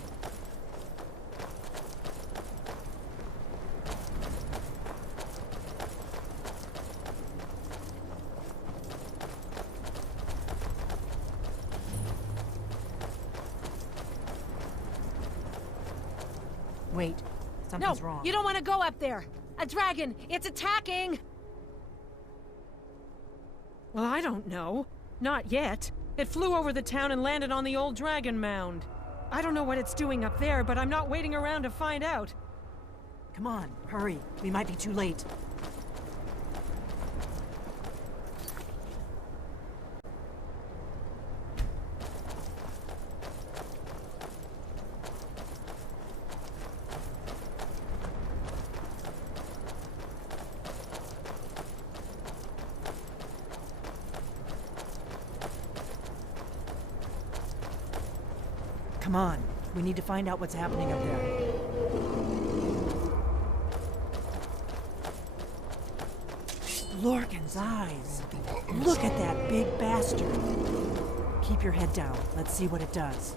Wait, something's wrong. You don't want to go up there! A dragon! It's attacking! Well, I don't know. Not yet. It flew over the town and landed on the old dragon mound. I don't know what it's doing up there, but I'm not waiting around to find out. Come on, hurry. We might be too late. Come on. We need to find out what's happening up there. Lorcan's eyes. Look at that big bastard. Keep your head down. Let's see what it does.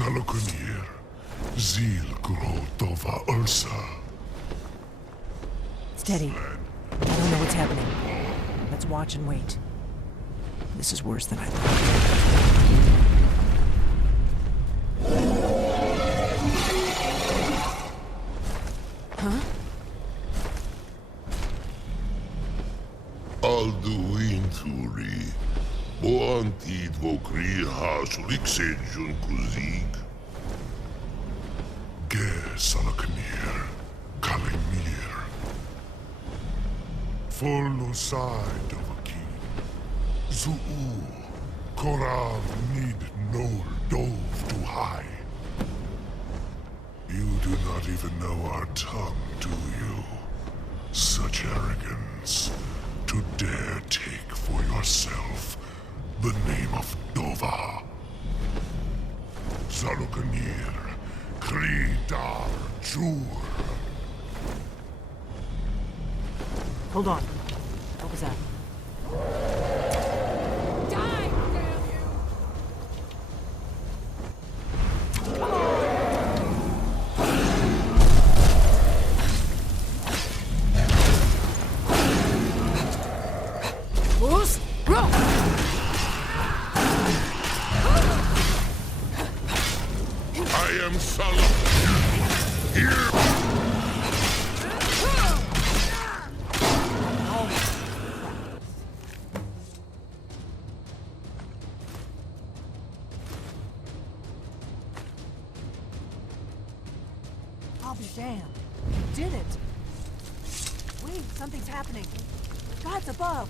Salokunir, Zil Grotova Ursa. Steady. I don't know what's happening. Let's watch and wait. This is worse than I thought. Huh? Alduinturi, Boantid Vokri Hasuliksejun Kuzig. Ger Salaknir, Kalimir. Forlusai Dovaki. Zuu, Korav need no dove to high. You do not even know our tongue, do you? Such arrogance. To dare take for yourself the name of Dova. Zalukanir, Kridar Jur. Hold on. What was that? Die, damn you! I am Salah. Here. I'll be damned. You did it. Wait, something's happening. God's above.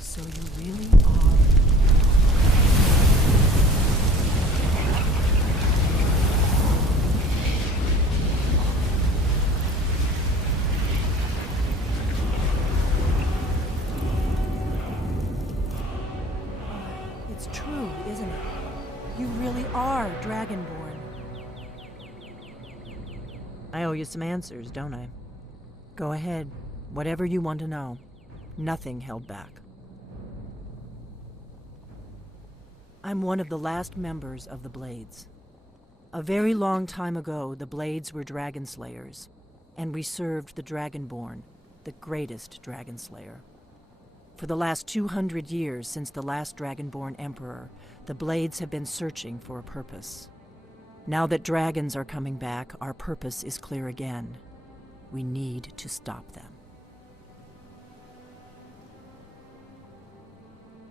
So you really are... It's true, isn't it? You really are Dragonborn. I owe you some answers, don't I? Go ahead. Whatever you want to know. Nothing held back. I'm one of the last members of the Blades. A very long time ago, the Blades were dragon slayers, and we served the Dragonborn, the greatest dragon slayer. For the last 200 years since the last Dragonborn Emperor, the Blades have been searching for a purpose. Now that dragons are coming back, our purpose is clear again. We need to stop them.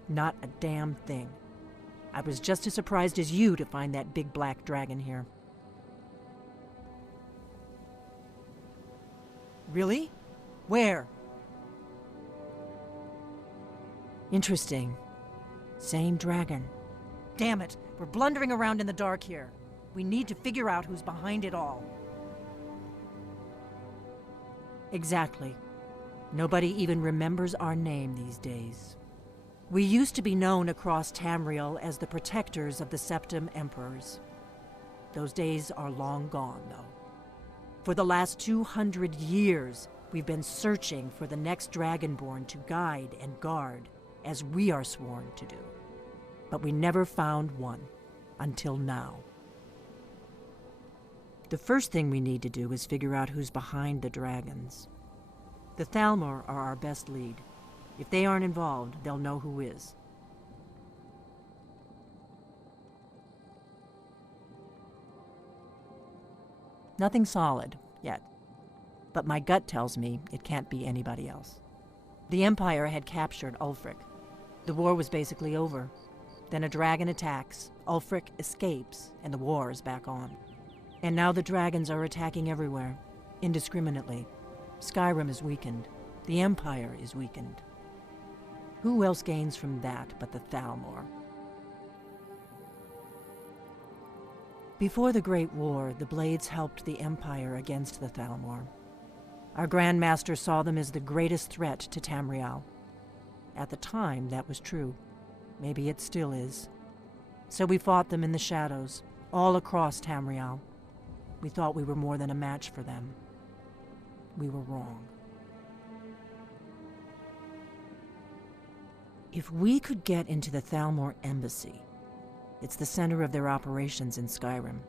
Not a damn thing. I was just as surprised as you to find that big black dragon here. Really? Where? Interesting. Same dragon. Damn it, we're blundering around in the dark here. We need to figure out who's behind it all. Exactly. Nobody even remembers our name these days. We used to be known across Tamriel as the protectors of the Septim Emperors. Those days are long gone, though. For the last 200 years, we've been searching for the next Dragonborn to guide and guard, as we are sworn to do. But we never found one, until now. The first thing we need to do is figure out who's behind the dragons. The Thalmor are our best lead. If they aren't involved, they'll know who is. Nothing solid, yet. But my gut tells me it can't be anybody else. The Empire had captured Ulfric. The war was basically over. Then a dragon attacks, Ulfric escapes, and the war is back on. And now the dragons are attacking everywhere, indiscriminately. Skyrim is weakened. The Empire is weakened. Who else gains from that but the Thalmor? Before the Great War, the Blades helped the Empire against the Thalmor. Our Grand Master saw them as the greatest threat to Tamriel. At the time, that was true. Maybe it still is. So we fought them in the shadows, all across Tamriel. We thought we were more than a match for them. We were wrong. If we could get into the Thalmor embassy, it's the center of their operations in Skyrim.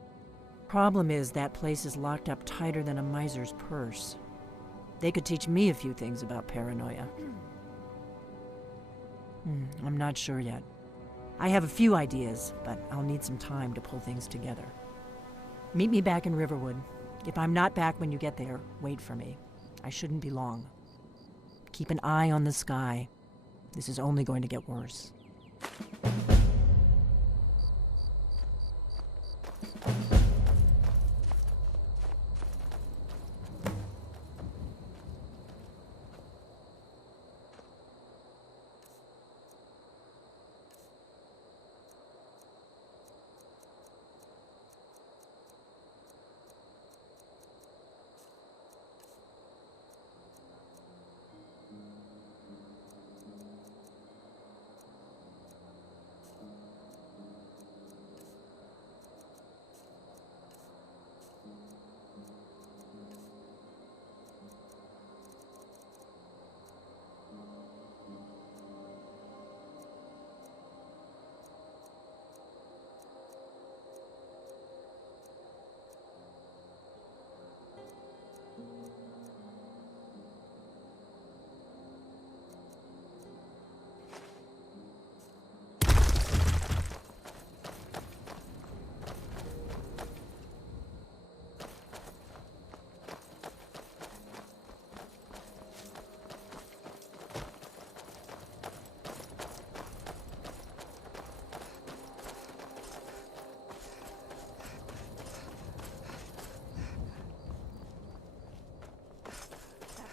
Problem is, that place is locked up tighter than a miser's purse. They could teach me a few things about paranoia. I'm not sure yet. I have a few ideas, but I'll need some time to pull things together. Meet me back in Riverwood. If I'm not back when you get there, wait for me. I shouldn't be long. Keep an eye on the sky. This is only going to get worse.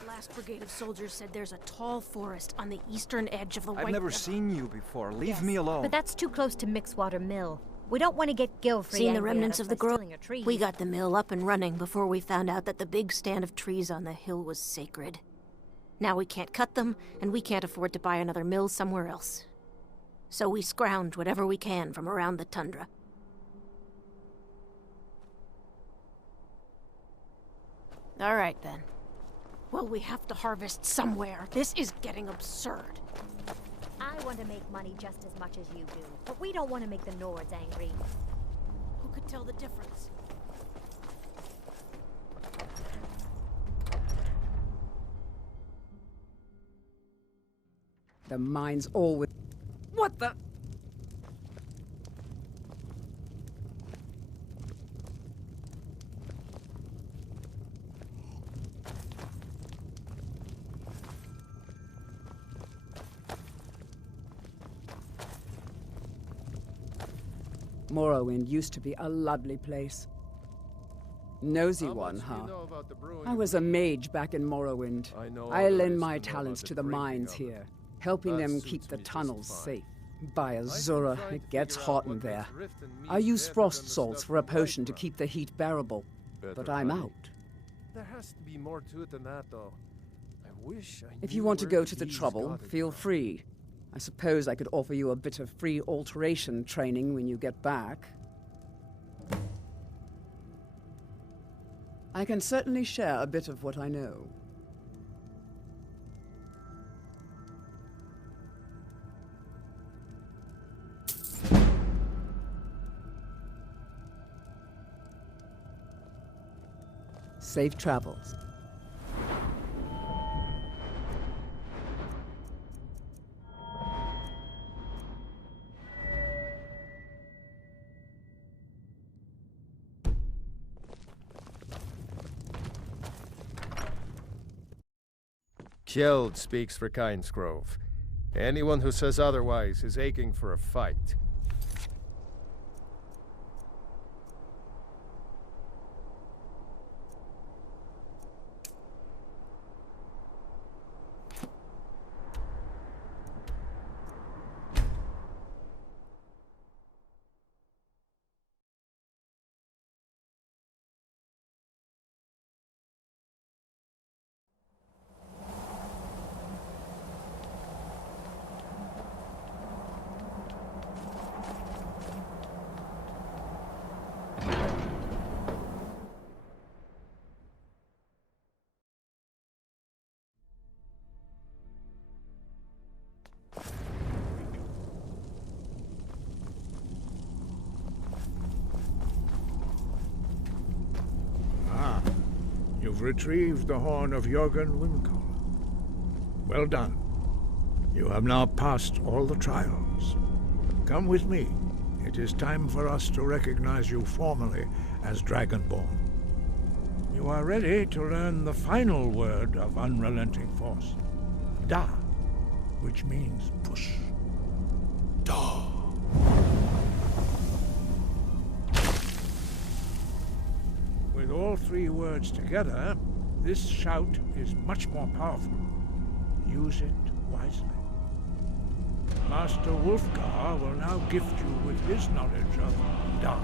Last brigade of soldiers said there's a tall forest on the eastern edge of the White I've never River. seen you before. Leave me alone. But that's too close to Mixwater Mill. We don't want to get Gilfrey Seen the angry remnants at us of the by grove? stealing a tree. We got the mill up and running before we found out that the big stand of trees on the hill was sacred. Now we can't cut them, and we can't afford to buy another mill somewhere else. So we scrounge whatever we can from around the tundra. All right, then. Well, we have to harvest somewhere. This is getting absurd. I want to make money just as much as you do, but we don't want to make the Nords angry. Who could tell the difference? The mine's always... What the... Morrowind used to be a lovely place. Nosy one, huh? I was a mage back in Morrowind. I lend my talents to the mines here, helping them keep the tunnels safe. By Azura, it gets hot in there. I use frost salts for a potion to keep the heat bearable, but I'm out. There has to be more to it than that, though. I wish I If knew you want to where go to the these trouble, got it feel from. free. I suppose I could offer you a bit of free alteration training when you get back. I can certainly share a bit of what I know. Safe travels. Kjeld speaks for Kynesgrove. Anyone who says otherwise is aching for a fight. You've retrieved the horn of Jürgen Wimkel. Well done. You have now passed all the trials. Come with me. It is time for us to recognize you formally as Dragonborn. You are ready to learn the final word of unrelenting force. Da, which means push. Da. With all three words together, this shout is much more powerful. Use it wisely. Master Wulfgar will now gift you with his knowledge of Da.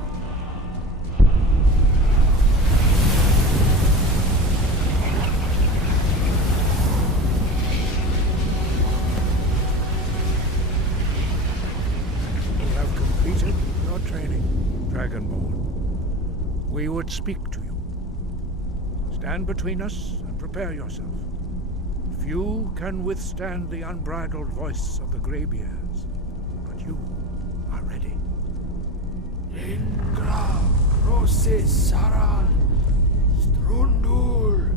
You have completed your training, Dragonborn. We would speak to you. Stand between us and prepare yourself. Few can withstand the unbridled voice of the Greybeards, but you are ready. Ingra, Rose Saran, Strundul,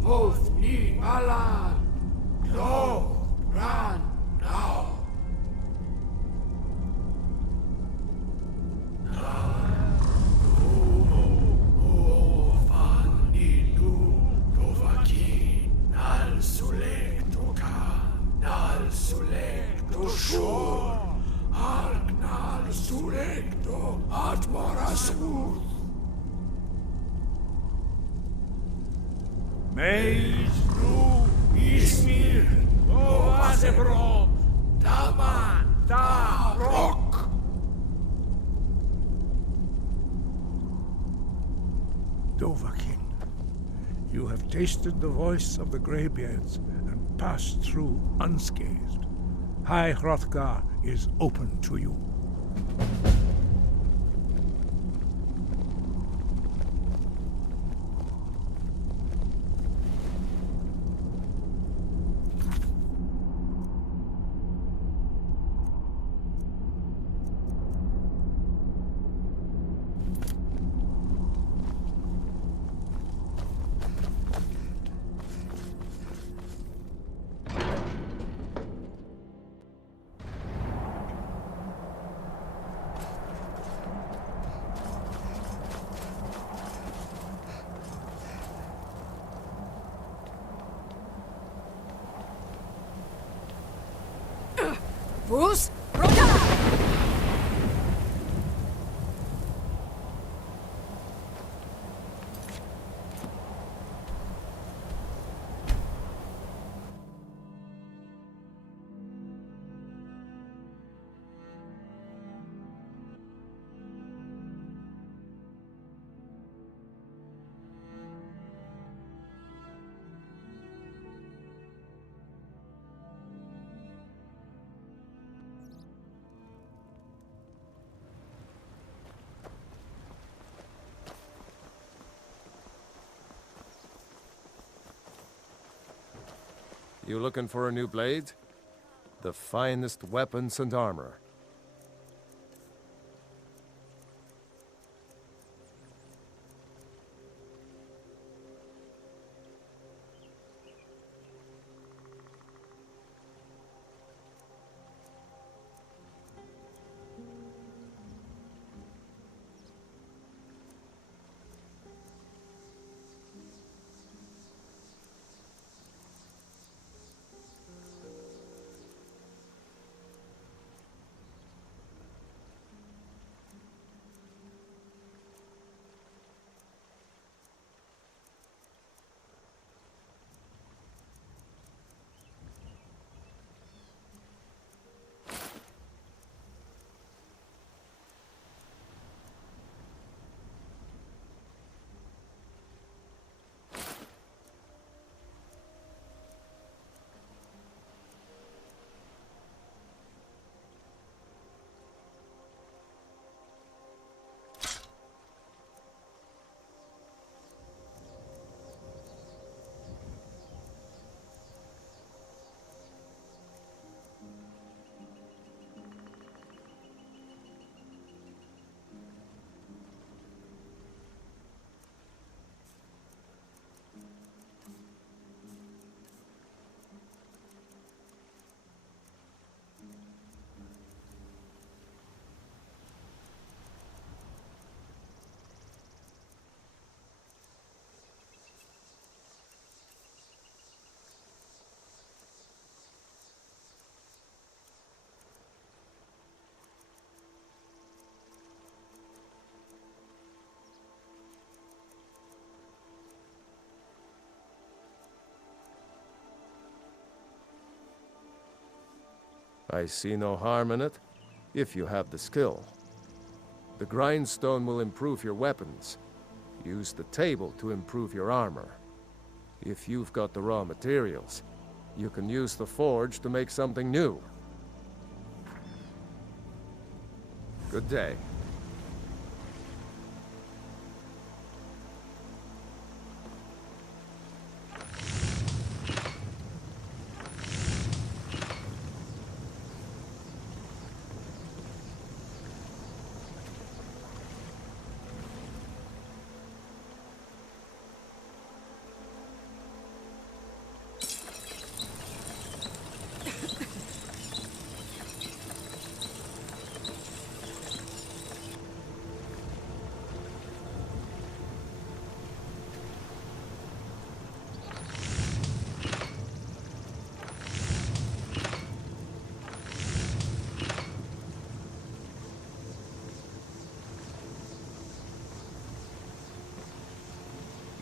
Voth Ni Alan, Lo, Ran, Now. Meisru Ismir Novazebro Daman Da Rock. Dovahkiin, you have tasted the voice of the Greybeards and passed through unscathed. High Hrothgar is open to you. Bruce, Rhoda! You looking for a new blade? The finest weapons and armor. I see no harm in it, if you have the skill. The grindstone will improve your weapons. Use the table to improve your armor. If you've got the raw materials, you can use the forge to make something new. Good day.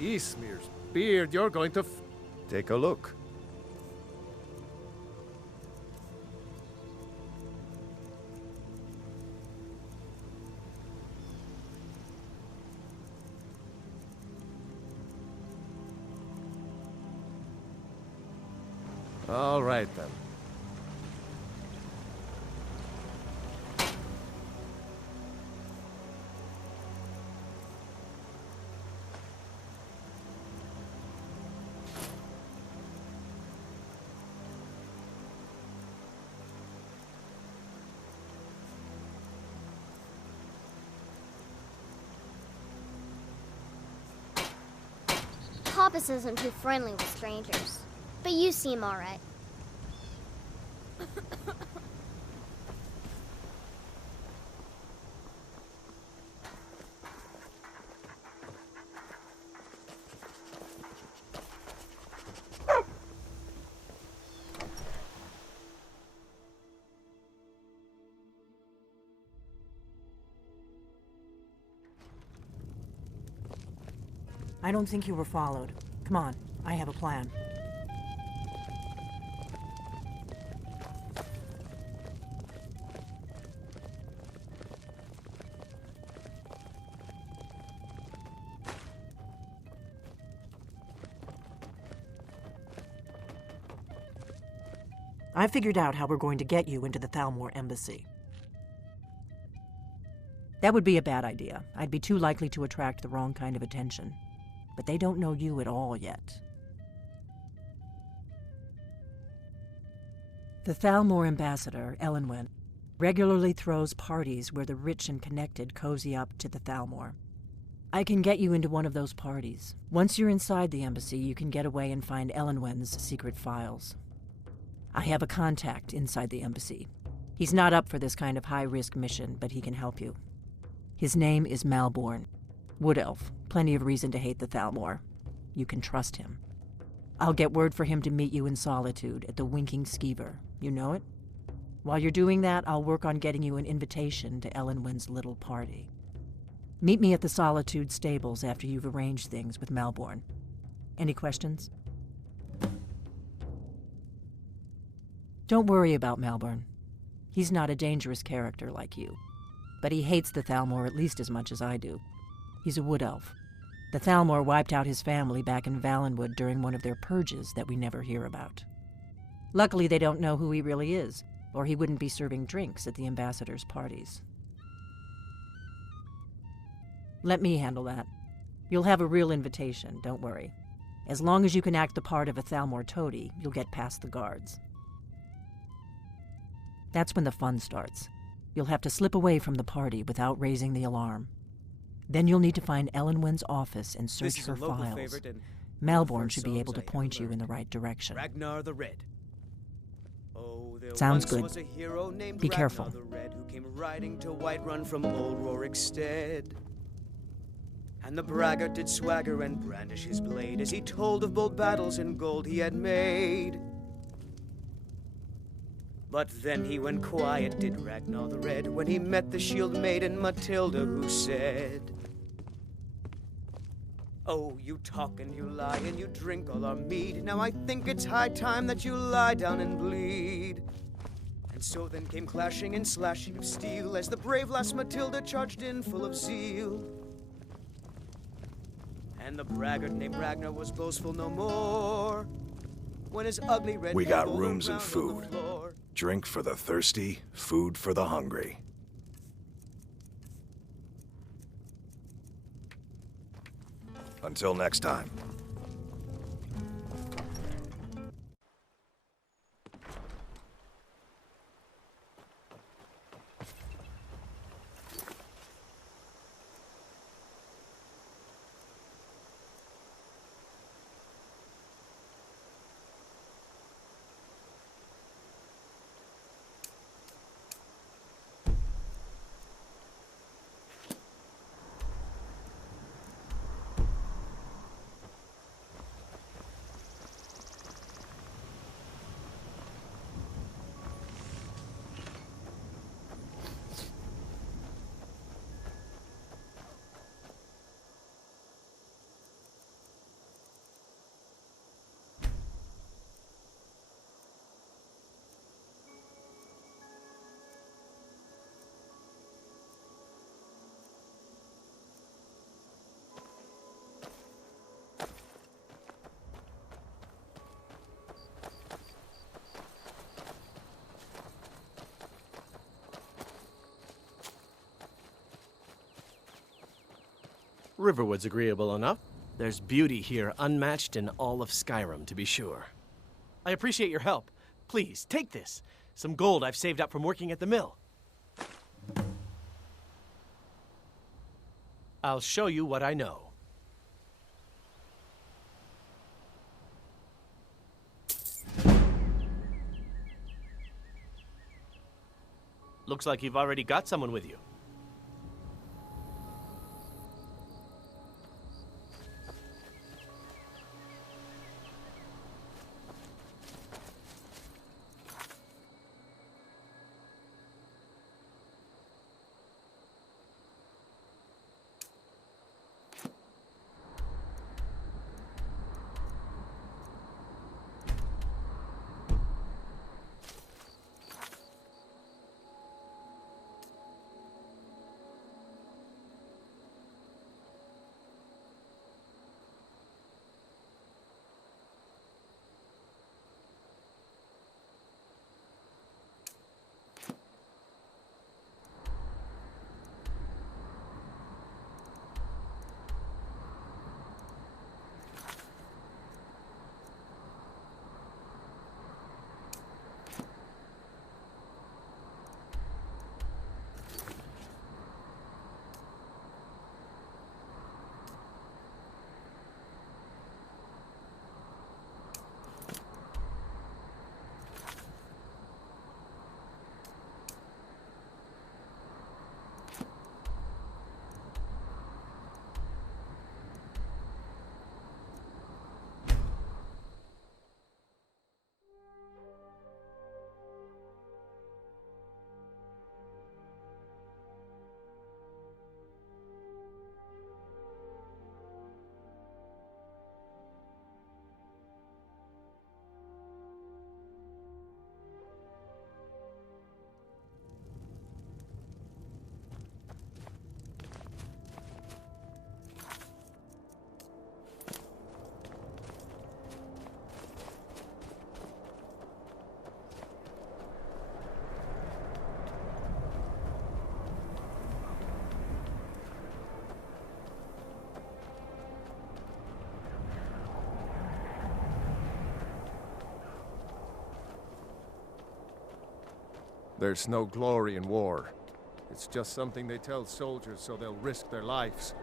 Ysmir's beard, you're going to take a look. All right, then. Papas isn't too friendly with strangers, but you seem all right. I don't think you were followed. Come on, I have a plan. I figured out how we're going to get you into the Thalmor embassy. That would be a bad idea. I'd be too likely to attract the wrong kind of attention. But they don't know you at all yet. The Thalmor ambassador, Elenwen, regularly throws parties where the rich and connected cozy up to the Thalmor. I can get you into one of those parties. Once you're inside the embassy, you can get away and find Elenwen's secret files. I have a contact inside the embassy. He's not up for this kind of high-risk mission, but he can help you. His name is Malborn. Wood Elf. Plenty of reason to hate the Thalmor. You can trust him. I'll get word for him to meet you in Solitude at the Winking Skeever. You know it? While you're doing that, I'll work on getting you an invitation to Elenwen's little party. Meet me at the Solitude stables after you've arranged things with Malborn. Any questions? Don't worry about Malborn. He's not a dangerous character like you. But he hates the Thalmor at least as much as I do. He's a wood elf. The Thalmor wiped out his family back in Valenwood during one of their purges that we never hear about. Luckily, they don't know who he really is, or he wouldn't be serving drinks at the ambassador's parties. Let me handle that. You'll have a real invitation, don't worry. As long as you can act the part of a Thalmor toady, you'll get past the guards. That's when the fun starts. You'll have to slip away from the party without raising the alarm. Then you'll need to find Elenwen's office and search her files. Malborn should be able to point you in the right direction. Ragnar the Red. Oh, there Sounds once good. was a hero named Be Ragnar careful. the Red who came riding to Whiterun from old Rorikstead. And the braggart did swagger and brandish his blade as he told of bold battles and gold he had made. But then he went quiet, did Ragnar the Red, when he met the shield maiden Matilda, who said, "Oh, you talk and you lie and you drink all our mead. Now I think it's high time that you lie down and bleed." And so then came clashing and slashing of steel as the brave lass Matilda charged in full of zeal. And the braggart named Ragnar was boastful no more when his ugly red We head got rolled rooms and around on the food. floor. Drink for the thirsty, food for the hungry. Until next time. Riverwood's agreeable enough. There's beauty here unmatched in all of Skyrim, to be sure. I appreciate your help. Please, take this. Some gold I've saved up from working at the mill. I'll show you what I know. Looks like you've already got someone with you. There's no glory in war. It's just something they tell soldiers so they'll risk their lives.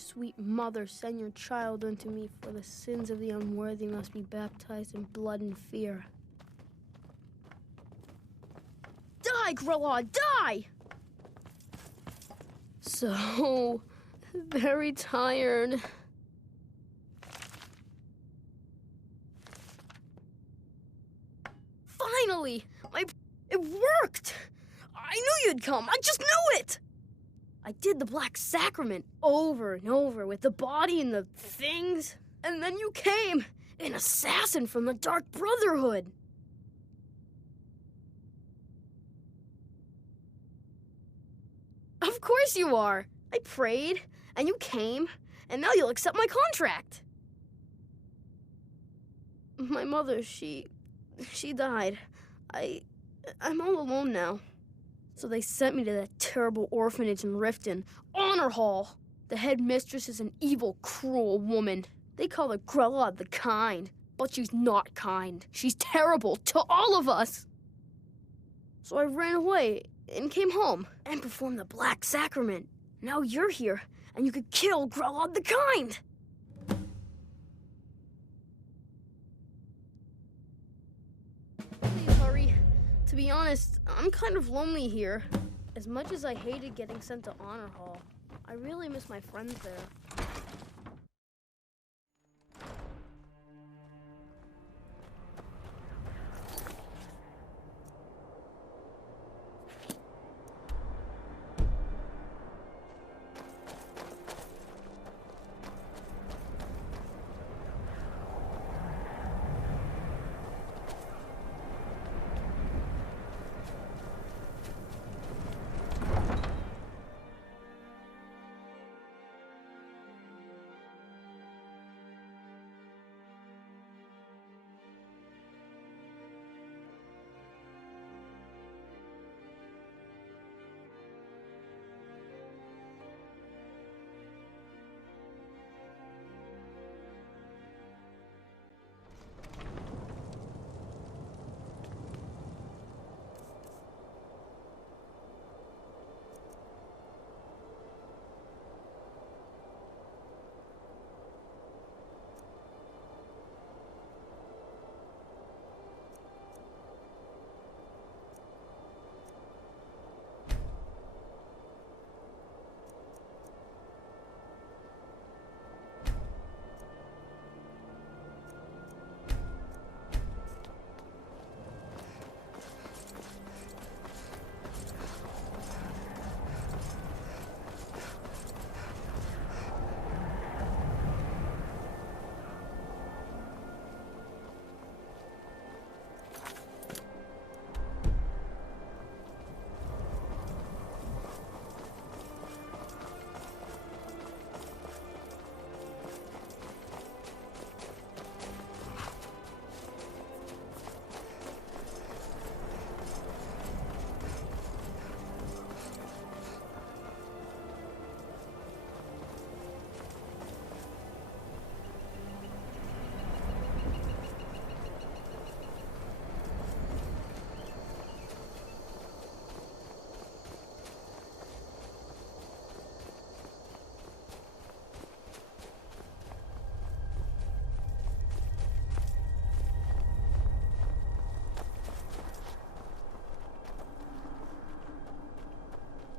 Sweet mother, send your child unto me, for the sins of the unworthy must be baptized in blood and fear. Die, Grilla, die! So, very tired. Finally! It worked! I knew you'd come. I just knew it! I did the Black Sacrament over and over with the body and the things. And then you came, an assassin from the Dark Brotherhood. Of course you are. I prayed, and you came, and now you'll accept my contract. My mother, she died. I'm all alone now. So they sent me to that terrible orphanage in Riften, Honor Hall. The headmistress is an evil, cruel woman. They call her Grella the Kind, but she's not kind. She's terrible to all of us. So I ran away and came home and performed the Black Sacrament. Now you're here, and you could kill Grella the Kind. Please hurry. To be honest, I'm kind of lonely here. As much as I hated getting sent to Honor Hall, I really miss my friends there.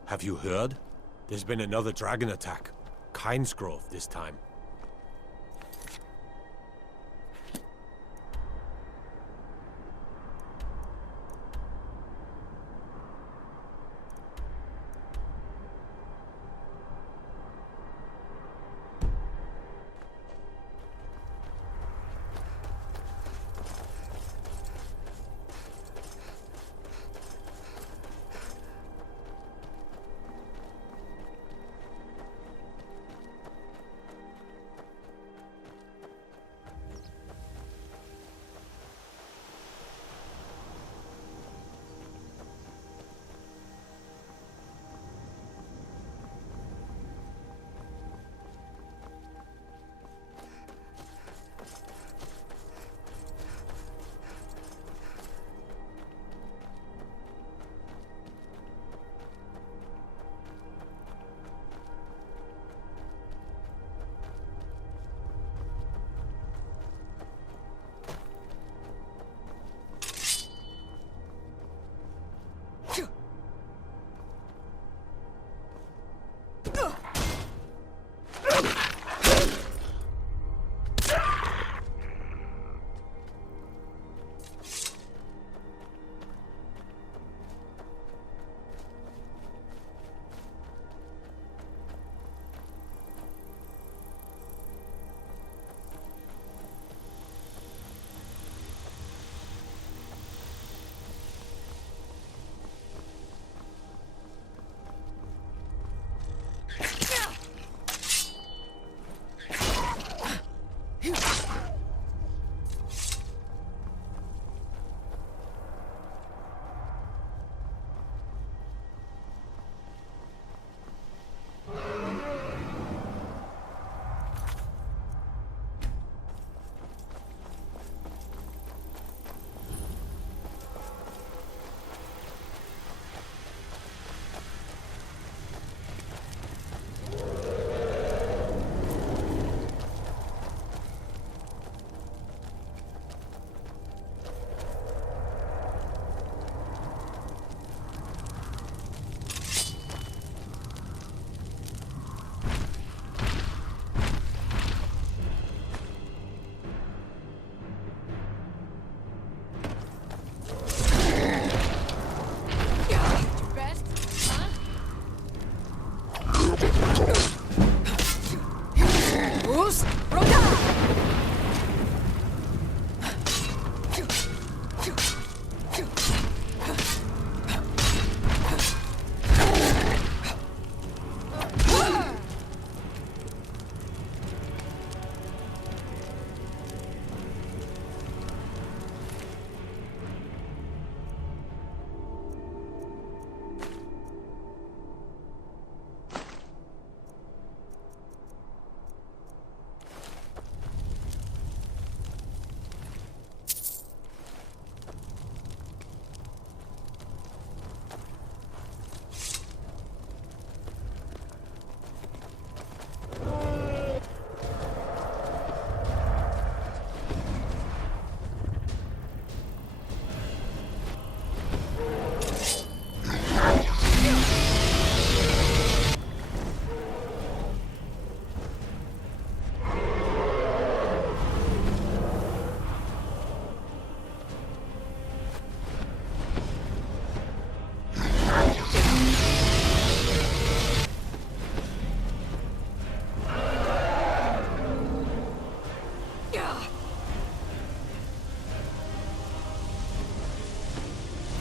Have you heard? There's been another dragon attack. Kynesgrove this time.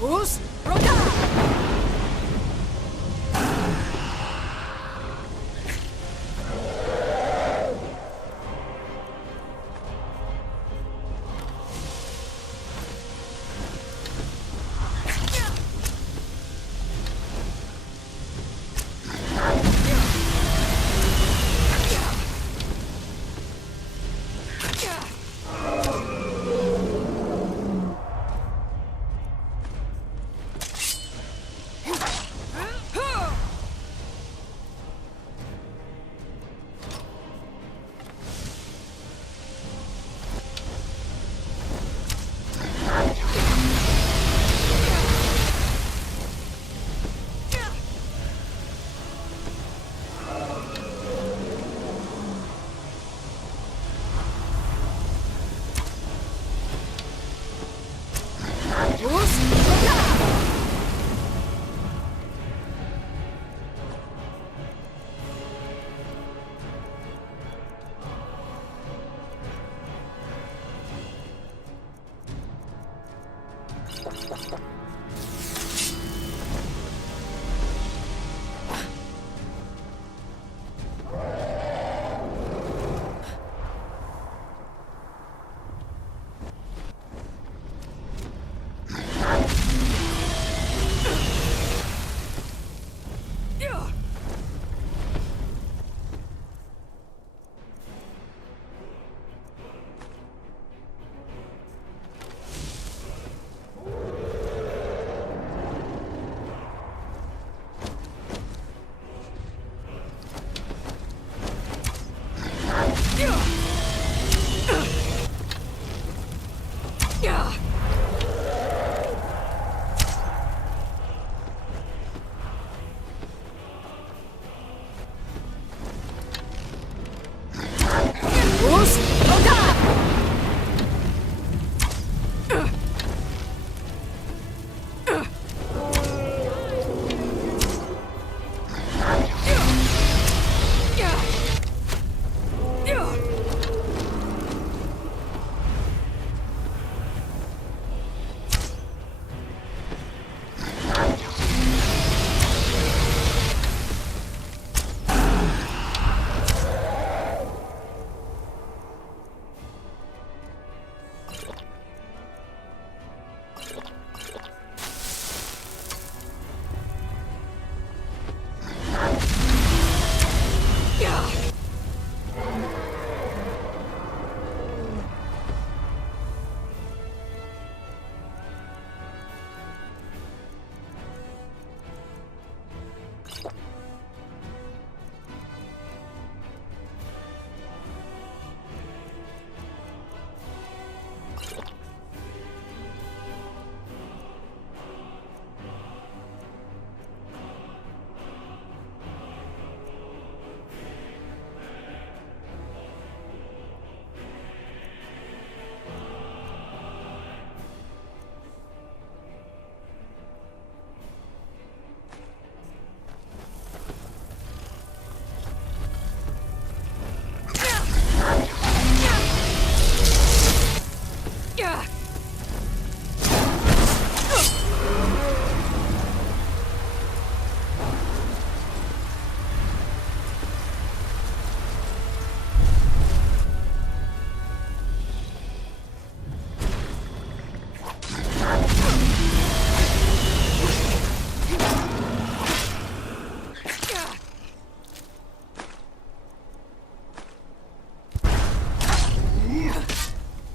Us, Roda!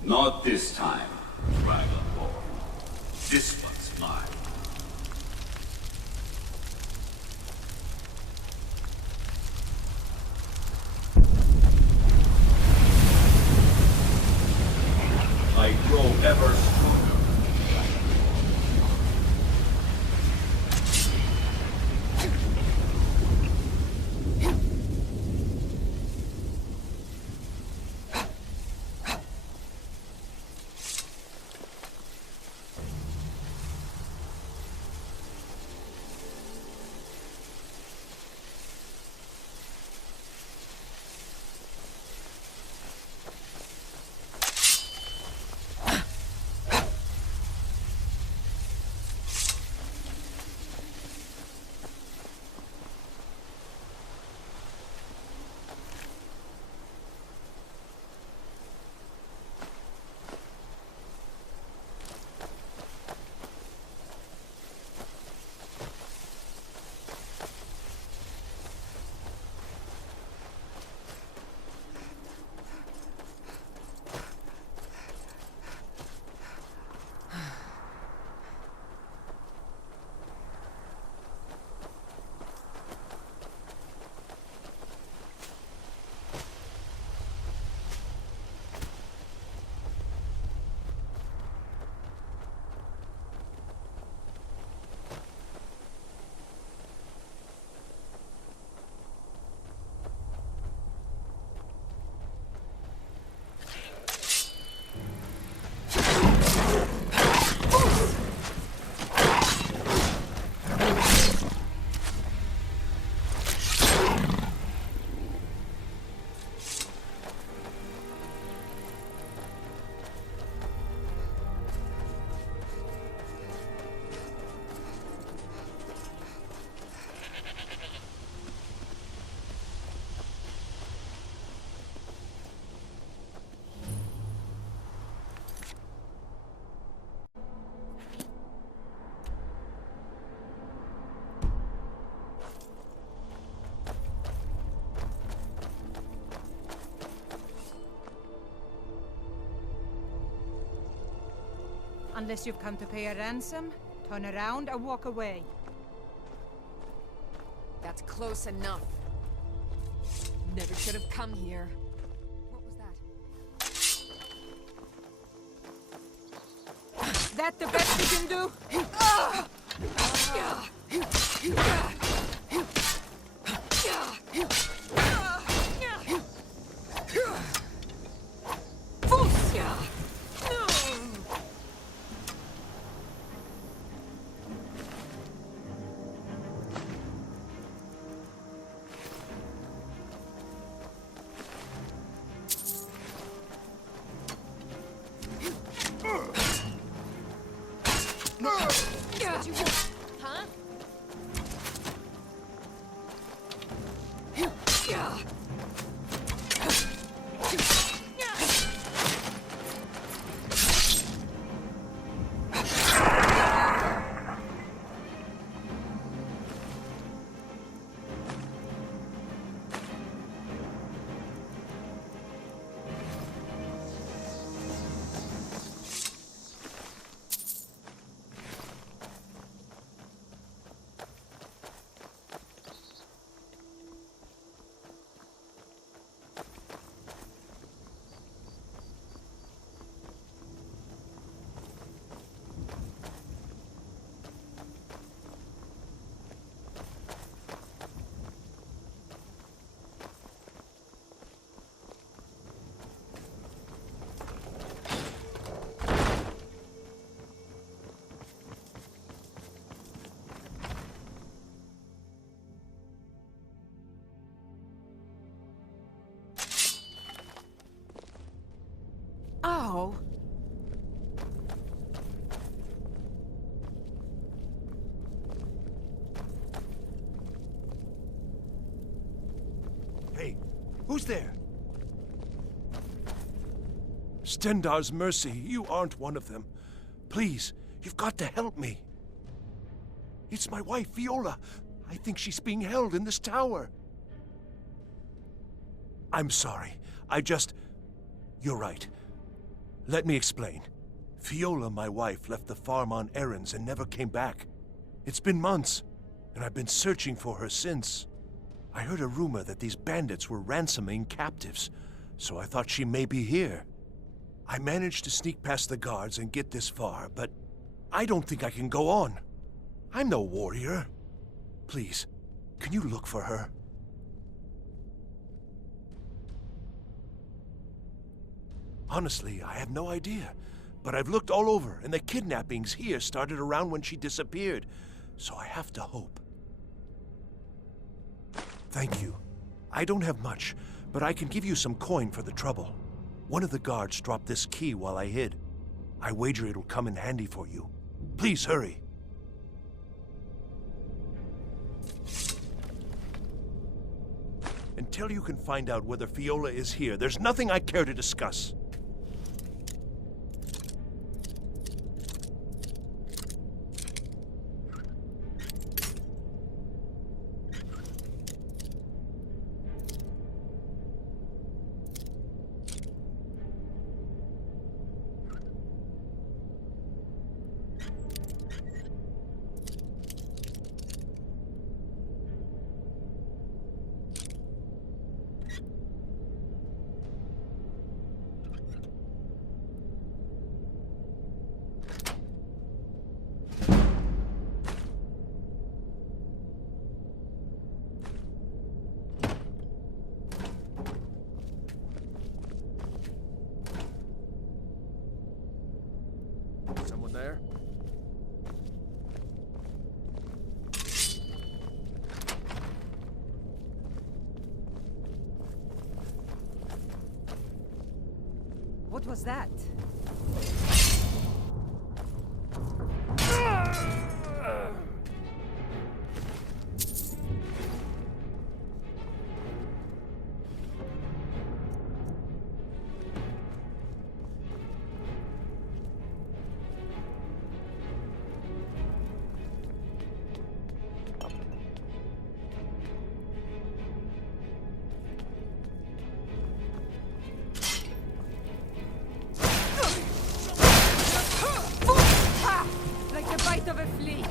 Not this time, Dragonborn. This one's mine. I grow ever stronger. Unless you've come to pay a ransom, turn around and walk away. That's close enough. Never should have come here. What was that? That the best you can do? What you want? Huh? Oh. Hey, who's there? Stendar's mercy, you aren't one of them. Please, you've got to help me. It's my wife, Viola. I think she's being held in this tower. I'm sorry. You're right. Let me explain. Viola, my wife, left the farm on errands and never came back. It's been months, and I've been searching for her since. I heard a rumor that these bandits were ransoming captives, so I thought she may be here. I managed to sneak past the guards and get this far, but I don't think I can go on. I'm no warrior. Please, can you look for her? Honestly, I have no idea. But I've looked all over, and the kidnappings here started around when she disappeared. So I have to hope. Thank you. I don't have much, but I can give you some coin for the trouble. One of the guards dropped this key while I hid. I wager it'll come in handy for you. Please hurry. Until you can find out whether Viola is here, there's nothing I care to discuss. Someone there? What was that? bit of a flea.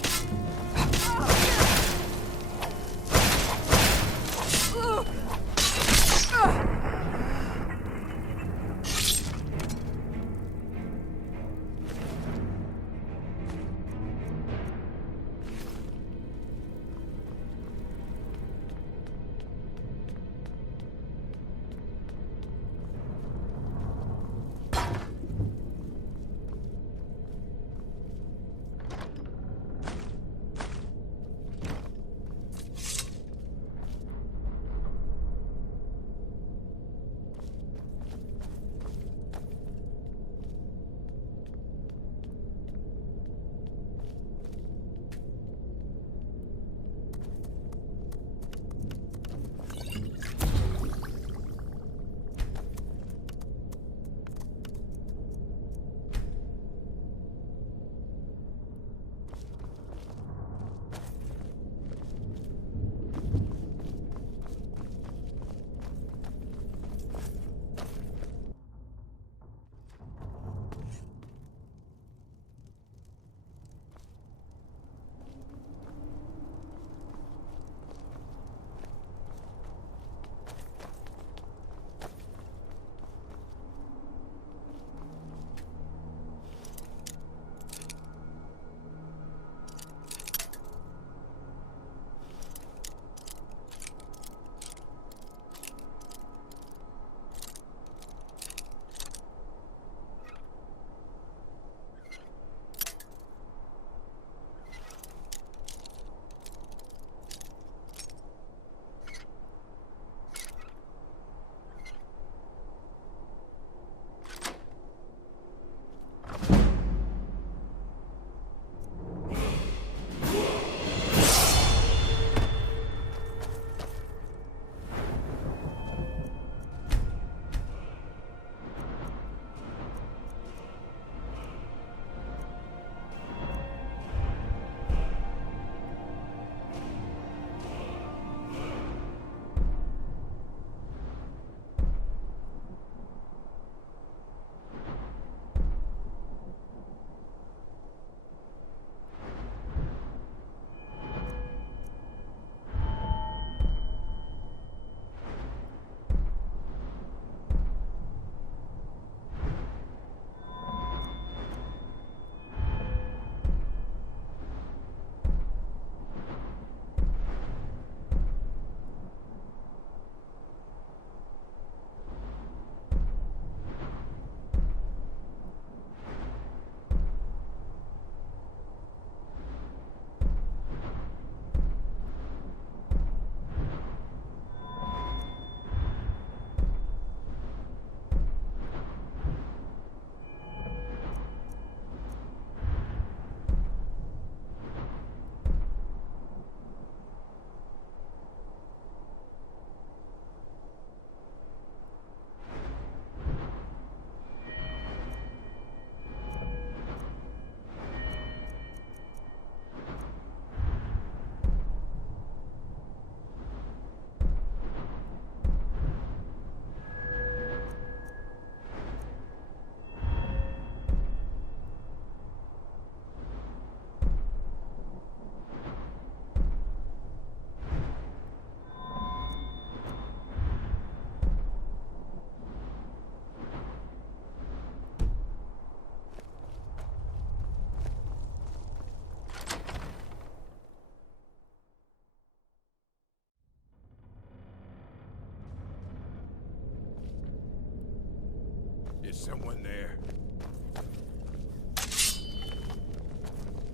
Is someone there?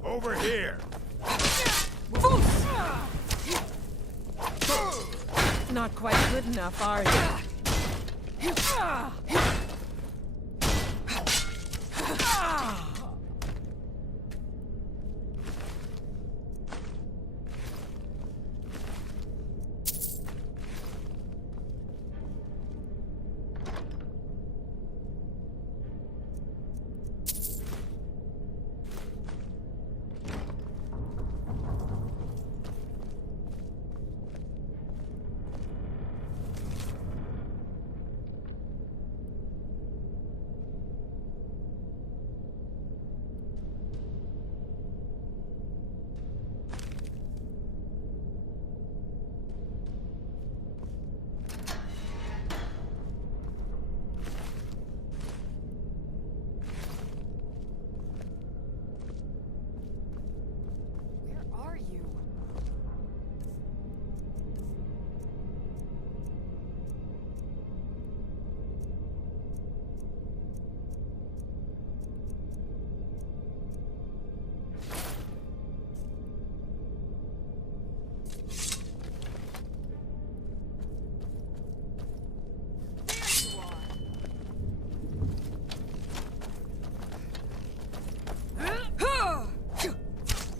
Over here! Not quite good enough, are you?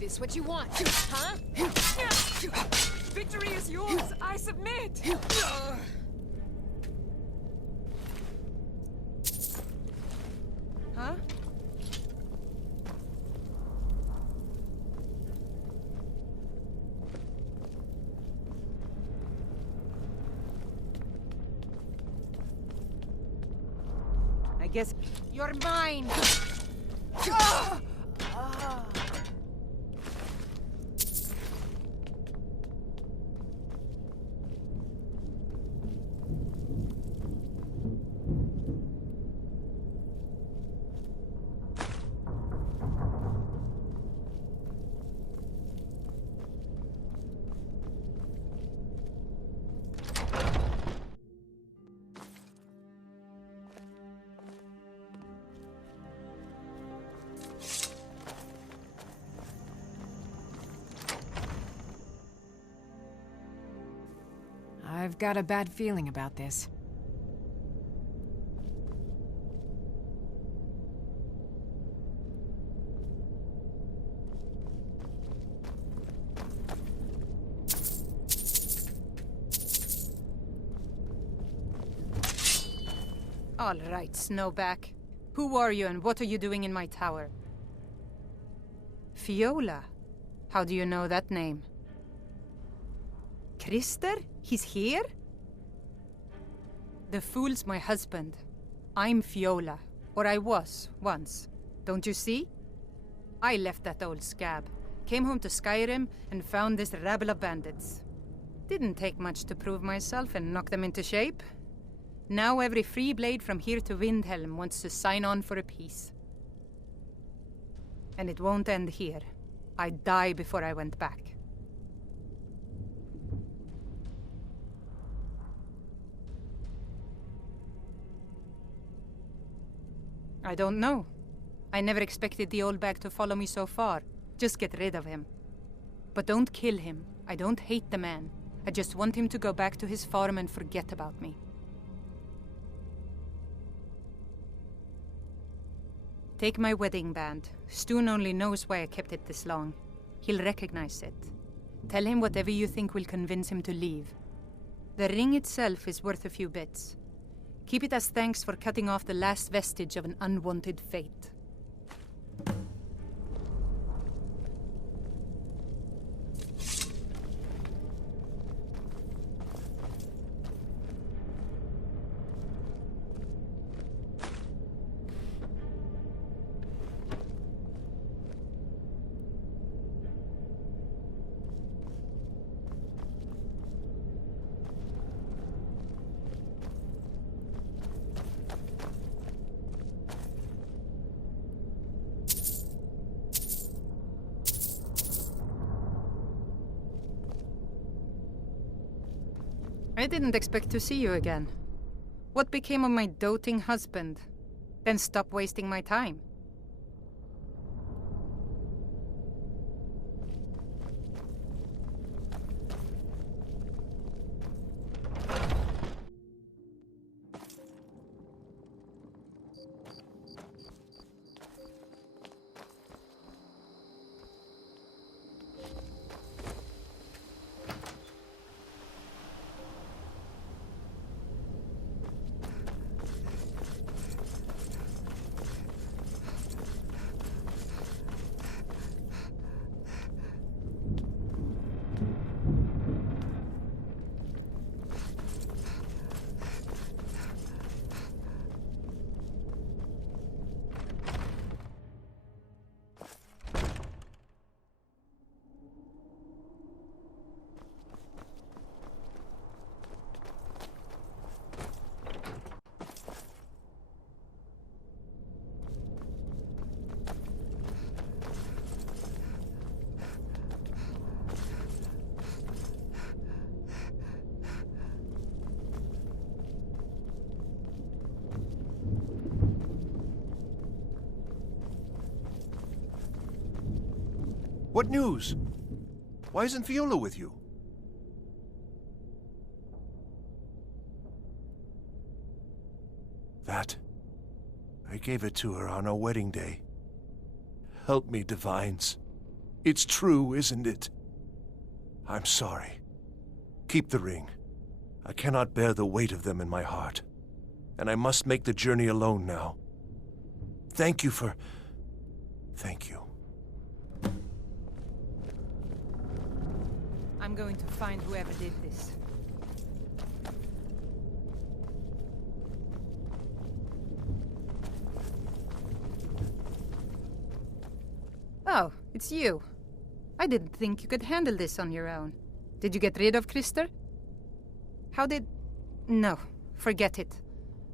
this what you want, huh? Victory is yours. I submit. Huh? I guess you're mine. I've got a bad feeling about this. All right, Snowback. Who are you and what are you doing in my tower? Fiola? How do you know that name? Krister? He's here? The fool's my husband. I'm Fiola. Or I was, once. Don't you see? I left that old scab, came home to Skyrim, and found this rabble of bandits. Didn't take much to prove myself and knock them into shape. Now every free blade from here to Windhelm wants to sign on for a peace. And it won't end here. I'd die before I went back. I don't know. I never expected the old bag to follow me so far. Just get rid of him. But don't kill him. I don't hate the man. I just want him to go back to his farm and forget about me. Take my wedding band. Stoon only knows why I kept it this long. He'll recognize it. Tell him whatever you think will convince him to leave. The ring itself is worth a few bits. Keep it as thanks for cutting off the last vestige of an unwanted fate. I didn't expect to see you again. What became of my doting husband? Then stop wasting my time. What news? Why isn't Fiola with you? That. I gave it to her on our wedding day. Help me, Divines. It's true, isn't it? I'm sorry. Keep the ring. I cannot bear the weight of them in my heart. And I must make the journey alone now. Thank you. I'm going to find whoever did this. Oh, it's you. I didn't think you could handle this on your own. Did you get rid of Krister? How did... No, forget it.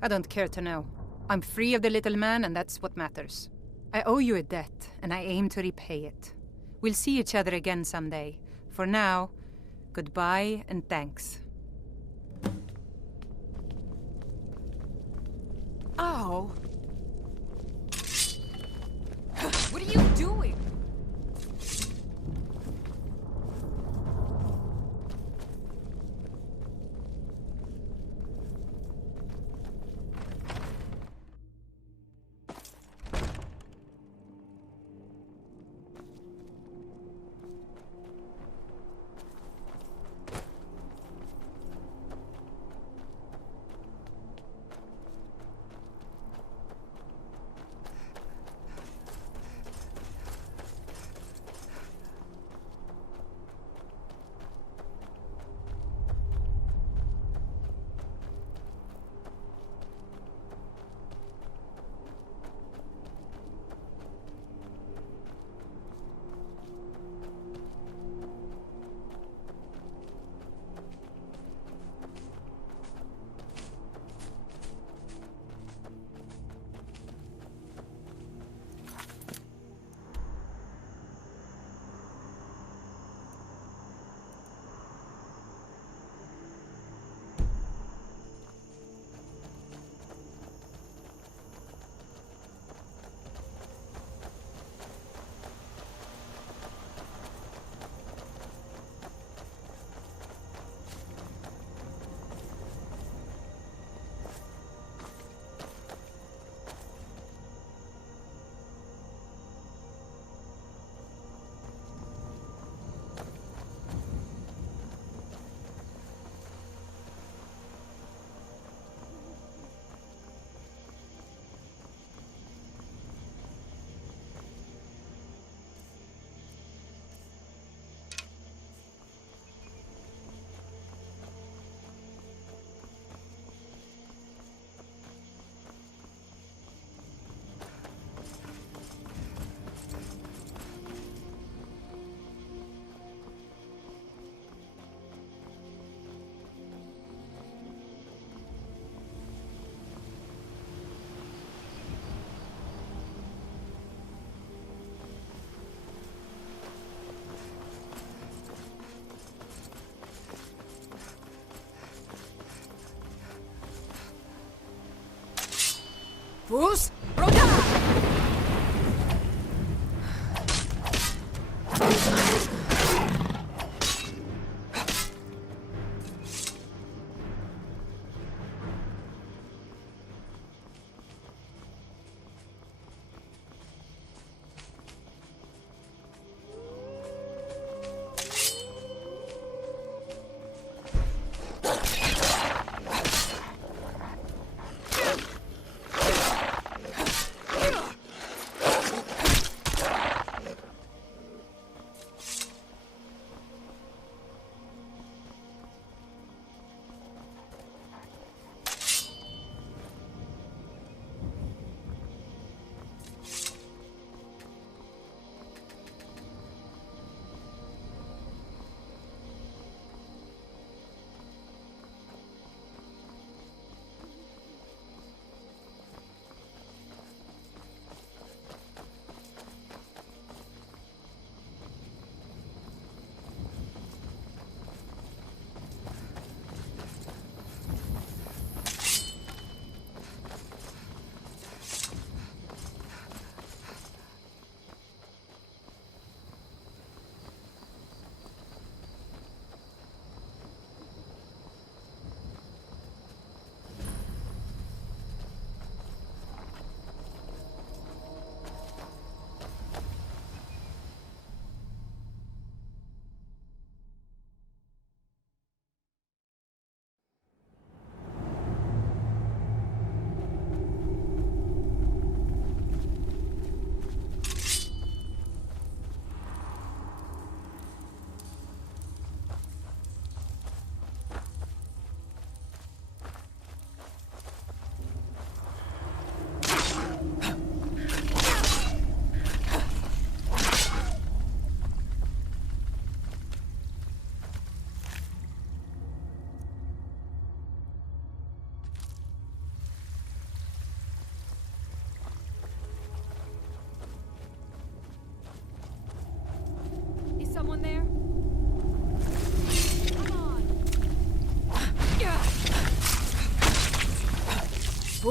I don't care to know. I'm free of the little man, and that's what matters. I owe you a debt, and I aim to repay it. We'll see each other again someday. For now, goodbye and thanks. Oh! What are you doing? Fus, Roda!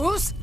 Who's?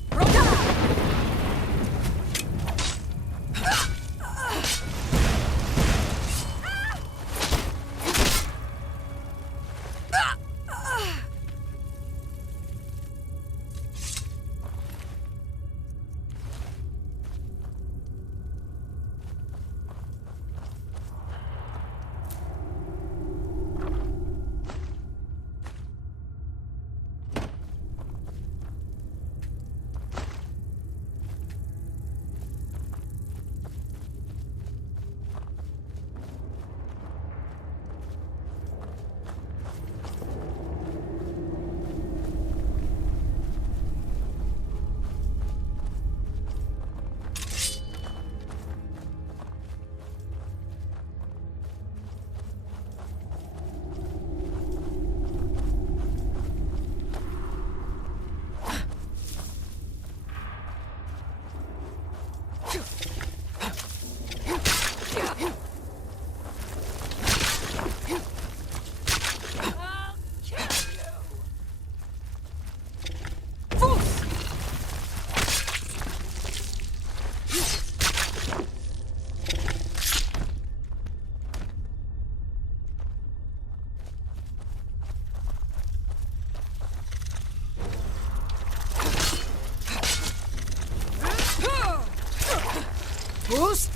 Who's?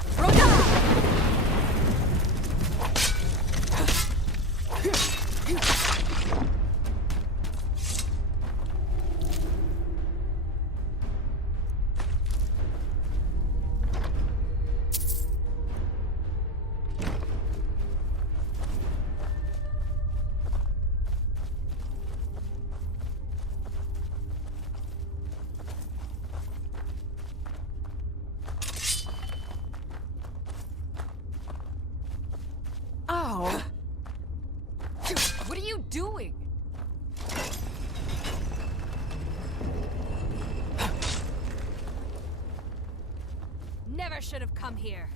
Oh! What are you doing? Never should have come here.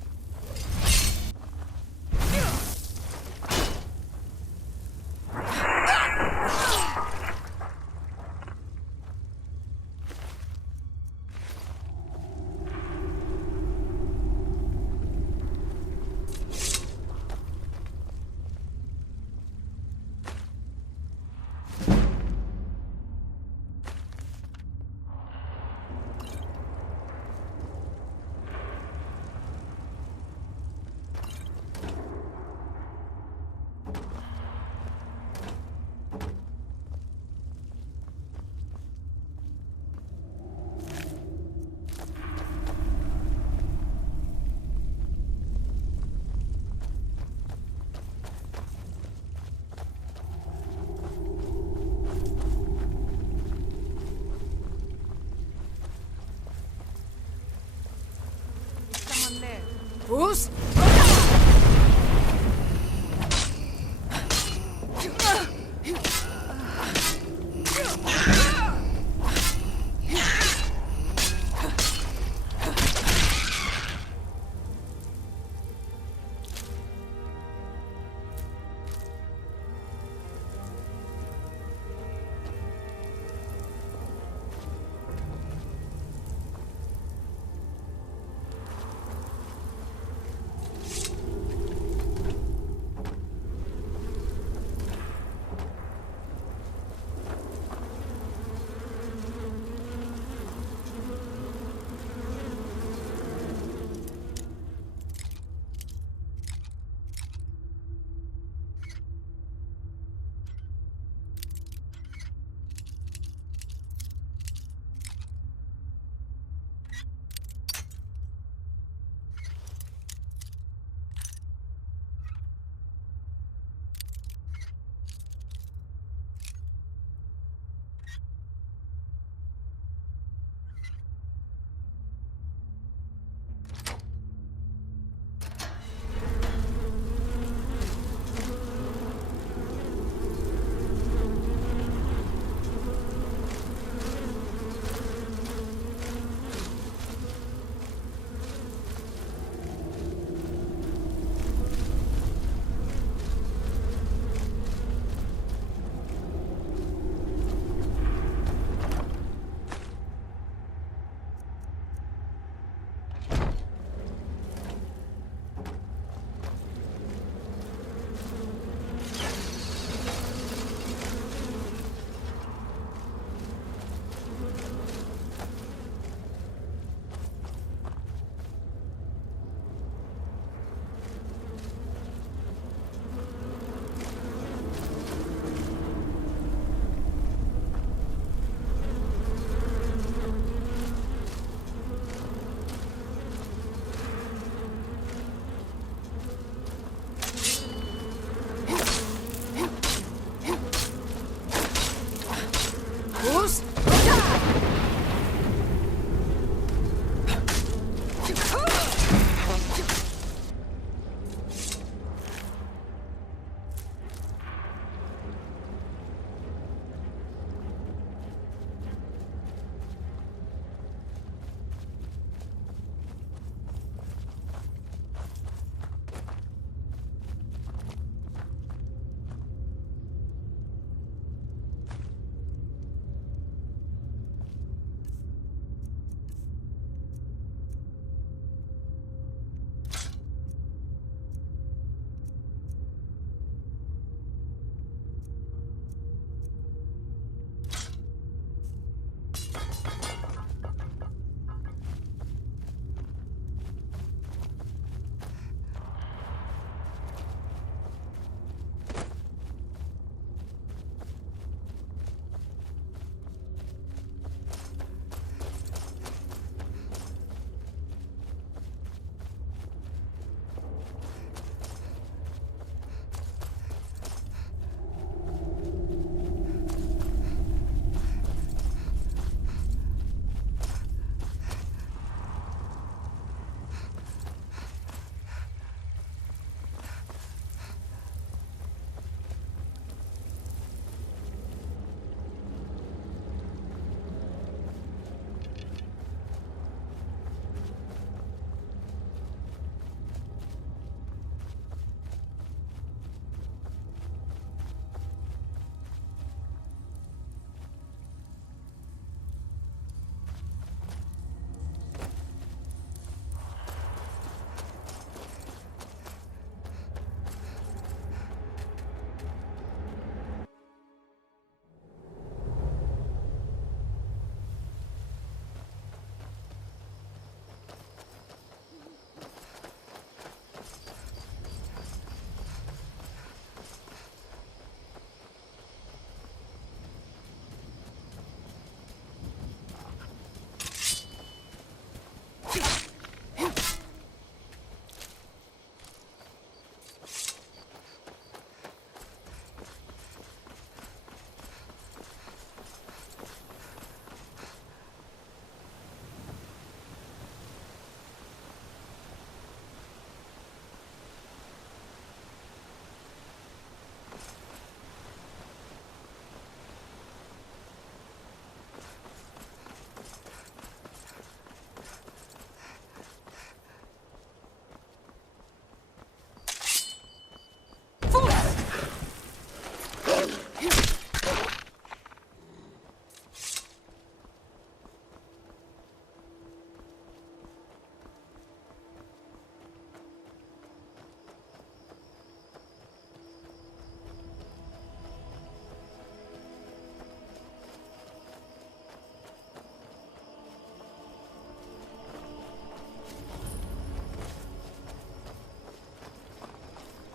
Who's?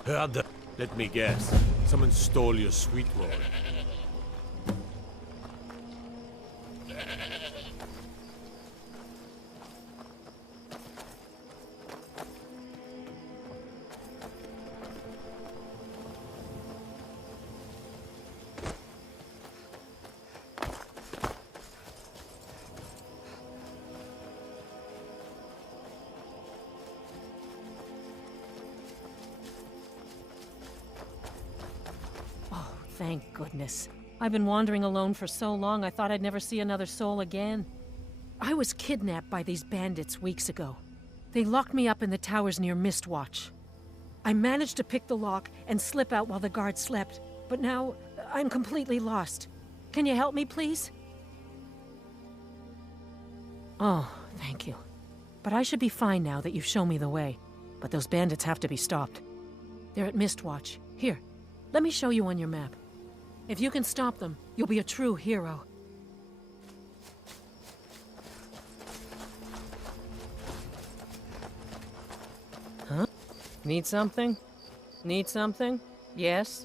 Let me guess. Someone stole your sweet roll. Thank goodness. I've been wandering alone for so long, I thought I'd never see another soul again. I was kidnapped by these bandits weeks ago. They locked me up in the towers near Mistwatch. I managed to pick the lock and slip out while the guards slept, but now I'm completely lost. Can you help me, please? Oh, thank you. But I should be fine now that you've shown me the way. But those bandits have to be stopped. They're at Mistwatch. Here, let me show you on your map. If you can stop them, you'll be a true hero. Huh? Need something? Need something? Yes?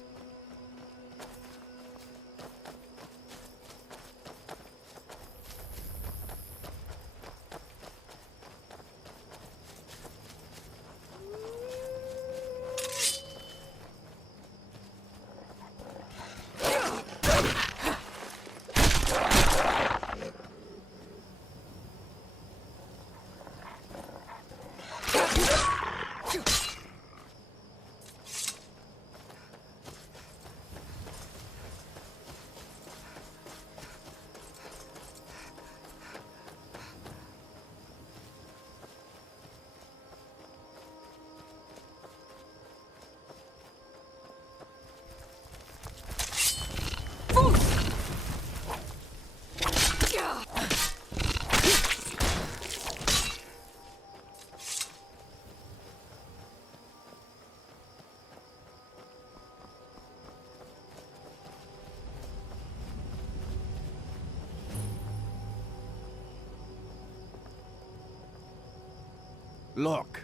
Look,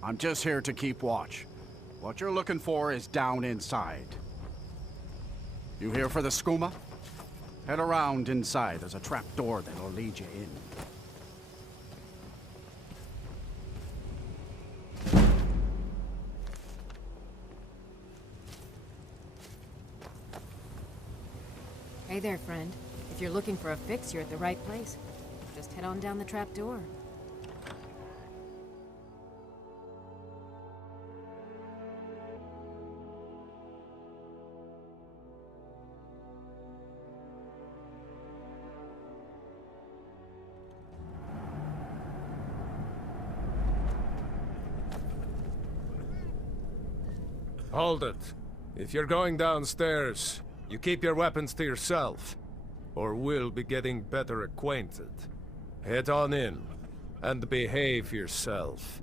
I'm just here to keep watch. What you're looking for is down inside. You here for the skooma? Head around inside. There's a trap door that'll lead you in. Hey there, friend. If you're looking for a fix, you're at the right place. Just head on down the trap door. Hold it. If you're going downstairs, you keep your weapons to yourself, or we'll be getting better acquainted. Head on in, and behave yourself.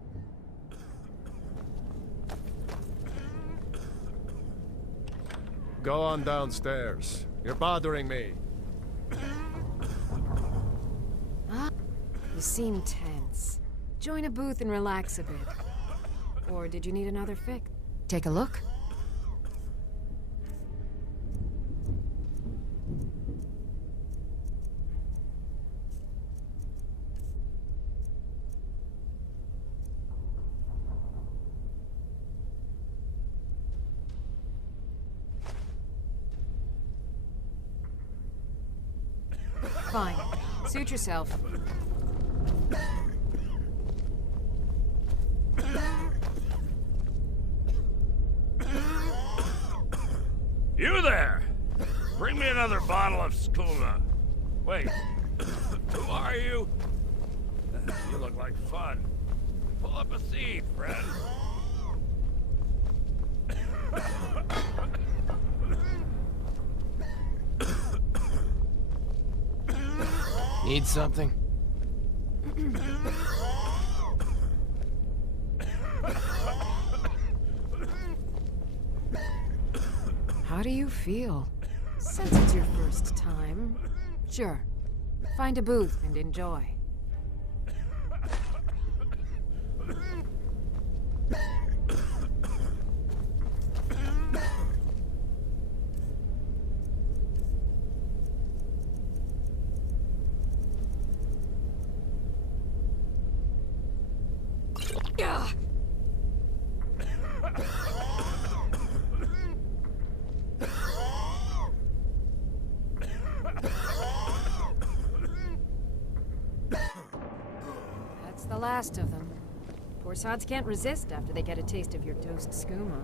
Go on downstairs. You're bothering me. You seem tense. Join a booth and relax a bit. Or did you need another fix? Take a look. Fine. Suit yourself. You there! Bring me another bottle of skooma. Wait, who are you? You look like fun. Pull up a seat, friend. Need something? How do you feel? Since it's your first time, sure. Find a booth and enjoy. That's the last of them. Poor sods can't resist after they get a taste of your dosed skooma.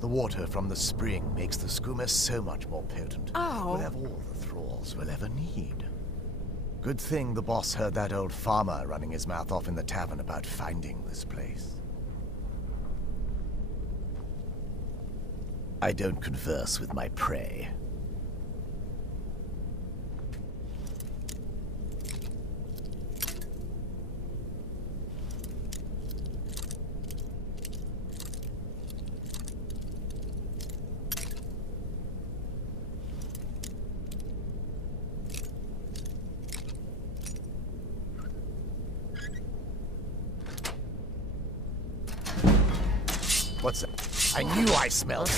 The water from the spring makes the skooma so much more potent. Oh. We'll have all the thralls we'll ever need. Good thing the boss heard that old farmer running his mouth off in the tavern about finding this place. I don't converse with my prey. What's that? I knew I smelled it.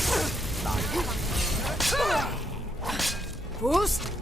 Boost!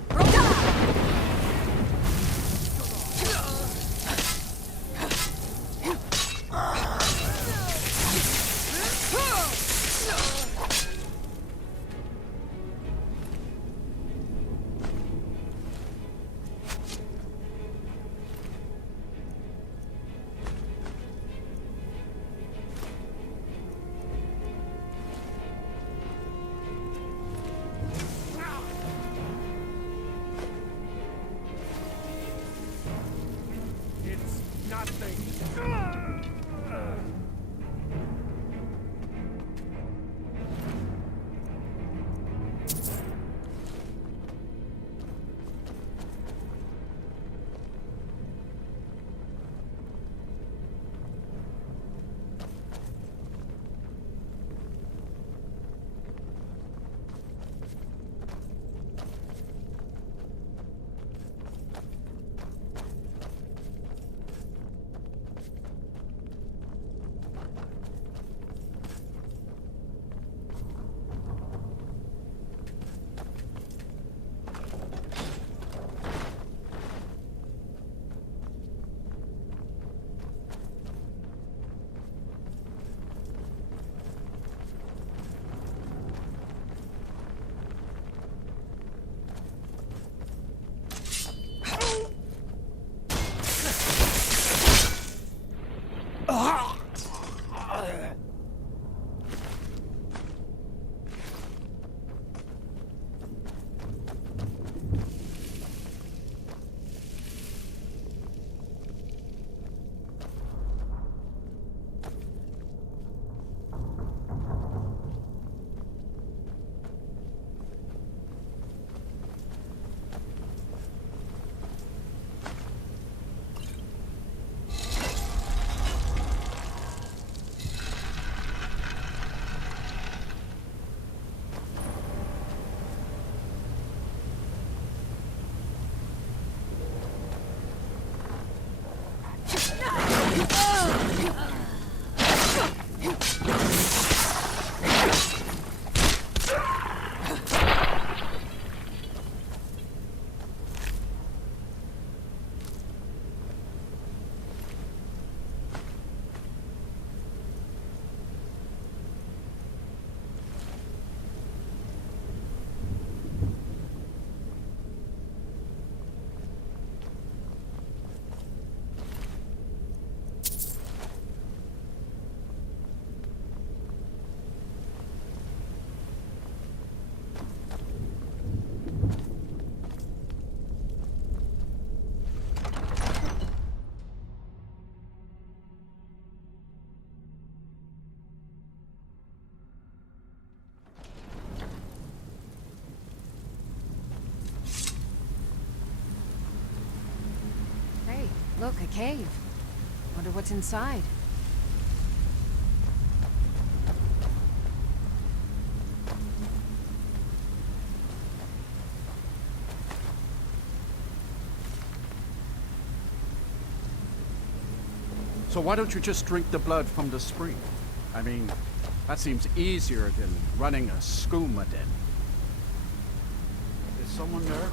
Look, a cave. Wonder what's inside. So why don't you just drink the blood from the spring? I mean, that seems easier than running a skooma den. Is someone there?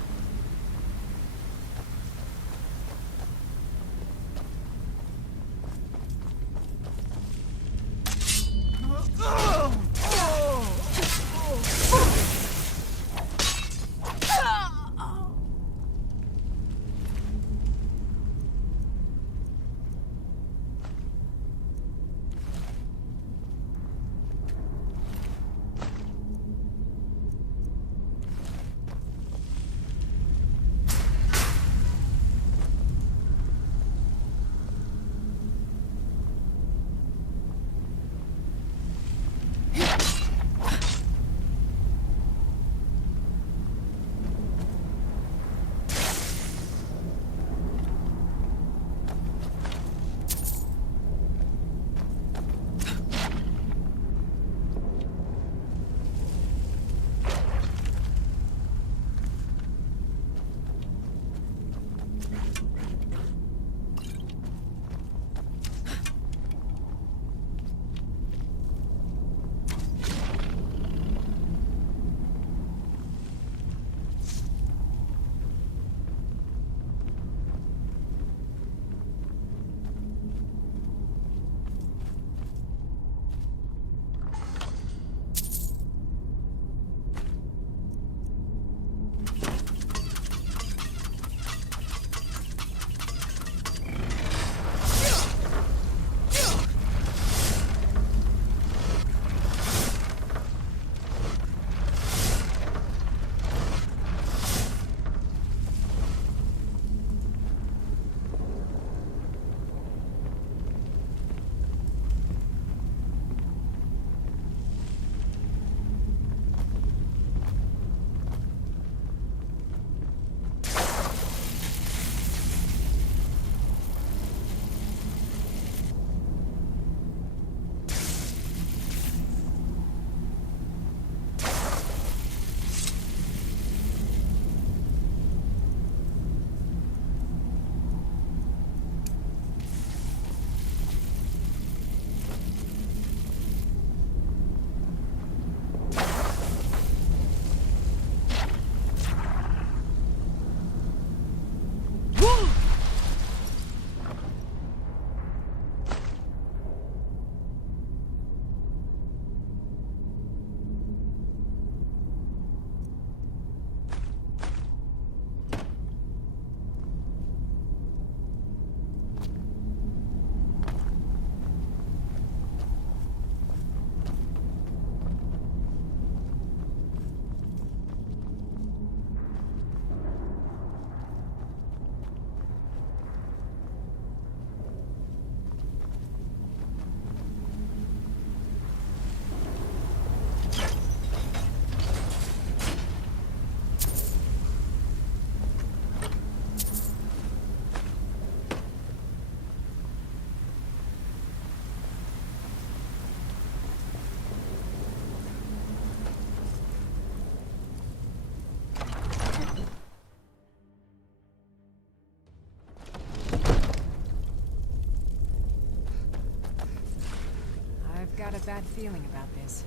bad feeling about this.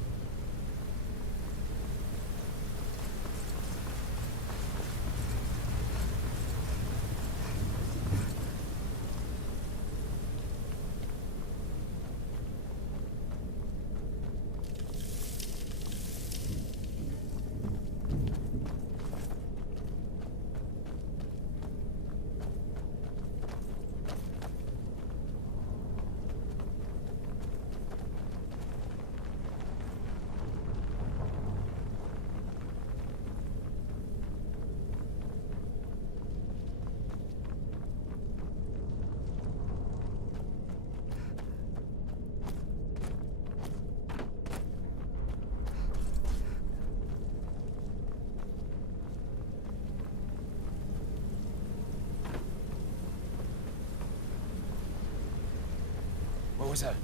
What was that?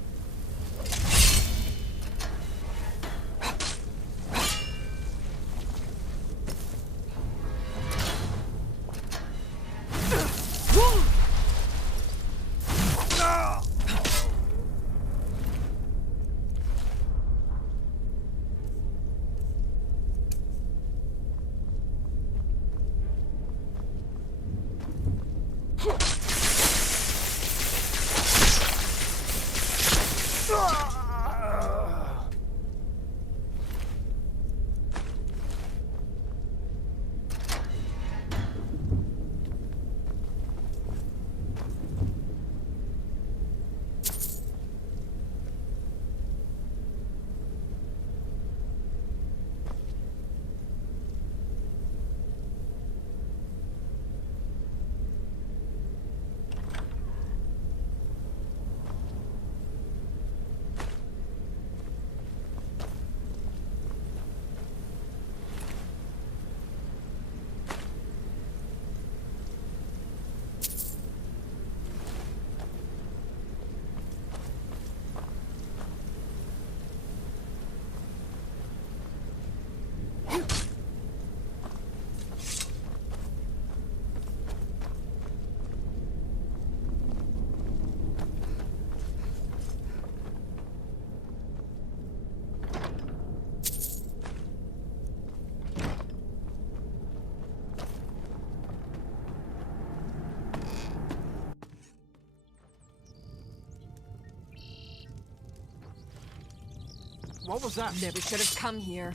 What was that? Never should have come here.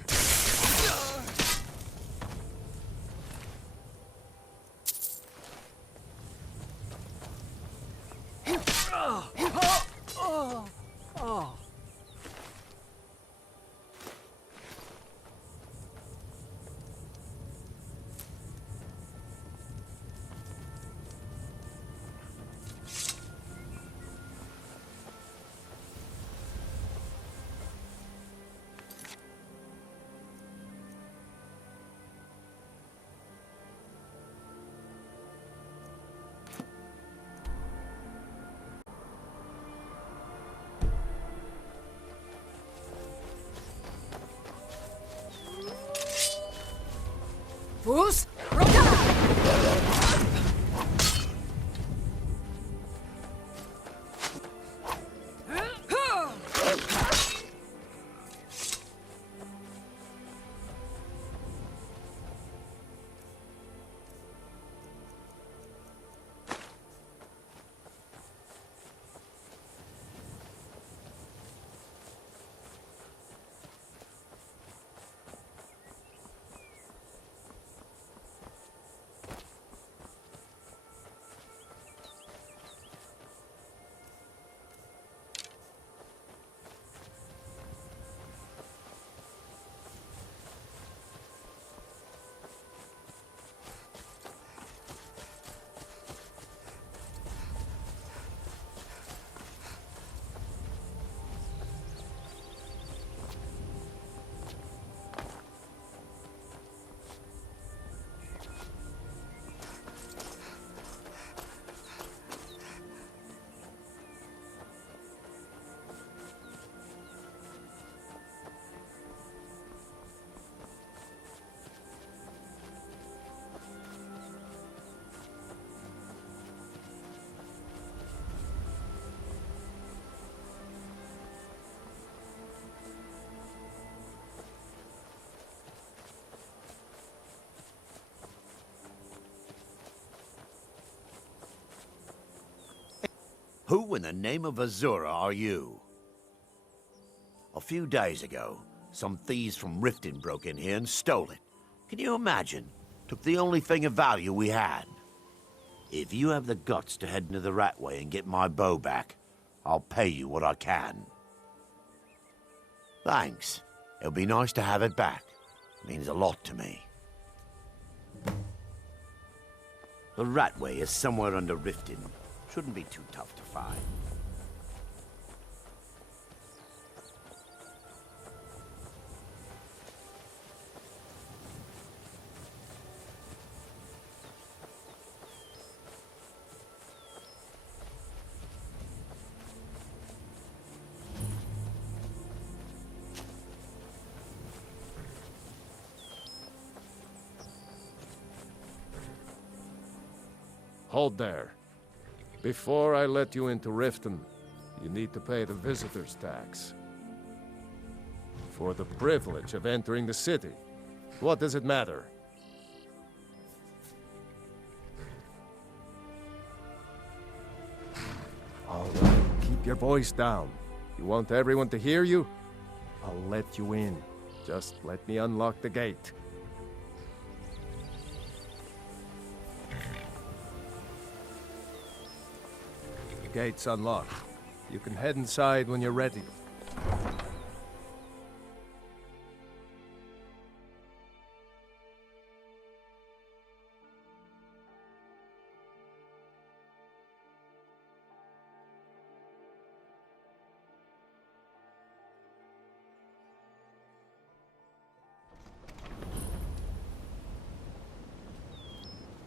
Fools! Who in the name of Azura are you? A few days ago, some thieves from Riften broke in here and stole it. Can you imagine? Took the only thing of value we had. If you have the guts to head into the Ratway and get my bow back, I'll pay you what I can. Thanks. It'll be nice to have it back. It means a lot to me. The Ratway is somewhere under Riften. Shouldn't be too tough to find. Hold there. Before I let you into Riften, you need to pay the visitor's tax. For the privilege of entering the city. What does it matter? All right, keep your voice down. You want everyone to hear you? I'll let you in. Just let me unlock the gate. The gate's unlocked. You can head inside when you're ready.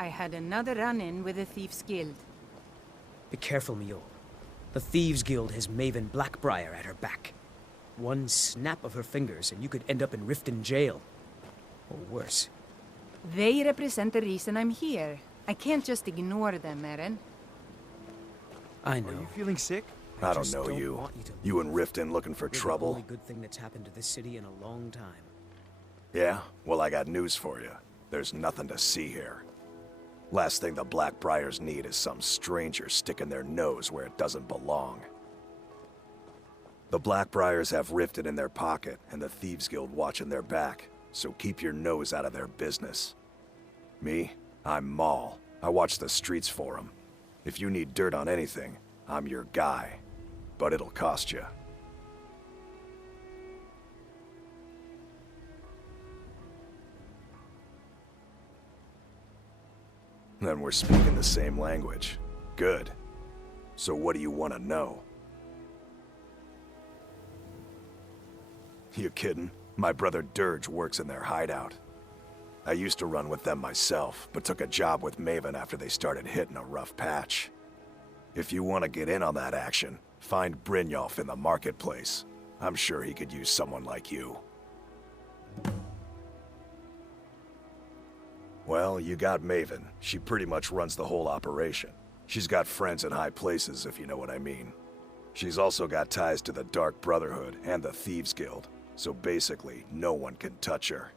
I had another run-in with the Thieves' Guild. Be careful, Mule. The Thieves' Guild has Maven Blackbriar at her back. One snap of her fingers and you could end up in Riften jail. Or worse. They represent the reason I'm here. I can't just ignore them, Eren. I know. Are you feeling sick? I don't know you. You and Riften looking for trouble? The only good thing that's happened to this city in a long time. Yeah? Well, I got news for you. There's nothing to see here. Last thing the Blackbriars need is some stranger sticking their nose where it doesn't belong. The Blackbriars have Riften in their pocket, and the Thieves Guild watching their back, so keep your nose out of their business. Me? I'm Maul. I watch the streets for them. If you need dirt on anything, I'm your guy. But it'll cost you. Then we're speaking the same language. Good. So what do you want to know? You kidding? My brother Dirge works in their hideout. I used to run with them myself, but took a job with Maven after they started hitting a rough patch. If you want to get in on that action, find Brynjolf in the marketplace. I'm sure he could use someone like you. Well, you got Maven. She pretty much runs the whole operation. She's got friends in high places, if you know what I mean. She's also got ties to the Dark Brotherhood and the Thieves Guild, so basically, no one can touch her.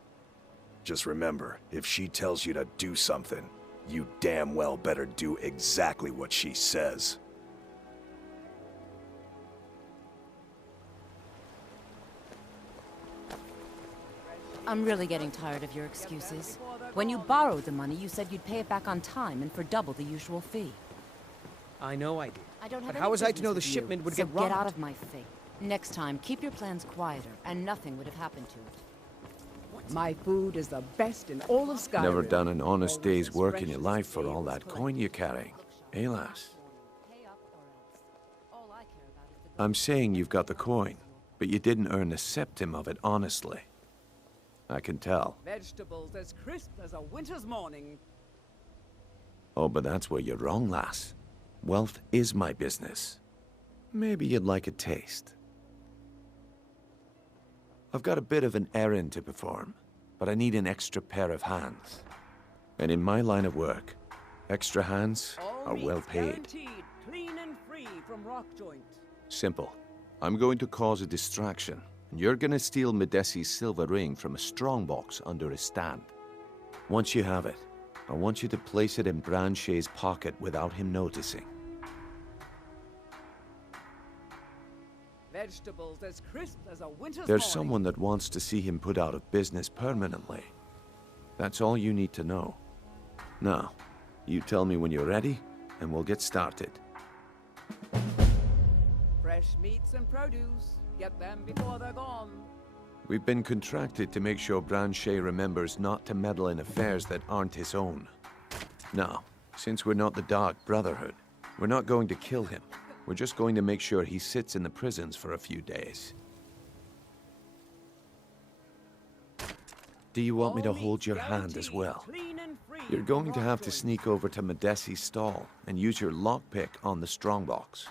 Just remember, if she tells you to do something, you damn well better do exactly what she says. I'm really getting tired of your excuses. When you borrowed the money, you said you'd pay it back on time and for double the usual fee. I know I did. I don't have but any how was I to business know the with you, shipment would so get robbed? get out of my face. Next time, keep your plans quieter, and nothing would have happened to it. My food is the best in all of Skyrim. Never done an honest day's work in your life for all that coin you're carrying, eh, lass? I'm saying you've got the coin, but you didn't earn a septim of it honestly. I can tell. Vegetables as crisp as a winter's morning. Oh, but that's where you're wrong, lass. Wealth is my business. Maybe you'd like a taste. I've got a bit of an errand to perform, but I need an extra pair of hands. And in my line of work, extra hands are well paid. Guaranteed, clean and free from rock joint. Simple. I'm going to cause a distraction. You're gonna steal Medesi's silver ring from a strongbox under his stand. Once you have it, I want you to place it in Branche's pocket without him noticing. vegetables as crisp as a winter's There's morning. someone that wants to see him put out of business permanently. That's all you need to know. Now, you tell me when you're ready, and we'll get started. Fresh meats and produce. Get them before they're gone. We've been contracted to make sure Branchet remembers not to meddle in affairs that aren't his own. Now, since we're not the Dark Brotherhood, we're not going to kill him. We're just going to make sure he sits in the prisons for a few days. Do you want me to hold your hand as well? You're going to have to sneak over to Medesi's stall and use your lockpick on the strongbox.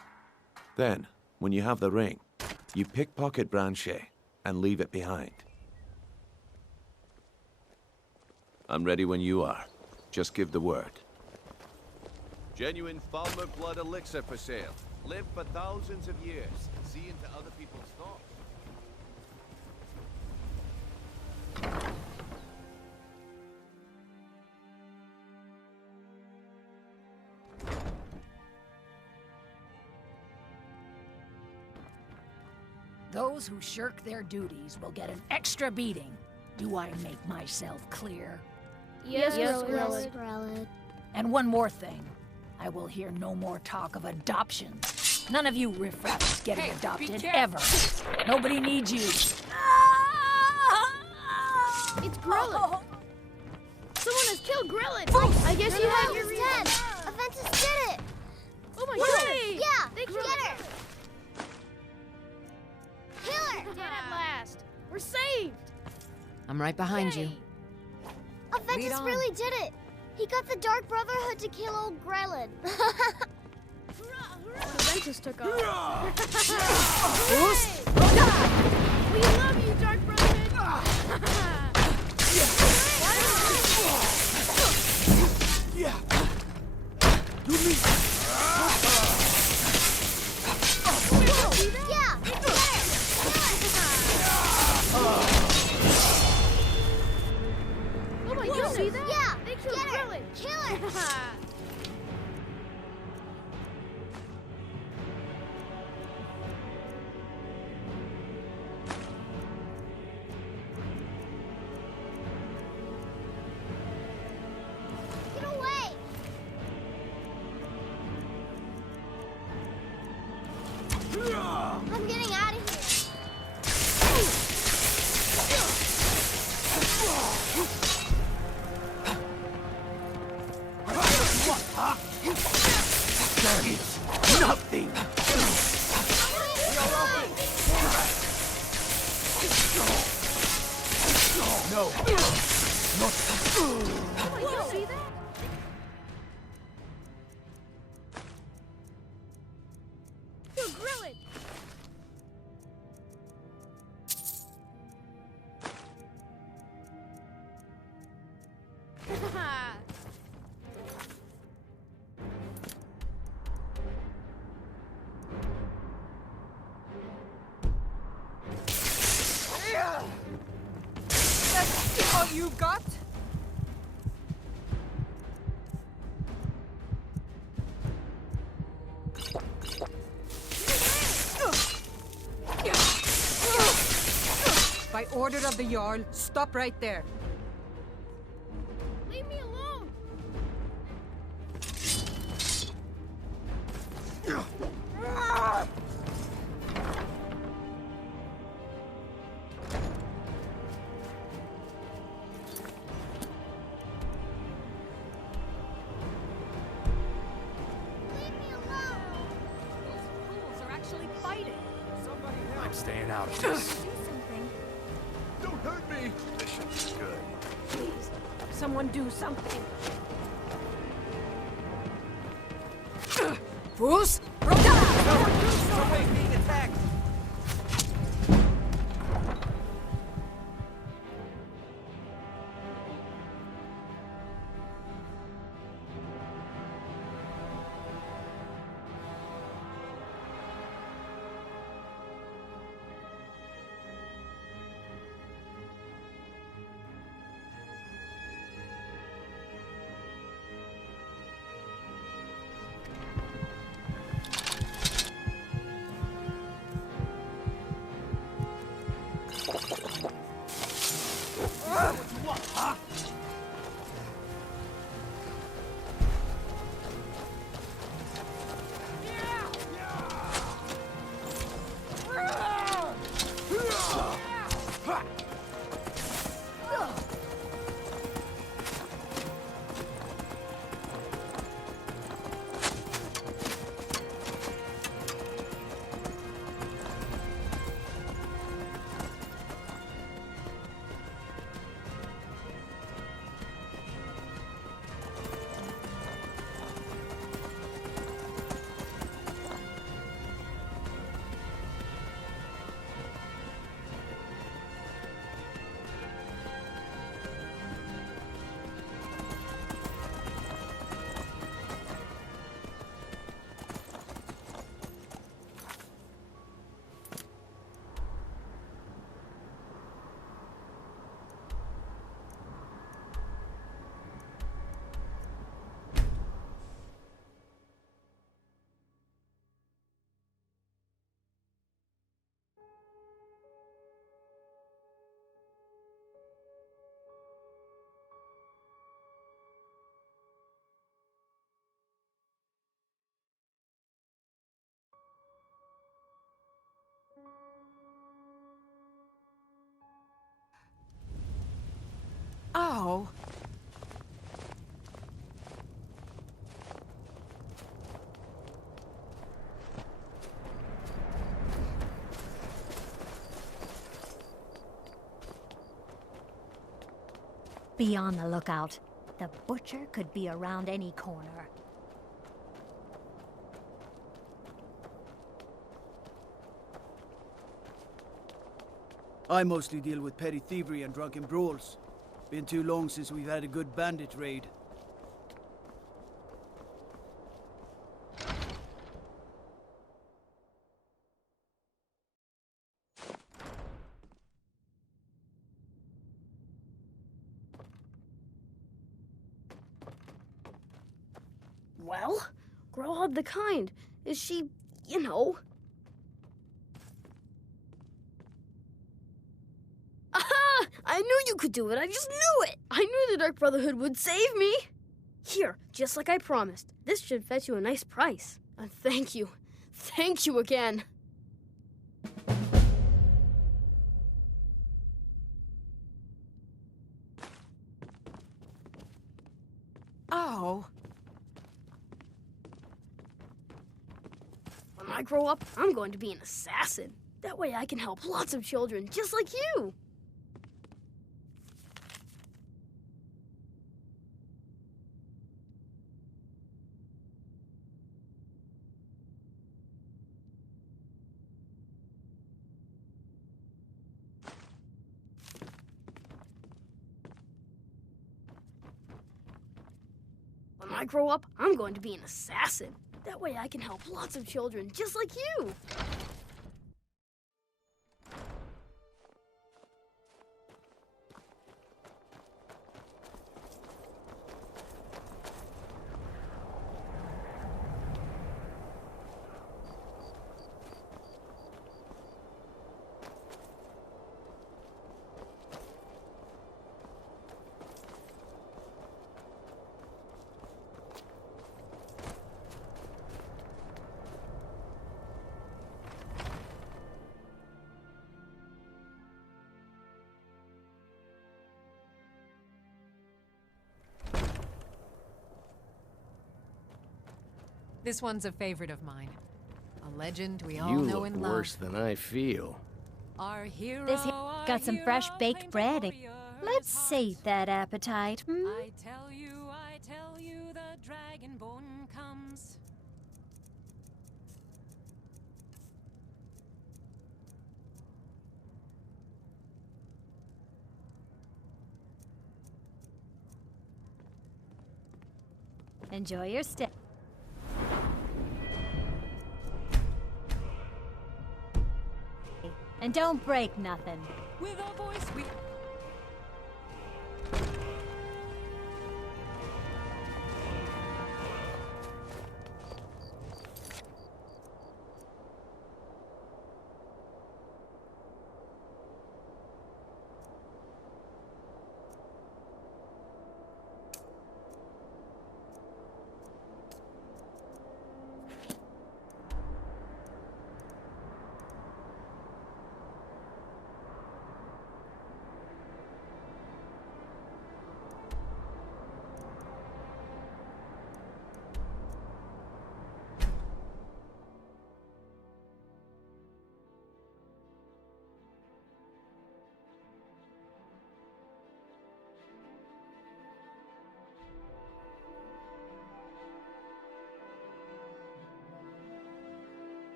Then, when you have the ring, you pickpocket Branchet and leave it behind. I'm ready when you are. Just give the word. Genuine Falmer blood elixir for sale. Live for thousands of years. See into other people's thoughts. Those who shirk their duties will get an extra beating. Do I make myself clear? Yes, Grelid. And one more thing. I will hear no more talk of adoption. None of you riffraffs getting adopted, ever. Nobody needs you. It's Grelid. Someone has killed Grelid. I guess you have your reason. Dead. Aventus did it. Oh my god. Yeah, They get killed her. Kill her. Dead at last. We're saved. I'm right behind you. Aventus really did it. He got the Dark Brotherhood to kill old Grelid. Aventus took off. Hooray! We love you, Dark Brotherhood. Yeah. Do me. Yeah. Oh my god. See that? Yeah. They killed Grelid. Kill her. Get away. I'm getting out of here. Nothing. No. Oh, you see that? Kill Grelid. That's all you got? By order of the Jarl, stop right there. Leave me alone. Fools are actually fighting. I'm staying out of this. Don't hurt me. This should be good. Please, someone do something. Fools! Somebody's being attacked. Oh. Be on the lookout. The butcher could be around any corner. I mostly deal with petty thievery and drunken brawls. Been too long since we've had a good bandit raid. Well, Growhub the Kind. Is she, you know... Aha! I knew you could do it. I just knew it. I knew the Dark Brotherhood would save me. Here, just like I promised. This should fetch you a nice price. And thank you. Thank you again. Oh. When I grow up, I'm going to be an assassin. That way I can help lots of children just like you. When I grow up, I'm going to be an assassin. That way I can help lots of children just like you. This one's a favorite of mine. A legend we all You know look and love. worse than I feel. Our hero, This here got some fresh baked bread. Let's sate that appetite, hmm? I tell you, the dragonborn comes. Enjoy your stay. And don't break nothing. With a voice we...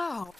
Oh.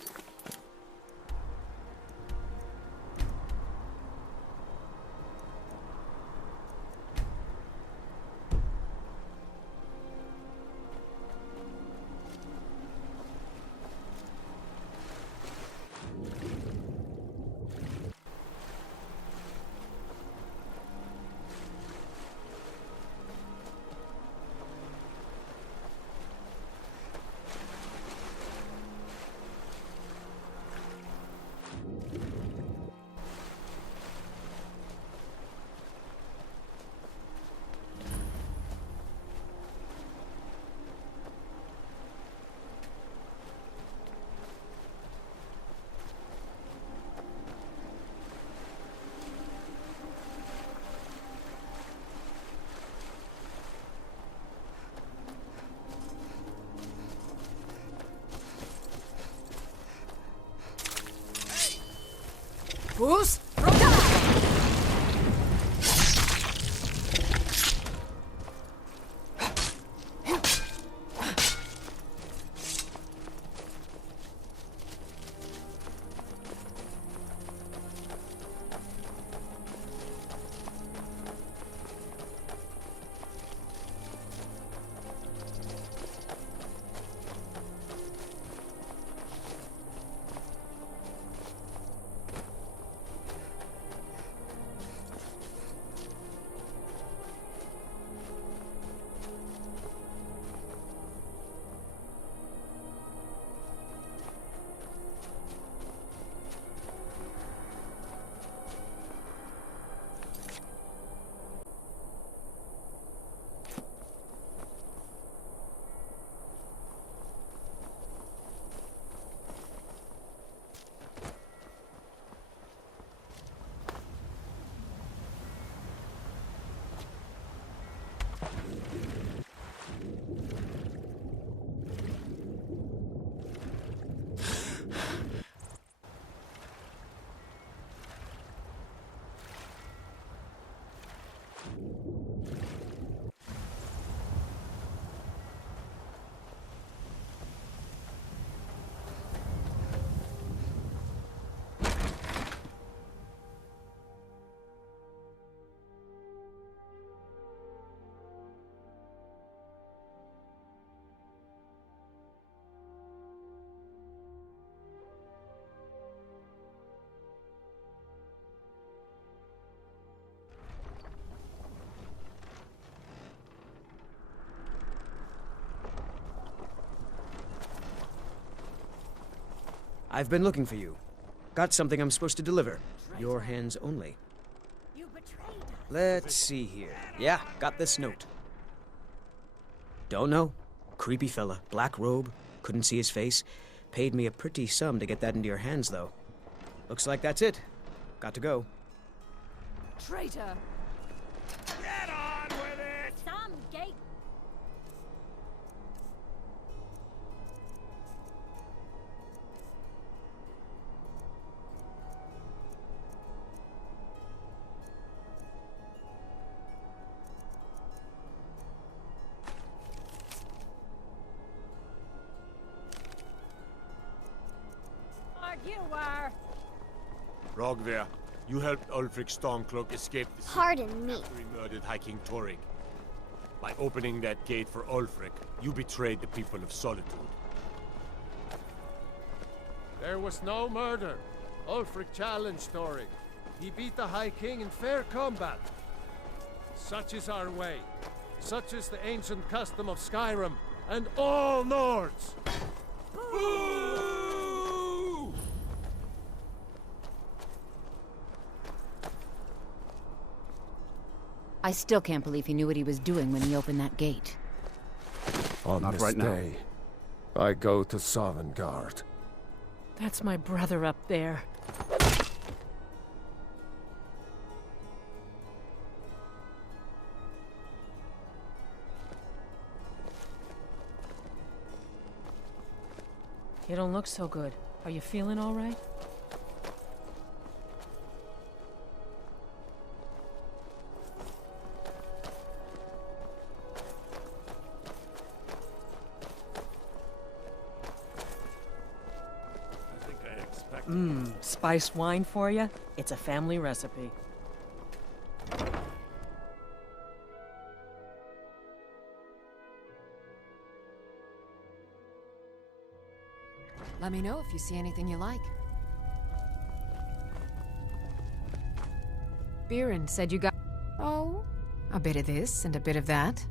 Who's? I've been looking for you. Got something I'm supposed to deliver. Your hands only. Let's see here. Yeah, got this note. Don't know. Creepy fella. Black robe. Couldn't see his face. Paid me a pretty sum to get that into your hands, though. Looks like that's it. Got to go. Traitor! Get on with it! Some gate. You are. Rogver, you helped Ulfric Stormcloak escape the city Pardon me. after he murdered High King Torrig. By opening that gate for Ulfric, you betrayed the people of Solitude. There was no murder. Ulfric challenged Torrig. He beat the High King in fair combat. Such is our way. Such is the ancient custom of Skyrim and all Nords. I still can't believe he knew what he was doing when he opened that gate. On Not this right now. day, I go to Sovngarde. That's my brother up there. You don't look so good. Are you feeling all right? Spiced wine for you? It's a family recipe. Let me know if you see anything you like. Biren said you got... Oh, a bit of this and a bit of that.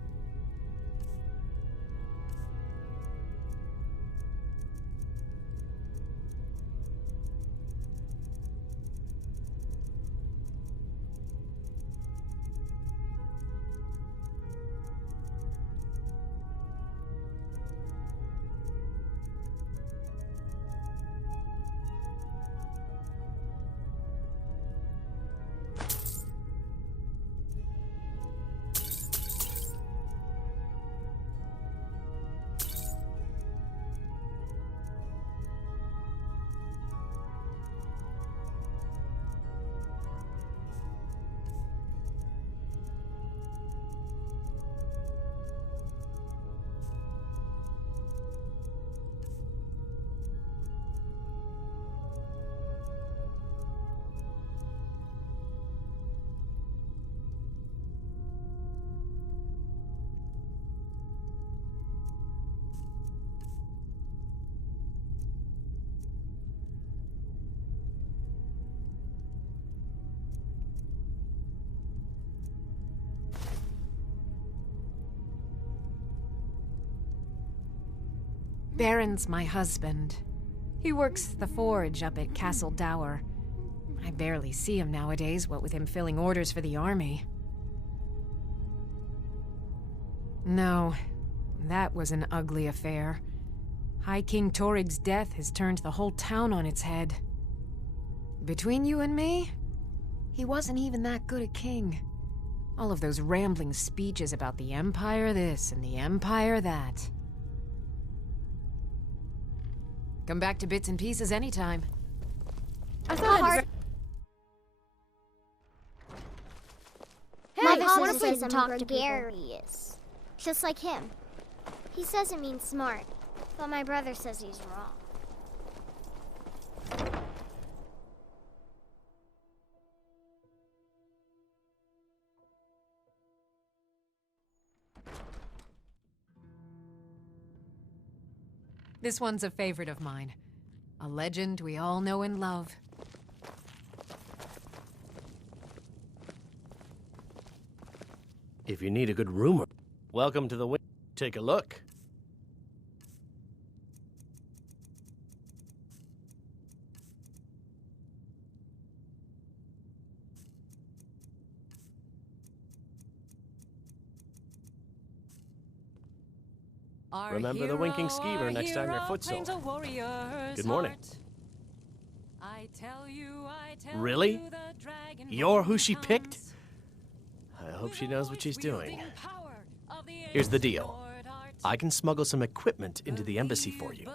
Baron's my husband. He works the forge up at Castle Dower. I barely see him nowadays, what with him filling orders for the army. No, that was an ugly affair. High King Torig's death has turned the whole town on its head. Between you and me, he wasn't even that good a king. All of those rambling speeches about the Empire this and the Empire that. Come back to bits and pieces anytime. I thought My father says I'm gregarious. Just like him. He says it means smart, but my brother says he's wrong. This one's a favorite of mine. A legend we all know and love. If you need a good rumor, welcome to the wing. Take a look. Remember the winking skeever next time your foot's sore. Good morning. Really? You're who she picked? I hope she knows what she's doing. Here's the deal. I can smuggle some equipment into the embassy for you.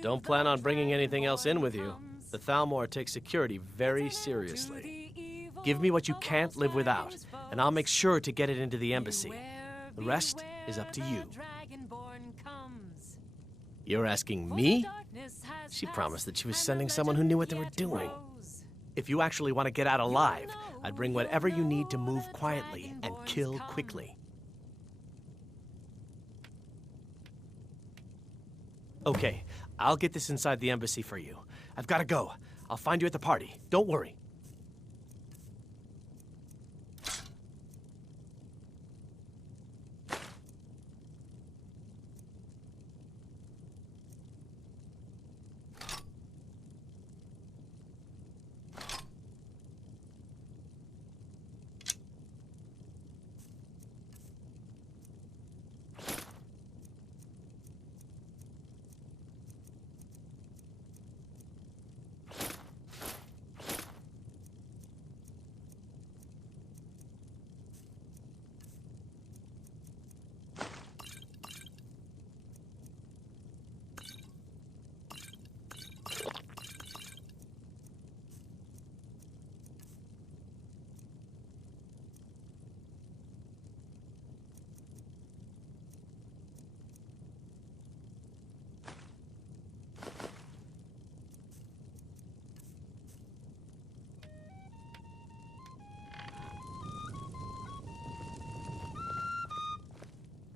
Don't plan on bringing anything else in with you. The Thalmor takes security very seriously. Give me what you can't live without, and I'll make sure to get it into the embassy. The rest is up to you. You're asking me? She promised that she was sending someone who knew what they were doing. If you actually want to get out alive, I'd bring whatever you need to move quietly and kill quickly. Okay, I'll get this inside the embassy for you. I've got to go. I'll find you at the party. Don't worry.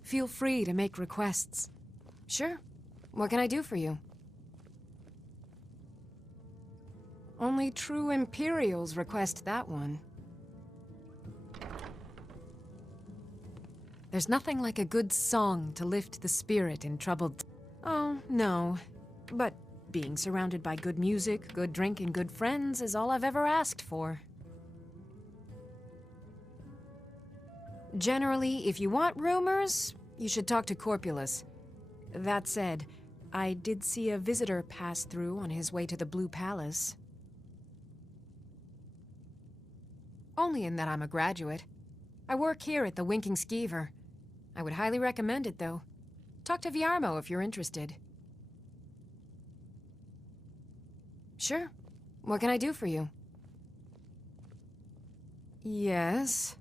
Feel free to make requests. Sure. What can I do for you? Only true Imperials request that one. There's nothing like a good song to lift the spirit in troubled... Oh, no. But being surrounded by good music, good drink, and good friends is all I've ever asked for. Generally, if you want rumors, you should talk to Corpulus. That said, I did see a visitor pass through on his way to the Blue Palace. Only in that I'm a graduate. I work here at the Winking Skeever. I would highly recommend it, though. Talk to Viarmo if you're interested. Sure. What can I do for you? Yes?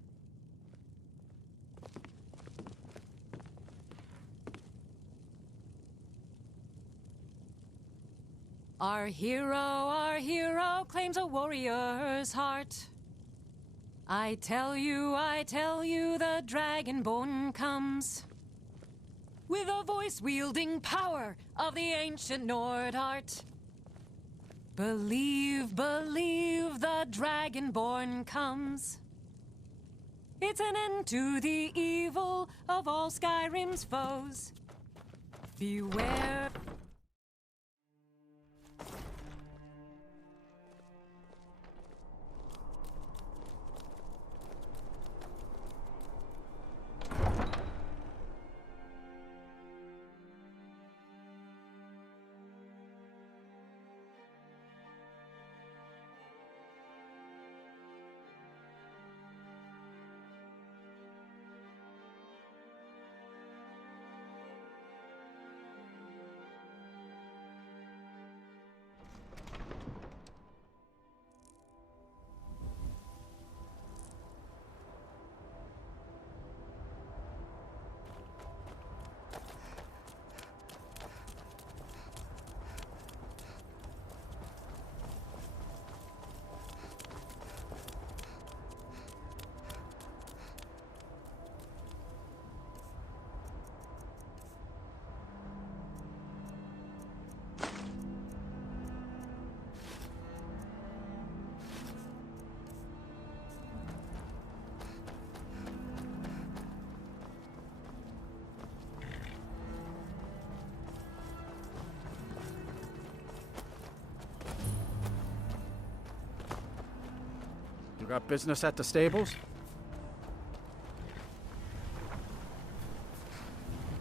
Our hero claims a warrior's heart. I tell you, the Dragonborn comes. With a voice-wielding power of the ancient Nord art. Believe, the Dragonborn comes. It's an end to the evil of all Skyrim's foes. Beware. You got business at the stables?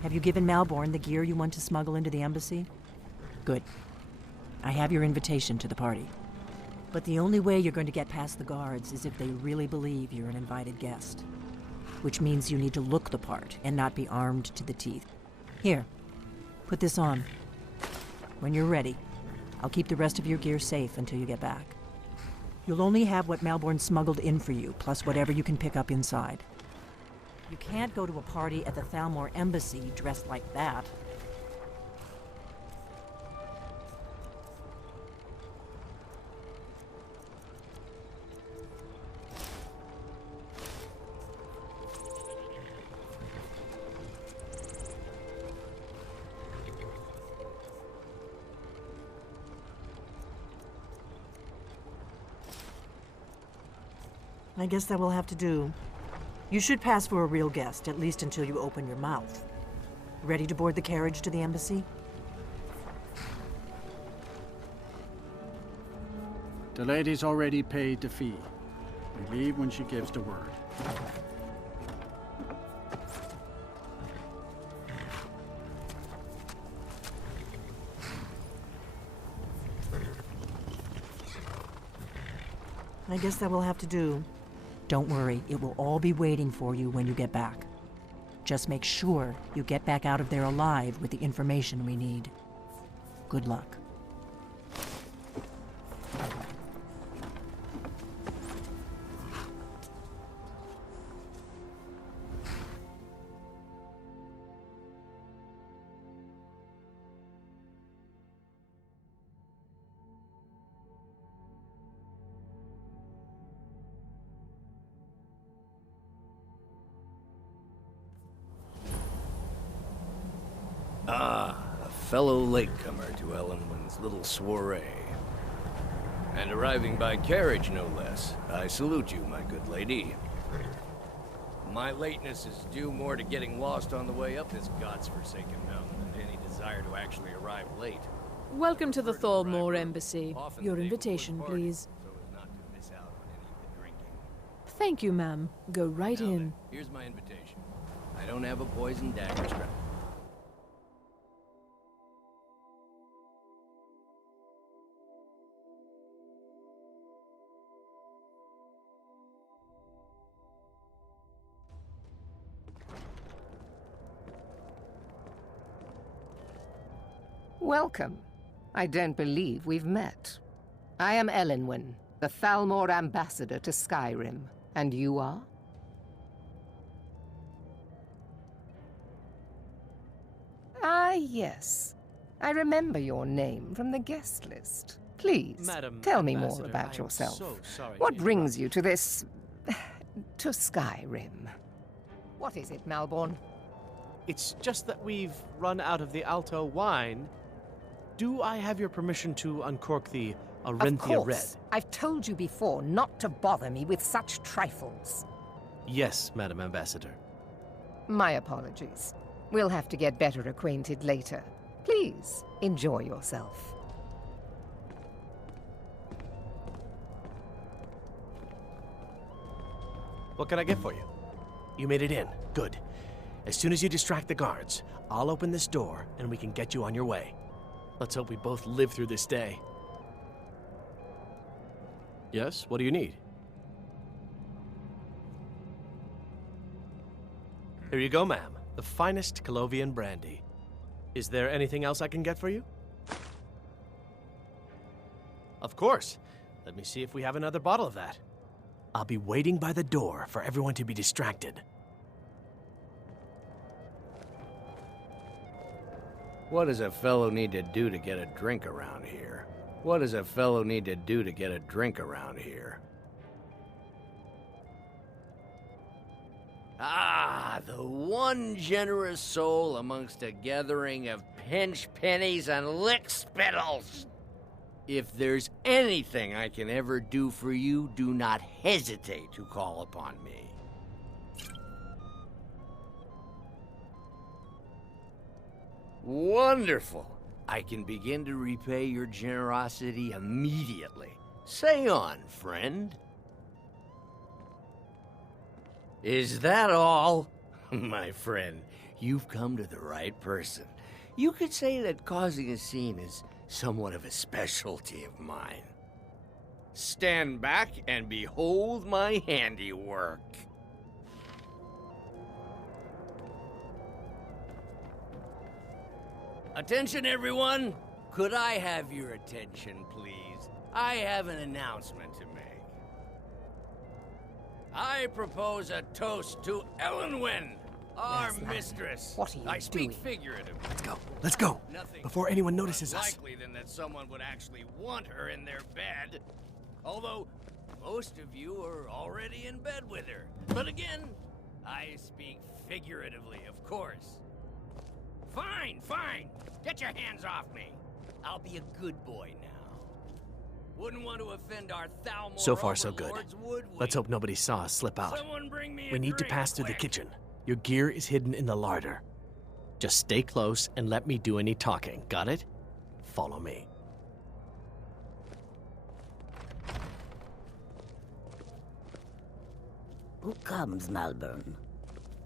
Have you given Malborn the gear you want to smuggle into the embassy? Good. I have your invitation to the party. But the only way you're going to get past the guards is if they really believe you're an invited guest. Which means you need to look the part and not be armed to the teeth. Here, put this on. When you're ready, I'll keep the rest of your gear safe until you get back. You'll only have what Malborn smuggled in for you, plus whatever you can pick up inside. You can't go to a party at the Thalmor Embassy dressed like that. I guess that will have to do. You should pass for a real guest, at least until you open your mouth. Ready to board the carriage to the embassy? The lady's already paid the fee. We leave when she gives the word. I guess that will have to do. Don't worry, it will all be waiting for you when you get back. Just make sure you get back out of there alive with the information we need. Good luck. fellow latecomer to Ellenwood's little soiree. And arriving by carriage, no less. I salute you, my good lady. My lateness is due more to getting lost on the way up this god's-forsaken mountain than to any desire to actually arrive late. Welcome to the Thalmor Embassy. Your invitation, please. Thank you, ma'am. Go right in. Here's my invitation. I don't have a poison dagger strap. Welcome. I don't believe we've met. I am Ellenwyn, the Thalmor ambassador to Skyrim. And you are? Ah, yes. I remember your name from the guest list. Please, Madam tell me Ambassador, more about I am yourself. so sorry What to brings you to this... to Skyrim? What is it, Malborn? It's just that we've run out of the Alto wine. Do I have your permission to uncork the Arenthia Of Red? course. I've told you before not to bother me with such trifles. Yes, Madam Ambassador. My apologies. We'll have to get better acquainted later. Please, enjoy yourself. What can I get for you? You made it in. Good. As soon as you distract the guards, I'll open this door and we can get you on your way. Let's hope we both live through this day. Yes? What do you need? Here you go, ma'am. The finest Colovian brandy. Is there anything else I can get for you? Of course. Let me see if we have another bottle of that. I'll be waiting by the door for everyone to be distracted. What does a fellow need to do to get a drink around here? What does a fellow need to do to get a drink around here? Ah, the one generous soul amongst a gathering of pinch pennies and lick spittles. If there's anything I can ever do for you, do not hesitate to call upon me. Wonderful. I can begin to repay your generosity immediately. Say on, friend. Is that all? My friend, you've come to the right person. You could say that causing a scene is somewhat of a specialty of mine. Stand back and behold my handiwork. Attention, everyone! Could I have your attention, please? I have an announcement to make. I propose a toast to Ellenwyn, our mistress. What are you I speak doing? figuratively. Let's go. Nothing Before anyone notices more us. likely than that someone would actually want her in their bed. Although, most of you are already in bed with her. But again, I speak figuratively, of course. Fine, fine. Get your hands off me. I'll be a good boy now. Wouldn't want to offend our Thalmor So far, so good. overlords, would we? Let's hope nobody saw us slip out. Someone bring me a We need to drink, pass through the quick. kitchen. Your gear is hidden in the larder. Just stay close and let me do any talking. Got it? Follow me. Who comes, Malborn?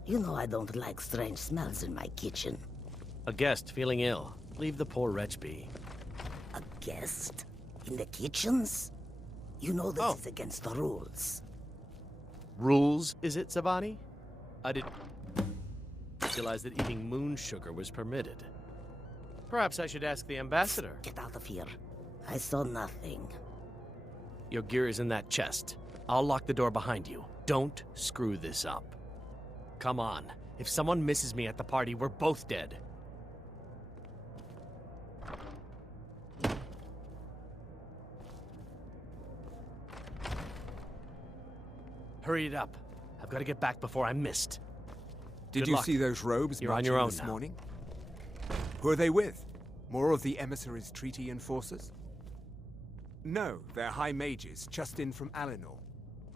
You know I don't like strange smells in my kitchen. A guest feeling ill. Leave the poor wretch be. A guest? In the kitchens? You know this is against the rules. Rules, is it, Savani? I didn't realize that eating moon sugar was permitted. Perhaps I should ask the ambassador. Get out of here. I saw nothing. Your gear is in that chest. I'll lock the door behind you. Don't screw this up. Come on. If someone misses me at the party, we're both dead. Hurry it up. I've got to get back before I'm missed. Did Good you luck. see those robes You're on marching your own this now. morning? Who are they with? More of the emissaries' treaty enforcers? No, they're high mages, just in from Alinor.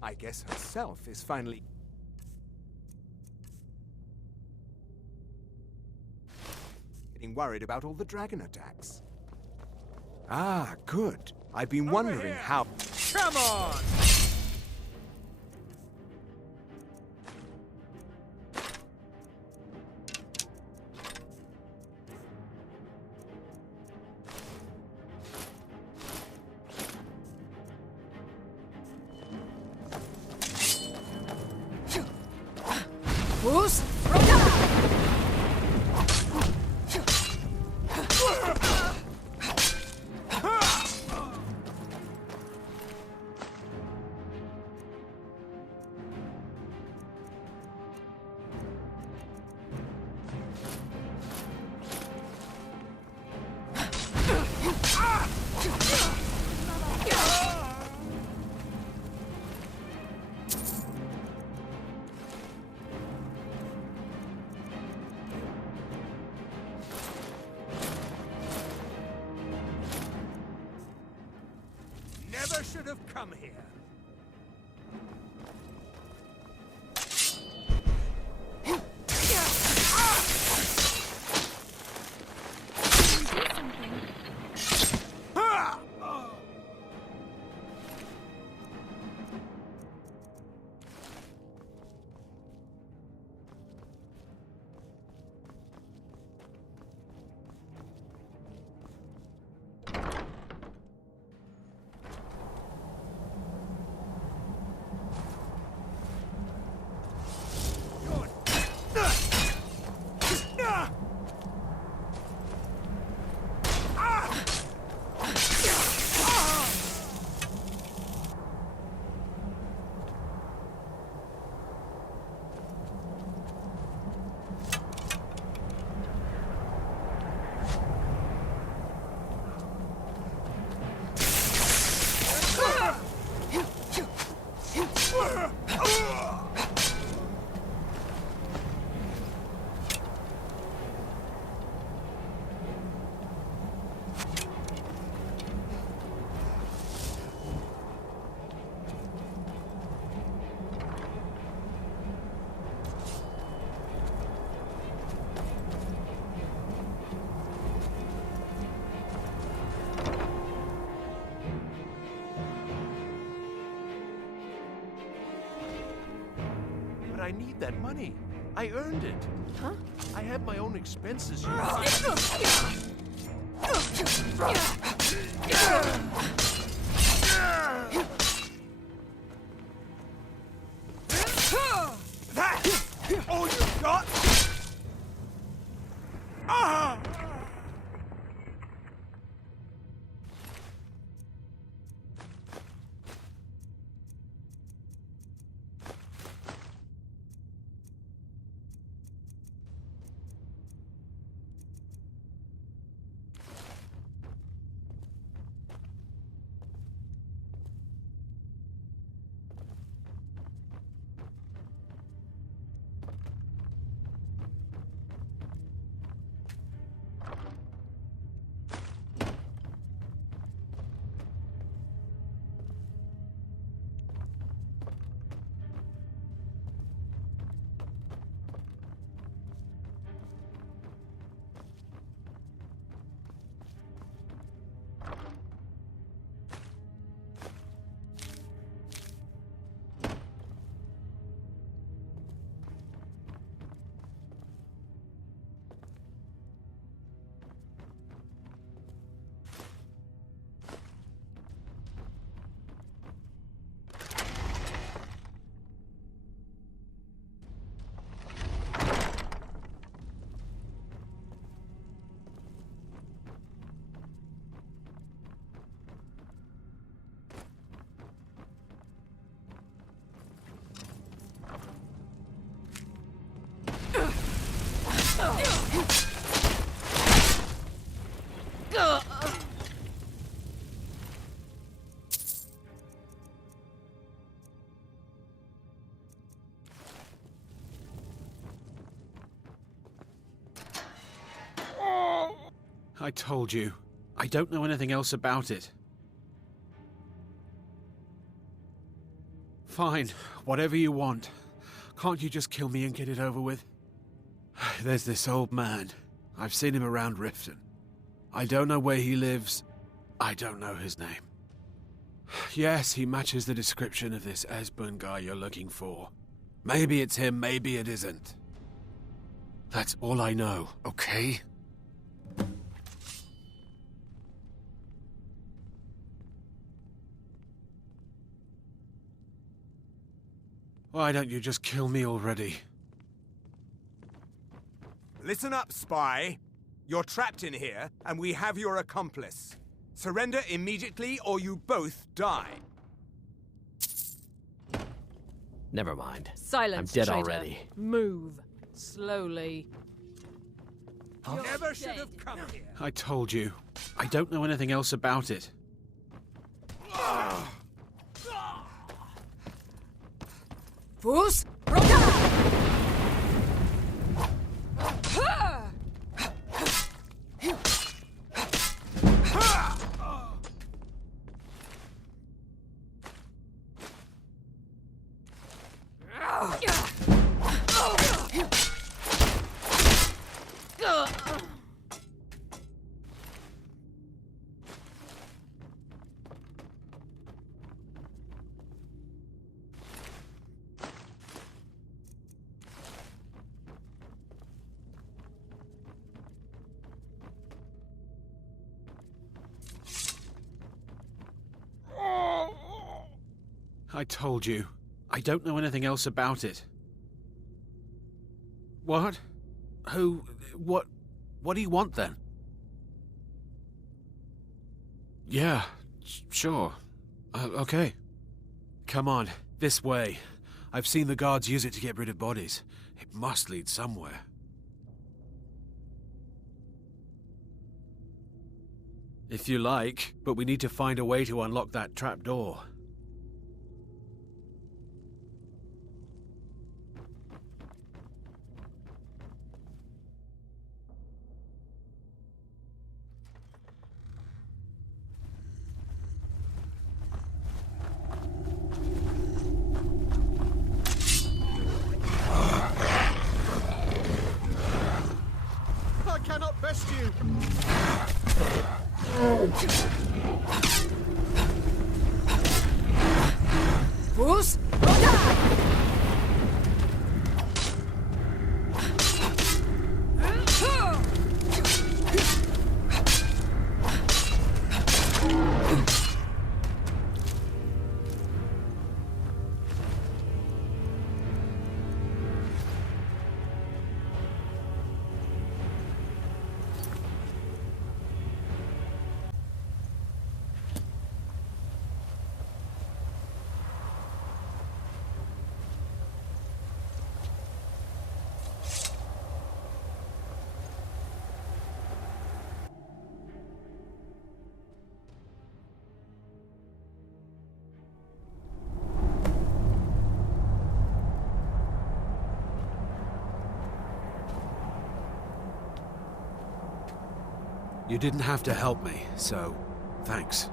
I guess herself is finally... getting worried about all the dragon attacks. Ah, good. I've been wondering how... Come on! Who's? Never should have come here. I need that money. I earned it. Huh? I have my own expenses. That! All you got? Ah! I told you. I don't know anything else about it. Fine, whatever you want. Can't you just kill me and get it over with? There's this old man. I've seen him around Riften. I don't know where he lives. I don't know his name. Yes, he matches the description of this Esbern guy you're looking for. Maybe it's him, maybe it isn't. That's all I know, okay? Why don't you just kill me already? Listen up, spy. You're trapped in here, and we have your accomplice. Surrender immediately, or you both die. Never mind. Silence, I'm dead traitor. already. Move. Slowly. Never should have come here. I told you. I don't know anything else about it. Fools! I told you. I don't know anything else about it. What? Who? What do you want then? Yeah, sure. Okay. Come on, this way. I've seen the guards use it to get rid of bodies. It must lead somewhere. If you like, but we need to find a way to unlock that trapdoor. I cannot best you! Fools! You didn't have to help me, so thanks.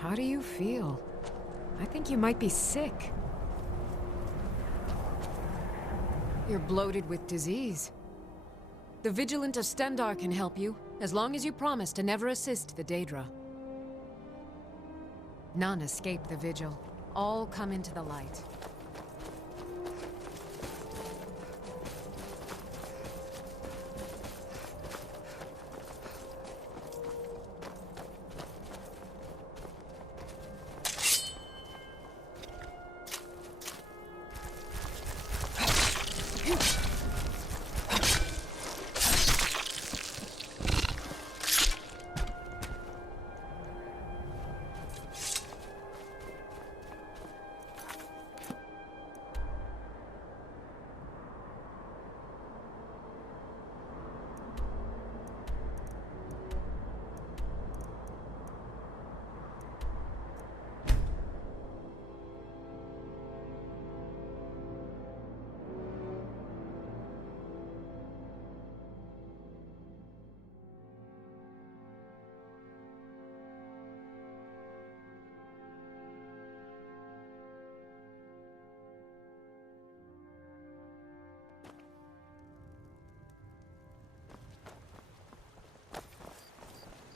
How do you feel? I think you might be sick. You're bloated with disease. The Vigilant of Stendar can help you, as long as you promise to never assist the Daedra. None escape the Vigil. All come into the light.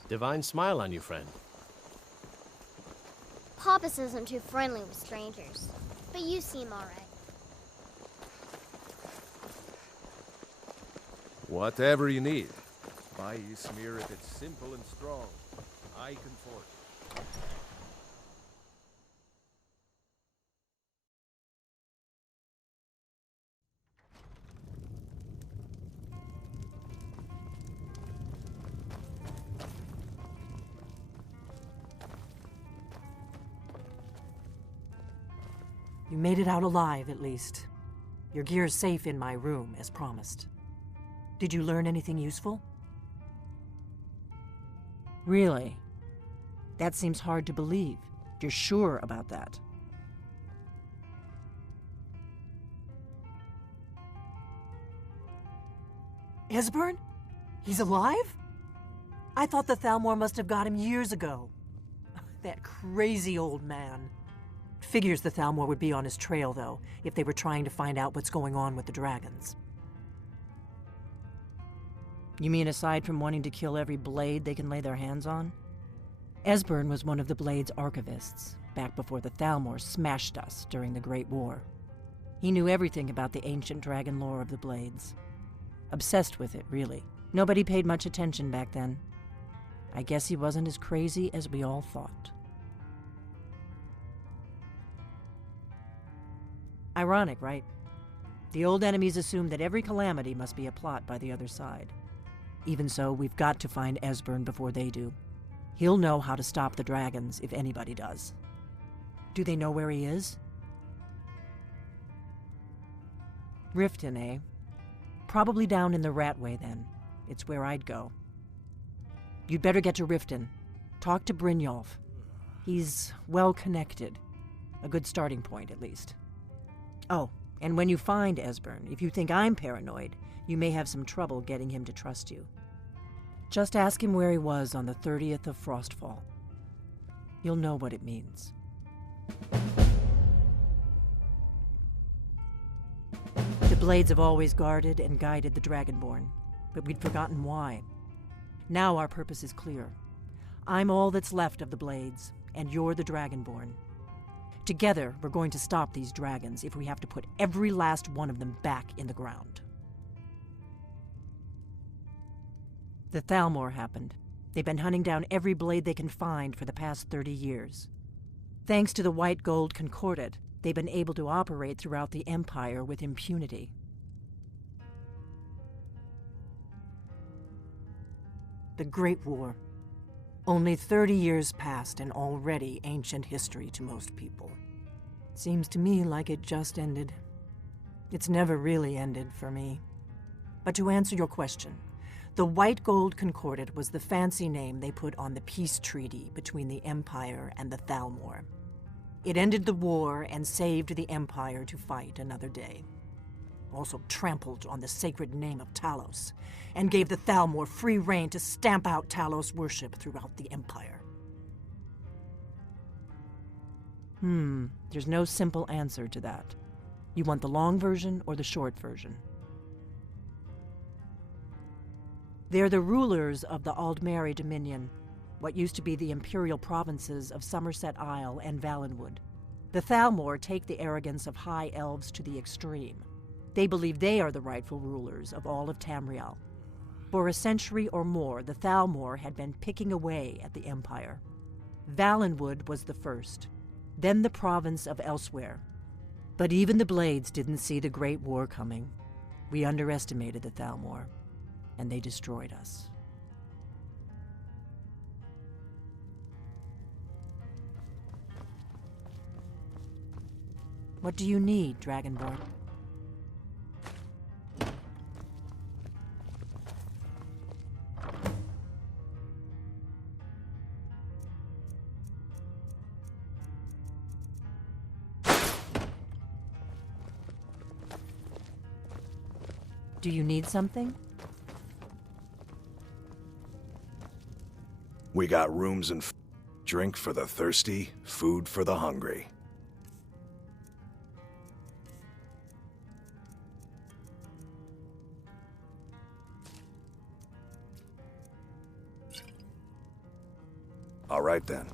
Divine smile on you, friend. Papas isn't too friendly with strangers, but you seem alright. Whatever you need. Buy you smear if it's simple and strong. I can forge it. You made it out alive, at least. Your gear's safe in my room, as promised. Did you learn anything useful? Really? That seems hard to believe. You're sure about that? Esbern? He's alive? I thought the Thalmor must have got him years ago. That crazy old man. Figures the Thalmor would be on his trail, though, if they were trying to find out what's going on with the dragons. You mean aside from wanting to kill every blade they can lay their hands on? Esbern was one of the Blade's archivists, back before the Thalmor smashed us during the Great War. He knew everything about the ancient dragon lore of the Blades. Obsessed with it, really. Nobody paid much attention back then. I guess he wasn't as crazy as we all thought. Ironic, right? The old enemies assumed that every calamity must be a plot by the other side. Even so, we've got to find Esbern before they do. He'll know how to stop the dragons, if anybody does. Do they know where he is? Riften, eh? Probably down in the Ratway, then. It's where I'd go. You'd better get to Riften. Talk to Brynjolf. He's well-connected. A good starting point, at least. Oh, and when you find Esbern, if you think I'm paranoid, you may have some trouble getting him to trust you. Just ask him where he was on the 30th of Frostfall. You'll know what it means. The Blades have always guarded and guided the Dragonborn, but we'd forgotten why. Now our purpose is clear. I'm all that's left of the Blades, and you're the Dragonborn. Together, we're going to stop these dragons if we have to put every last one of them back in the ground. The Thalmor happened. They've been hunting down every blade they can find for the past 30 years. Thanks to the White Gold Concordat, they've been able to operate throughout the Empire with impunity. The Great War. Only 30 years passed and already ancient history to most people. Seems to me like it just ended. It's never really ended for me. But to answer your question, the White Gold Concordat was the fancy name they put on the peace treaty between the Empire and the Thalmor. It ended the war and saved the Empire to fight another day. Also trampled on the sacred name of Talos, and gave the Thalmor free rein to stamp out Talos worship throughout the Empire. There's no simple answer to that. You want the long version or the short version? They're the rulers of the Aldmeri Dominion, what used to be the imperial provinces of Somerset Isle and Valenwood. The Thalmor take the arrogance of high elves to the extreme. They believe they are the rightful rulers of all of Tamriel. For a century or more, the Thalmor had been picking away at the Empire. Valenwood was the first, then the province of Elsewhere. But even the Blades didn't see the Great War coming. We underestimated the Thalmor, and they destroyed us. What do you need, Dragonborn? Do you need something? We got rooms and drink for the thirsty, food for the hungry. All right then.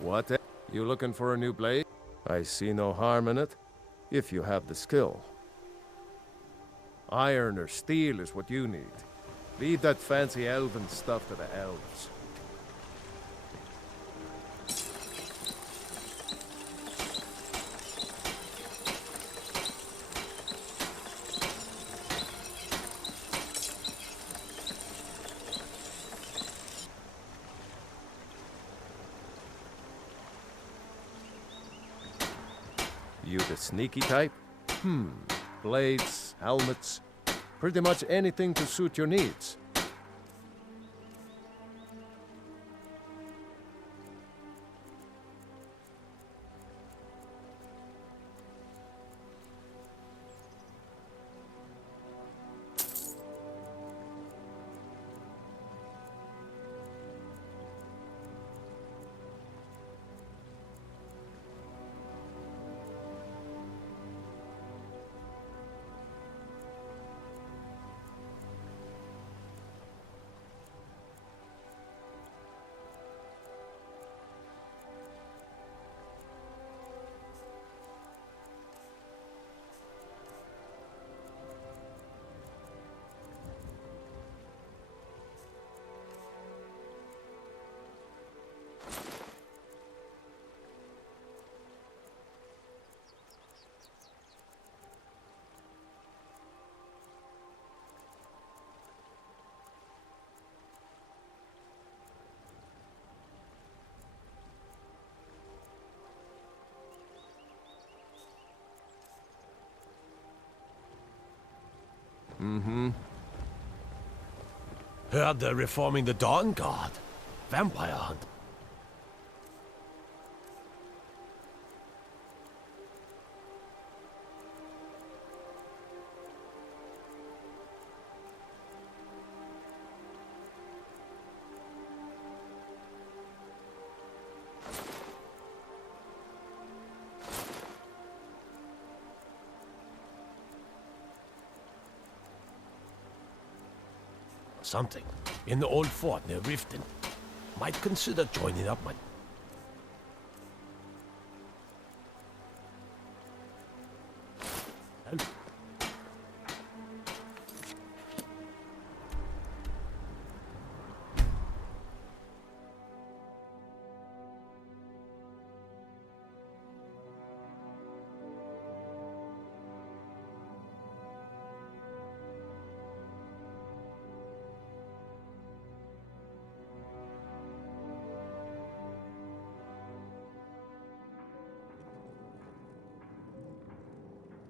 What? You looking for a new blade? I see no harm in it, if you have the skill. Iron or steel is what you need. Leave that fancy elven stuff to the elves. You the sneaky type? Blades, helmets, pretty much anything to suit your needs. Heard they're reforming the Dawn Guard. Vampire hunt. Something in the old fort near Riften. Might consider joining up, my...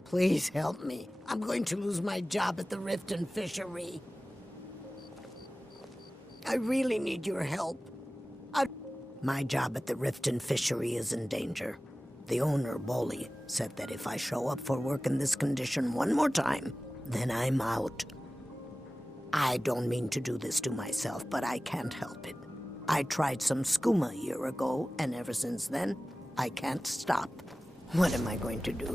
Please help me. I'm going to lose my job at the Riften Fishery. I really need your help. My job at the Riften Fishery is in danger. The owner, Bolly, said that if I show up for work in this condition one more time, then I'm out. I don't mean to do this to myself, but I can't help it. I tried some skooma a year ago, and ever since then, I can't stop. What am I going to do?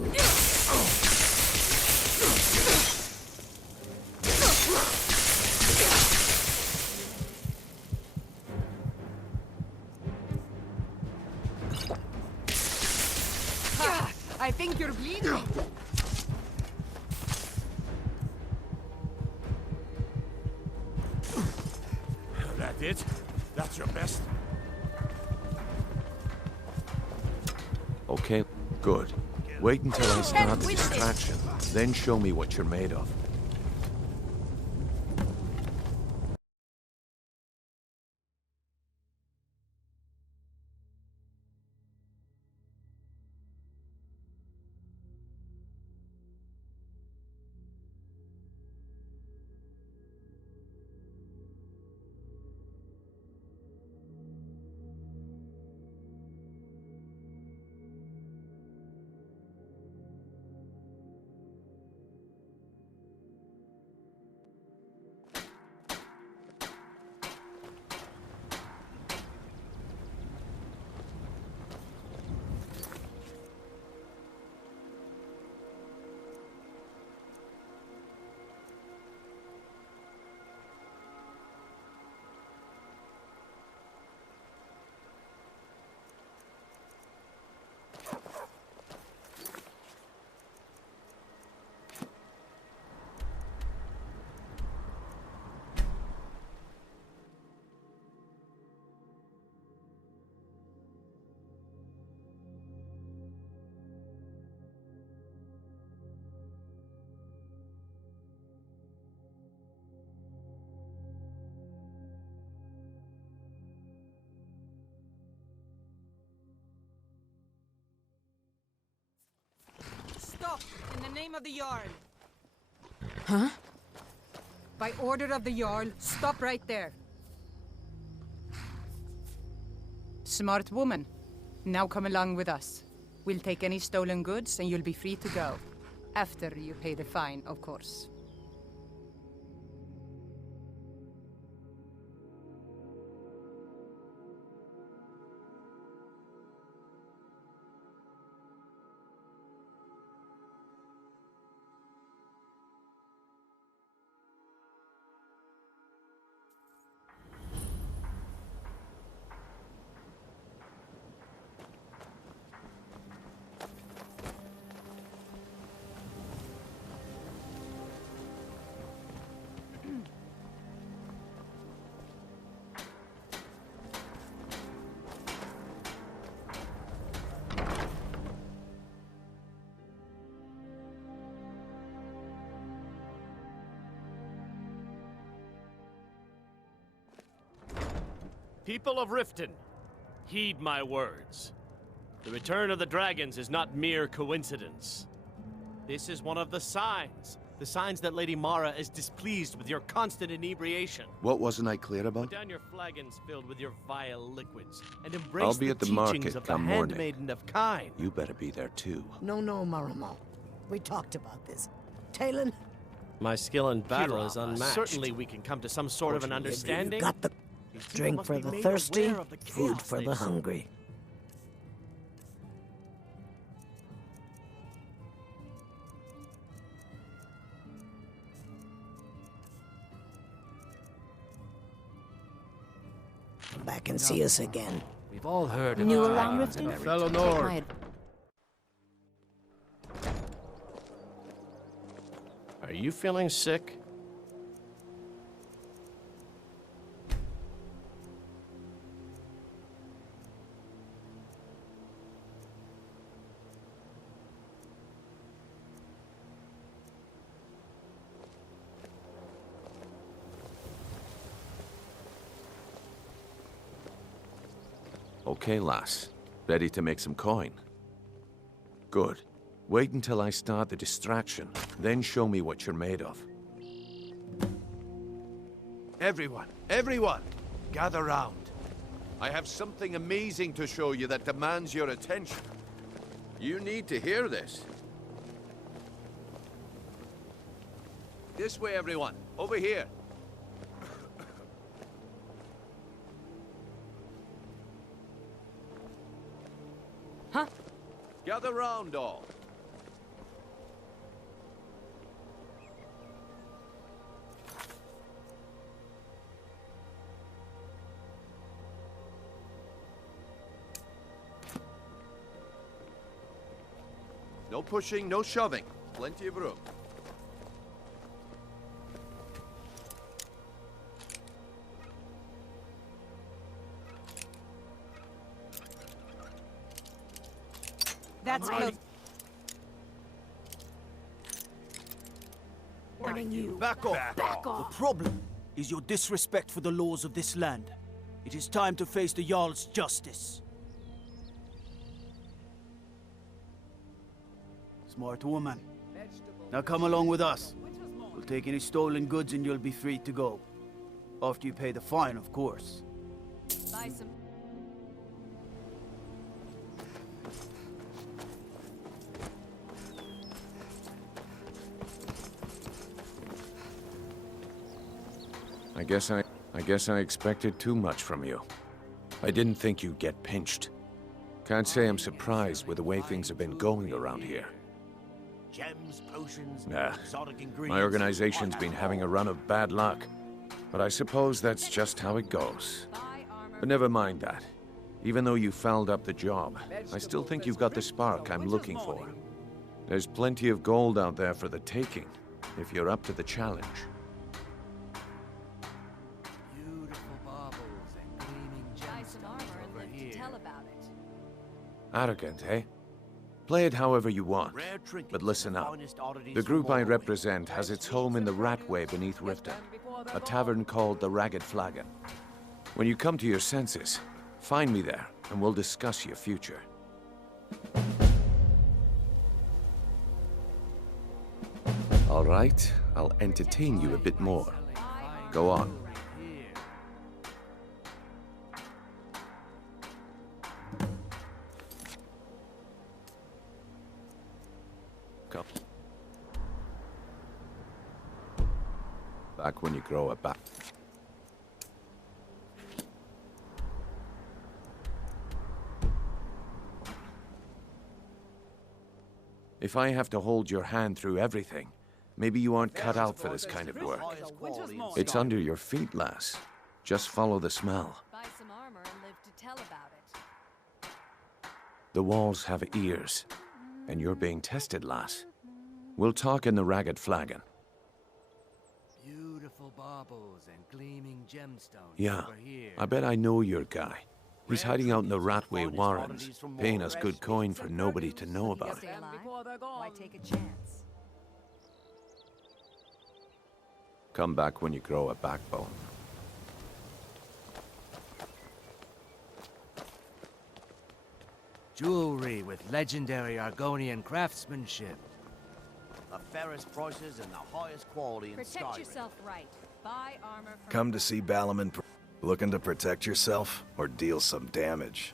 I think you're bleeding. That it? That's your best? Okay, good. Wait until I start the distraction, then show me what you're made of. Stop! In the name of the Jarl! Huh? By order of the Jarl, stop right there. Smart woman. Now come along with us. We'll take any stolen goods and you'll be free to go. After you pay the fine, of course. People of Riften, heed my words. The return of the dragons is not mere coincidence. This is one of the signs that Lady Mara is displeased with your constant inebriation. What wasn't I clear about? Put down your flagons filled with your vile liquids, and embrace I'll be the at the teachings market of the come morning. handmaiden of Kine. You better be there too. No, Maramo. We talked about this. Talon? My skill in battle Kira, is unmatched. Certainly we can come to some sort of an understanding. Got the drink for the thirsty, food for the hungry. Come back and see us again. We've all heard New around Riften? Fellow Nord. Are you feeling sick? Okay, lass. Ready to make some coin? Good. Wait until I start the distraction, then show me what you're made of. Everyone, gather round. I have something amazing to show you that demands your attention. You need to hear this. This way, everyone. Over here. Huh? Gather round, all. No pushing, no shoving. Plenty of room. That's close. Warning you. Back off. Back off. The problem is your disrespect for the laws of this land. It is time to face the Jarl's justice. Smart woman. Now come along with us. We'll take any stolen goods and you'll be free to go. After you pay the fine, of course. Buy some. I guess I expected too much from you. I didn't think you'd get pinched. Can't say I'm surprised with the way things have been going around here. Gems, potions, Nah, exotic ingredients. my organization's been having a run of bad luck. But I suppose that's just how it goes. But never mind that. Even though you fouled up the job, I still think you've got the spark I'm looking for. There's plenty of gold out there for the taking, if you're up to the challenge. Arrogant, eh? Play it however you want, but listen up. The group I represent has its home in the Ratway beneath Riften, a tavern called the Ragged Flagon. When you come to your senses, find me there, and we'll discuss your future. All right, I'll entertain you a bit more. Go on. Come. Back when you grow up back. If I have to hold your hand through everything, maybe you aren't cut out for this kind of work. It's under your feet, lass. Just follow the smell. Buy some armor and live to tell about it. The walls have ears, and you're being tested, lass. We'll talk in the Ragged Flagon. Beautiful baubles and gleaming gemstones. Yeah, over here. I bet I know your guy. He's hiding out in the Ratway Warrens, paying us good coin for nobody to know about it. Why take a chance? Come back when you grow a backbone. Jewelry with legendary Argonian craftsmanship. The fairest prices and the highest quality in Skyrim. Protect yourself right. Buy armor from... Come to see Balaman. Looking to protect yourself or deal some damage?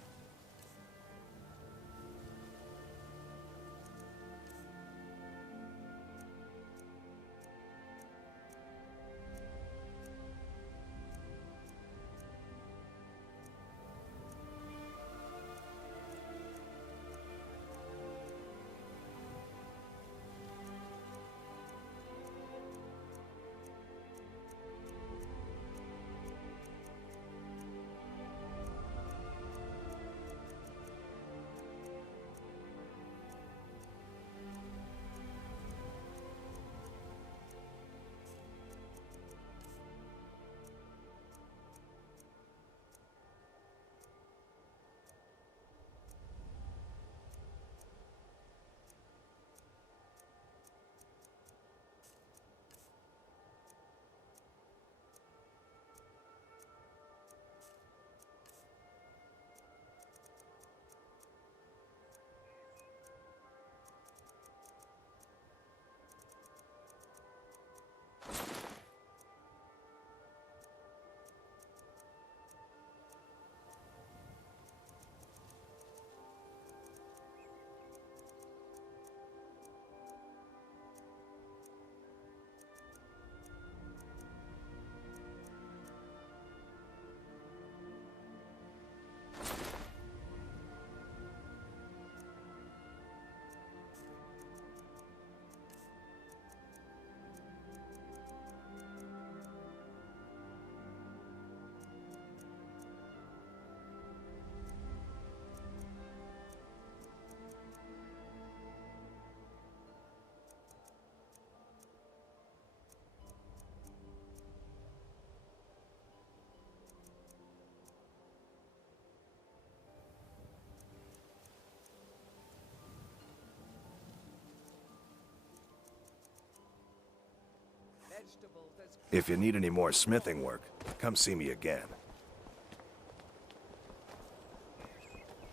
If you need any more smithing work, come see me again.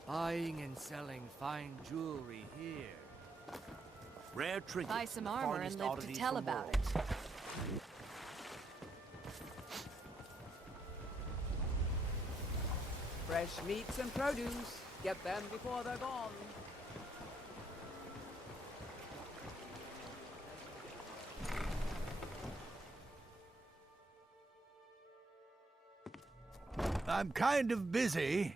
Buying and selling fine jewelry here. Rare trinkets. Buy some armor and live to tell about it. Fresh meats and produce. Get them before they're gone. I'm kind of busy,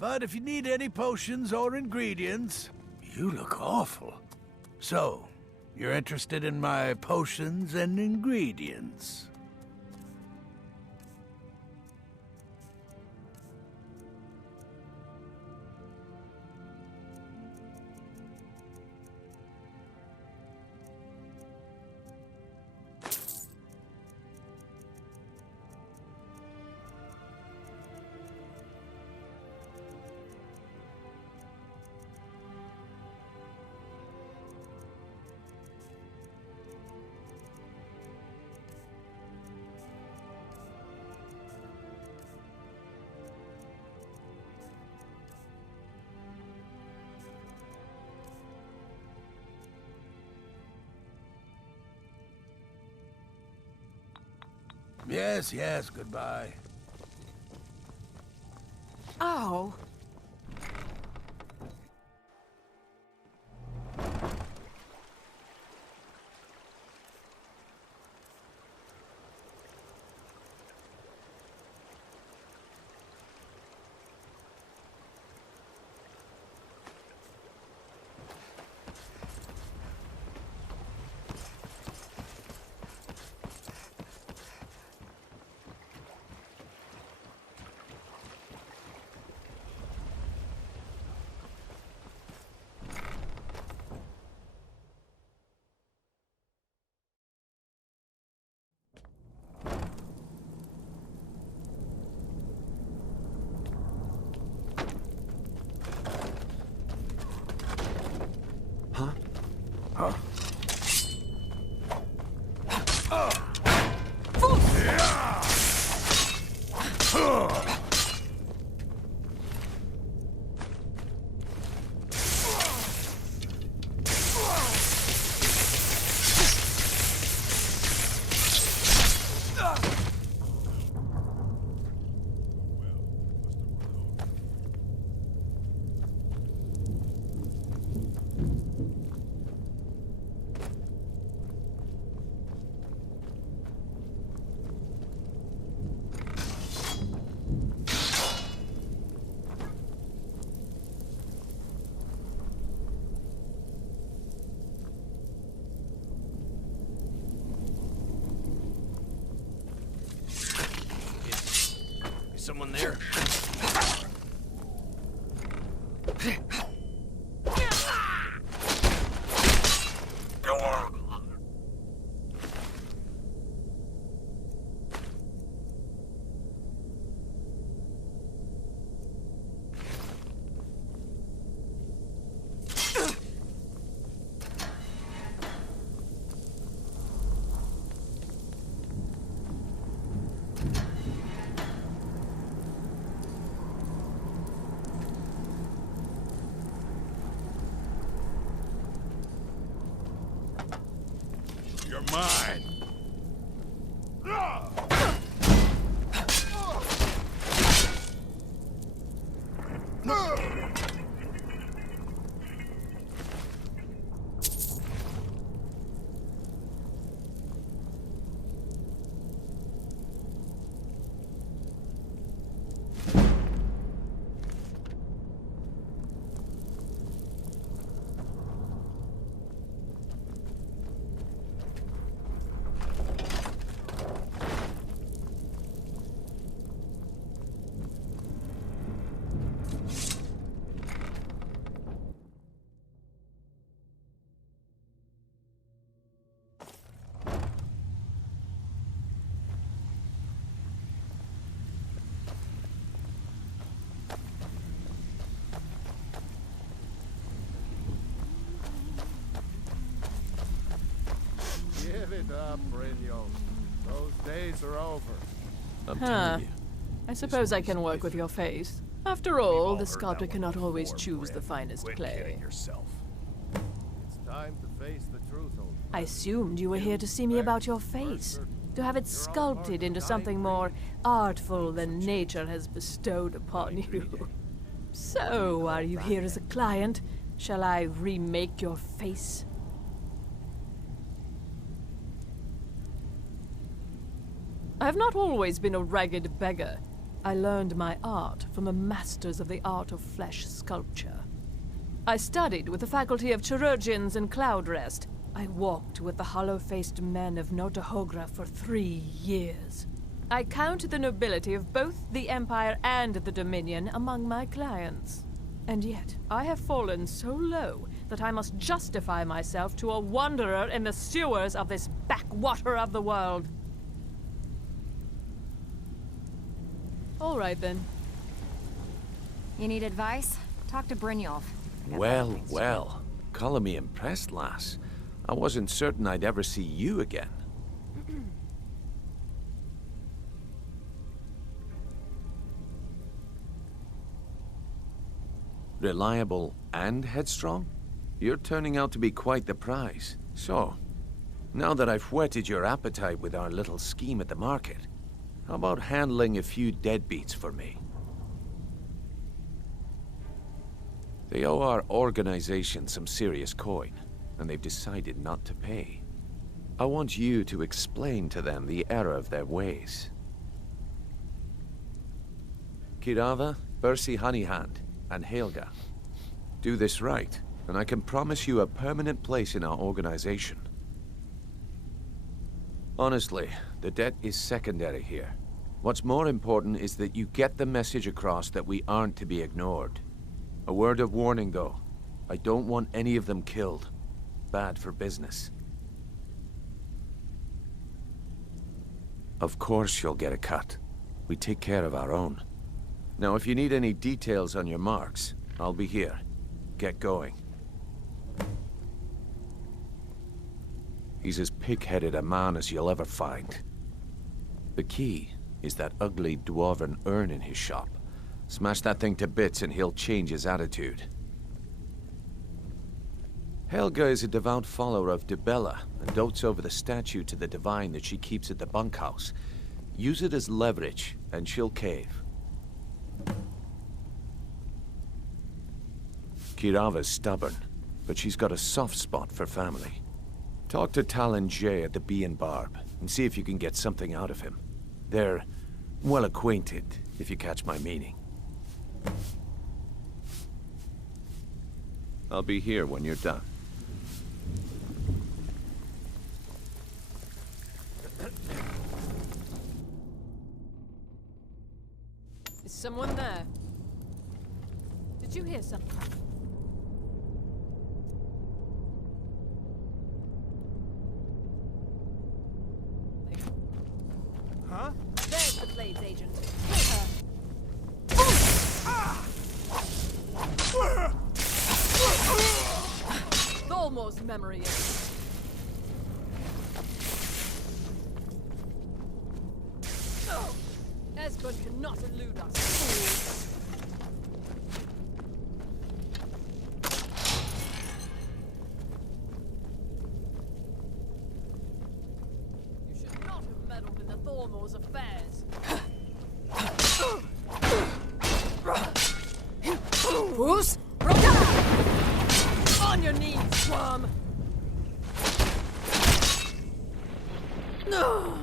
but if you need any potions or ingredients... You look awful. So, you're interested in my potions and ingredients? Yes, yes, goodbye. Oh. Someone there? You're mine. Give it up, Brynjolf. Those days are over. I'm Huh. telling you. I suppose I can work with your face. After all, the sculptor cannot always choose the finest clay. yourself. It's time to face the truth, old. I assumed you were here to see me about your face, to have it sculpted into something more artful than nature has bestowed upon you. So, are you here as a client? Shall I remake your face? I have not always been a ragged beggar. I learned my art from the masters of the art of flesh sculpture. I studied with the faculty of chirurgeons and cloud rest. I walked with the hollow-faced men of Notahogra for 3 years. I count the nobility of both the Empire and the Dominion among my clients. And yet, I have fallen so low that I must justify myself to a wanderer in the sewers of this backwater of the world. All right, then. You need advice? Talk to Brynjolf. Well, well. Color me impressed, lass. I wasn't certain I'd ever see you again. Reliable and headstrong? You're turning out to be quite the prize. So, now that I've whetted your appetite with our little scheme at the market, How about handling a few deadbeats for me? They owe our organization some serious coin, and they've decided not to pay. I want you to explain to them the error of their ways. Kirava, Bersi Honeyhand, and Helga. Do this right, and I can promise you a permanent place in our organization. Honestly, the debt is secondary here. What's more important is that you get the message across that we aren't to be ignored. A word of warning, though. I don't want any of them killed. Bad for business. Of course you'll get a cut. We take care of our own. Now, if you need any details on your marks, I'll be here. Get going. He's as pig-headed a man as you'll ever find. The key is that ugly dwarven urn in his shop. Smash that thing to bits and he'll change his attitude. Helga is a devout follower of Dibella and dotes over the statue to the divine that she keeps at the bunkhouse. Use it as leverage and she'll cave. Kirava's stubborn, but she's got a soft spot for family. Talk to Talon Jay at the Bee and Barb and see if you can get something out of him. They're well acquainted, if you catch my meaning. I'll be here when you're done. Is someone there? Did you hear something? Huh? There's the Blades agent. Thalmor's memory is. Esbern cannot elude us, fools. You should not have meddled in the Thalmor's affairs. Fools! On your knees, worm! No!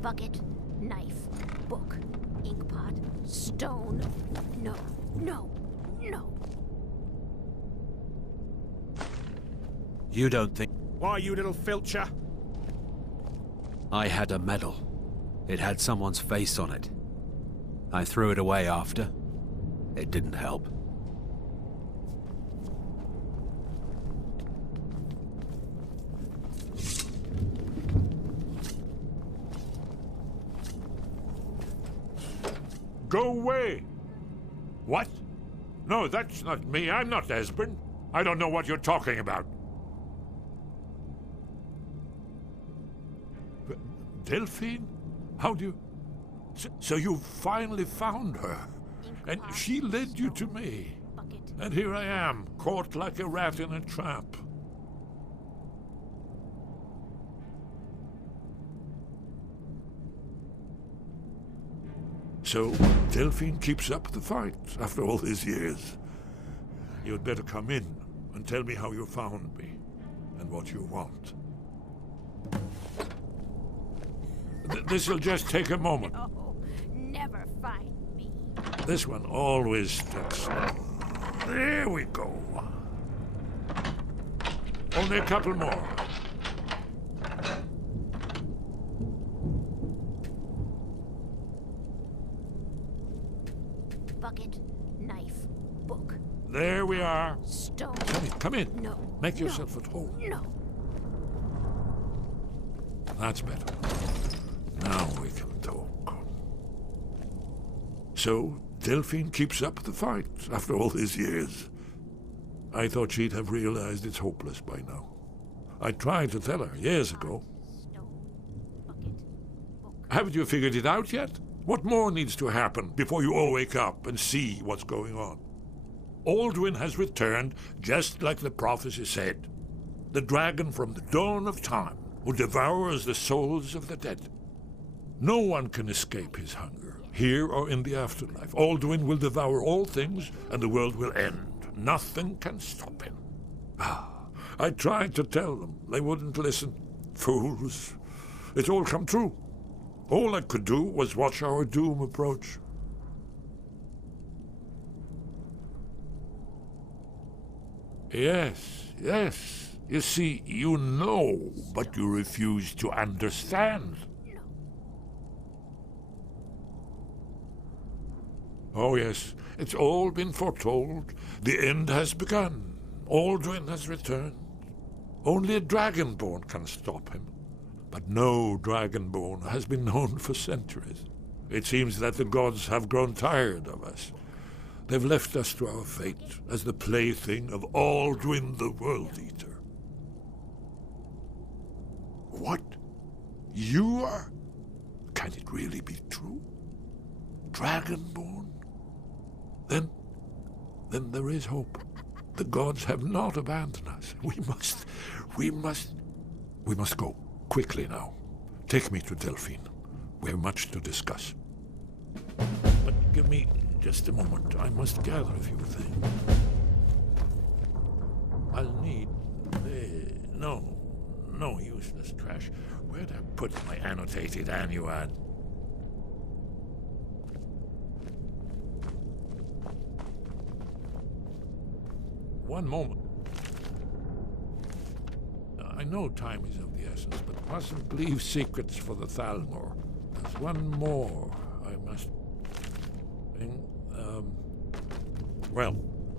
Bucket, knife, book, inkpot, stone. No, no, no. You don't think... Why, you little filcher? I had a medal. It had someone's face on it. I threw it away after. It didn't help. Go away! What? No, that's not me. I'm not Esbern. I don't know what you're talking about. Delphine? How do you... So you finally found her, and she led you to me. And here I am, caught like a rat in a trap. So, Delphine keeps up the fight after all these years. You'd better come in and tell me how you found me and what you want. This'll just take a moment. No, never find me. This one always takes. There we go. Only a couple more. Bucket, knife, book. There we are. Stone. Come in. No. Make yourself at home. No. That's better. Now we can talk. So, Delphine keeps up the fight after all these years. I thought she'd have realized it's hopeless by now. I tried to tell her years ago. Haven't you figured it out yet? What more needs to happen before you all wake up and see what's going on? Aldwin has returned just like the prophecy said. The dragon from the dawn of time who devours the souls of the dead. No one can escape his hunger, here or in the afterlife. Aldwin will devour all things and the world will end. Nothing can stop him. I tried to tell them. They wouldn't listen. Fools. It's all come true. All I could do was watch our doom approach. Yes. You see, you know, but you refuse to understand. Oh, yes, it's all been foretold. The end has begun. Aldwin has returned. Only a dragonborn can stop him. But no dragonborn has been known for centuries. It seems that the gods have grown tired of us. They've left us to our fate as the plaything of Aldwin the World Eater. What? You are? Can it really be true? Dragonborn? Then there is hope. The gods have not abandoned us. We must go. Quickly now. Take me to Delphine. We have much to discuss. But give me just a moment. I must gather a few things. I'll need... No useless trash. Where'd I put my annotated annuad? One moment. I know time is of the essence, but mustn't leave secrets for the Thalmor. There's one more I must... Well,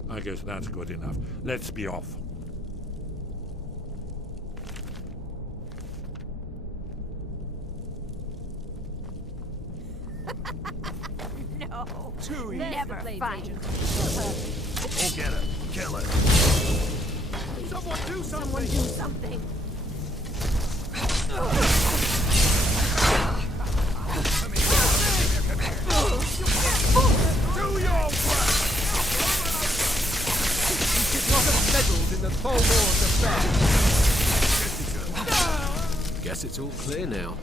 I guess that's good enough. Let's be off. No. Too easy. Never find me. Go get her. Kill her. Someone do something. Someone do something. Do your work! You should not have meddled in the Thalmor's affair. Guess it's all clear now.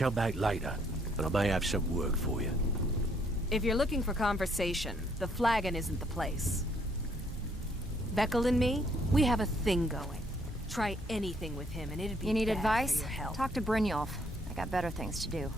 come back later, and I may have some work for you. If you're looking for conversation, the flagon isn't the place. Beckel and me, we have a thing going. Try anything with him and it'd be You need bad advice? for your health. Talk to Brynjolf. I got better things to do.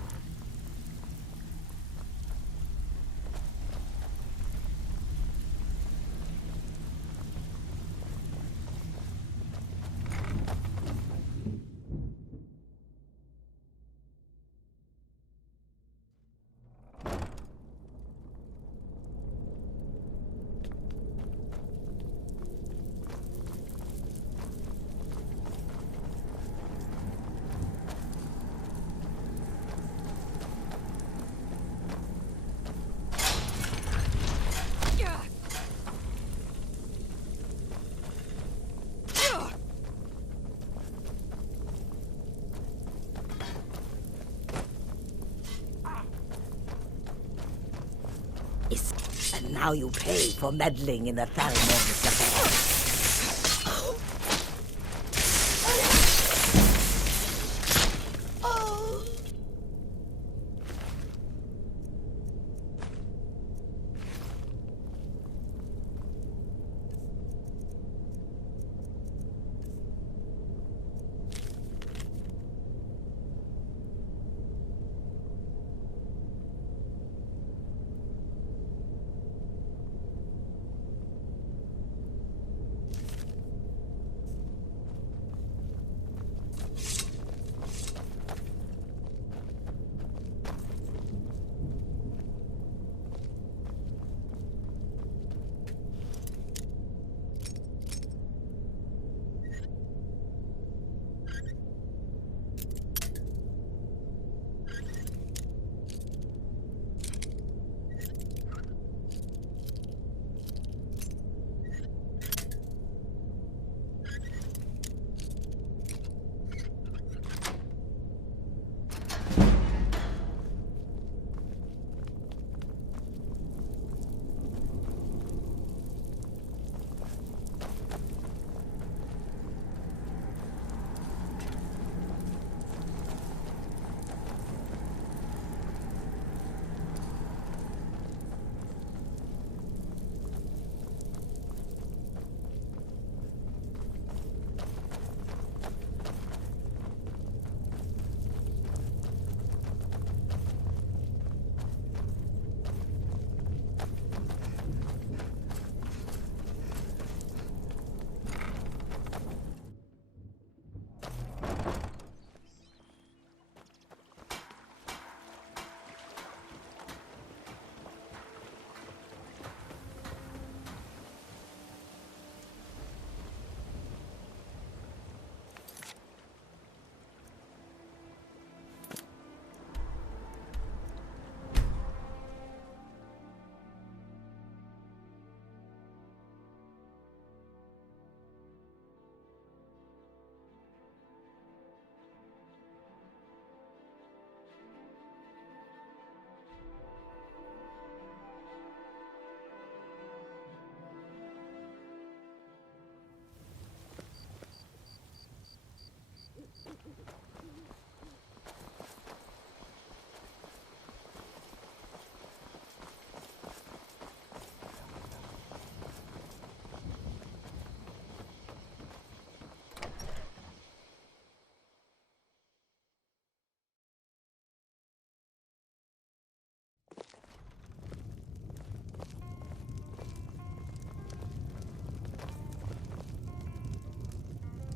And now you pay for meddling in the Thalmor's affairs.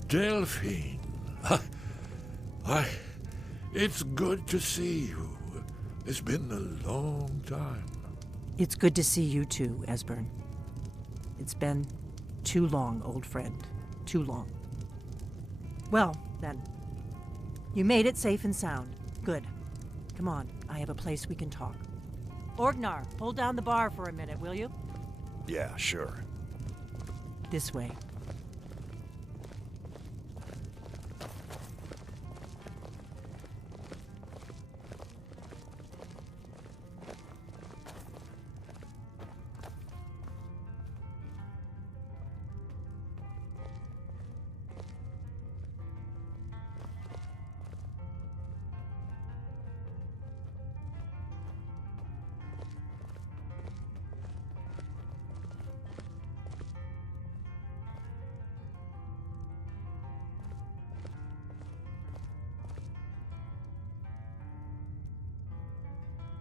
Delphine. Why, it's good to see you. It's been a long time. It's good to see you too, Esbern. It's been too long, old friend. Too long. Well, then. You made it safe and sound. Good. Come on, I have a place we can talk. Orgnar, hold down the bar for a minute, will you? Yeah, sure. This way.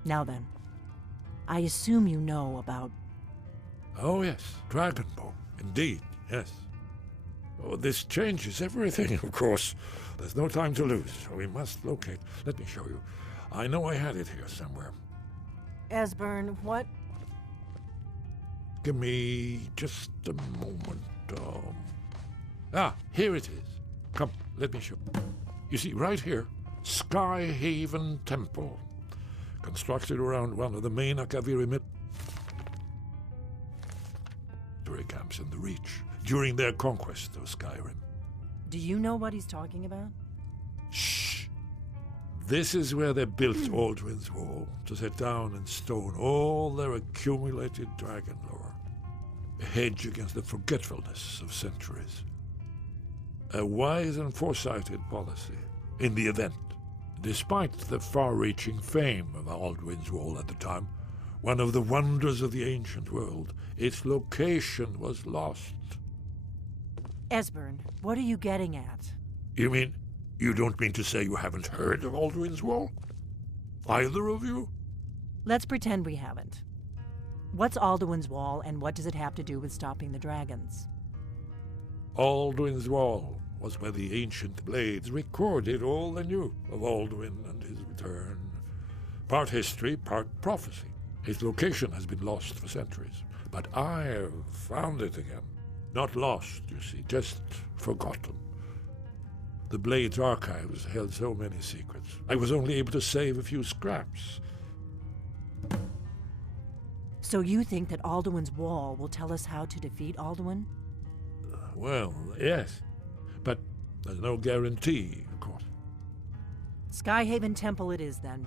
Now then, I assume you know about... Oh yes, Dragonbow. Indeed, yes. Oh, this changes everything, of course. There's no time to lose, so we must locate. Let me show you. I know I had it here somewhere. Esbern, what? Give me just a moment. Here it is. Come, let me show. You see, right here, Skyhaven Temple. Constructed around one of the main Akaviri military camps in the Reach during their conquest of Skyrim. Do you know what he's talking about? Shh! This is where they built Aldrin's Wall, to set down in stone all their accumulated dragon lore. A hedge against the forgetfulness of centuries. A wise and foresighted policy in the event. Despite the far-reaching fame of Aldrin's Wall at the time, one of the wonders of the ancient world, its location was lost. Esbern, what are you getting at? You mean, you don't mean to say you haven't heard of Aldrin's Wall? Either of you? Let's pretend we haven't. What's Alduin's Wall, and what does it have to do with stopping the dragons? Aldrin's Wall was where the ancient blades recorded all they knew of Alduin and his return. Part history, part prophecy. His location has been lost for centuries, but I've found it again. Not lost, you see, just forgotten. The Blade's archives held so many secrets. I was only able to save a few scraps. So you think that Alduin's Wall will tell us how to defeat Alduin? Well, yes. But there's no guarantee, of course. Skyhaven Temple it is, then.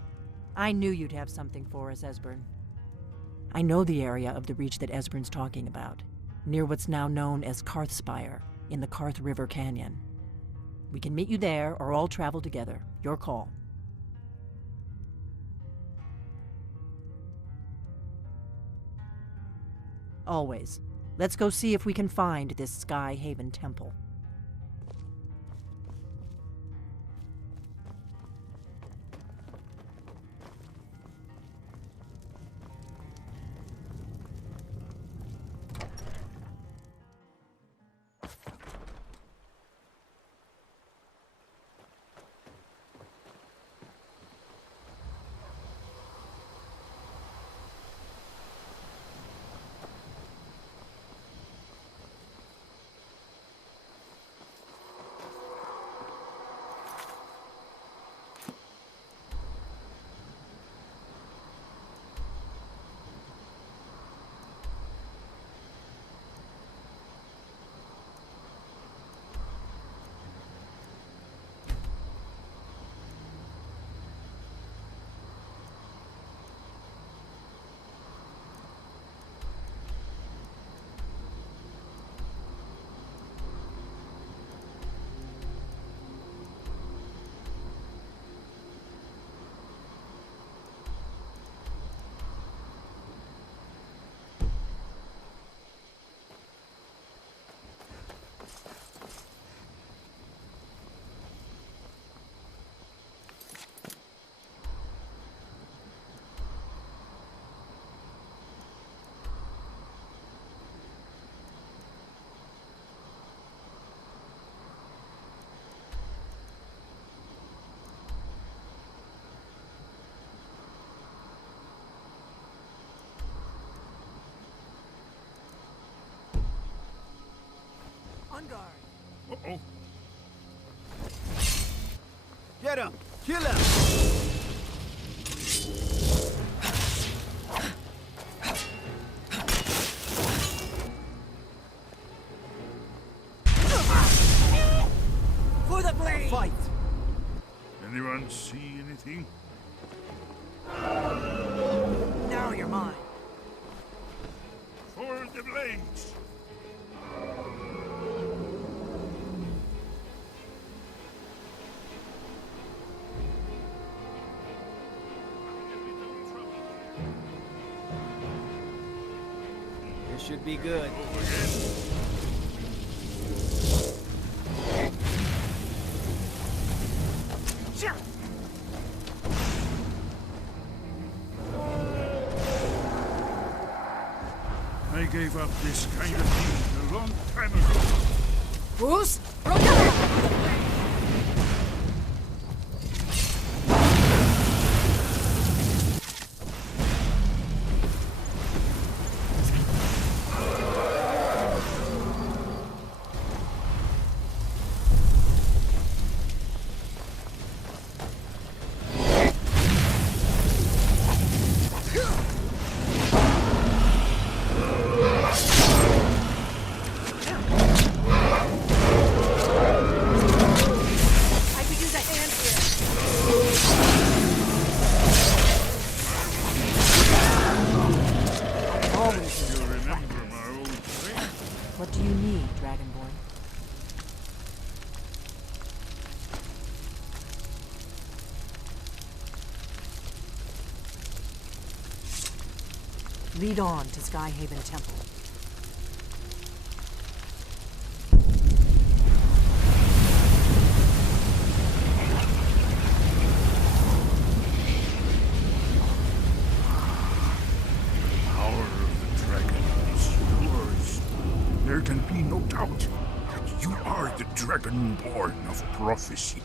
I knew you'd have something for us, Esbern. I know the area of the Reach that Esbern's talking about, near what's now known as Karthspire, in the Karth River Canyon. We can meet you there, or all travel together. Your call. Always. Let's go see if we can find this Skyhaven Temple. Uh-oh. Get him! Kill him! For the blade! Fight! Anyone see anything? Now you're mine. For the blades! This should be good. I gave up this kind of thing a long time ago. Bruce? What do you need, Dragonborn? Lead on to Skyhaven Temple. Power of the dragon is yours. There can be no doubt that you are the Dragonborn of prophecy.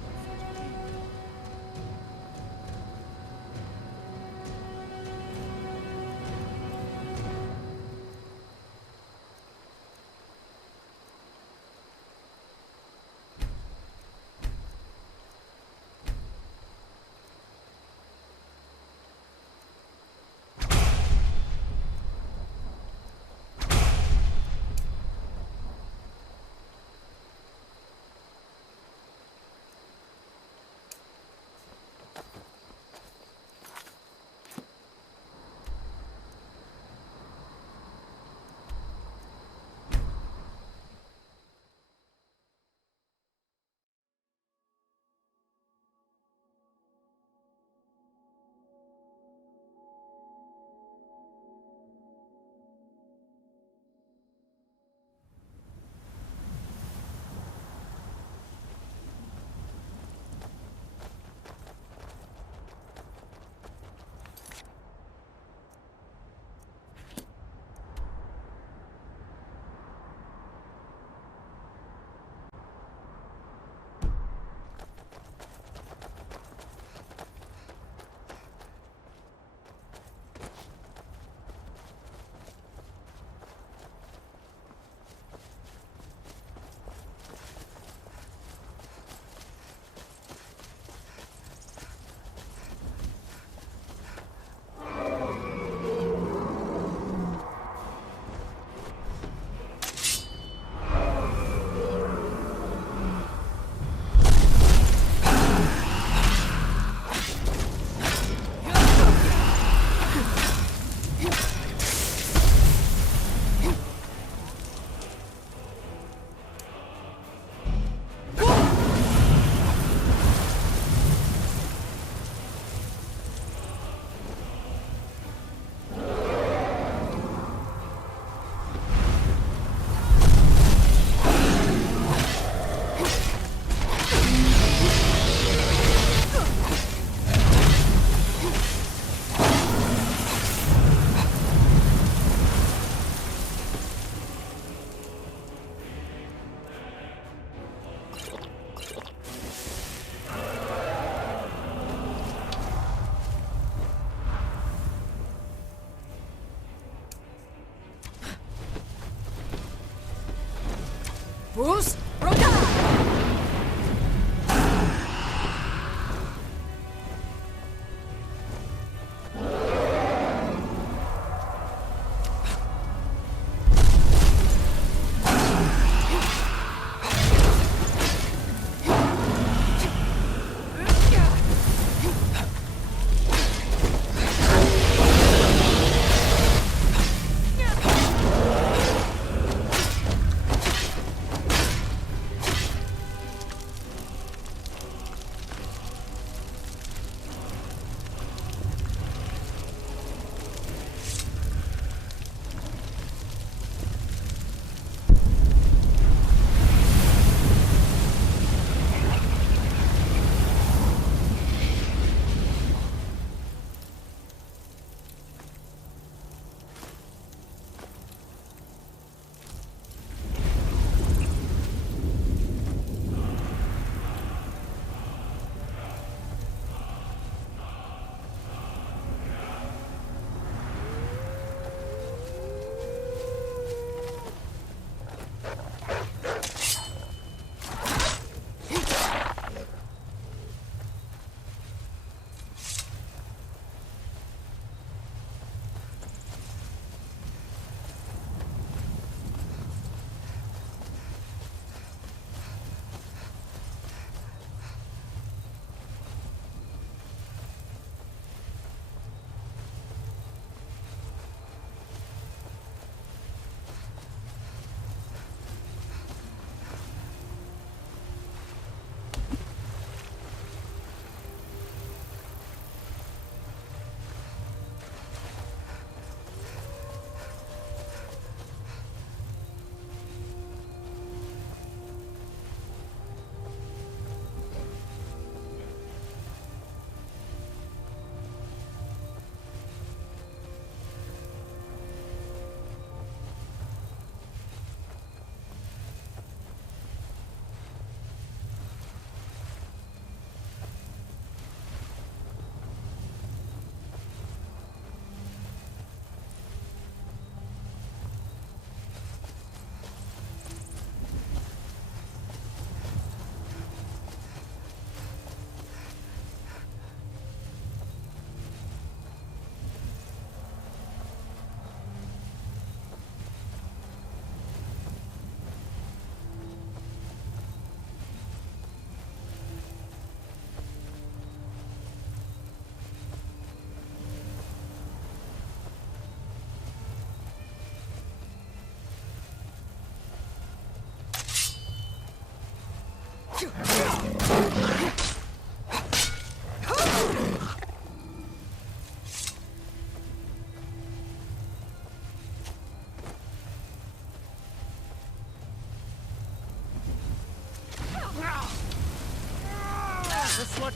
Bruce?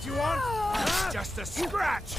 you want? Just a scratch!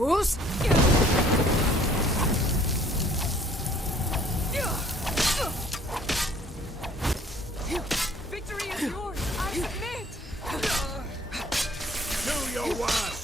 Bruce? Victory is yours! I submit! Do your worst!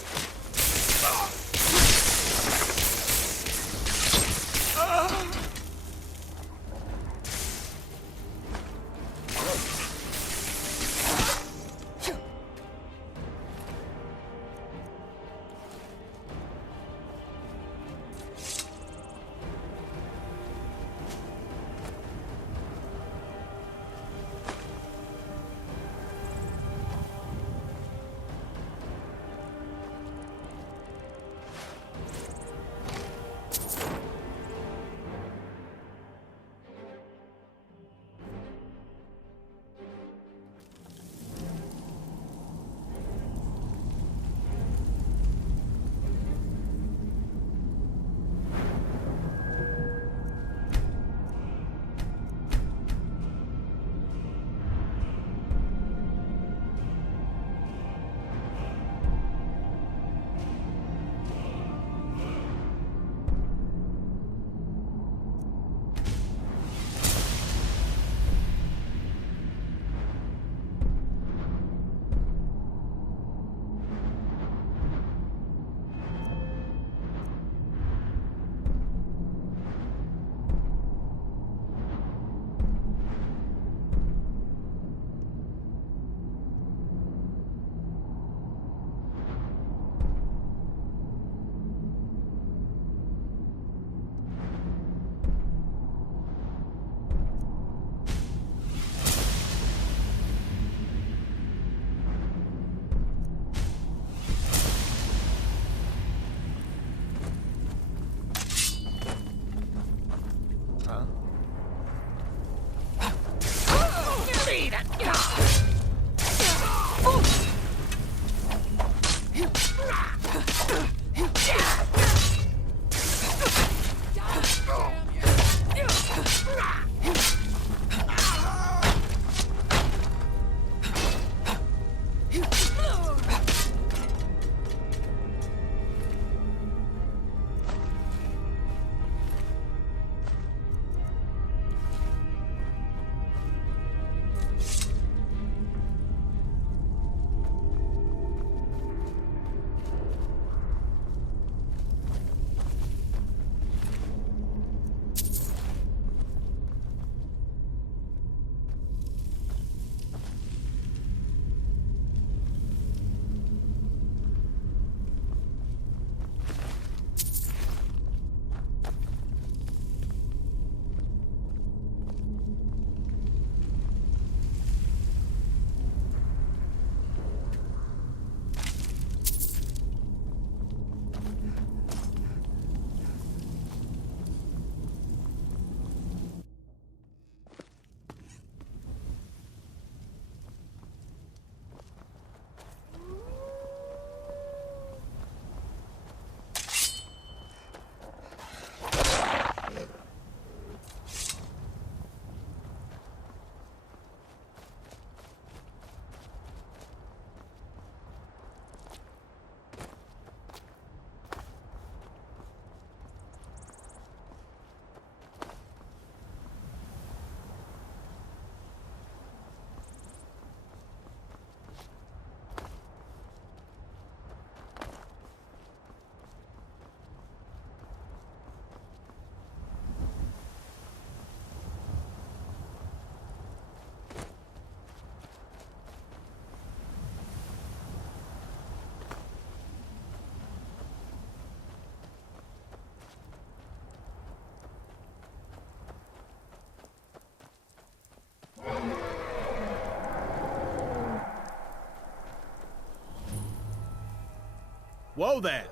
Whoa there!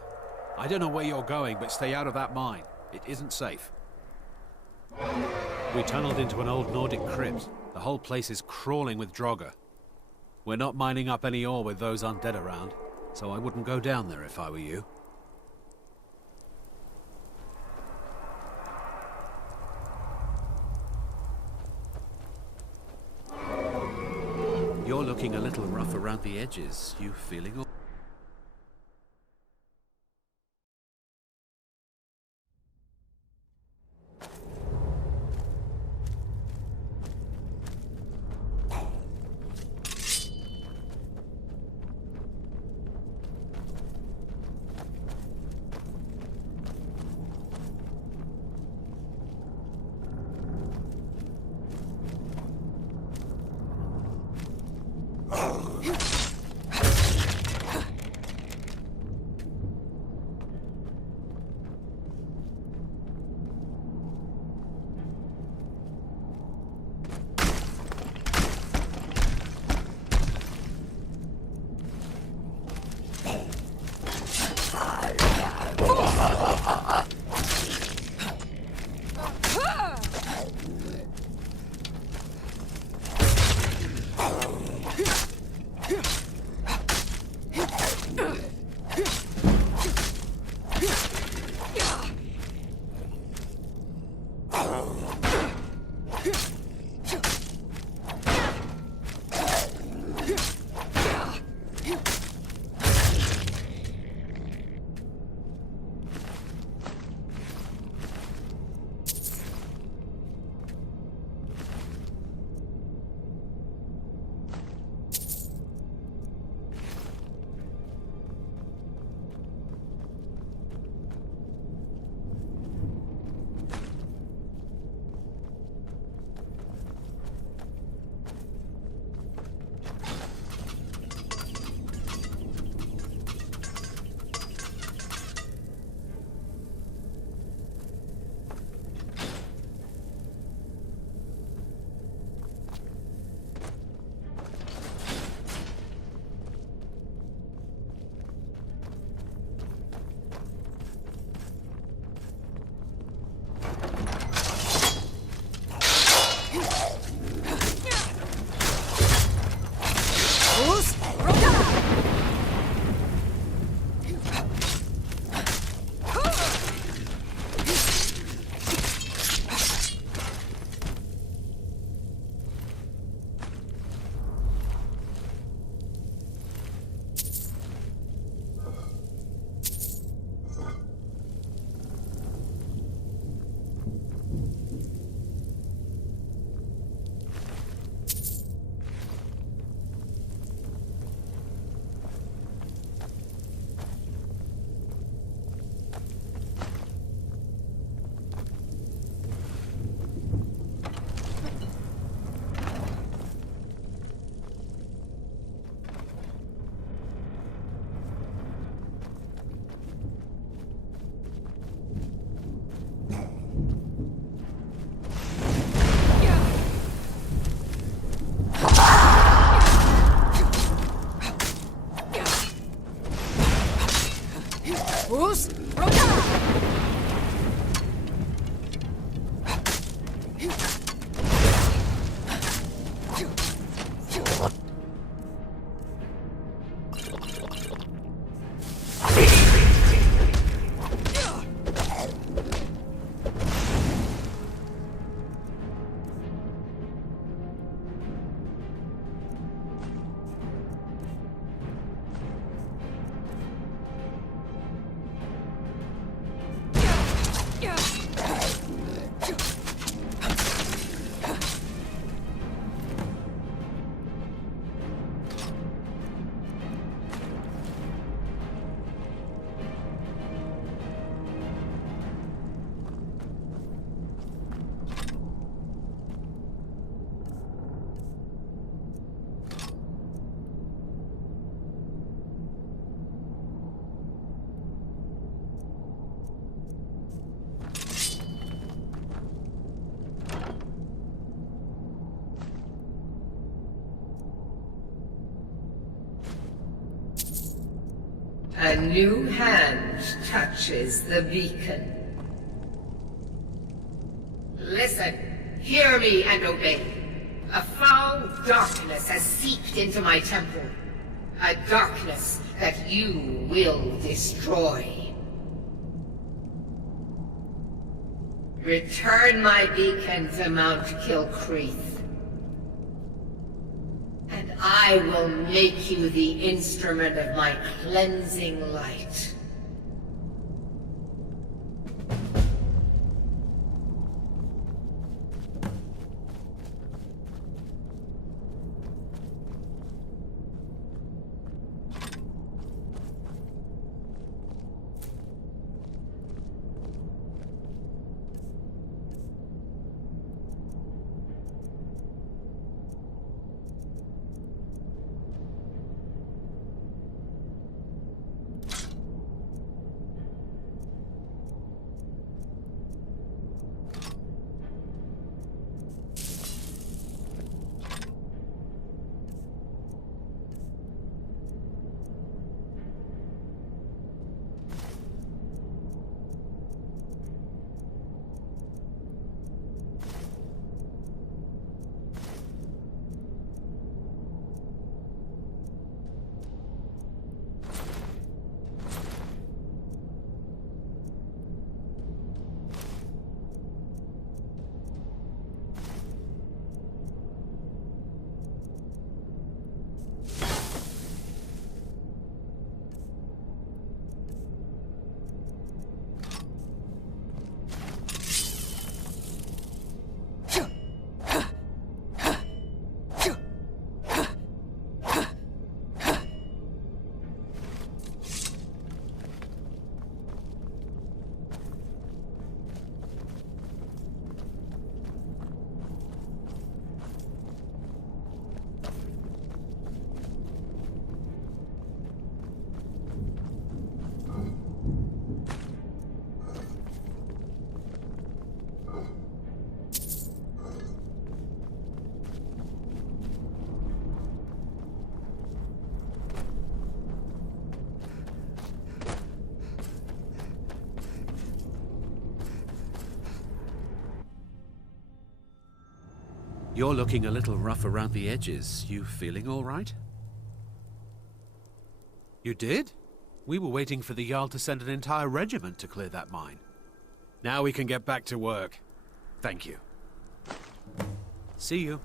I don't know where you're going, but stay out of that mine. It isn't safe. We tunneled into an old Nordic crypt. The whole place is crawling with Draugr. We're not mining up any ore with those undead around, so I wouldn't go down there if I were you. You're looking a little rough around the edges. You feeling all... A new hand touches the beacon. Listen, hear me and obey. A foul darkness has seeped into my temple. A darkness that you will destroy. Return my beacon to Mount Kilcreath, and I will make you the instrument of my cleansing light. You're looking a little rough around the edges. You feeling all right? You did? We were waiting for the Jarl to send an entire regiment to clear that mine. Now we can get back to work. Thank you. See you.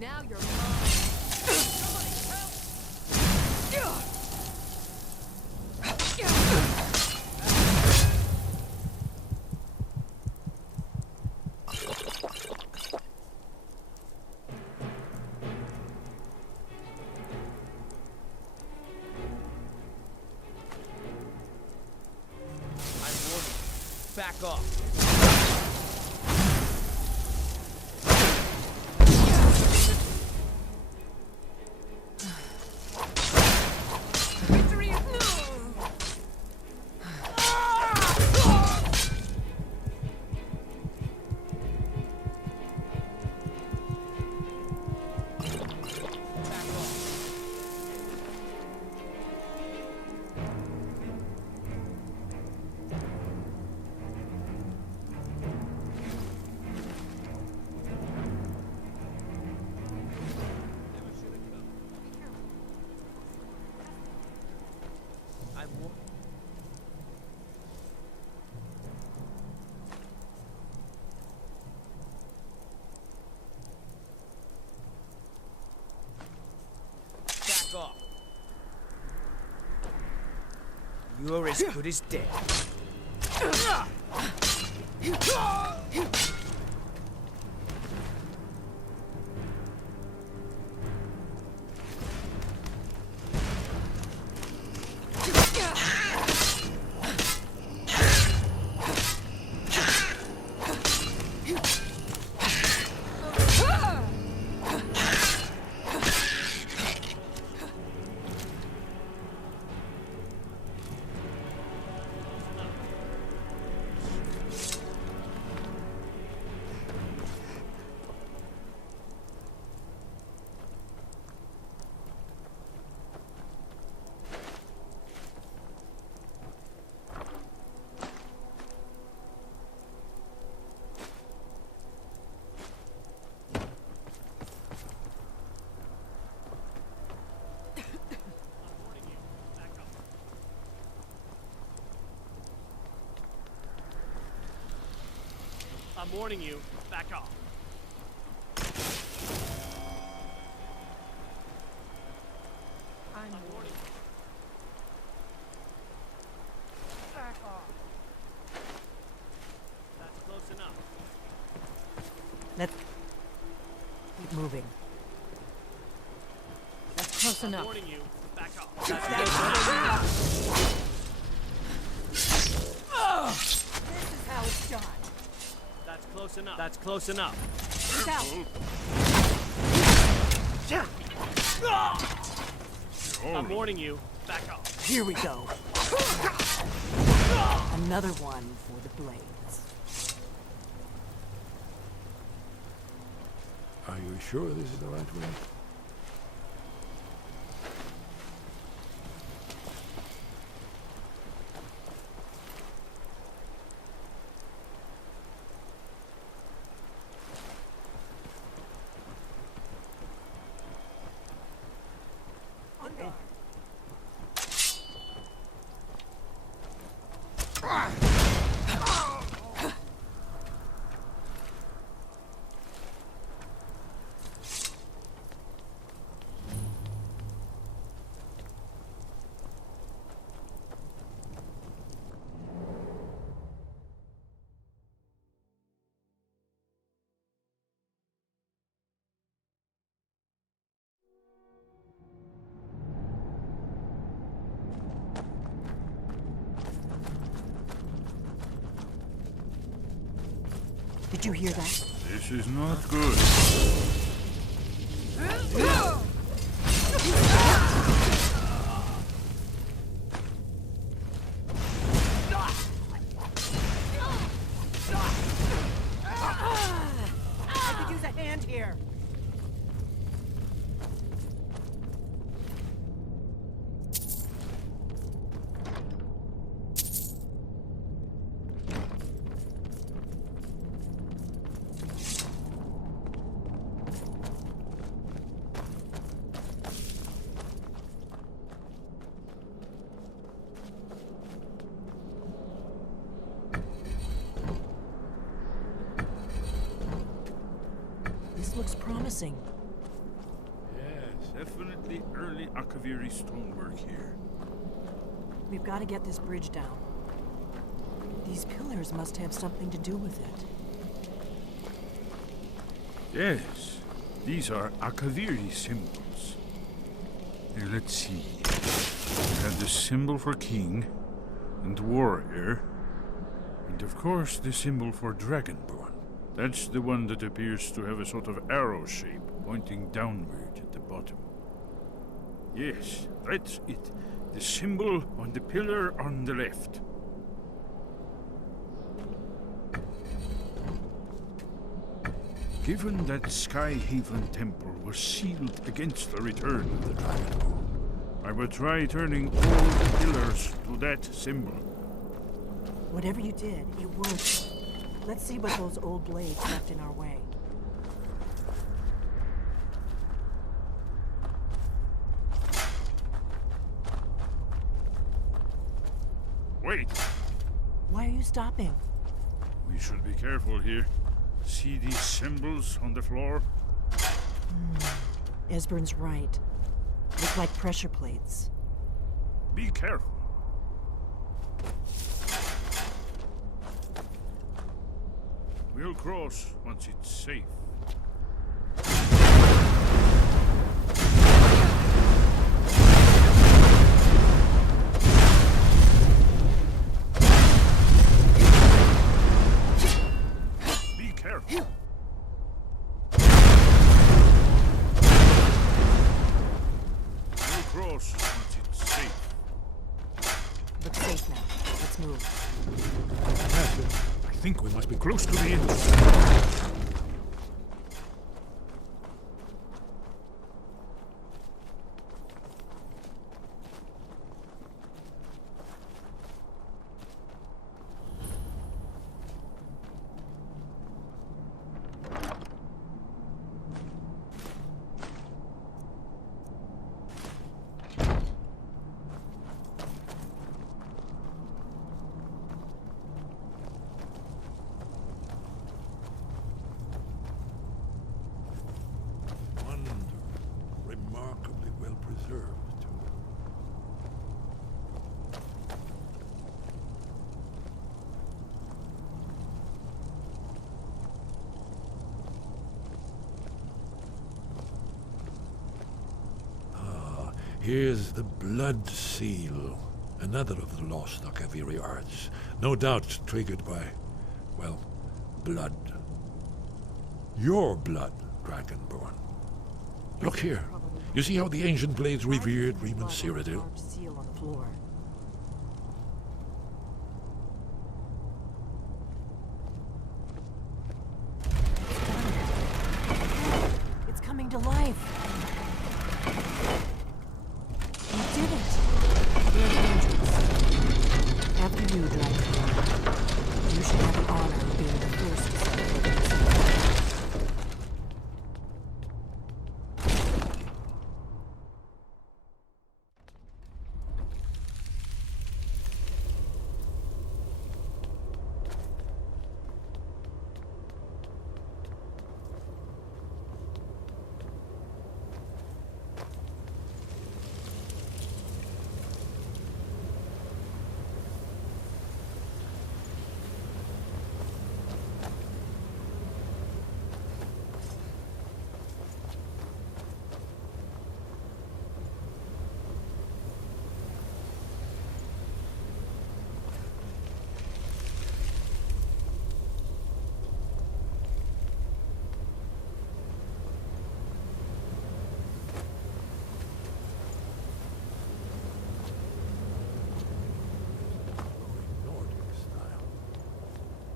Now you're mine. Back off. Off. You're as good as dead. I'm warning you. Back off. I'm warning you. Back off. That's close enough. Let's keep moving. That's close enough. I'm warning you. Back off. That's This is how it's done. That's close enough. That's close enough. I'm warning you. Back off. Here we go. Another one for the blades. Are you sure this is the right way? Did you hear that? This is not good. I could use a hand here. This looks promising. Yes, definitely early Akaviri stonework here. We've got to get this bridge down. These pillars must have something to do with it. Yes, these are Akaviri symbols. Here, let's see. We have the symbol for king and warrior, And of course, the symbol for Dragonborn. That's the one that appears to have a sort of arrow shape pointing downward at the bottom. Yes, that's it. The symbol on the pillar on the left. Given that Skyhaven Temple was sealed against the return of the Dragonborn, I will try turning all the pillars to that symbol. Whatever you did, it worked. Let's see what those old blades left in our way. Wait! Why are you stopping? We should be careful here. See these symbols on the floor? Esbern's right. Look like pressure plates. Be careful. We'll cross once it's safe. Be careful. We'll cross once it's safe. Looks safe now. Let's move. I think we must be close to the end. Remarkably well preserved, too. Ah, here's the blood seal. Another of the lost Akaviri arts. No doubt triggered by, well, blood. Your blood, Dragonborn. Look here. You see how the ancient blades revered Riemann Cyrodiil? Seal on the floor. It's coming to life. You did it. There's the entrance. After you, Dragonborn. You should have the honor of being the first to celebrate this.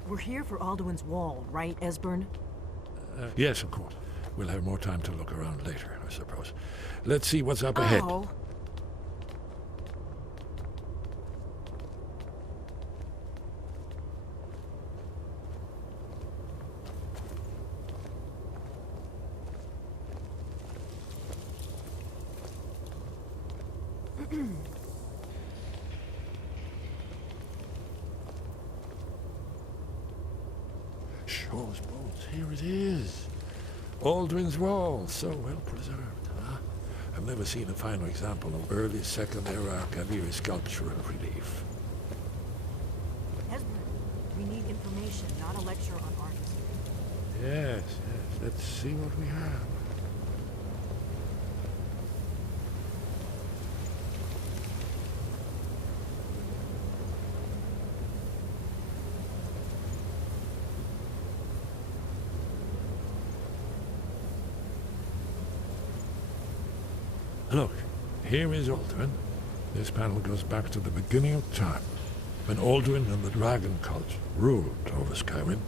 We're here for Alduin's Wall, right, Esbern? Yes, of course. We'll have more time to look around later, I suppose. Let's see what's up ahead. Oh. Shaw's bones, here it is. Alduin's Wall, so well preserved, huh? I've never seen a finer example of early Second Era Kaviri sculpture and relief. Esbern, we need information, not a lecture on art history. Yes, yes, let's see what we have. Look, here is Alduin. This panel goes back to the beginning of time, when Alduin and the dragon cult ruled over Skyrim.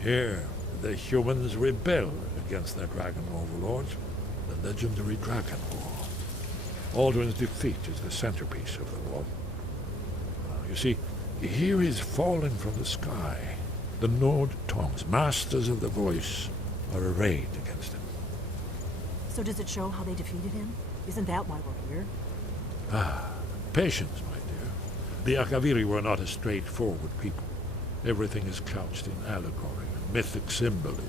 Here, the humans rebel against their dragon overlords, the legendary Dragon War. Alduin's defeat is the centerpiece of the war. You see, here is fallen from the sky. The Nord tongues, masters of the voice, are arrayed against him. So does it show how they defeated him? Isn't that why we're here? Ah, patience, my dear. The Akaviri were not a straightforward people. Everything is couched in allegory and mythic symbolism.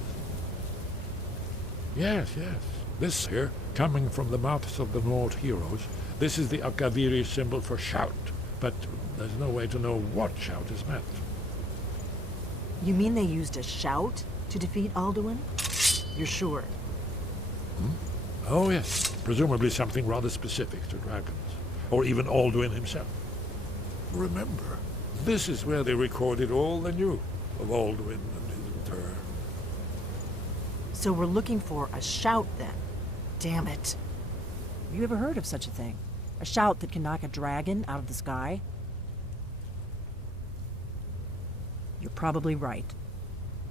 Yes, yes. This here, coming from the mouths of the Nord heroes, this is the Akaviri symbol for shout. But there's no way to know what shout is meant. You mean they used a shout to defeat Alduin? You're sure? Oh, yes. Presumably something rather specific to dragons. Or even Alduin himself. Remember, this is where they recorded all they knew of Alduin and his return. So we're looking for a shout, then. Damn it. Have you ever heard of such a thing? A shout that can knock a dragon out of the sky? You're probably right.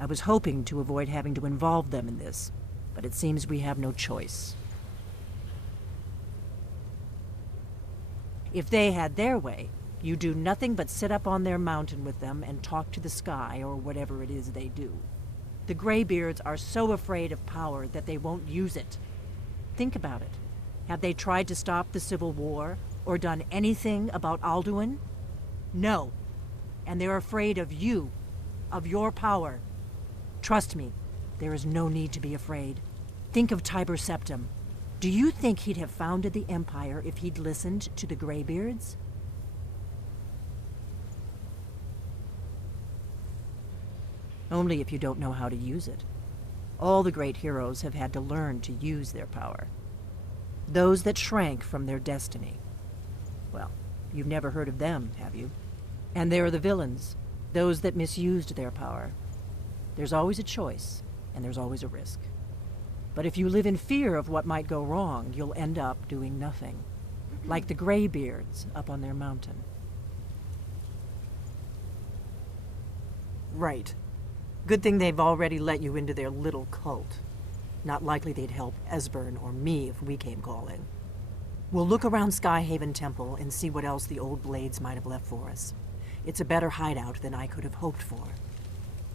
I was hoping to avoid having to involve them in this, but it seems we have no choice. If they had their way, you do nothing but sit up on their mountain with them and talk to the sky or whatever it is they do. The Greybeards are so afraid of power that they won't use it. Think about it. Have they tried to stop the Civil War or done anything about Alduin? No. And they're afraid of you, of your power. Trust me, there is no need to be afraid. Think of Tiber Septim. Do you think he'd have founded the Empire if he'd listened to the Greybeards? Only if you don't know how to use it. All the great heroes have had to learn to use their power. Those that shrank from their destiny. Well, you've never heard of them, have you? And there are the villains, those that misused their power. There's always a choice, and there's always a risk. But if you live in fear of what might go wrong, you'll end up doing nothing. Like the Greybeards up on their mountain. Right. Good thing they've already let you into their little cult. Not likely they'd help Esbern or me if we came calling. We'll look around Skyhaven Temple and see what else the old blades might have left for us. It's a better hideout than I could have hoped for.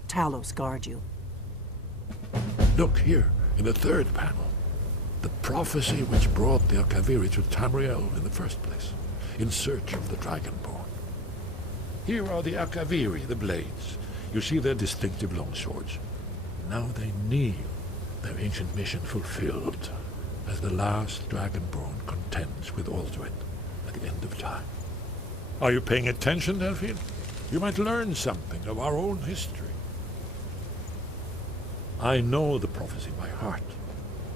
Talos guard you. Look here, in the third panel. The prophecy which brought the Akaviri to Tamriel in the first place, in search of the Dragonborn. Here are the Akaviri, the blades. You see their distinctive longswords. Now they kneel, their ancient mission fulfilled, as the last Dragonborn contends with Alduin at the end of time. Are you paying attention, Delphine? You might learn something of our own history. I know the prophecy by heart.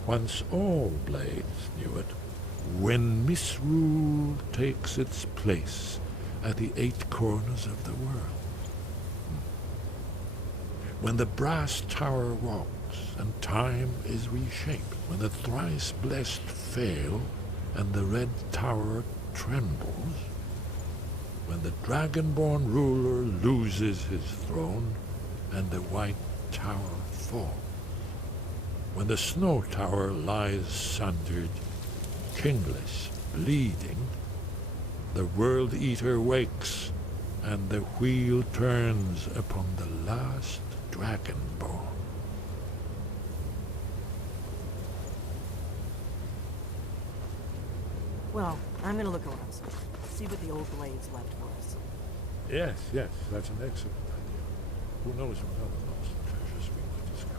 Once all blades knew it. When misrule takes its place at the 8 corners of the world. When the brass tower rocks and time is reshaped. When the thrice blessed fail and the red tower trembles. When the Dragonborn ruler loses his throne and the white tower falls. When the snow tower lies sundered, kingless, bleeding, the World Eater wakes, and the wheel turns upon the last Dragonborn. Well, I'm gonna look around, see what the old blades left for us. Yes, yes, that's an excellent idea. Who knows what other lost treasures we might discover.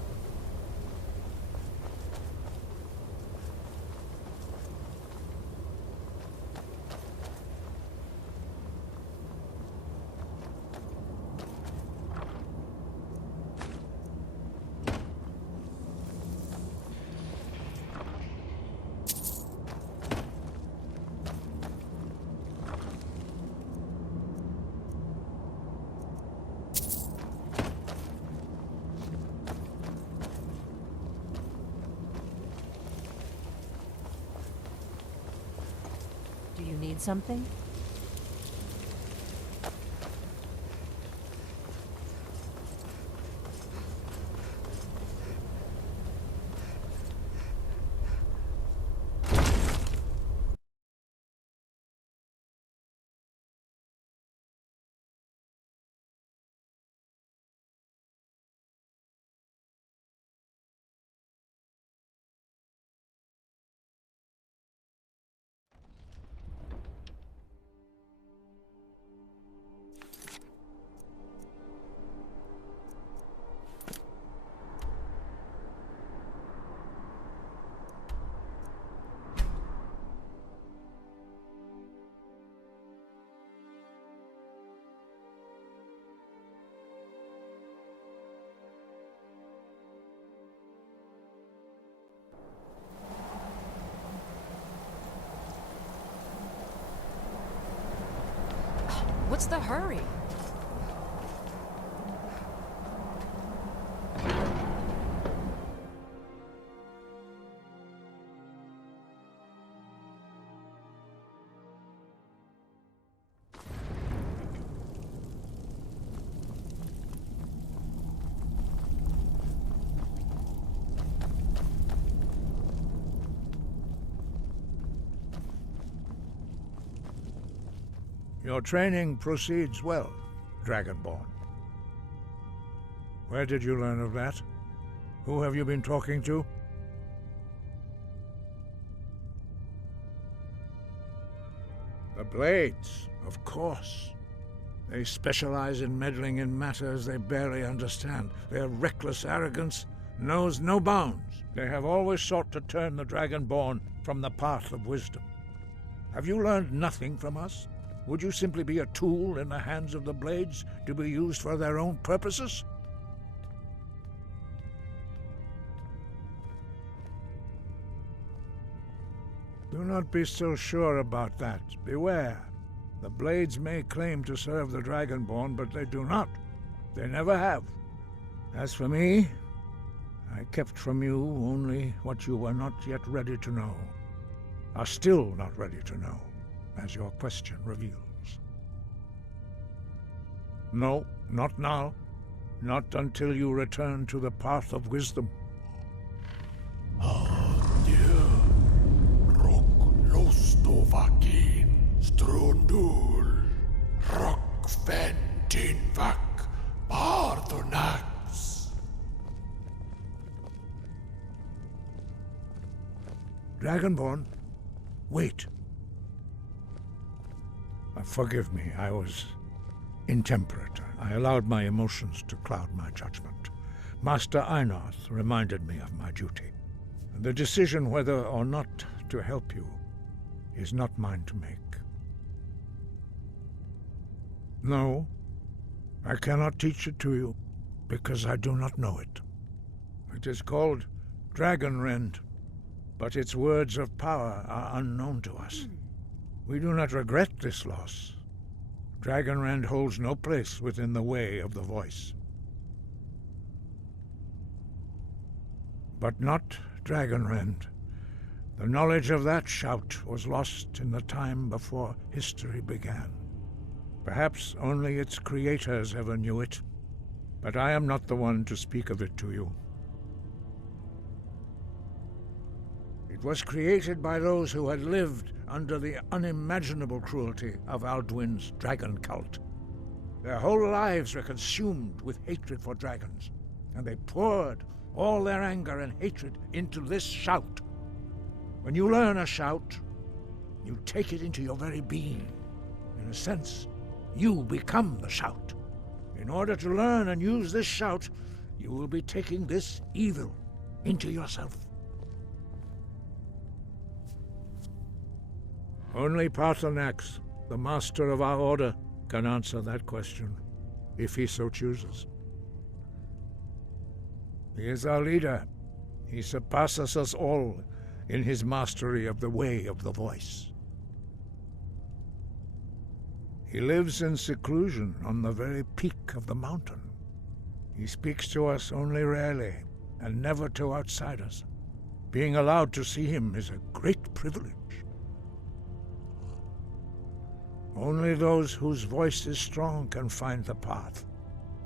need something? What's the hurry? Your training proceeds well, Dragonborn. Where did you learn of that? Who have you been talking to? The Blades, of course. They specialize in meddling in matters they barely understand. Their reckless arrogance knows no bounds. They have always sought to turn the Dragonborn from the path of wisdom. Have you learned nothing from us? Would you simply be a tool in the hands of the Blades to be used for their own purposes? Do not be so sure about that. Beware. The Blades may claim to serve the Dragonborn, but they do not. They never have. As for me, I kept from you only what you were not yet ready to know. Are still not ready to know, as your question reveals. No, not now. Not until you return to the path of wisdom. Lostovakin, Strundul, Rockventinvak, Bardonax. Dragonborn, wait. Forgive me, I was intemperate. I allowed my emotions to cloud my judgment. Master Einarth reminded me of my duty. The decision whether or not to help you is not mine to make. No, I cannot teach it to you, because I do not know it. It is called Dragonrend, but its words of power are unknown to us. We do not regret this loss. Dragonrend holds no place within the way of the voice. But not Dragonrend. The knowledge of that shout was lost in the time before history began. Perhaps only its creators ever knew it, but I am not the one to speak of it to you. It was created by those who had lived under the unimaginable cruelty of Alduin's dragon cult. Their whole lives were consumed with hatred for dragons, and they poured all their anger and hatred into this shout. When you learn a shout, you take it into your very being. In a sense, you become the shout. In order to learn and use this shout, you will be taking this evil into yourself. Only Paarthurnax, the master of our order, can answer that question, if he so chooses. He is our leader. He surpasses us all in his mastery of the way of the voice. He lives in seclusion on the very peak of the mountain. He speaks to us only rarely, and never to outsiders. Being allowed to see him is a great privilege. Only those whose voice is strong can find the path.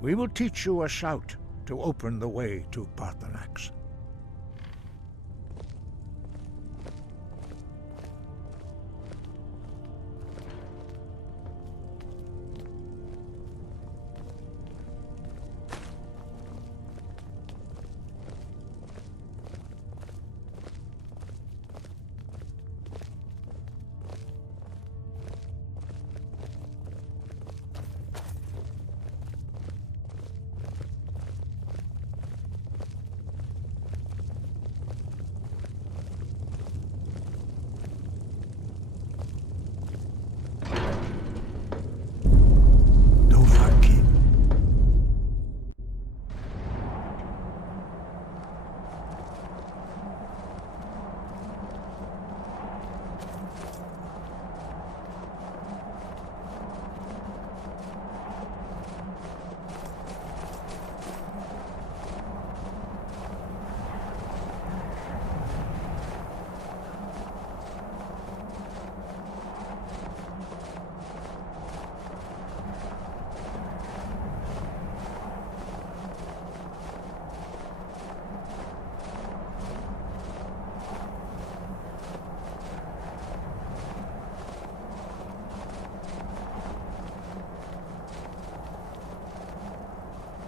We will teach you a shout to open the way to Parthenax.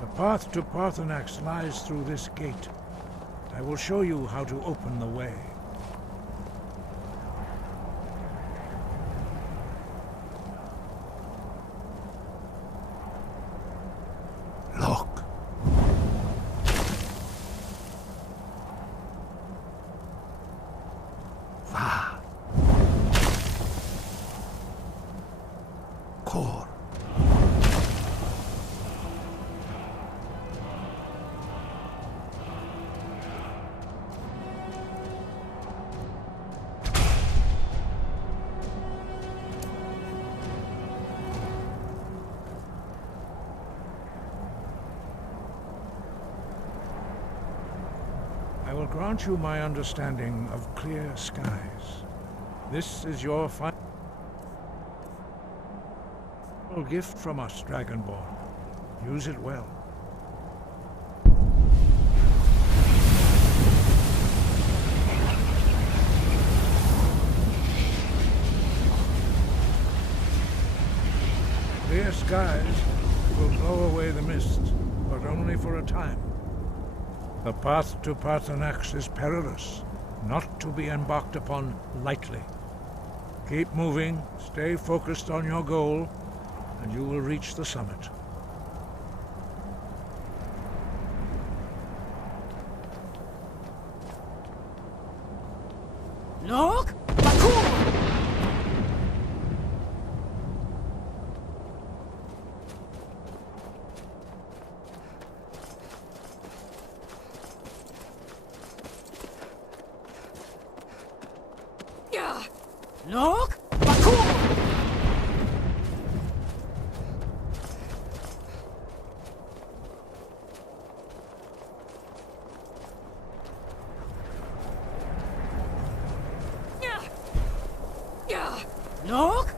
The path to Parthenax lies through this gate. I will show you how to open the way. Look. Va. Kor. I will grant you my understanding of clear skies. This is your final gift from us, Dragonborn. Use it well. Clear skies will blow away the mist, but only for a time. The path to Parthenax is perilous, not to be embarked upon lightly. Keep moving, stay focused on your goal, and you will reach the summit. Look! Look! Look!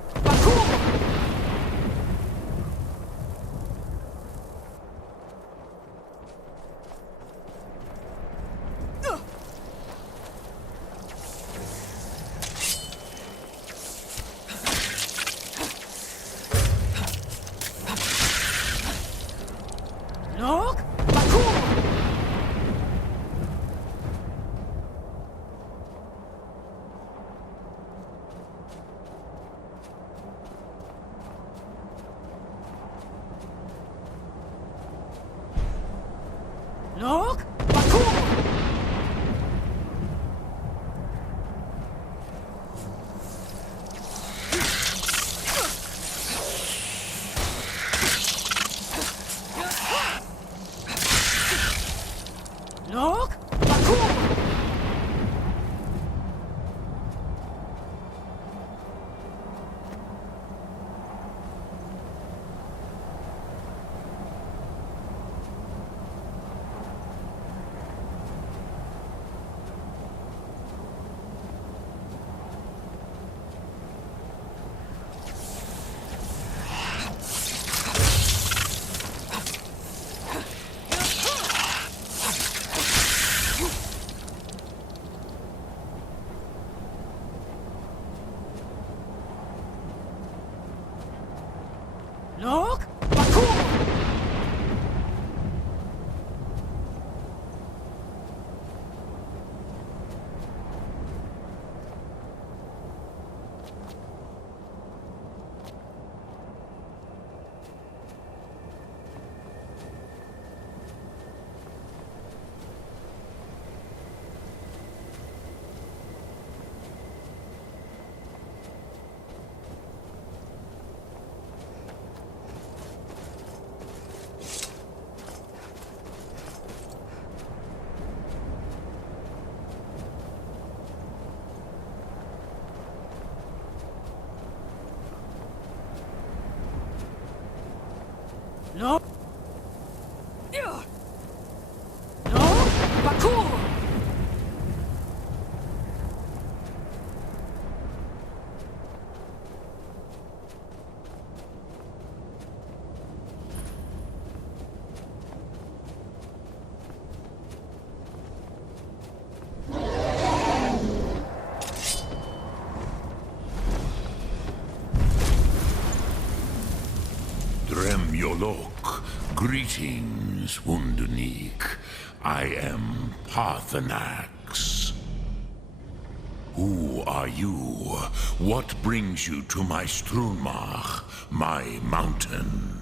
Look! Look! Look! No! No! Bakur! Dremyolok, greetings, Wundernik. I am Parthenax. Who are you? What brings you to my Strunmach, my mountain?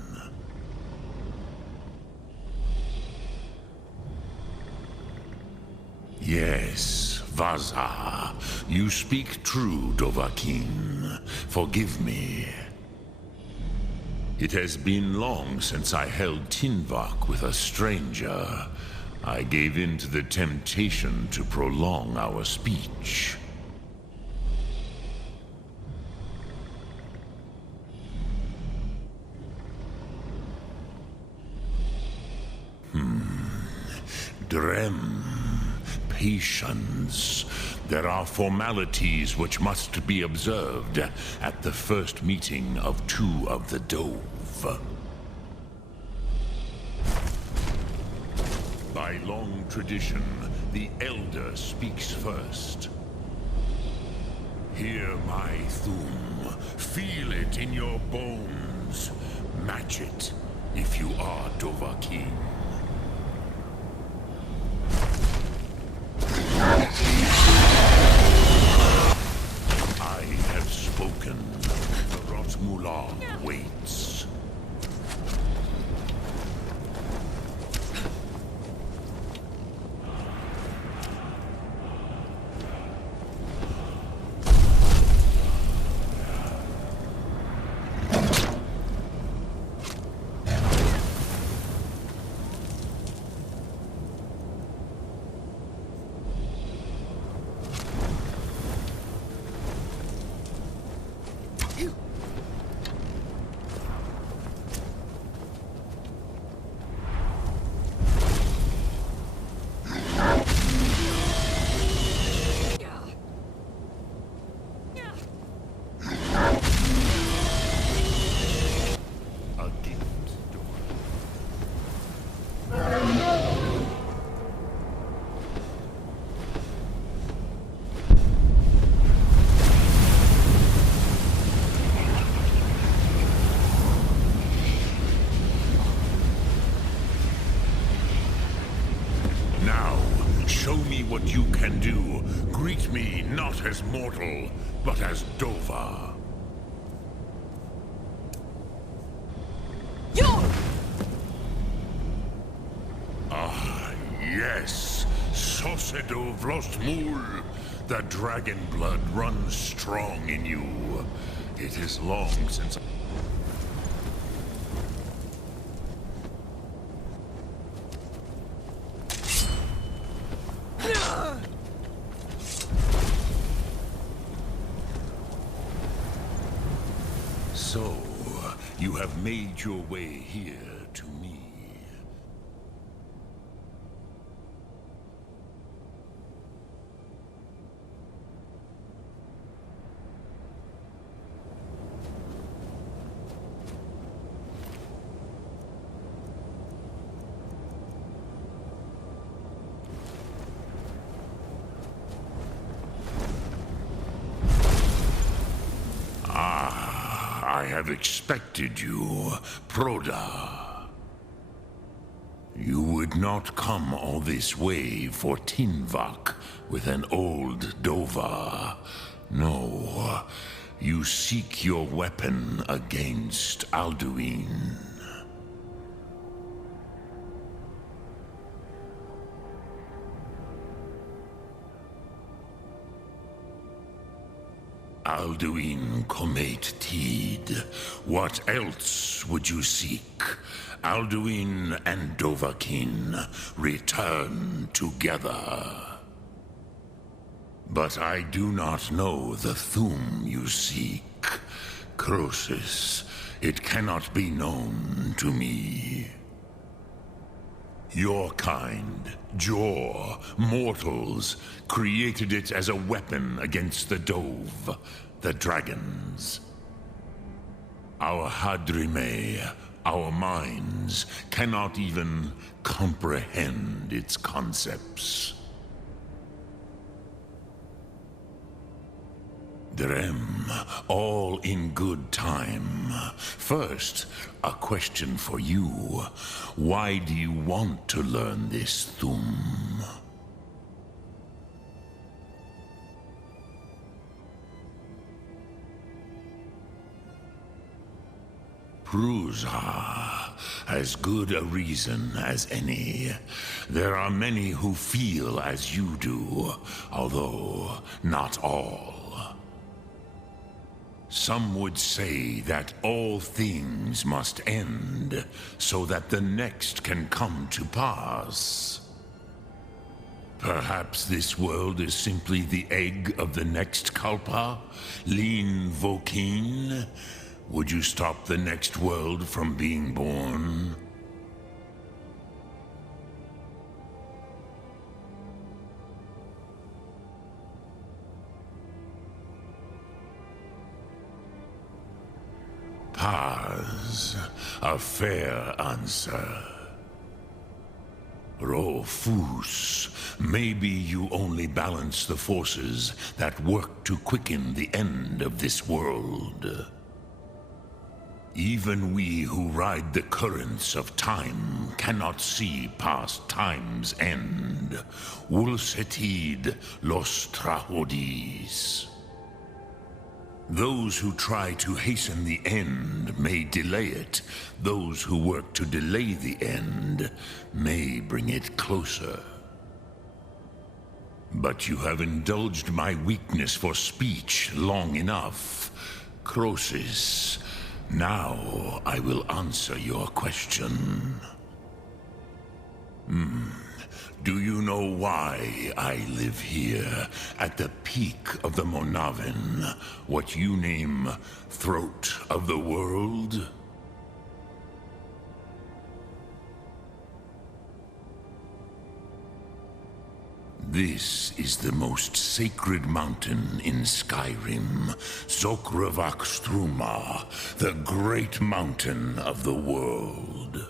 Yes, Vaza. You speak true, Dovahkiin. Forgive me. It has been long since I held Tinvak with a stranger. I gave in to the temptation to prolong our speech. Drem. Patience. There are formalities which must be observed at the first meeting of two of the Dove. By long tradition, the Elder speaks first. Hear my Thum. Feel it in your bones. Match it if you are Dovahkiin. I have spoken. The Rotmular waits. Show me what you can do. Greet me not as mortal, but as Dova. Ah, yes. Sosedo Vlostmul. The dragon blood runs strong in you. It is long since So, you have made your way here to me. I have expected you, Proda. You would not come all this way for Tinvak with an old Dova. No, you seek your weapon against Alduin. Alduin Comet Tid. What else would you seek? Alduin and Dovahkiin return together. But I do not know the Thum you seek. Croesus, it cannot be known to me. Your kind, Jor, mortals, created it as a weapon against the Dove, the dragons. Our Hadrime, our minds, cannot even comprehend its concepts. Drem, all in good time. First, a question for you. Why do you want to learn this Thum? Prusa, as good a reason as any. There are many who feel as you do, although not all. Some would say that all things must end, so that the next can come to pass. Perhaps this world is simply the egg of the next Kalpa, Lin Vokin. Would you stop the next world from being born? Paz, a fair answer. Rofus, maybe you only balance the forces that work to quicken the end of this world. Even we who ride the currents of time cannot see past time's end. Wulsetid los trahodis. Those who try to hasten the end may delay it. Those who work to delay the end may bring it closer. But you have indulged my weakness for speech long enough. Croesus, now I will answer your question. Do you know why I live here, at the peak of the Monavin, what you name Throat of the World? This is the most sacred mountain in Skyrim, Zokravak Struma, the great mountain of the world.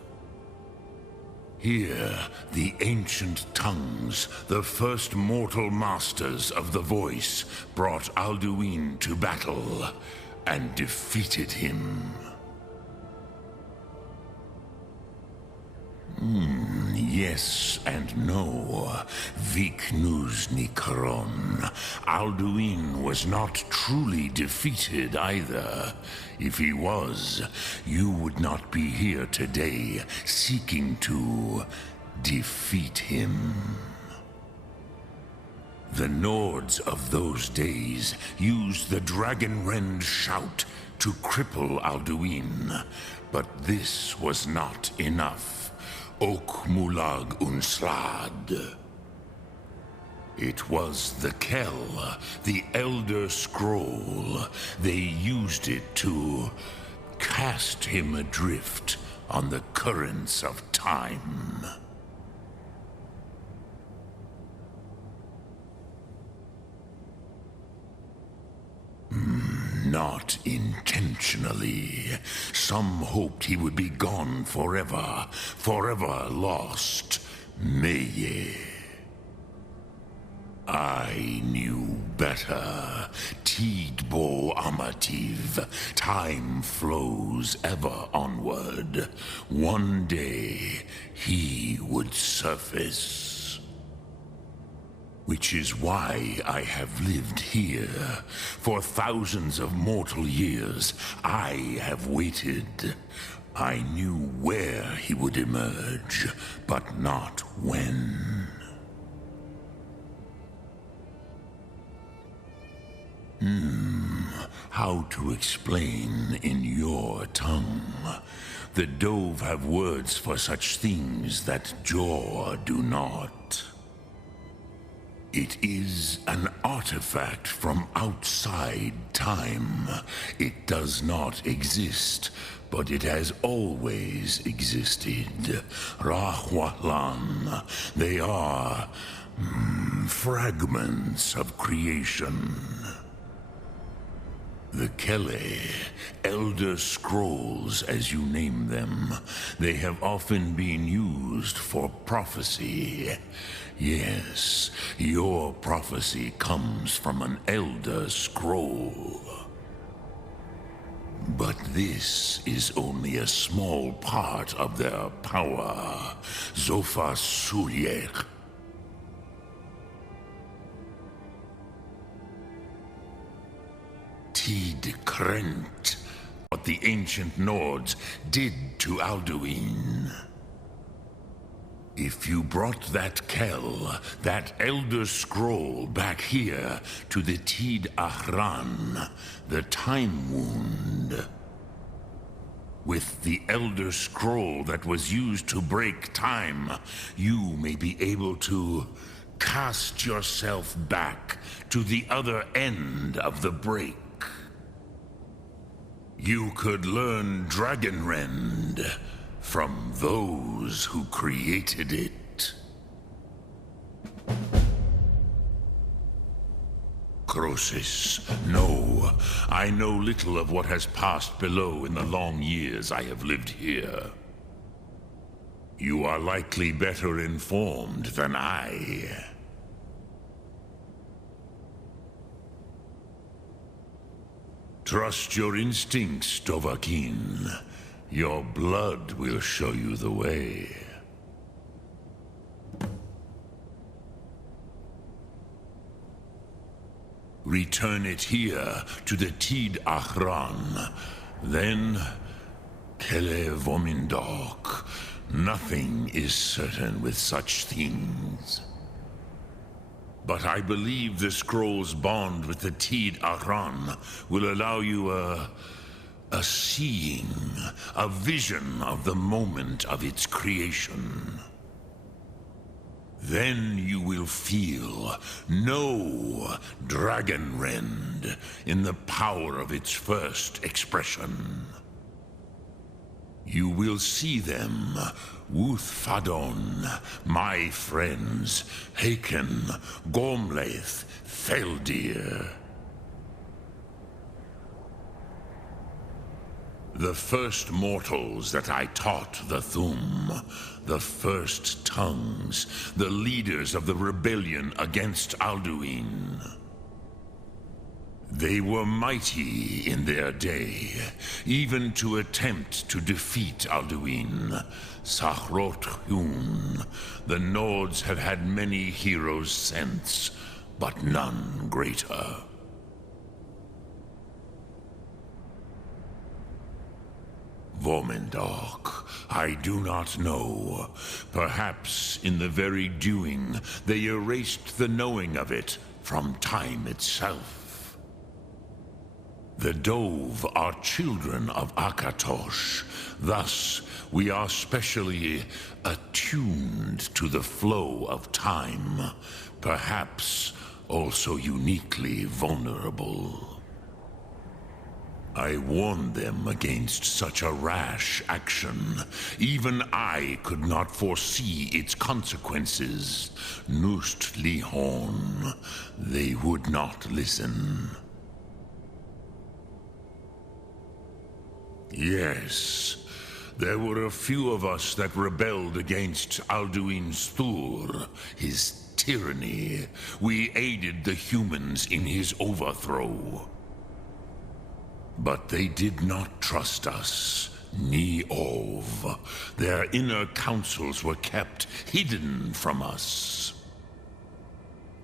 Here, the ancient tongues, the first mortal masters of the voice, brought Alduin to battle and defeated him. Yes and no. Viknus Nikaron. Alduin was not truly defeated either. If he was, you would not be here today seeking to defeat him. The Nords of those days used the Dragonrend shout to cripple Alduin, but this was not enough. Ok Mulag Unslad. It was the Kell, the Elder Scroll. They used it to cast him adrift on the currents of time. Not intentionally. Some hoped he would be gone forever, forever lost. Meye. I knew better. Tidbo Amativ. Time flows ever onward. One day, he would surface. Which is why I have lived here. For thousands of mortal years, I have waited. I knew where he would emerge, but not when. How to explain in your tongue? The Dove have words for such things that Jor do not. It is an artifact from outside time. It does not exist, but it has always existed. Rahwalan. They are fragments of creation. The Kele, Elder Scrolls as you name them, they have often been used for prophecy. Yes, your prophecy comes from an Elder Scroll. But this is only a small part of their power. Zofa Sulyek. Tid Krent. What the ancient Nords did to Alduin. If you brought that Kell, that Elder Scroll, back here to the Tid Ahran, the Time Wound, with the Elder Scroll that was used to break time, you may be able to cast yourself back to the other end of the break. You could learn Dragonrend from those who created it. Croesus, no. I know little of what has passed below in the long years I have lived here. You are likely better informed than I. Trust your instincts, Dovahkiin. Your blood will show you the way. Return it here to the Tid Ahran. Then, Kele Vomindok. Nothing is certain with such things. But I believe the scroll's bond with the Tid Ahran will allow you a seeing, a vision of the moment of its creation. Then you will feel, know Dragonrend in the power of its first expression. You will see them, Wuthfadon, my friends, Haken, Gormlaith, Feldir. The first mortals that I taught the Thum, the first tongues, the leaders of the rebellion against Alduin. They were mighty in their day, even to attempt to defeat Alduin. Sahrot Hun, the Nords have had many heroes since, but none greater. Vomindok, I do not know. Perhaps in the very doing, they erased the knowing of it from time itself. The Dove are children of Akatosh. Thus, we are specially attuned to the flow of time, perhaps also uniquely vulnerable. I warned them against such a rash action. Even I could not foresee its consequences. Nust Lihon, they would not listen. Yes, there were a few of us that rebelled against Alduin Stur, his tyranny. We aided the humans in his overthrow. But they did not trust us, ni Ov. Their inner counsels were kept hidden from us.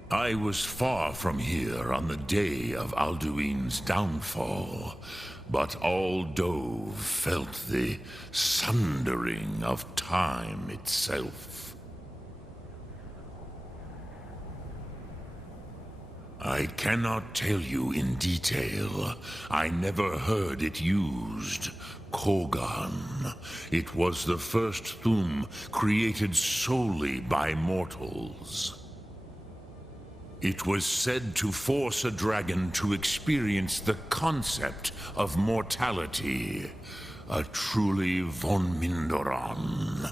I was far from here on the day of Alduin's downfall, but all Dove felt the sundering of time itself. I cannot tell you in detail. I never heard it used. Kogan. It was the first Thum created solely by mortals. It was said to force a dragon to experience the concept of mortality. A truly von Mindoran,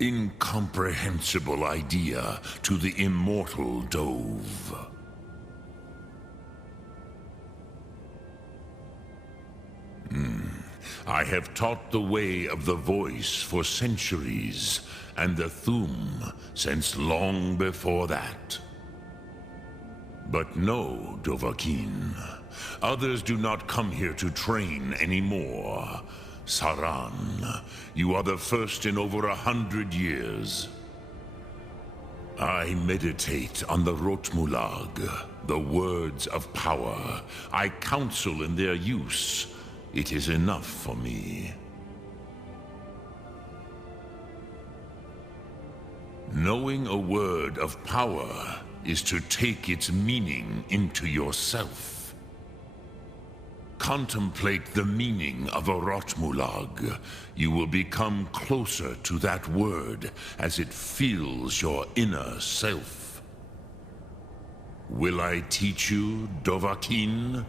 incomprehensible idea to the immortal Dove. I have taught the way of the voice for centuries, and the Thum since long before that. But no, Dovahkiin. Others do not come here to train anymore. Saran, you are the first in over 100 years. I meditate on the Rotmulag, the words of power. I counsel in their use. It is enough for me. Knowing a word of power is to take its meaning into yourself. Contemplate the meaning of a Rotmulag. You will become closer to that word as it fills your inner self. Will I teach you, Dovahkiin?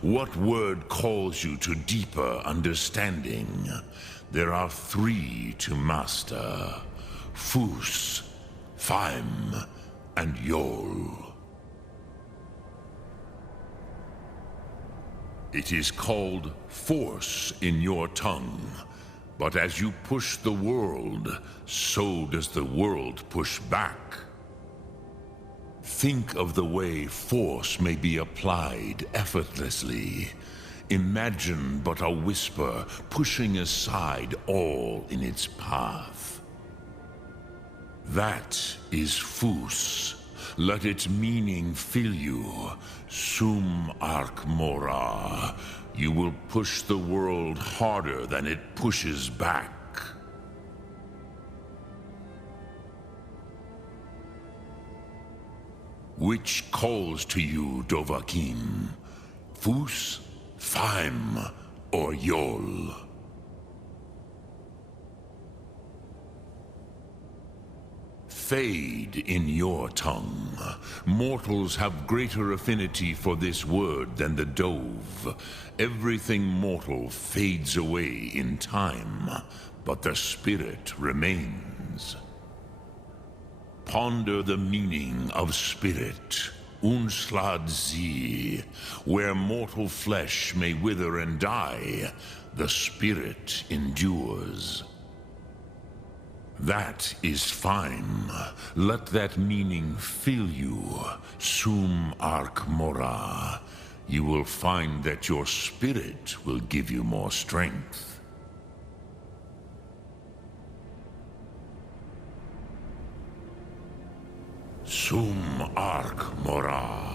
What word calls you to deeper understanding? There are 3 to master: Fus, Faim, and Yol. It is called force in your tongue, but as you push the world, so does the world push back. Think of the way force may be applied effortlessly. Imagine but a whisper pushing aside all in its path. That is Fus. Let its meaning fill you. Sum Ark Mora. You will push the world harder than it pushes back. Which calls to you, Dovahkiin? Fus, Faim, or Yol? Fade in your tongue. Mortals have greater affinity for this word than the Dove. Everything mortal fades away in time, but the spirit remains. Ponder the meaning of spirit, Unslad Zi. Where mortal flesh may wither and die, the spirit endures. That is fine. Let that meaning fill you, Sum Ark Mora. You will find that your spirit will give you more strength. Sum Ark Mora.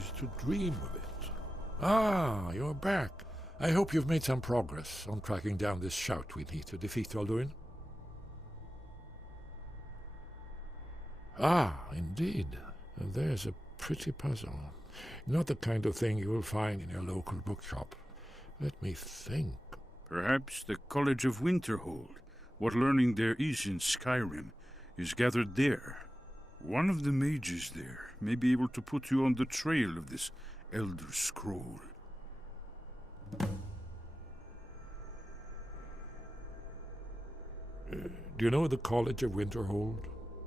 used to dream of it. Ah, you're back. I hope you've made some progress on tracking down this shout we need to defeat Alduin. Ah, indeed. There's a pretty puzzle. Not the kind of thing you will find in your local bookshop. Let me think. Perhaps the College of Winterhold, what learning there is in Skyrim, is gathered there. One of the mages there may be able to put you on the trail of this Elder Scroll. Do you know the College of Winterhold?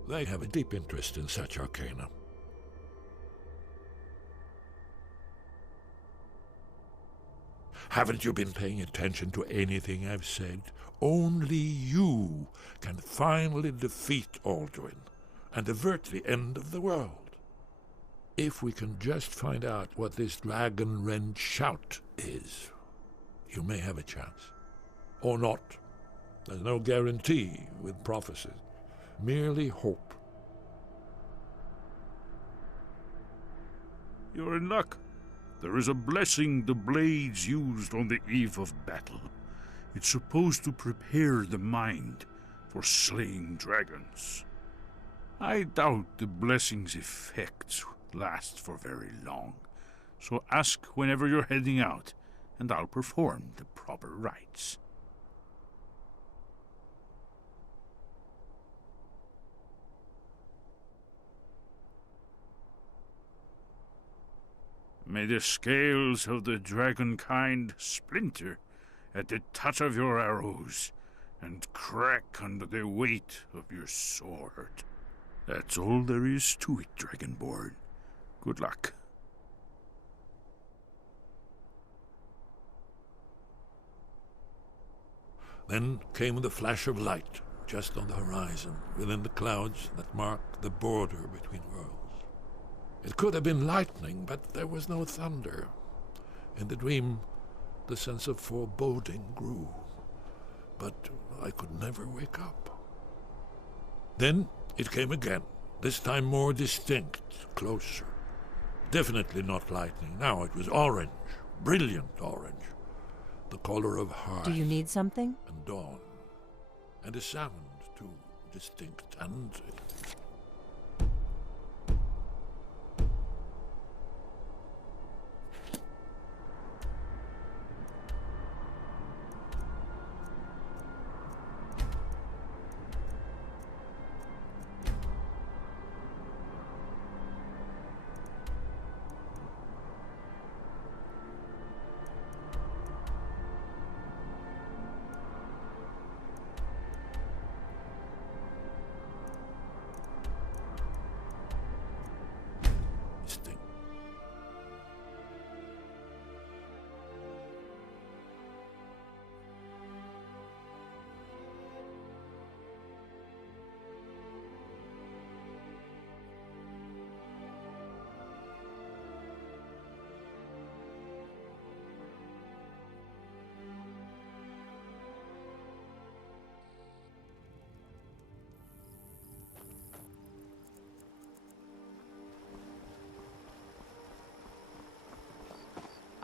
They have a deep interest in such arcana. Haven't you been paying attention to anything I've said? Only you can finally defeat Alduin and avert the end of the world. If we can just find out what this dragon-rend shout is, you may have a chance. Or not. There's no guarantee with prophecies. Merely hope. You're in luck. There is a blessing the blades used on the eve of battle. It's supposed to prepare the mind for slaying dragons. I doubt the blessing's effects last for very long, so ask whenever you're heading out, and I'll perform the proper rites. May the scales of the dragon-kind splinter at the touch of your arrows, and crack under the weight of your sword. That's all there is to it, Dragonborn. Good luck. Then came the flash of light, just on the horizon, within the clouds that mark the border between worlds. It could have been lightning, but there was no thunder. In the dream, the sense of foreboding grew, but I could never wake up. Then it came again, this time more distinct, closer. Definitely not lightning. Now it was orange, brilliant orange, the color of hearth. Do you need something? And dawn, and a sound too distinct and...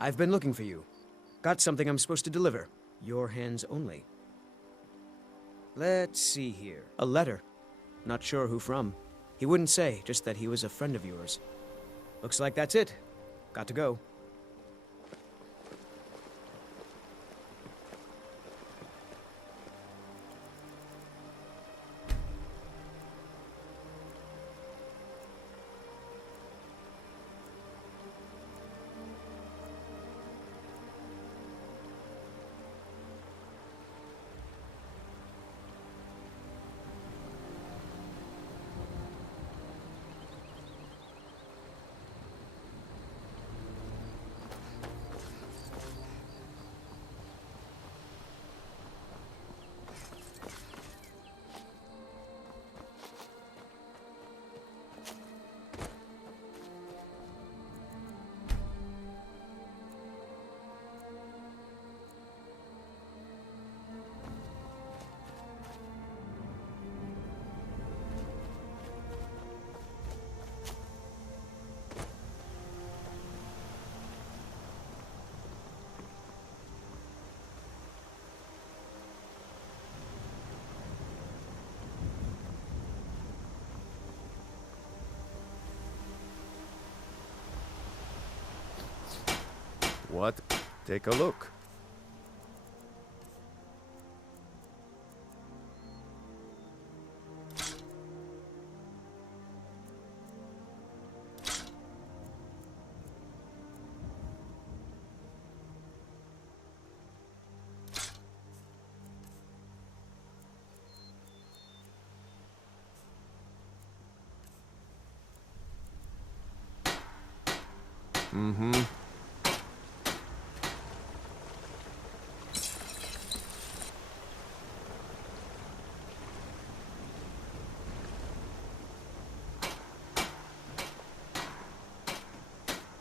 I've been looking for you. Got something I'm supposed to deliver. Your hands only. Let's see here. A letter. Not sure who from. He wouldn't say, just that he was a friend of yours. Looks like that's it. Got to go. What? Take a look. Mm-hmm.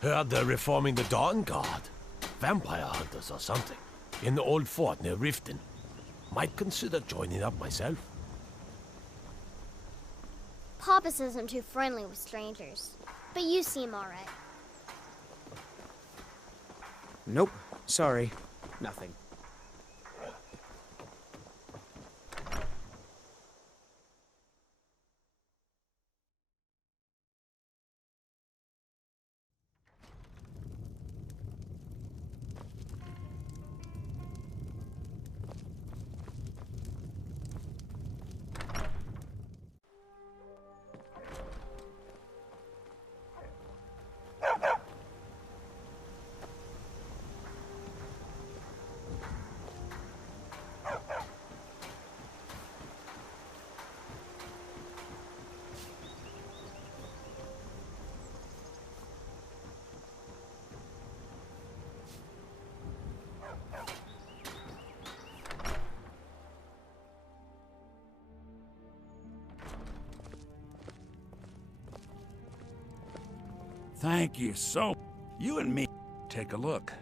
Heard they're reforming the Dawn Guard. Vampire hunters or something. In the old fort near Riften. Might consider joining up myself. Papas isn't too friendly with strangers. But you seem alright. Nope. Sorry. Nothing. Thank you so. You and me. Take a look.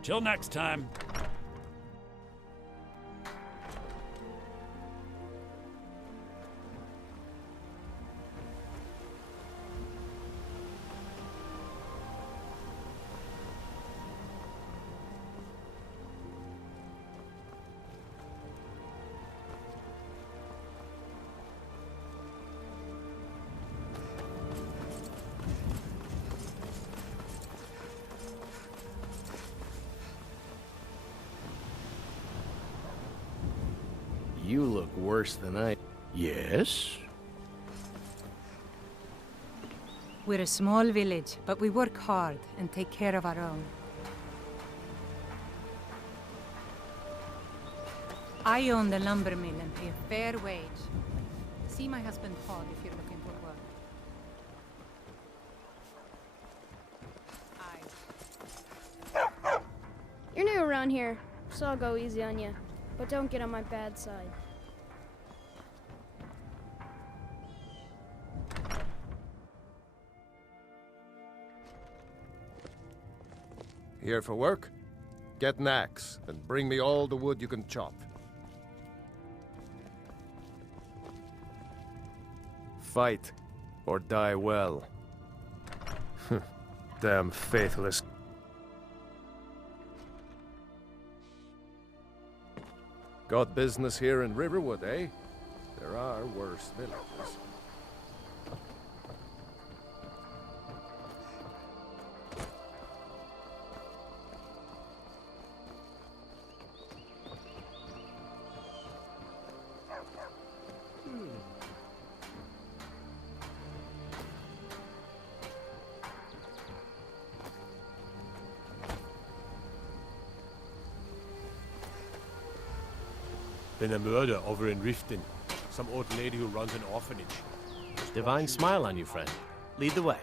Till next time. You look worse than I... Yes? We're a small village, but we work hard and take care of our own. I own the lumber mill and pay a fair wage. See my husband Paul if you're looking for work. You're new around here, so I'll go easy on you. But don't get on my bad side. Here for work? Get an axe, and bring me all the wood you can chop. Fight, or die well. Damn faithless. Got business here in Riverwood, eh? There are worse villages. Been a murder over in Riften. Some old lady who runs an orphanage. Divine smile on you, friend. Lead the way.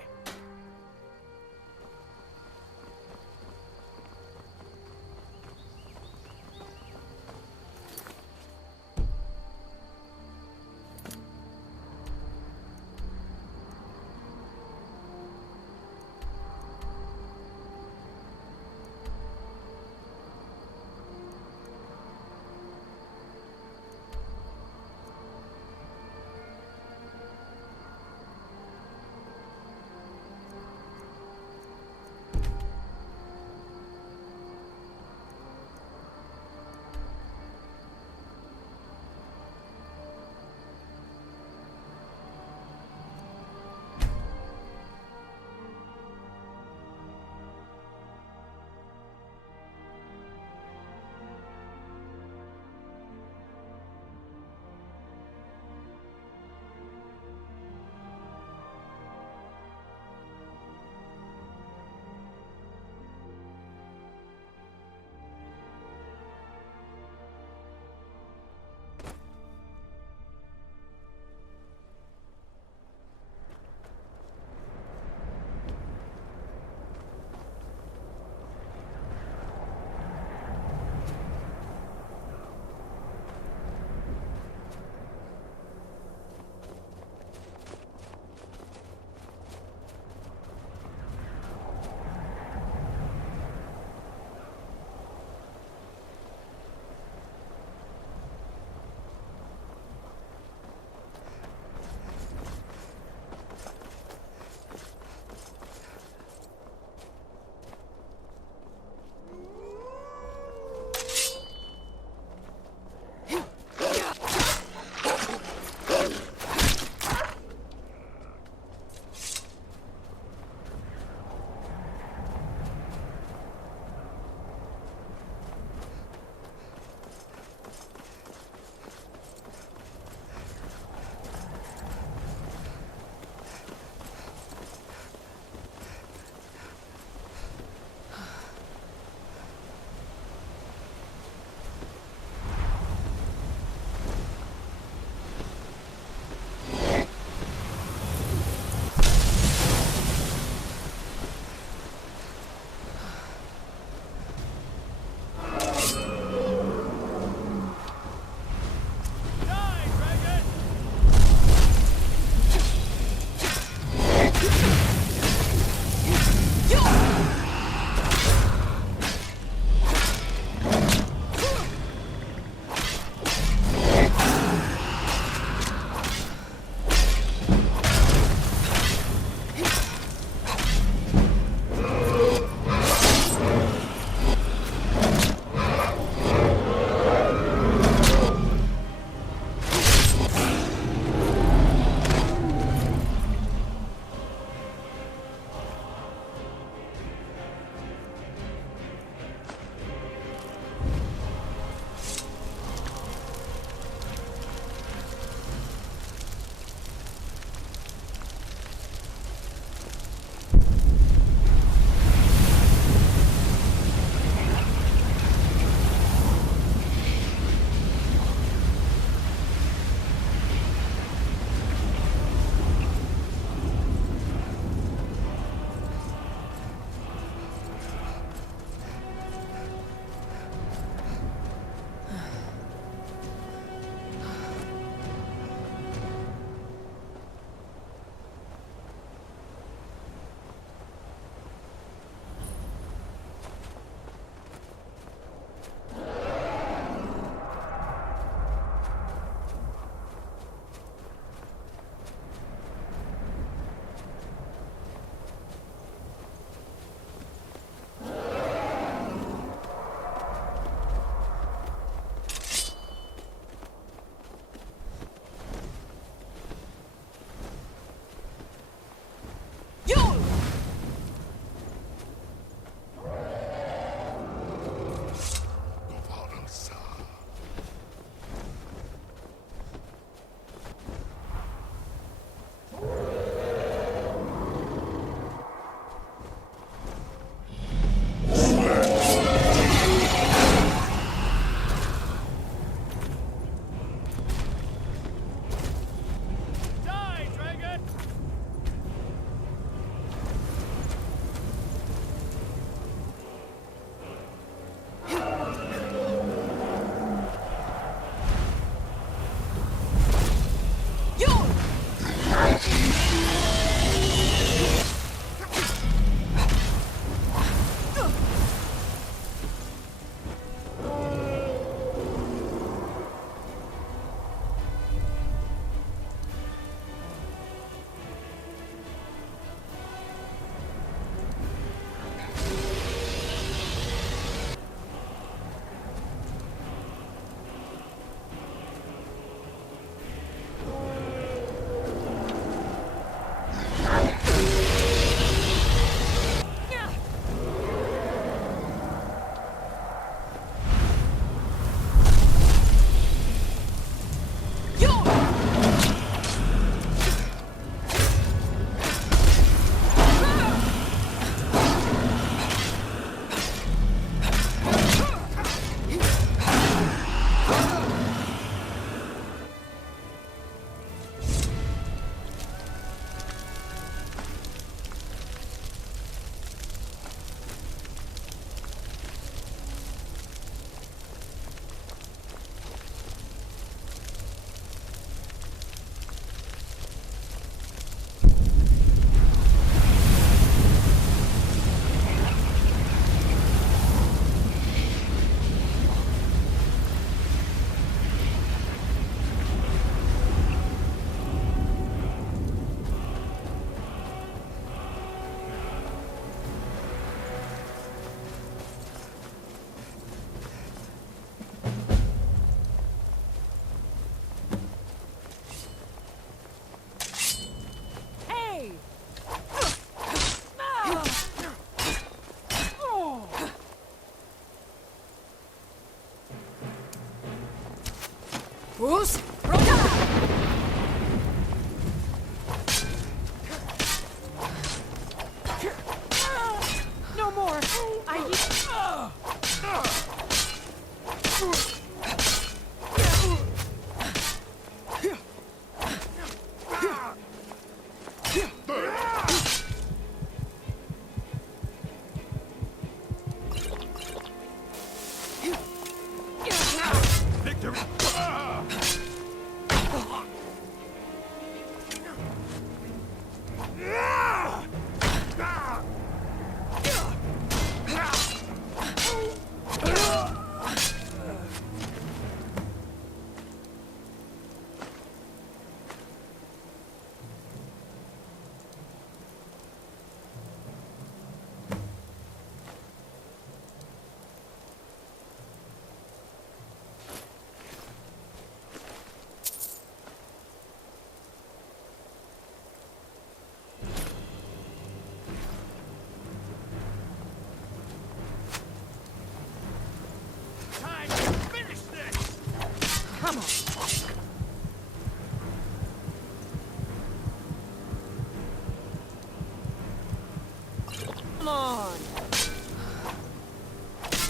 Come on!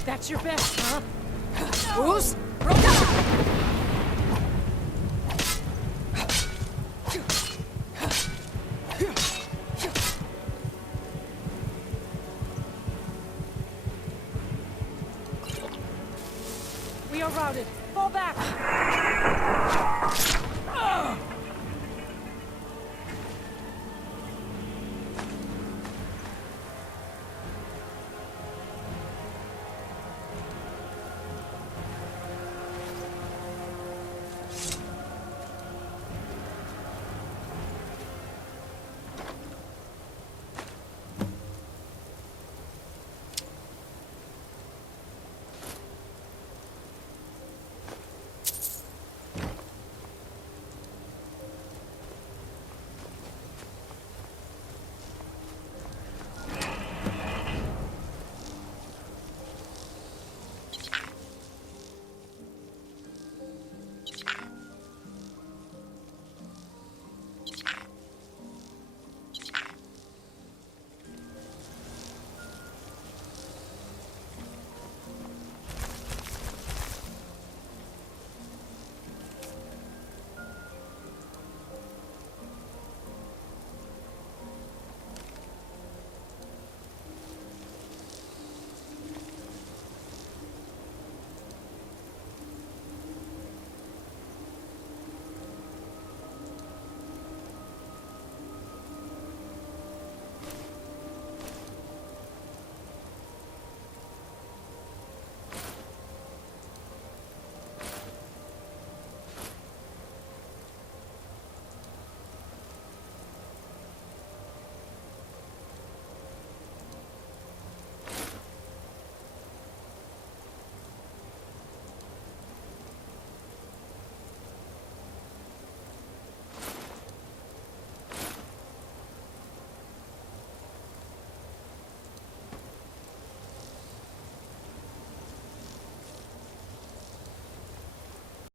That's your best, huh? Who's? We are routed.